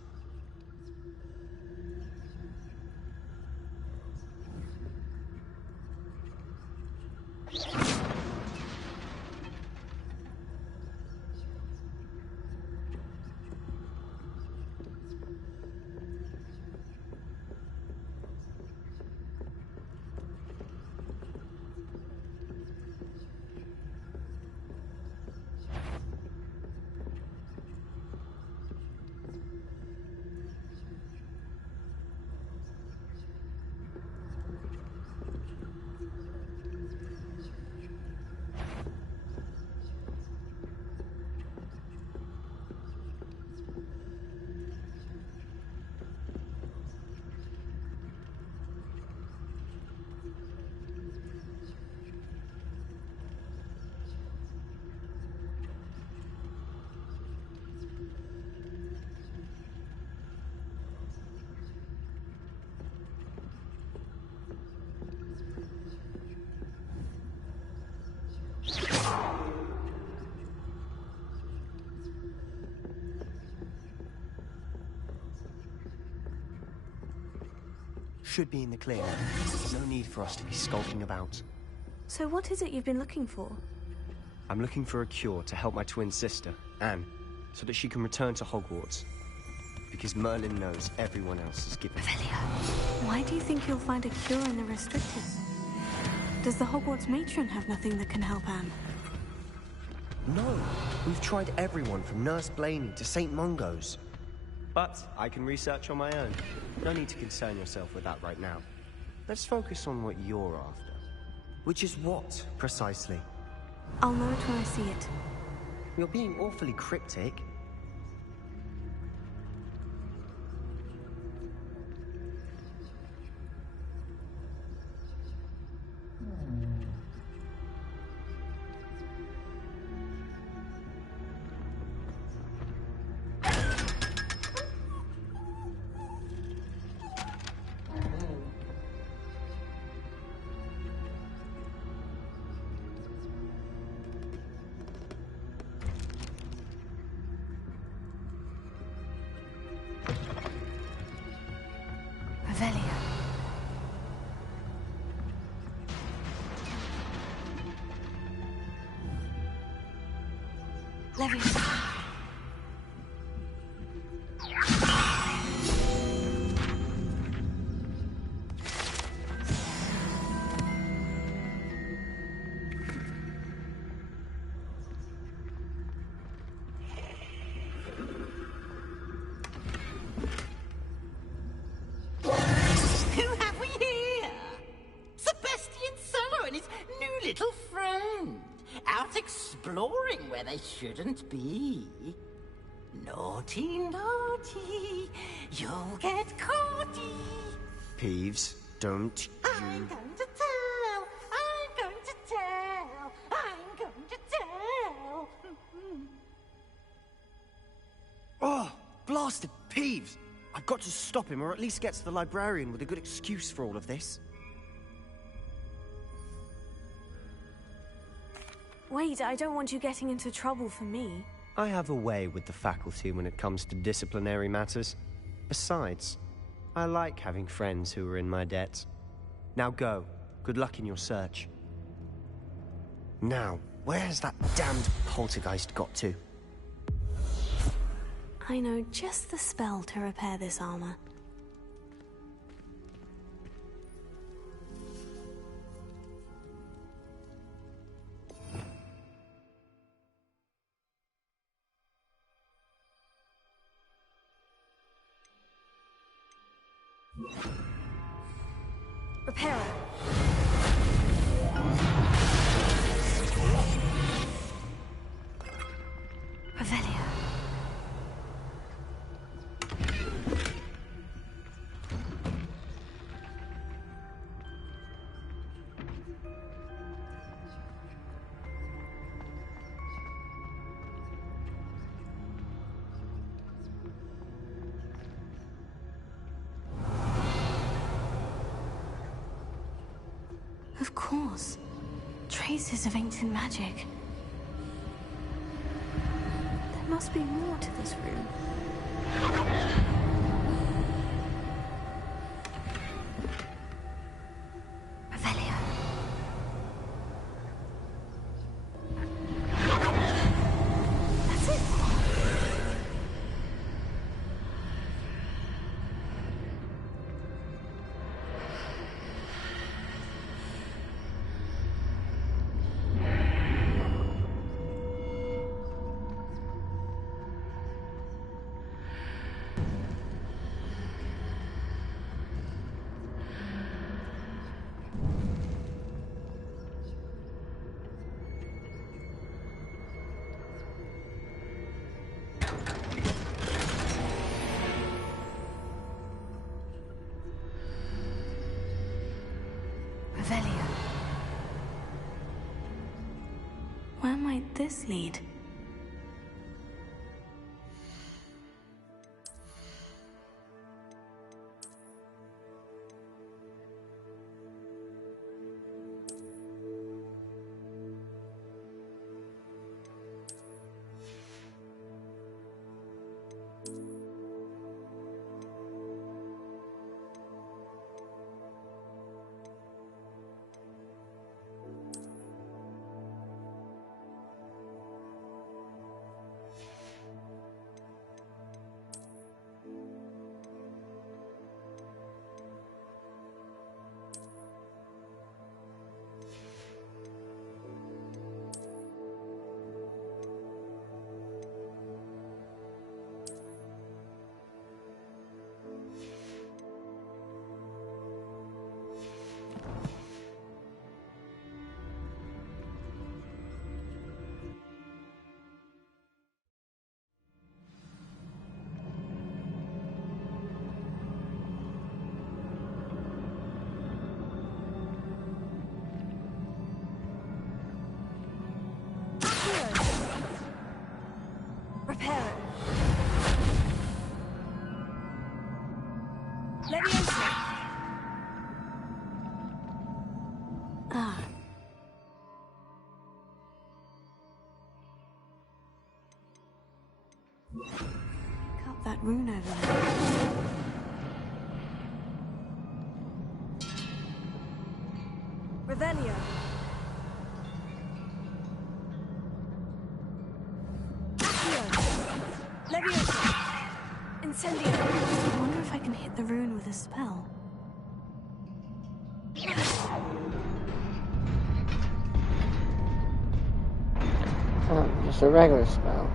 should be in the clear. No need for us to be skulking about. So what is it you've been looking for? I'm looking for a cure to help my twin sister, Anne, so that she can return to Hogwarts. Because Merlin knows everyone else is given. Why do you think you'll find a cure in the restricted? Does the Hogwarts matron have nothing that can help Anne? No, we've tried everyone from Nurse Blaney to St. Mungo's. But I can research on my own. No need to concern yourself with that right now. Let's focus on what you're after. Which is what, precisely? I'll know it when I see it. You're being awfully cryptic. Levius. Who have we here? Sebastian Solo and his new little friend. Out exploring where they shouldn't be. Naughty, naughty. You'll get caughty. Peeves, don't you... I'm going to tell. I'm going to tell. I'm going to tell. Oh, blasted Peeves! I've got to stop him, or at least get to the librarian with a good excuse for all of this. Wait, I don't want you getting into trouble for me. I have a way with the faculty when it comes to disciplinary matters. Besides, I like having friends who are in my debt. Now go. Good luck in your search. Now, where has that damned poltergeist got to? I know just the spell to repair this armor. Repairer. Revelio. Of course. Traces of ancient magic. There must be more to this room. Revelio. That's it. Revelio. Where might this lead? Reparo. Levioso. Ah. Got that rune over there. Revelio. Levioso! Incendio! I wonder if I can hit the rune with a spell. Oh, just a regular spell.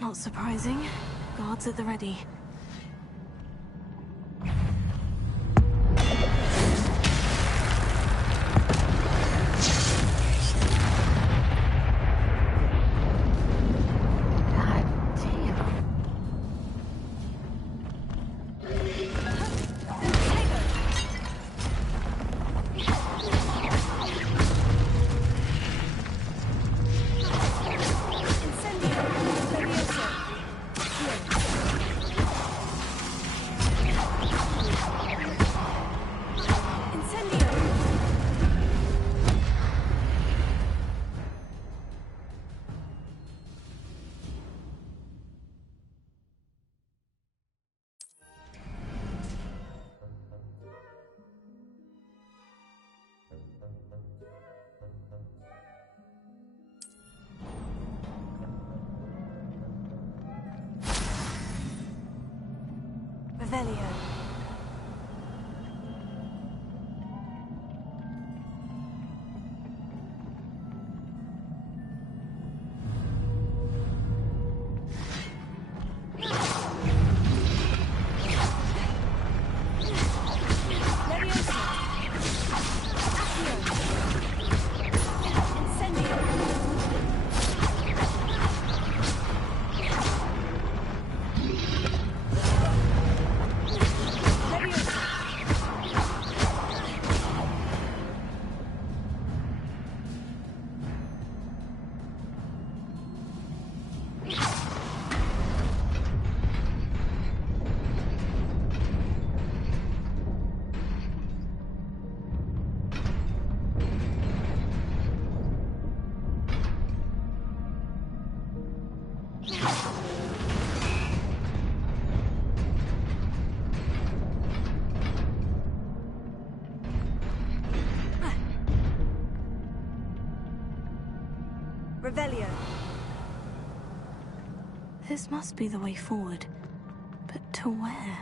Not surprising. Guards at the ready. Revelio. Revelio. This must be the way forward. But to where?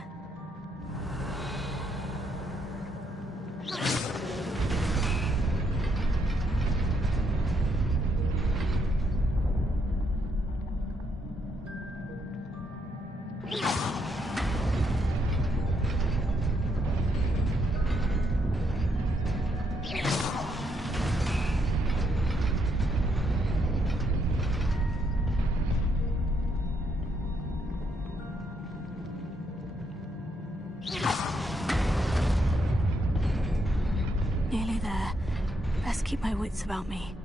Nearly there. Best keep my wits about me.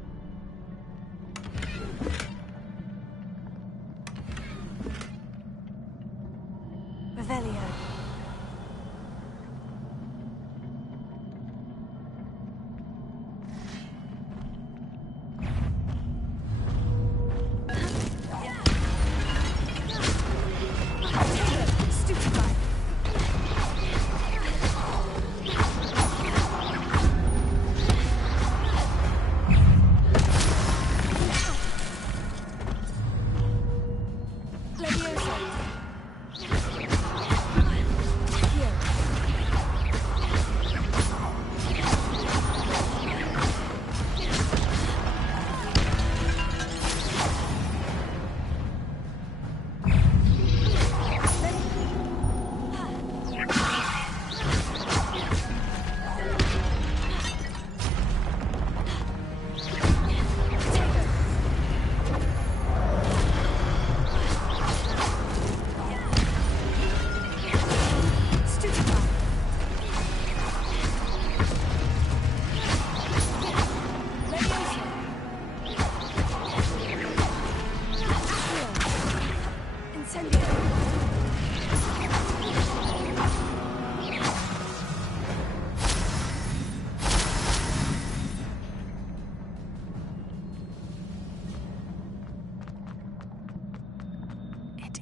Revelio.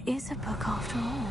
is a book after all.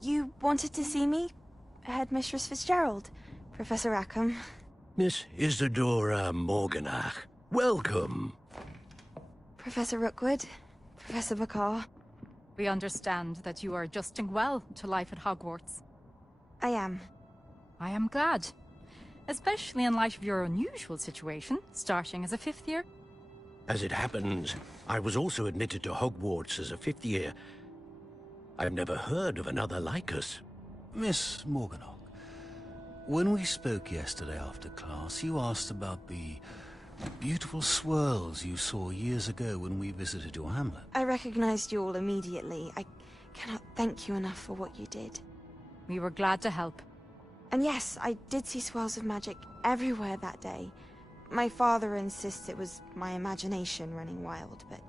You wanted to see me? Headmistress Fitzgerald, Professor Rackham. Miss Isadora Morganach, welcome. Professor Rookwood, Professor Bakar. We understand that you are adjusting well to life at Hogwarts. I am. I am glad. Especially in light of your unusual situation, starting as a 5th year. As it happens, I was also admitted to Hogwarts as a 5th year. I've never heard of another like us. Miss Morganach, when we spoke yesterday after class, you asked about the beautiful swirls you saw years ago when we visited your hamlet. I recognized you all immediately. I cannot thank you enough for what you did. We were glad to help. And yes, I did see swirls of magic everywhere that day. My father insists it was my imagination running wild, but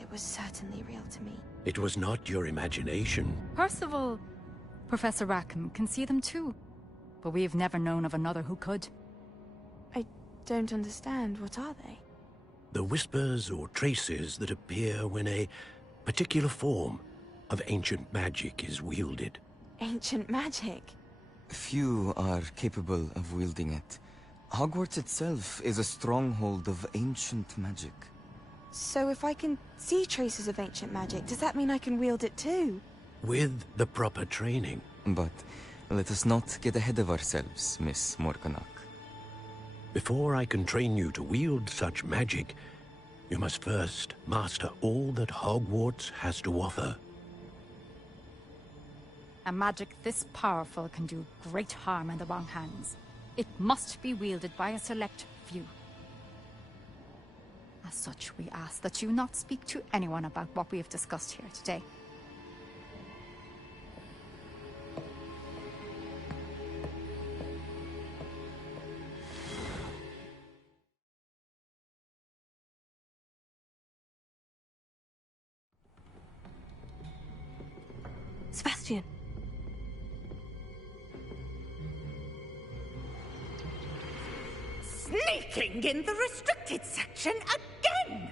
it was certainly real to me. It was not your imagination. Percival, Professor Rackham can see them too. But we have never known of another who could. I don't understand. What are they? The whispers or traces that appear when a particular form of ancient magic is wielded. Ancient magic? Few are capable of wielding it. Hogwarts itself is a stronghold of ancient magic. So if I can see traces of ancient magic, does that mean I can wield it too? With the proper training. But let us not get ahead of ourselves, Miss Morganach. Before I can train you to wield such magic, you must first master all that Hogwarts has to offer. A magic this powerful can do great harm in the wrong hands. It must be wielded by a select few. As such, we ask that you not speak to anyone about what we have discussed here today. Sebastian. Sneaking in the restricted section again!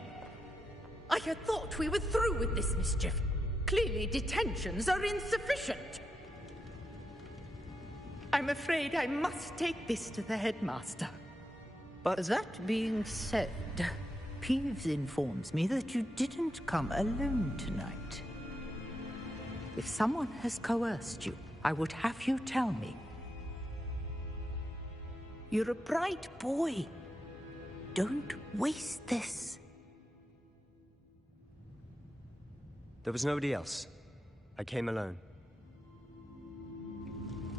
I had thought we were through with this mischief. Clearly detentions are insufficient. I'm afraid I must take this to the headmaster. But that being said, Peeves informs me that you didn't come alone tonight. If someone has coerced you, I would have you tell me. You're a bright boy. Don't waste this. there was nobody else. I came alone.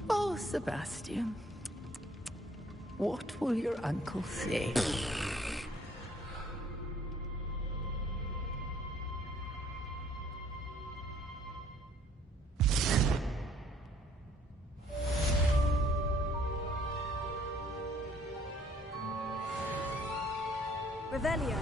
Oh, Sebastian. What will your uncle say? Revelio.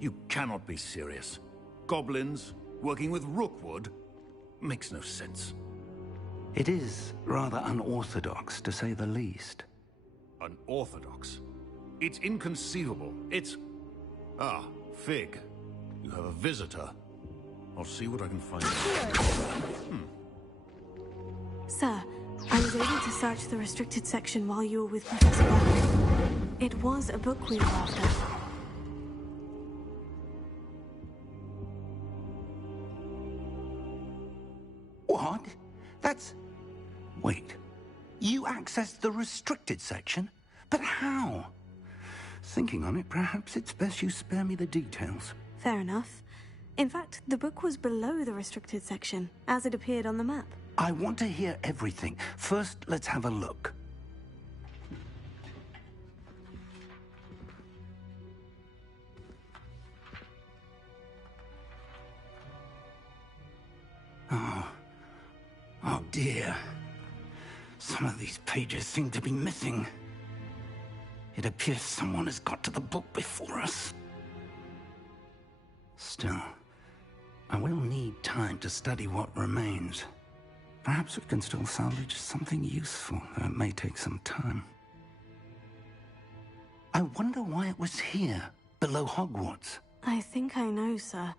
You cannot be serious. Goblins, working with Rookwood? Makes no sense. It is rather unorthodox, to say the least. Unorthodox? It's inconceivable. It's... Ah, Fig. You have a visitor. I'll see what I can find out. Sir, I was able to search the restricted section while you were with Professor Garlick. It was a book we were after. What? That's... Wait. You accessed the restricted section? But how? Thinking on it, perhaps it's best you spare me the details. Fair enough. In fact, the book was below the restricted section, as it appeared on the map. I want to hear everything. First, let's have a look. Oh dear. Some of these pages seem to be missing. It appears someone has got to the book before us. Still, I will need time to study what remains. Perhaps we can still salvage something useful, though it may take some time. I wonder why it was here, below Hogwarts. I think I know, sir.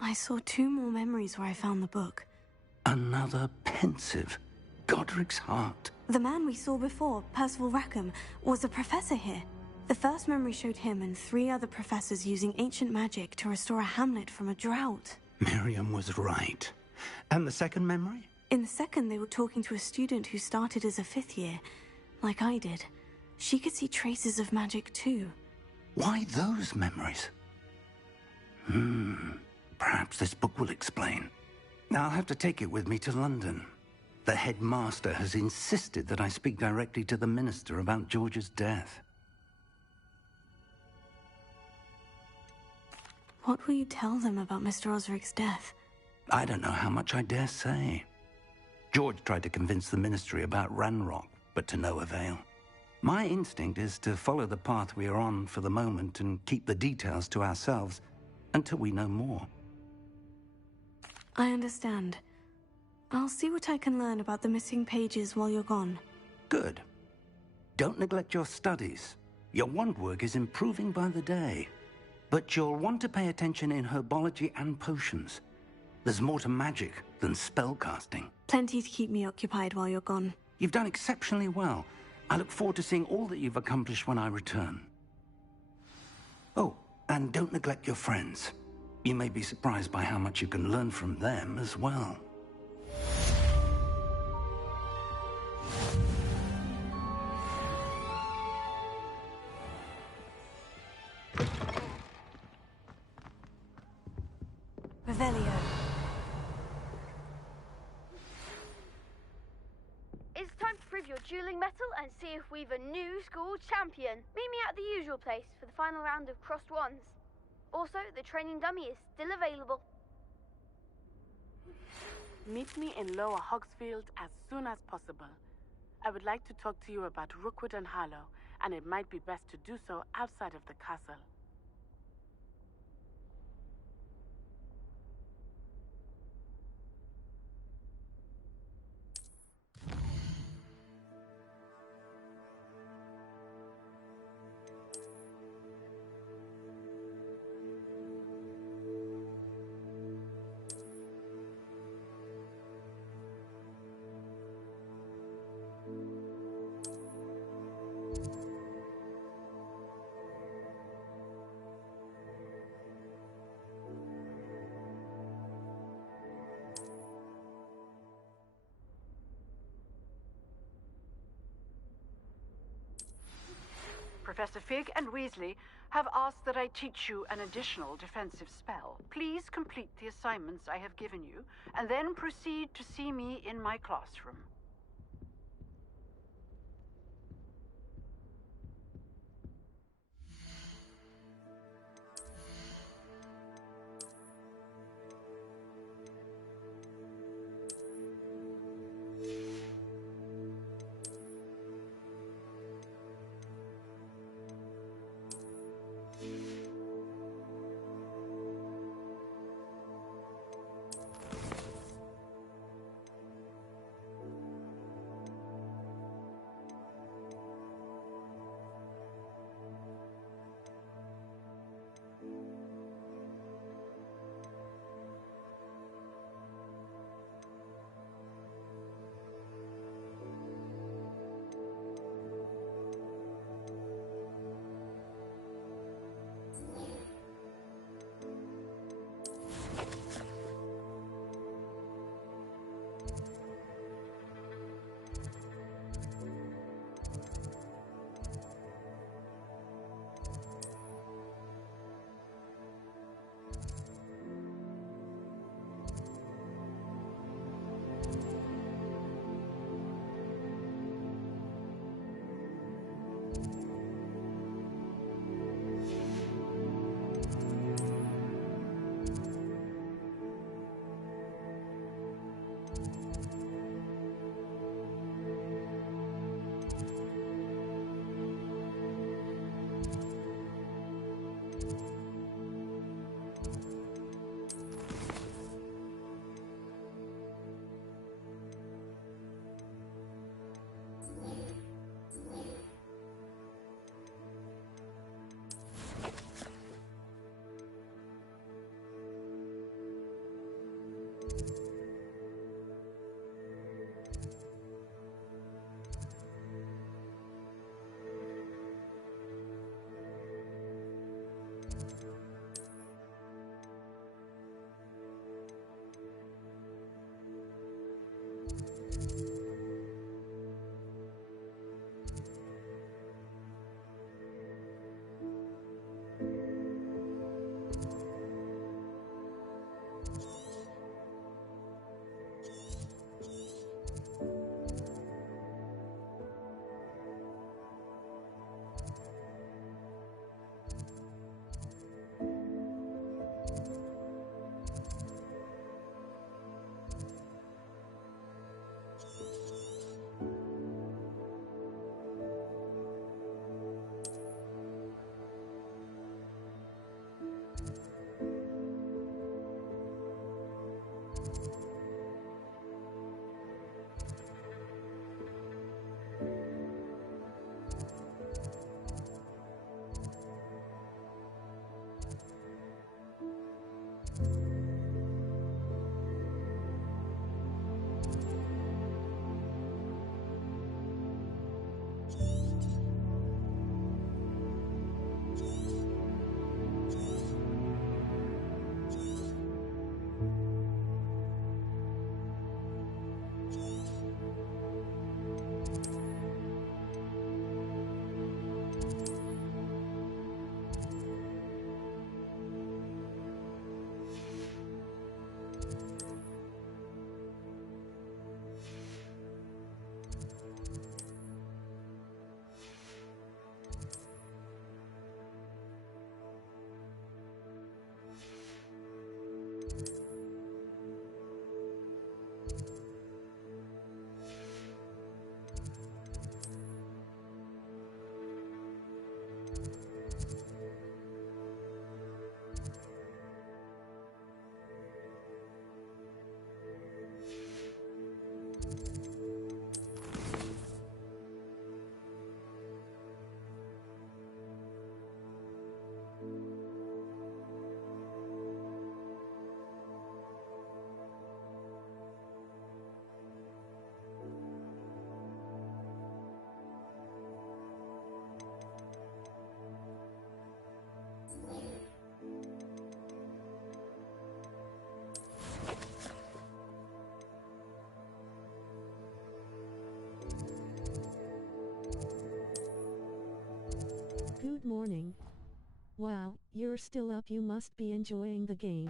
I saw 2 more memories where I found the book. Another pensive. Godric's heart. The man we saw before, Percival Rackham, was a professor here. The first memory showed him and 3 other professors using ancient magic to restore a hamlet from a drought. Miriam was right. And the second memory? In the second, they were talking to a student who started as a 5th year, like I did. She could see traces of magic too. Why those memories? Perhaps this book will explain. Now I'll have to take it with me to London. The headmaster has insisted that I speak directly to the minister about George's death. What will you tell them about Mr. Osric's death? I don't know how much I dare say. George tried to convince the ministry about Ranrock, but to no avail. My instinct is to follow the path we are on for the moment and keep the details to ourselves until we know more. I understand. I'll see what I can learn about the missing pages while you're gone. Good. Don't neglect your studies. Your wand work is improving by the day. But you'll want to pay attention in herbology and potions. There's more to magic than spellcasting. Plenty to keep me occupied while you're gone. You've done exceptionally well. I look forward to seeing all that you've accomplished when I return. Oh, and don't neglect your friends. You may be surprised by how much you can learn from them as well. Revelio. It's time to prove your dueling mettle and see if we've a new school champion. Meet me at the usual place for the final round of crossed wands. Also, the training dummy is still available. Meet me in Lower Hogsfield as soon as possible. I would like to talk to you about Rookwood and Harlow, and it might be best to do so outside of the castle. Professor Fig and Weasley have asked that I teach you an additional defensive spell. Please complete the assignments I have given you, and then proceed to see me in my classroom. Good morning. Wow, you're still up. You must be enjoying the game.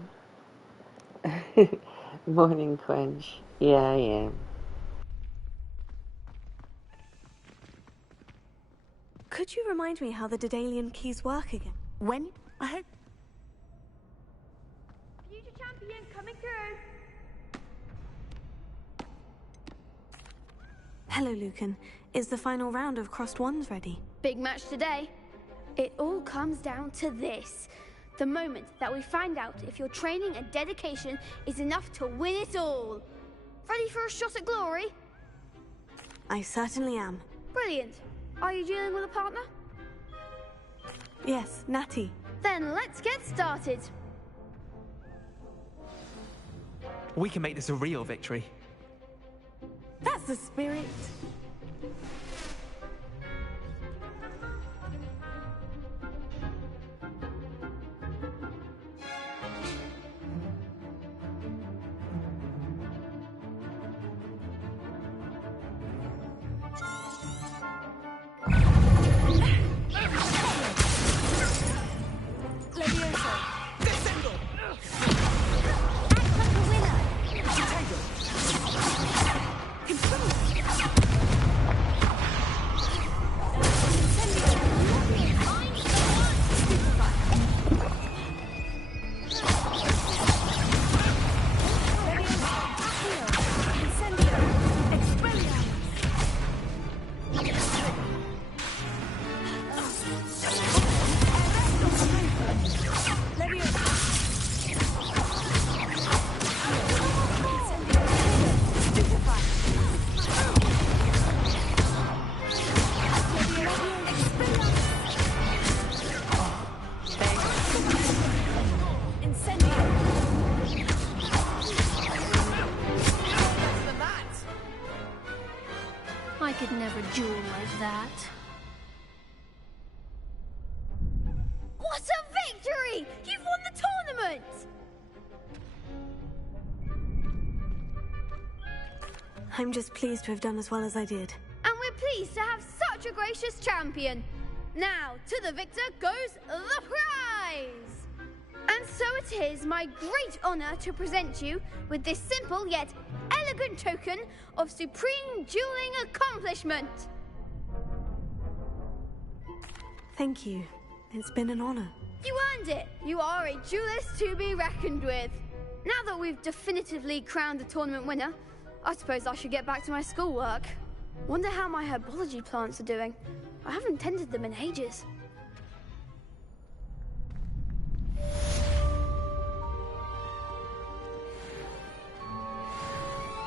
Morning, Quench. Yeah, I am. Could you remind me how the Daedalian keys work again? When? I hope. Future champion coming through. Hello, Lucan. Is the final round of Crossed Wands ready? Big match today. It all comes down to this. The moment that we find out if your training and dedication is enough to win it all. Ready for a shot at glory? I certainly am. Brilliant. Are you dealing with a partner? Yes, Natty. Then let's get started. We can make this a real victory. That's the spirit. I could never duel like that. What a victory! You've won the tournament! I'm just pleased to have done as well as I did. And we're pleased to have such a gracious champion. Now, to the victor goes the prize! And so it is my great honor to present you with this simple yet elegant token of supreme dueling accomplishment. Thank you. It's been an honor. You earned it. You are a duelist to be reckoned with. Now that we've definitively crowned the tournament winner, I suppose I should get back to my schoolwork. Wonder how my herbology plants are doing. I haven't tended them in ages.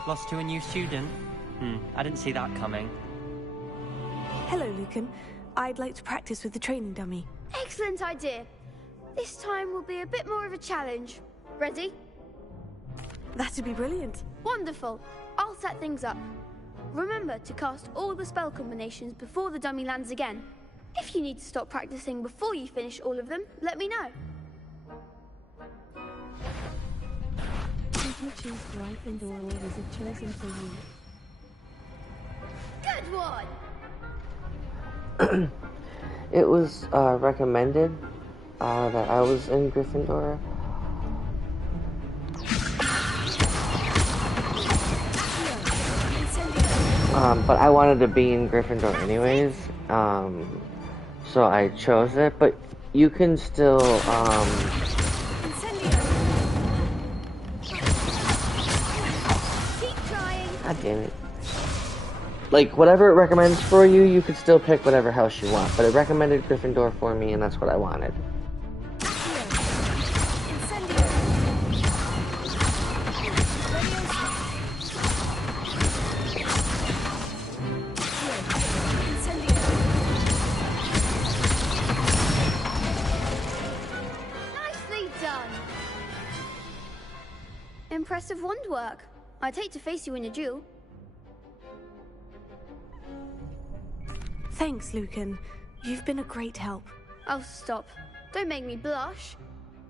Lost to a new student? I didn't see that coming. Hello, Lucan. I'd like to practice with the training dummy. Excellent idea. This time will be a bit more of a challenge. Ready? That'd be brilliant. Wonderful. I'll set things up. Remember to cast all the spell combinations before the dummy lands again. If you need to stop practicing before you finish all of them, let me know. Did you choose Gryffindor or was it chosen for you? Good one! It was recommended that I was in Gryffindor. But I wanted to be in Gryffindor anyways, so I chose it. But you can still, God damn it. Like, whatever it recommends for you, you could still pick whatever house you want. But it recommended Gryffindor for me, and that's what I wanted. Nicely done! Impressive wand work. I'd hate to face you in a duel. Thanks, Lucan. You've been a great help. Oh, stop. Don't make me blush.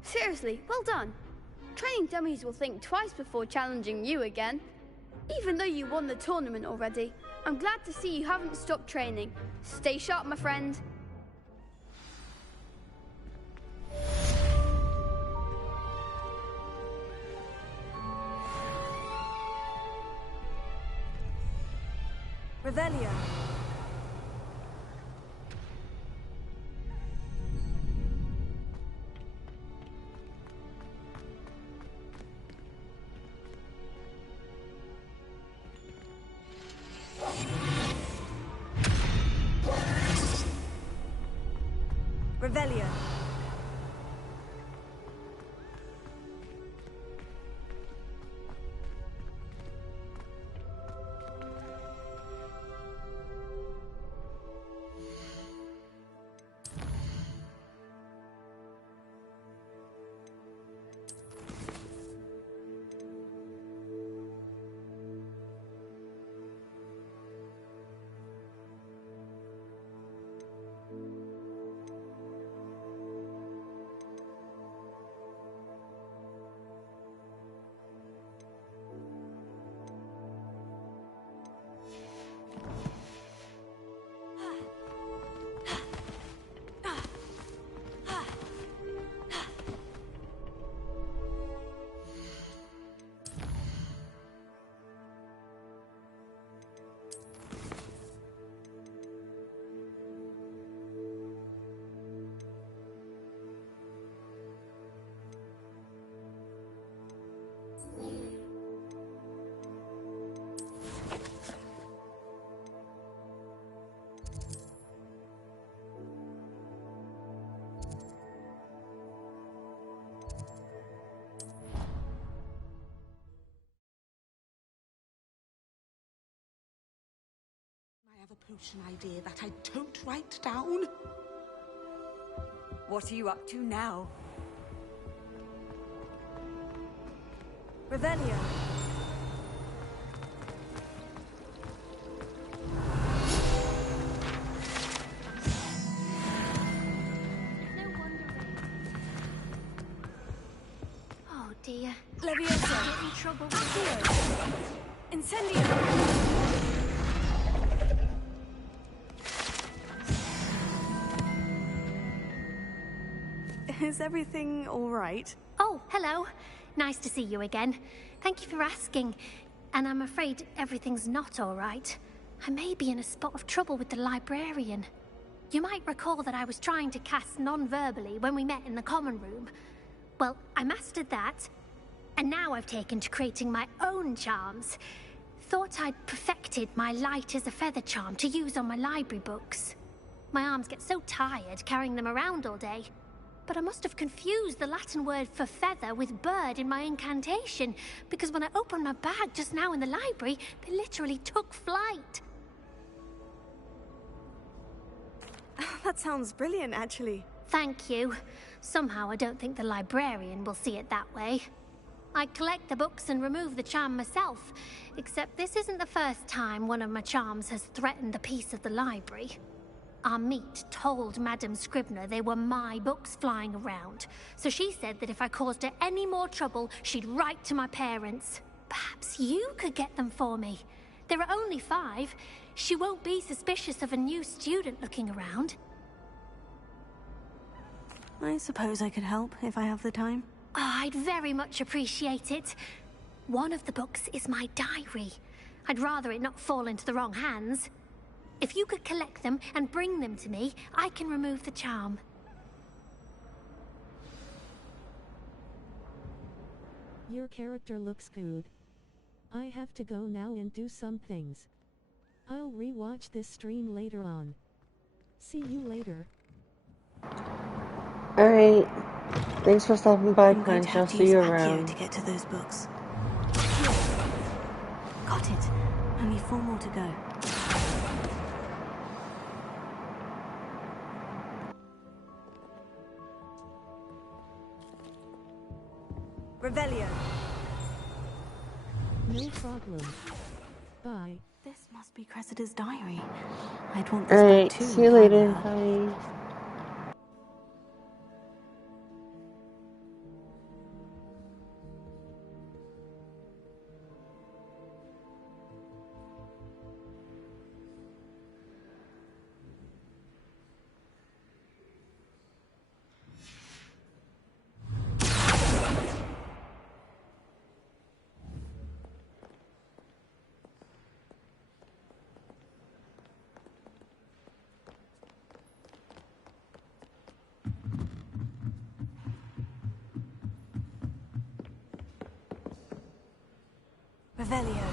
Seriously, well done. Training dummies will think twice before challenging you again. Even though you won the tournament already, I'm glad to see you haven't stopped training. Stay sharp, my friend. Revelio. Revelio. I have a potion idea that I don't write down. What are you up to now? Revelio. Oh dear. Leviosa. Get in trouble. Accio. Incendio. Is everything all right? Oh, hello. Nice to see you again. Thank you for asking. And I'm afraid everything's not all right. I may be in a spot of trouble with the librarian. You might recall that I was trying to cast non-verbally when we met in the common room. Well, I mastered that, and now I've taken to creating my own charms. Thought I'd perfected my light as a feather charm to use on my library books. My arms get so tired carrying them around all day. But I must have confused the Latin word for feather with bird in my incantation, because when I opened my bag just now in the library, they literally took flight. That sounds brilliant, actually. Thank you. Somehow I don't think the librarian will see it that way. I collect the books and remove the charm myself, except this isn't the first time one of my charms has threatened the peace of the library. Our meet told Madame Scribner they were my books flying around, so she said that if I caused her any more trouble, she'd write to my parents. Perhaps you could get them for me. There are only 5. She won't be suspicious of a new student looking around. I suppose I could help if I have the time. Oh, I'd very much appreciate it. One of the books is my diary. I'd rather it not fall into the wrong hands. If you could collect them and bring them to me, I can remove the charm. Your character looks good. I have to go now and do some things. I'll rewatch this stream later on. See you later. Alright. Thanks for stopping by, I'm going Quench. to I'll have to see use you Accio around. to get to those books. Got it. Only 4 more to go. Revelio. No problem. Bye. This must be Cressida's diary. I'd want this Alright, book too. see you if I were later. her. Bye. Revelio.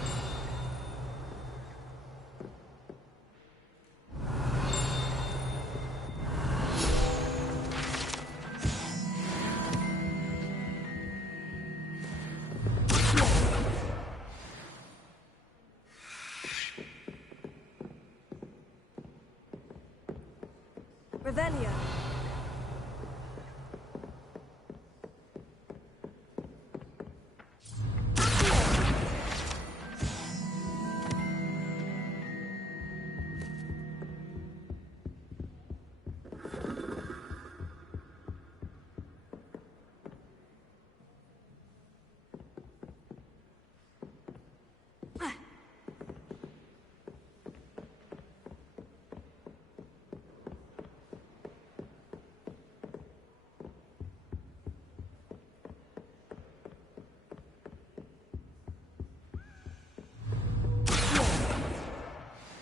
Revelio.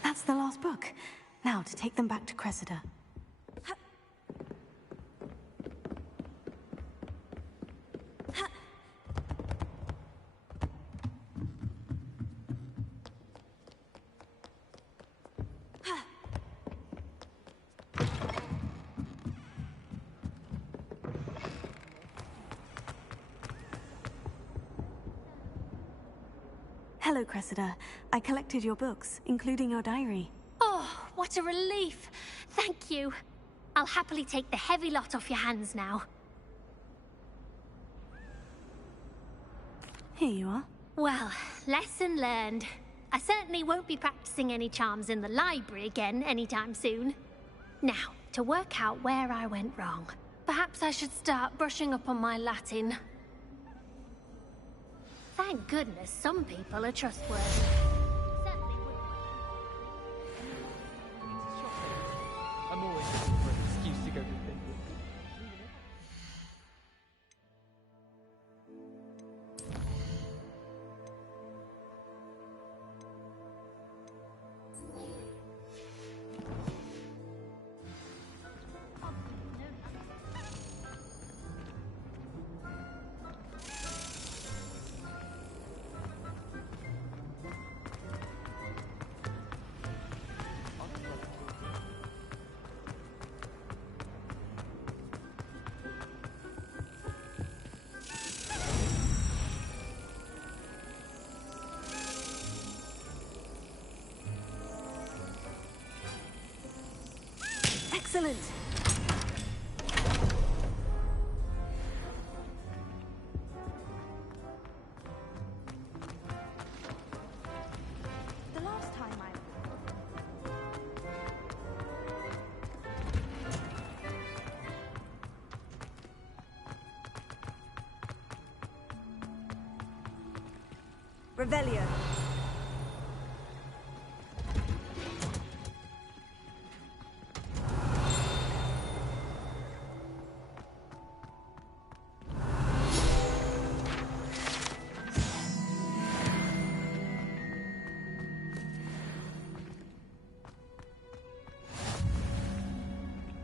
That's the last book. Now to take them back to Cressida. Hello, Cressida. I collected your books, including your diary. Oh, what a relief. Thank you. I'll happily take the heavy lot off your hands now. Here you are. Well, lesson learned. I certainly won't be practicing any charms in the library again anytime soon. Now, to work out where I went wrong. Perhaps I should start brushing up on my Latin. Thank goodness some people are trustworthy. I'm always looking for an excuse to go to things. Excellent. The last time Revelio.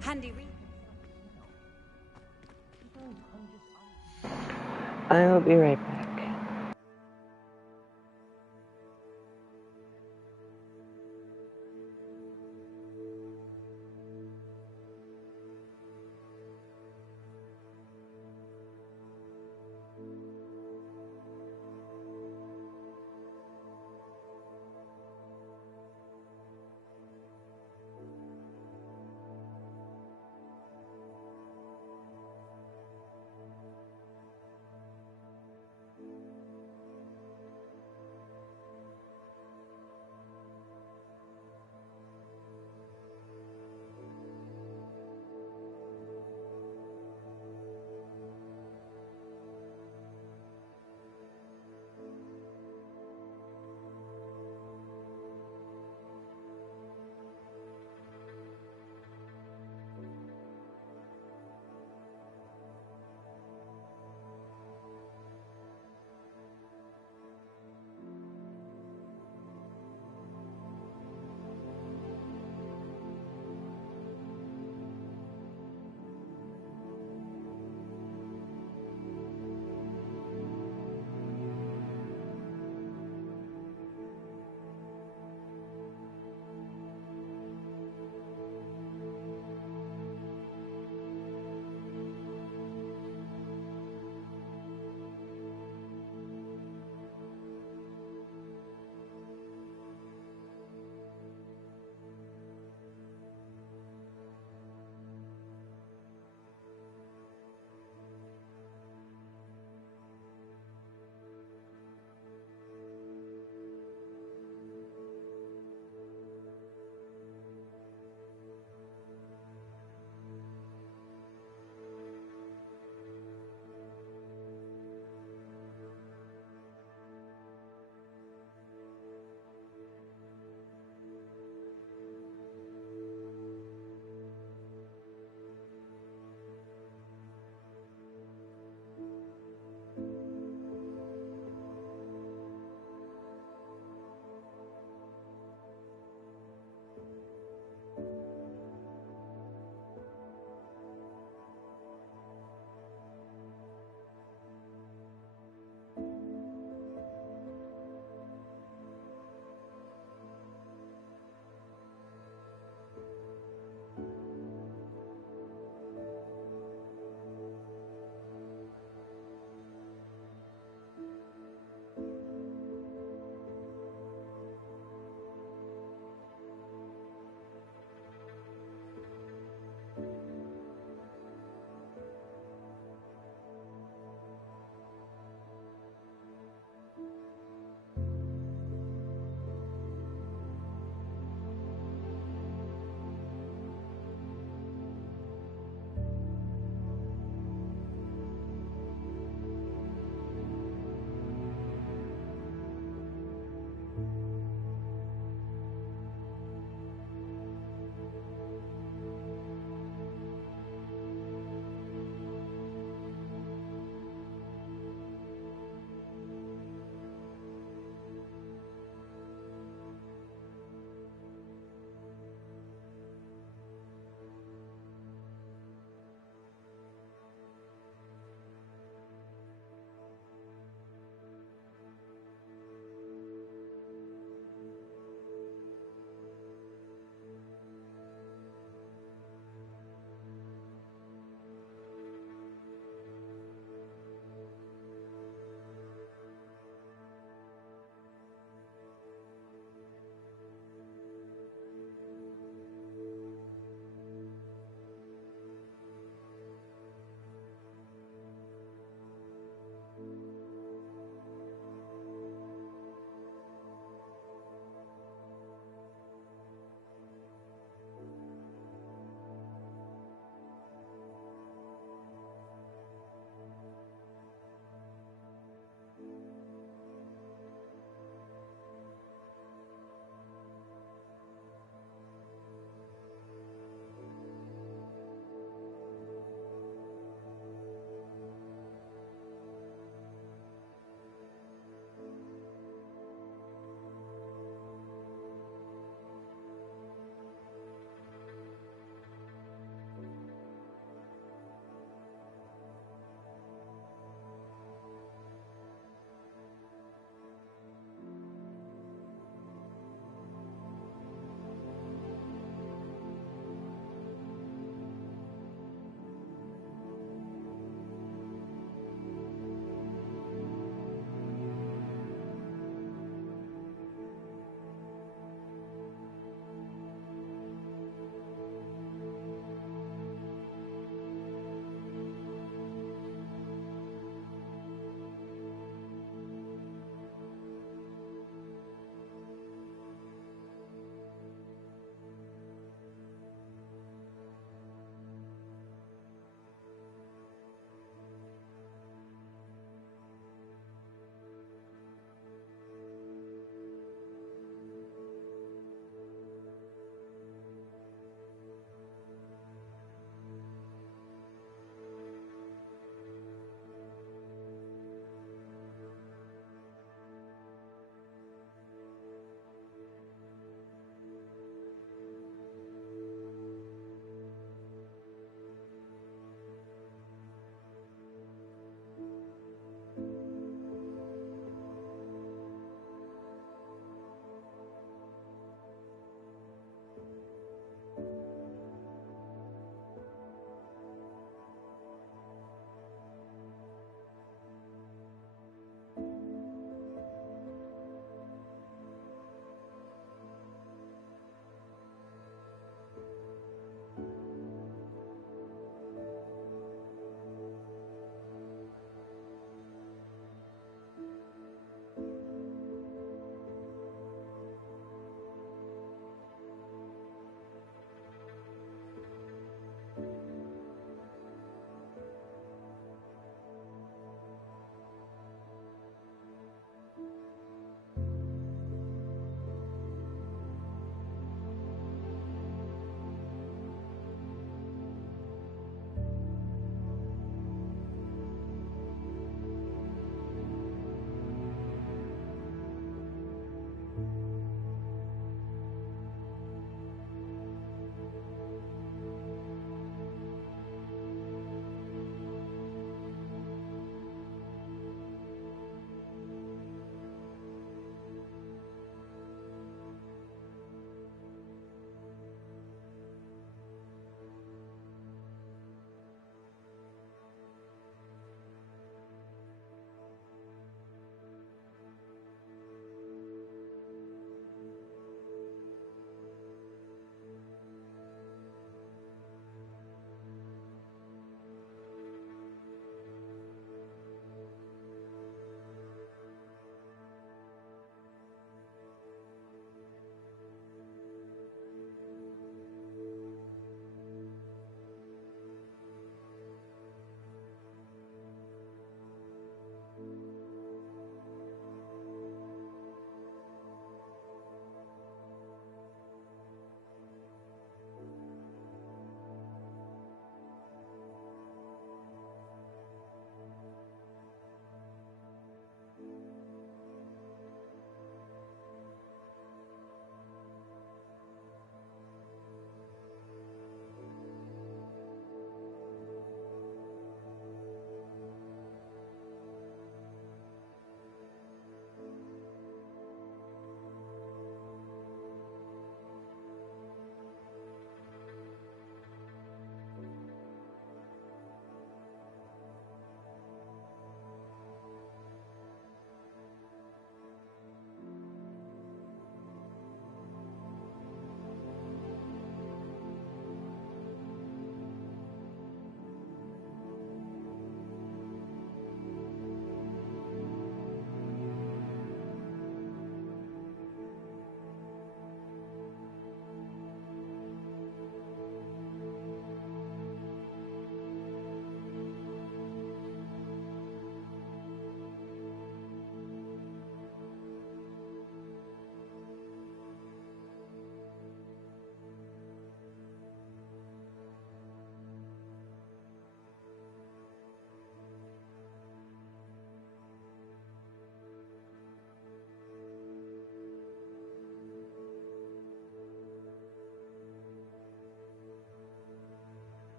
Handy read. I'll be right back.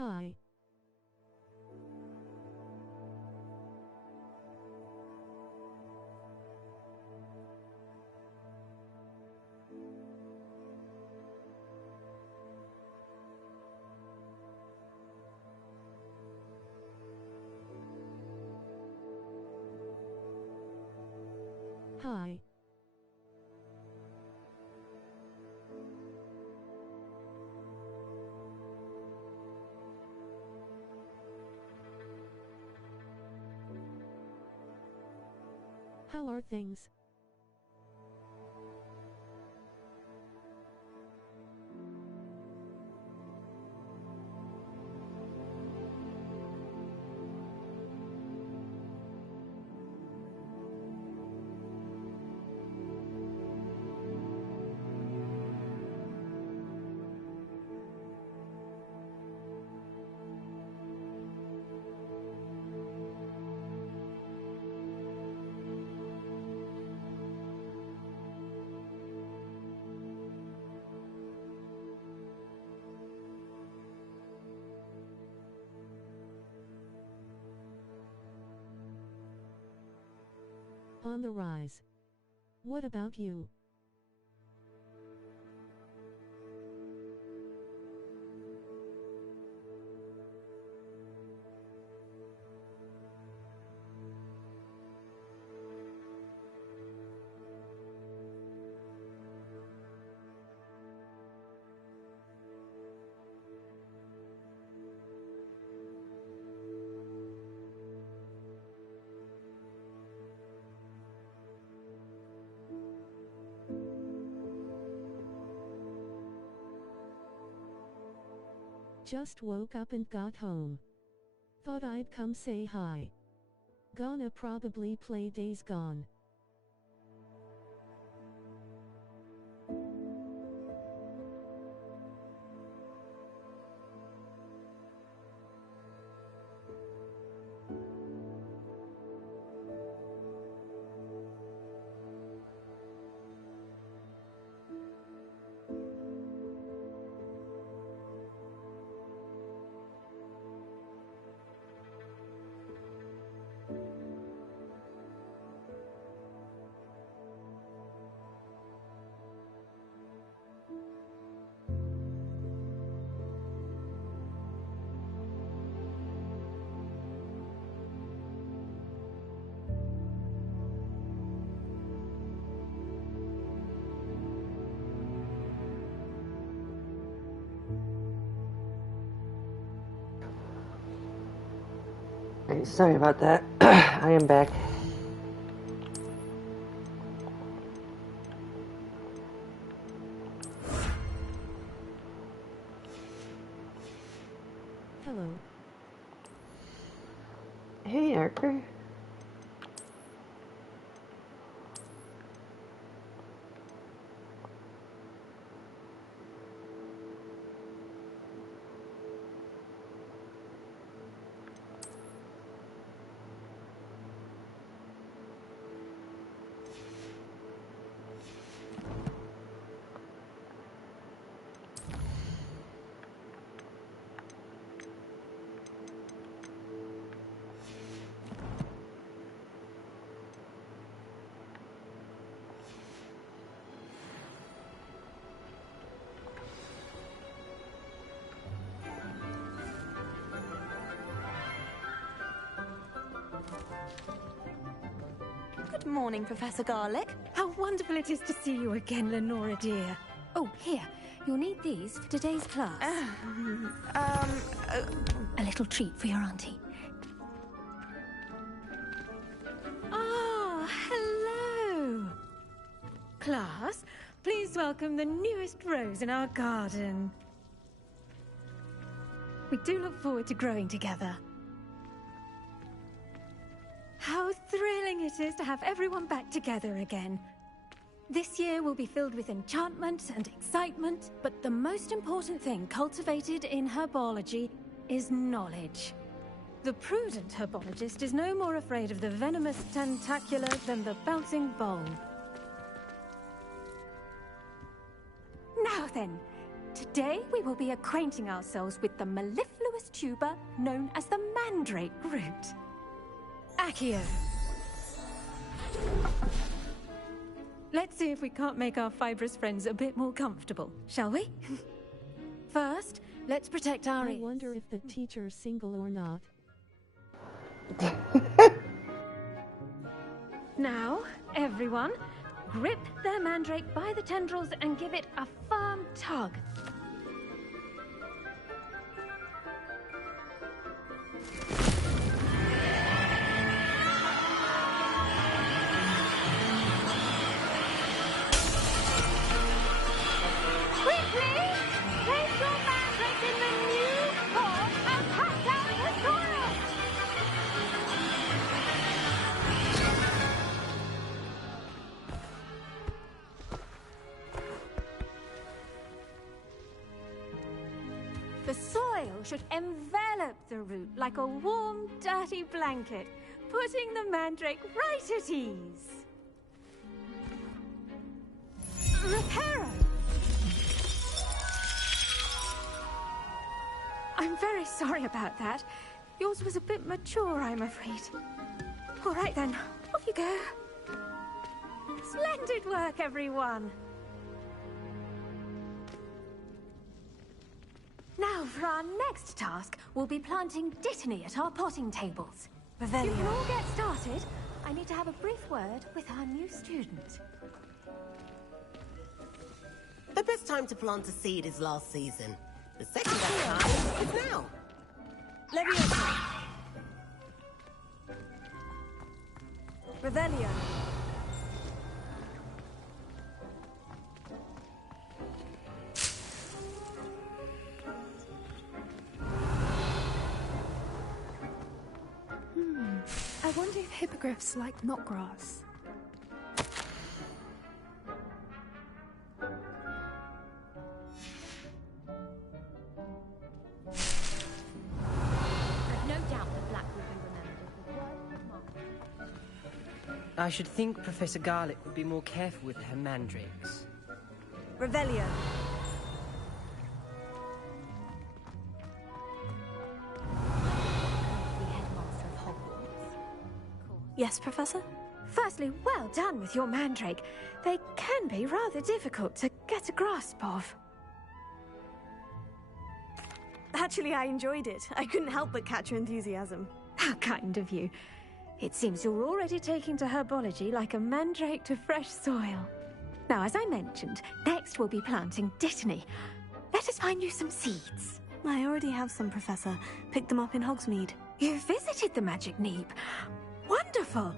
Hi. Hi. How are things? On the rise. What about you? Just woke up and got home. Thought I'd come say hi. Gonna probably play Days Gone. Hey, sorry about that. I am back. Hello. Hey, Archer. Good morning, Professor Garlic. How wonderful it is to see you again, Lenora dear. Oh, here. You'll need these for today's class. A little treat for your auntie. Ah, hello. Class, please welcome the newest rose in our garden. We do look forward to growing together. How thrilling it is to have everyone back together again. This year will be filled with enchantment and excitement, but the most important thing cultivated in herbology is knowledge. The prudent herbologist is no more afraid of the venomous tentacula than the bouncing vole. Now then, today we will be acquainting ourselves with the mellifluous polygamous tuber known as the mandrake root. Accio. Let's see if we can't make our fibrous friends a bit more comfortable, shall we? First, let's protect our I ears. wonder if the teacher's single or not. Now, everyone, grip their mandrake by the tendrils and give it a firm tug. Quickly! Place your mandrake in the new pot and pack down the soil! The soil should envelop the root like a warm, dirty blanket, putting the mandrake right at ease. Reparo! I'm very sorry about that. Yours was a bit mature, I'm afraid. All right then, off you go. Splendid work, everyone. Now, for our next task, we'll be planting Dittany at our potting tables. You can all get started. I need to have a brief word with our new student. The best time to plant a seed is last season. The second best time is now. Leviosa. Revelio. I wonder if hippogriffs like knotgrass. I've no doubt that Black will be remembered. I should think Professor Garlick would be more careful with her mandrakes. Revelio. Yes, Professor? Firstly, well done with your mandrake. They can be rather difficult to get a grasp of. Actually, I enjoyed it. I couldn't help but catch your enthusiasm. How kind of you. It seems you're already taking to herbology like a mandrake to fresh soil. Now, as I mentioned, next we'll be planting Dittany. Let us find you some seeds. I already have some, Professor. Picked them up in Hogsmeade. You visited the Magic Neep. Wonderful!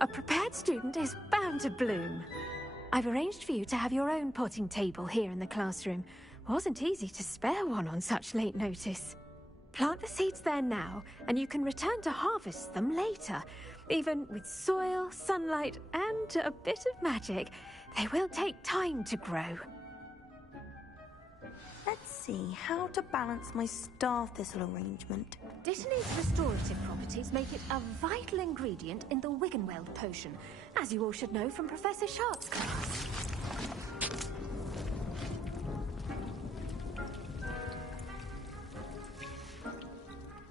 A prepared student is bound to bloom. I've arranged for you to have your own potting table here in the classroom. Wasn't easy to spare one on such late notice. Plant the seeds there now, and you can return to harvest them later. Even with soil, sunlight, and a bit of magic, they will take time to grow. Let's see how to balance my star thistle arrangement. Dittany's restorative properties make it a vital ingredient in the Wiggenweld potion, as you all should know from Professor Sharp's class.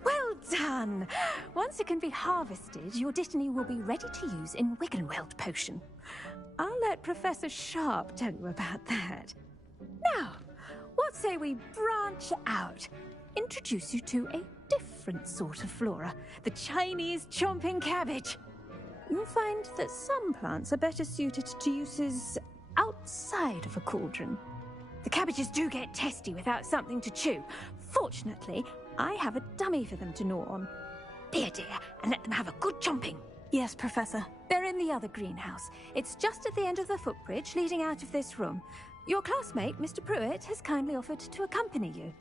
Well done! Once it can be harvested, your Dittany will be ready to use in Wiggenweld potion. I'll let Professor Sharp tell you about that. Now, what say we branch out? Introduce you to a different sort of flora, the Chinese chomping cabbage. You'll find that some plants are better suited to uses outside of a cauldron. The cabbages do get testy without something to chew. Fortunately, I have a dummy for them to gnaw on. Be a dear and let them have a good chomping. Yes, Professor. They're in the other greenhouse. It's just at the end of the footbridge leading out of this room. Your classmate, Mr. Pruitt, has kindly offered to accompany you.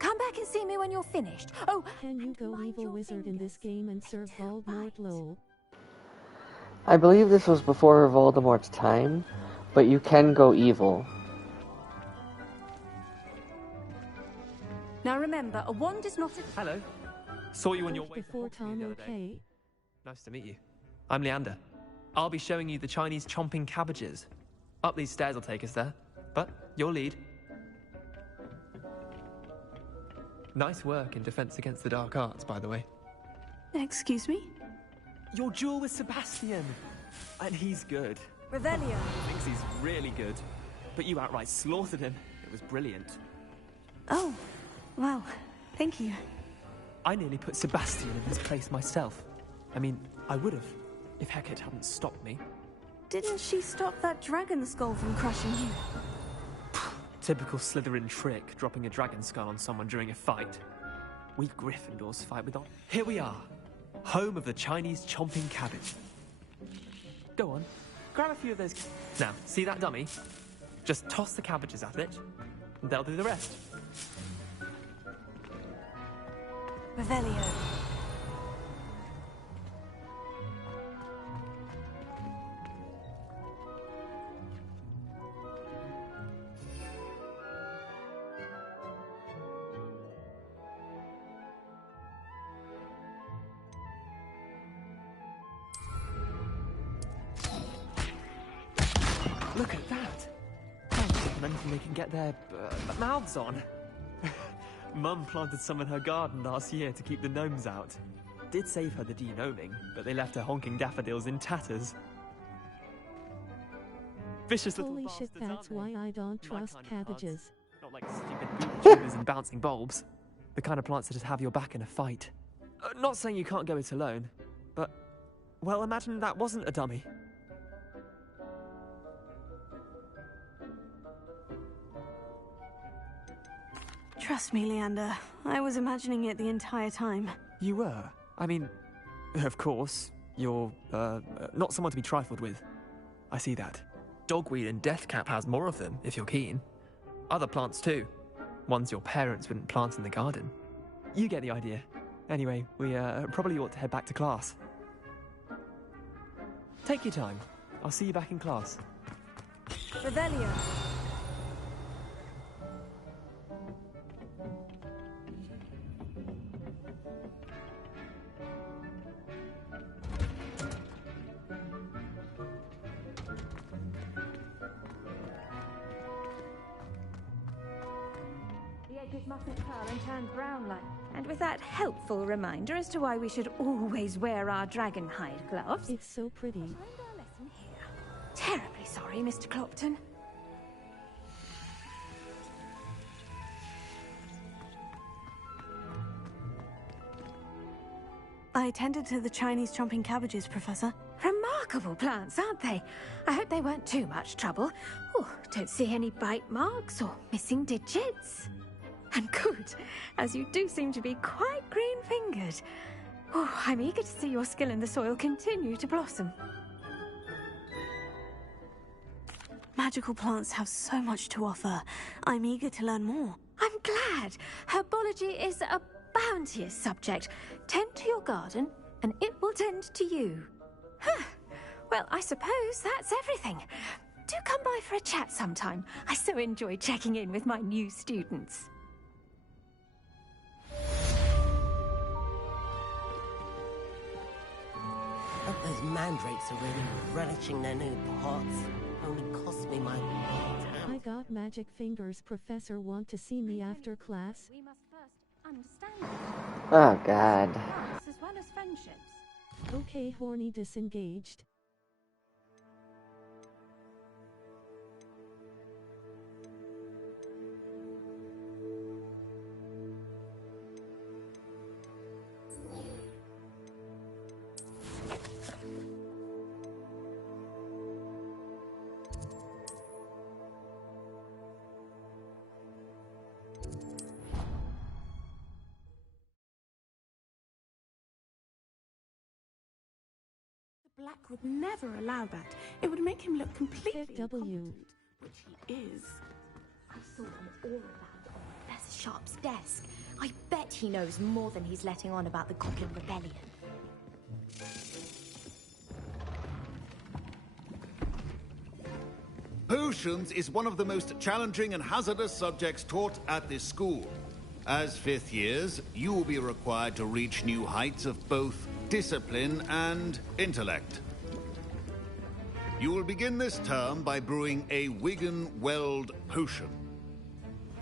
Come back and see me when you're finished. Oh, can you go evil wizard in this game and serve Voldemort lol? I believe this was before Voldemort's time, but you can go evil. Now remember, a wand is not a... Hello. Saw you on your way Before Tom, okay? Nice to meet you. I'm Leander. I'll be showing you the Chinese chomping cabbages. Up these stairs will take us there, but your lead. Nice work in Defense Against the Dark Arts, by the way. Excuse me? Your duel with Sebastian! And he's good. Revelio. Thinks he's really good. But you outright slaughtered him. It was brilliant. Oh, well, thank you. I nearly put Sebastian in his place myself. I mean, I would have, if Hecate hadn't stopped me. Didn't she stop that dragon skull from crushing you? Typical Slytherin trick, dropping a dragon skull on someone during a fight. We Gryffindors fight with on. Here we are, home of the Chinese chomping cabbage. Go on, grab a few of those. Now, see that dummy? Just toss the cabbages at it, and they'll do the rest. Revelio. Look at that! Can't give them anything they can get their mouths on. Mum planted some in her garden last year to keep the gnomes out. Did save her the de-gnoming, but they left her honking daffodils in tatters. Vicious little Holy shit, that's why I don't trust cabbages. Not like stupid tubers and bouncing bulbs. The kind of plants that just have your back in a fight. Not saying you can't go it alone, but... well, imagine that wasn't a dummy. Trust me, Leander. I was imagining it the entire time. You were? I mean, of course, you're, not someone to be trifled with. I see that. Dogweed and deathcap has more of them, if you're keen. Other plants too. Ones your parents wouldn't plant in the garden. You get the idea. Anyway, we, probably ought to head back to class. Take your time. I'll see you back in class. Revelio. Mustn't curl and turn brown like. And with that helpful reminder as to why we should always wear our dragon hide gloves. It's so pretty. Find our lesson here. Terribly sorry, Mr. Clopton. I tended to the Chinese chomping cabbages, Professor. Remarkable plants, aren't they? I hope they weren't too much trouble. Oh, don't see any bite marks or missing digits. And good, as you do seem to be quite green-fingered. Oh, I'm eager to see your skill in the soil continue to blossom. Magical plants have so much to offer. I'm eager to learn more. I'm glad. Herbology is a bounteous subject. Tend to your garden, and it will tend to you. Huh. Well, I suppose that's everything. Do come by for a chat sometime. I so enjoy checking in with my new students. Those mandrakes are really relishing their new pots. Only cost me my... I got magic fingers. Professor want to see me after class? We must first understand Oh, God. as well as friendships. Okay, horny disengaged. Black would never allow that. It would make him look completely FW. which he is. I saw them all around on Professor Sharp's desk. I bet he knows more than he's letting on about the Goblin Rebellion. Potions is one of the most challenging and hazardous subjects taught at this school. As fifth years, you will be required to reach new heights of both discipline and intellect. You will begin this term by brewing a Wigan Weld potion.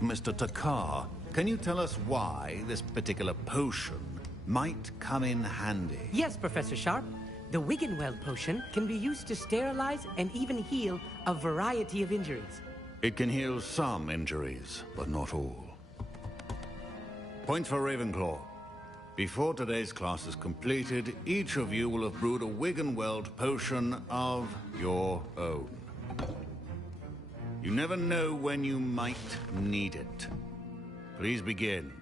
Mr. Takar, can you tell us why this particular potion might come in handy? Yes, Professor Sharp. The Wiggenweld potion can be used to sterilize and even heal a variety of injuries. It can heal some injuries, but not all. Points for Ravenclaw. Before today's class is completed, each of you will have brewed a Wiggenweld potion of your own. You never know when you might need it. Please begin.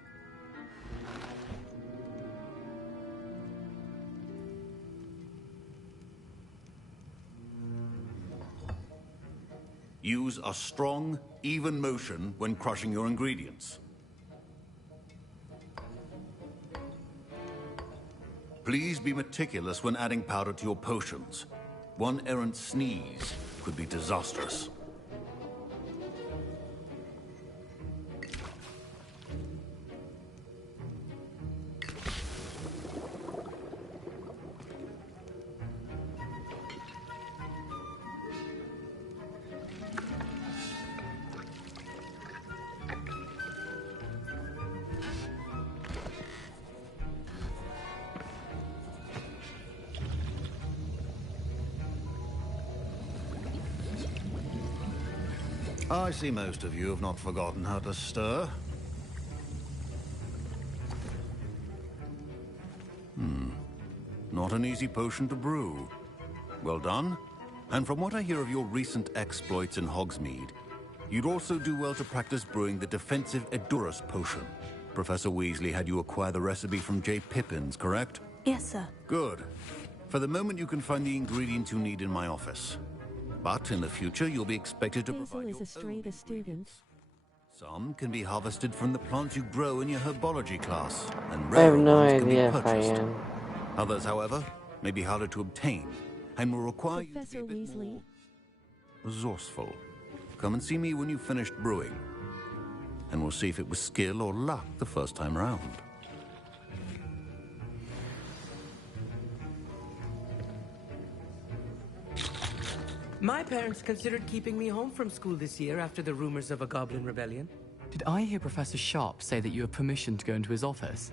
Use a strong, even motion when crushing your ingredients. Please be meticulous when adding powder to your potions. One errant sneeze could be disastrous. I see most of you have not forgotten how to stir. Not an easy potion to brew. Well done. And from what I hear of your recent exploits in Hogsmeade, you'd also do well to practice brewing the defensive Edurus potion. Professor Weasley had you acquire the recipe from J. Pippins, correct? Yes, sir. Good. For the moment, you can find the ingredients you need in my office. But in the future, you'll be expected to provide is a straight student. Some can be harvested from the plants you grow in your herbology class, and I have rarer no ones can be idea if I purchased. am. Others, however, may be harder to obtain, and will require Professor you to be a bit Weasley. more resourceful. Come and see me when you've finished brewing, and we'll see if it was skill or luck the first time round. My parents considered keeping me home from school this year after the rumors of a goblin rebellion. Did I hear Professor Sharp say that you have permission to go into his office?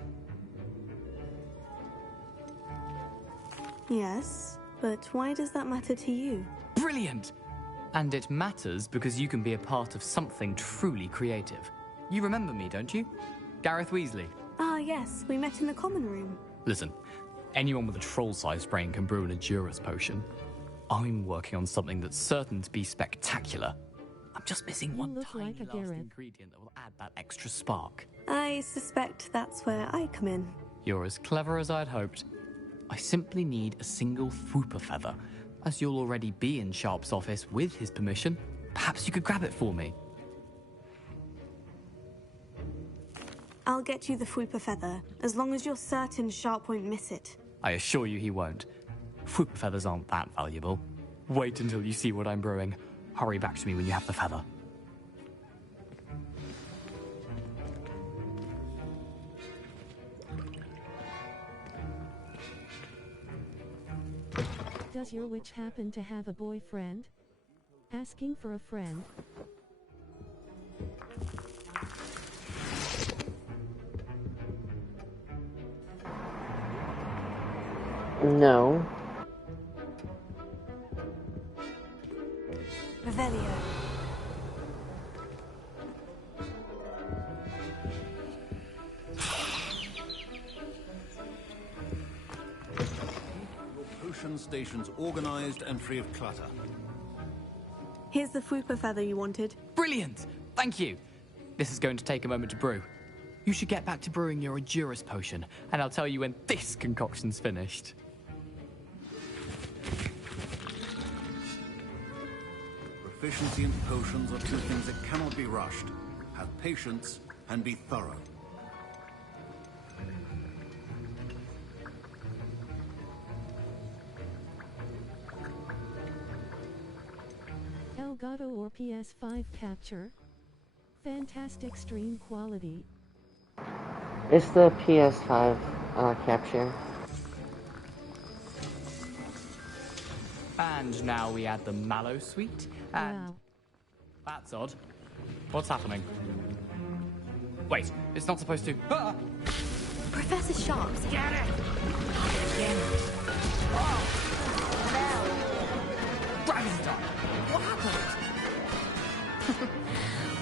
Yes, but why does that matter to you? Brilliant! And it matters because you can be a part of something truly creative. You remember me, don't you? Gareth Weasley. Ah, yes, we met in the common room. Listen, anyone with a troll-sized brain can brew an Edurus potion. I'm working on something that's certain to be spectacular. I'm just missing one tiny last ingredient that will add that extra spark. I suspect that's where I come in. You're as clever as I'd hoped. I simply need a single Fwooper feather. As you'll already be in Sharp's office with his permission, perhaps you could grab it for me. I'll get you the Fwooper feather, as long as you're certain Sharp won't miss it. I assure you he won't. Fwooper feathers aren't that valuable. Wait until you see what I'm brewing. Hurry back to me when you have the feather. Does your witch happen to have a boyfriend? Asking for a friend. No. Revelio. Potion stations organized and free of clutter. Here's the Fwooper feather you wanted. Brilliant! Thank you! This is going to take a moment to brew. You should get back to brewing your Edurus potion, and I'll tell you when this concoction's finished. Proficiency in potions are two things that cannot be rushed. Have patience and be thorough. Elgato or PS5 capture. Fantastic stream quality. It's the PS5 capture. And now we add the mallow sweet, and... Wow. That's odd. What's happening? Wait, it's not supposed to. Ah! Professor Sharps, get it! Dragon's done. What happened?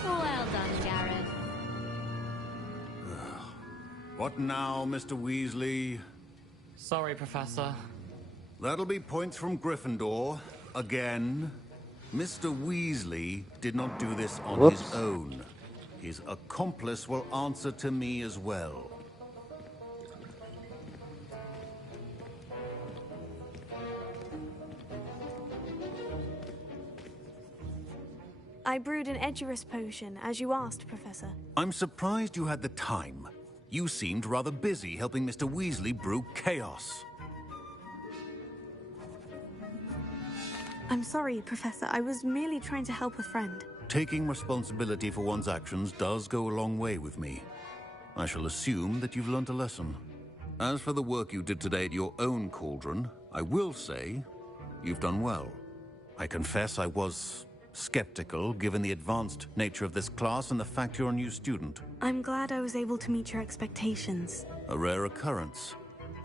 Well done, Gareth. What now, Mr. Weasley? Sorry, Professor. That'll be points from Gryffindor. Again. Mr. Weasley did not do this on his own. His accomplice will answer to me as well. I brewed an Edurus potion, as you asked, Professor. I'm surprised you had the time. You seemed rather busy helping Mr. Weasley brew chaos. I'm sorry, Professor. I was merely trying to help a friend. Taking responsibility for one's actions does go a long way with me. I shall assume that you've learnt a lesson. As for the work you did today at your own cauldron, I will say you've done well. I confess I was skeptical, given the advanced nature of this class and the fact you're a new student. I'm glad I was able to meet your expectations. A rare occurrence.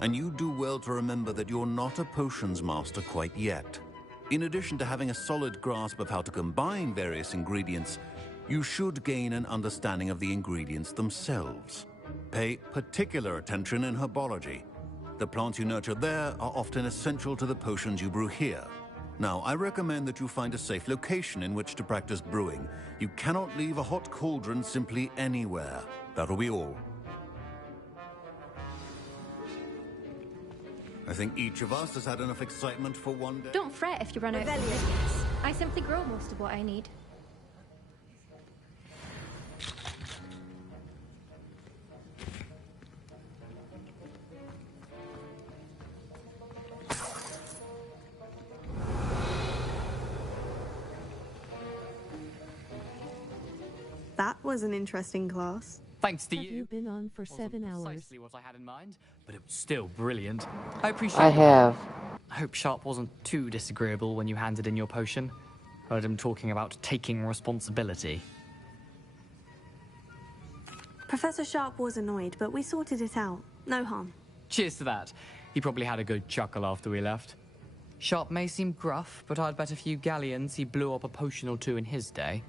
And you do well to remember that you're not a potions master quite yet. In addition to having a solid grasp of how to combine various ingredients, you should gain an understanding of the ingredients themselves. Pay particular attention in herbology. The plants you nurture there are often essential to the potions you brew here. Now, I recommend that you find a safe location in which to practice brewing. You cannot leave a hot cauldron simply anywhere. That'll be all. I think each of us has had enough excitement for one day. Don't fret if you run out of ingredients. I simply grow most of what I need. That was an interesting class. Thanks to Have you been on for 7 hours? Precisely what I had in mind, but it was still brilliant. I appreciate I have. I hope Sharp wasn't too disagreeable when you handed in your potion. Heard him talking about taking responsibility. Professor Sharp was annoyed, but we sorted it out. No harm. Cheers to that. He probably had a good chuckle after we left. Sharp may seem gruff, but I'd bet a few galleons he blew up a potion or two in his day.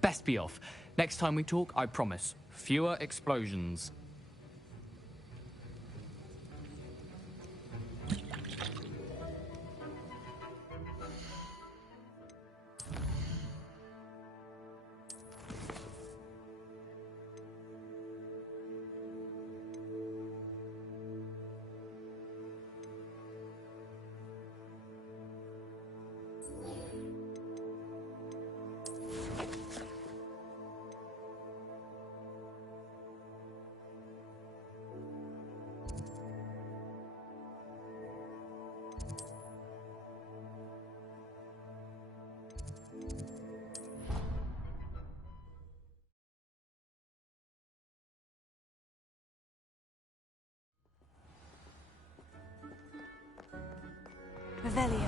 Best be off. Next time we talk, I promise, fewer explosions. Revelio.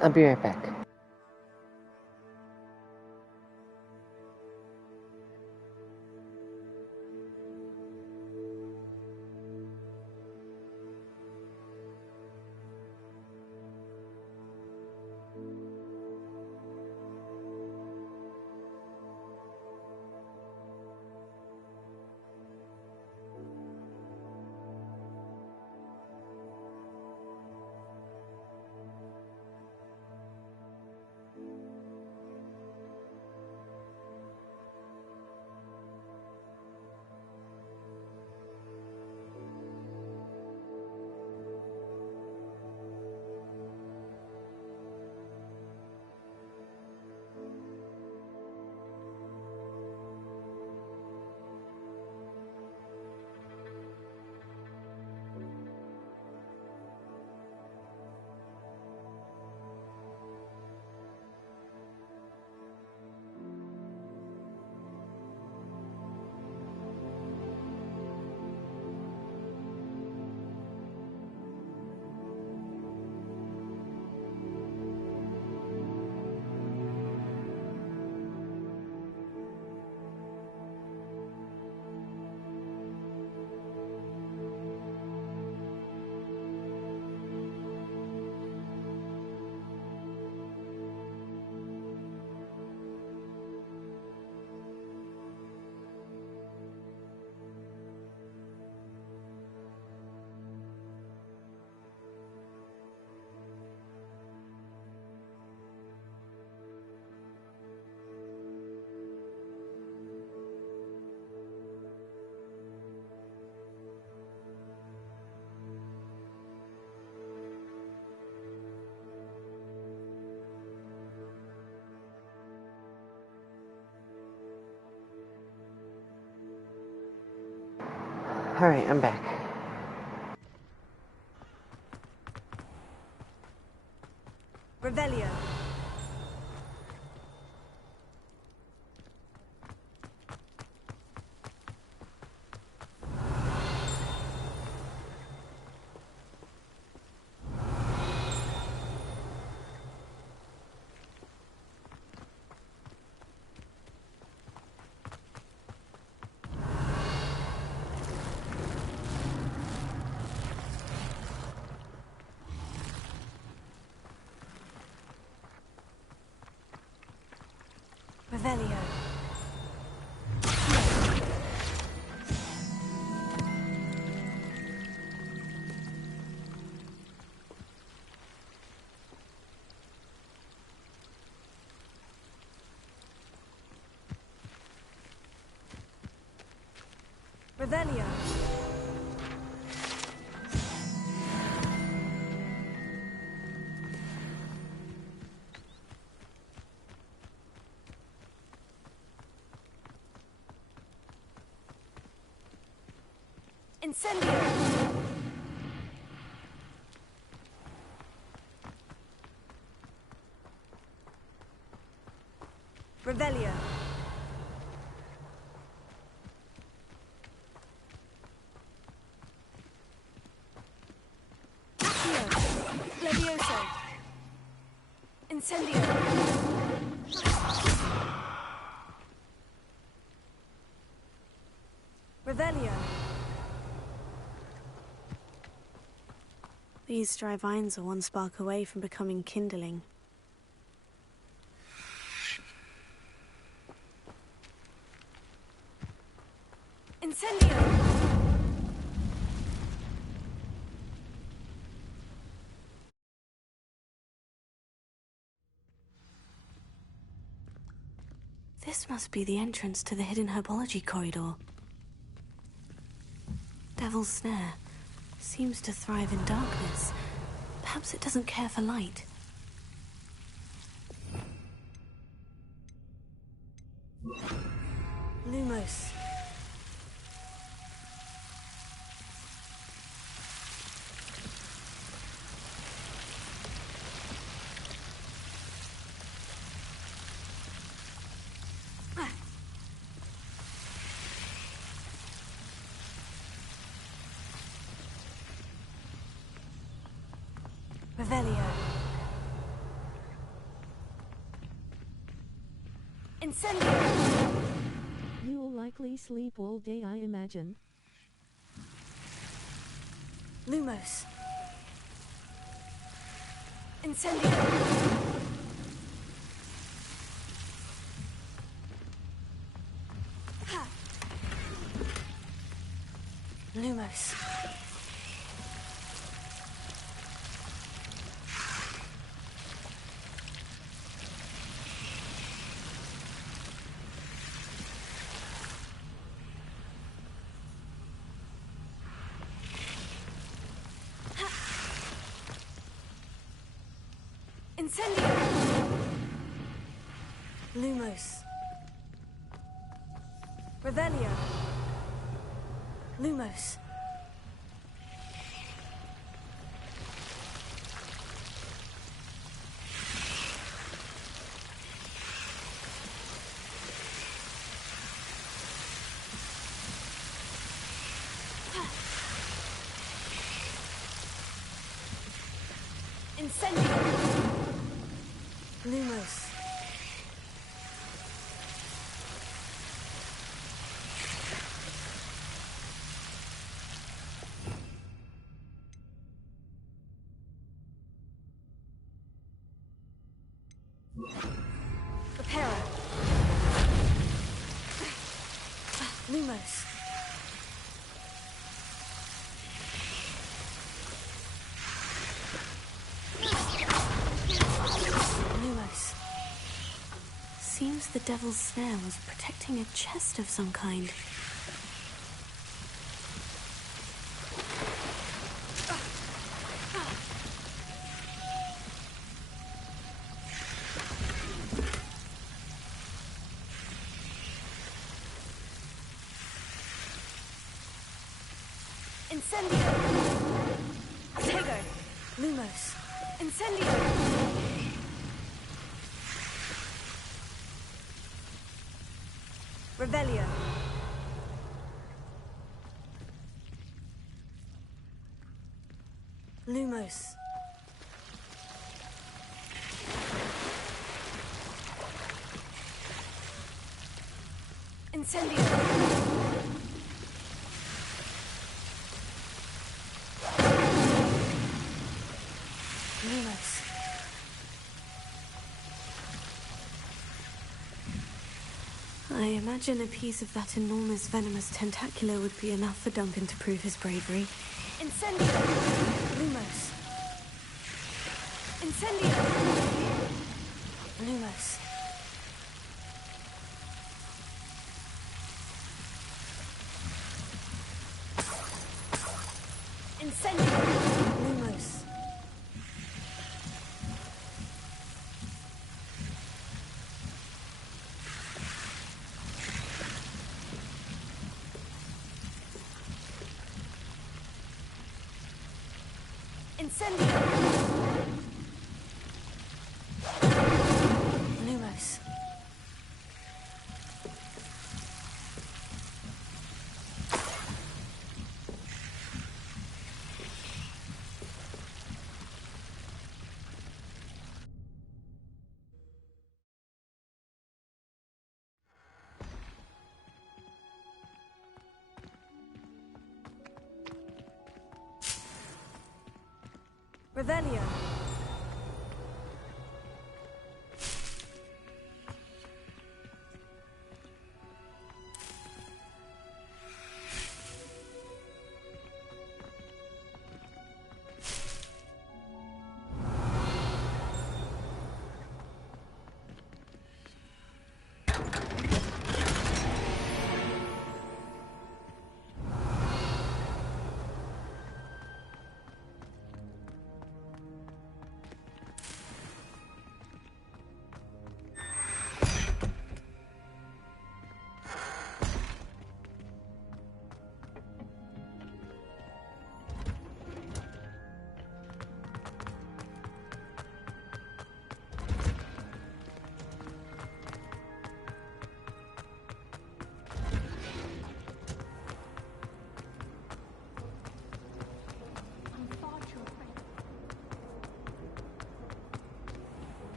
I'll be right back. Alright, I'm back. Revelio. Revelio. Revelio. Incendio. Revelio. Accio. Levioso. Incendio. Revelio. These dry vines are one spark away from becoming kindling. Incendio! This must be the entrance to the hidden herbology corridor. Devil's Snare seems to thrive in darkness. Perhaps it doesn't care for light. Lumos. Revelio. Incendio. You'll likely sleep all day, I imagine. Lumos. Incendio. Ha. Lumos. Incendio! Lumos. Revelio. Lumos. Incendio! Lumos. Reparo. Lumos. Lumos. Seems the Devil's Snare was protecting a chest of some kind. Incendio! Tego! Lumos! Incendio! Revelio! Lumos! Incendio! Lumos. I imagine a piece of that enormous venomous tentacular would be enough for Duncan to prove his bravery. Incendio! Lumos. Incendio! Lumos. Incendio! Lumos. Incendio! Lumos. Revelio.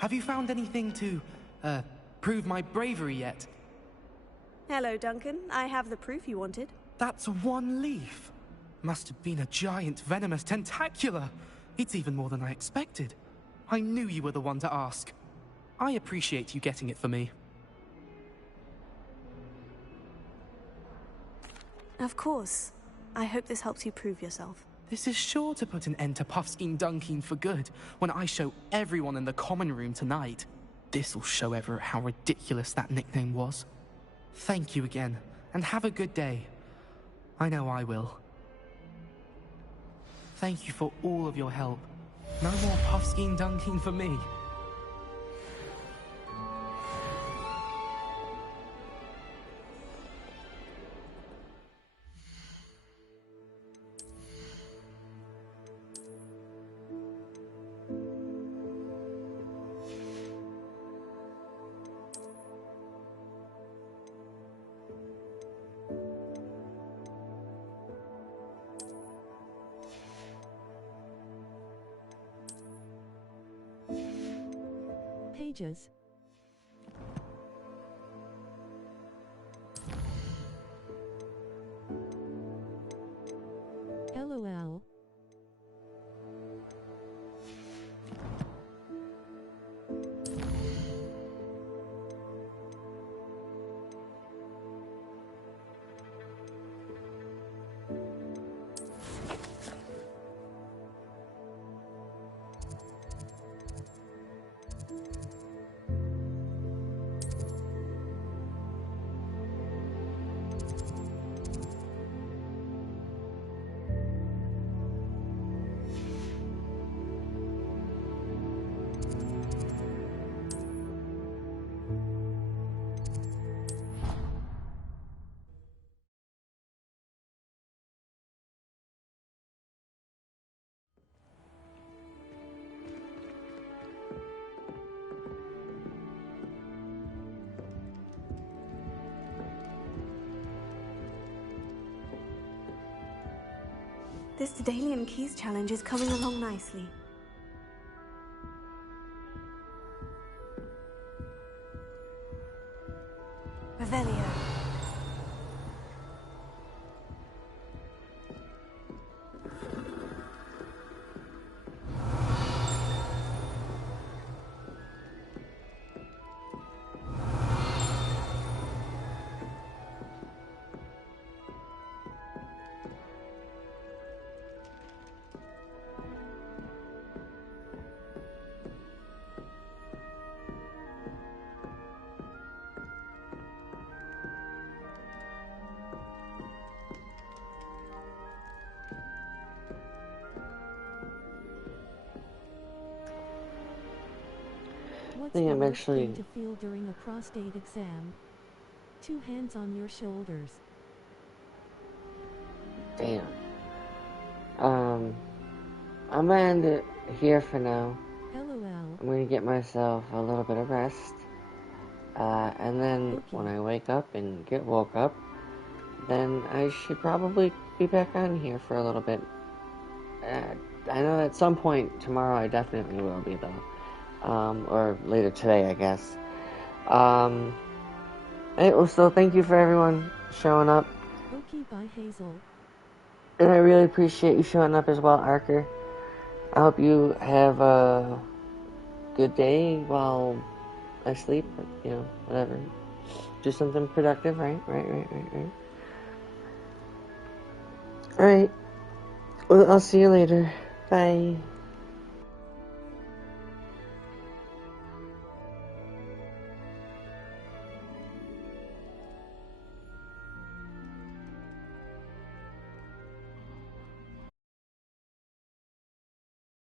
Have you found anything to, prove my bravery yet? Hello, Duncan. I have the proof you wanted. That's one leaf. Must have been a giant venomous tentacula. It's even more than I expected. I knew you were the one to ask. I appreciate you getting it for me. Of course. I hope this helps you prove yourself. This is sure to put an end to Puffskein Dunkin for good when I show everyone in the common room tonight. This'll show Everett how ridiculous that nickname was. Thank you again, and have a good day. I know I will. Thank you for all of your help. No more Puffskein Dunkin for me. Pages. LOL. This Daedalian Keys challenge is coming along nicely. Revelio. What's I think the I'm worst actually... thing to feel during a prostate exam? 2 hands on your shoulders. Damn. I'm gonna end it here for now. LOL. I'm gonna get myself a little bit of rest. And then when I wake up and get woke up, then I should probably be back on here for a little bit. I know at some point tomorrow I definitely will be though. Or later today, I guess. So thank you for everyone showing up. Okay, bye Hazel. And I really appreciate you showing up as well, Arker. I hope you have a good day while I sleep, you know, whatever. Do something productive, right? Alright. Well, I'll see you later. Bye.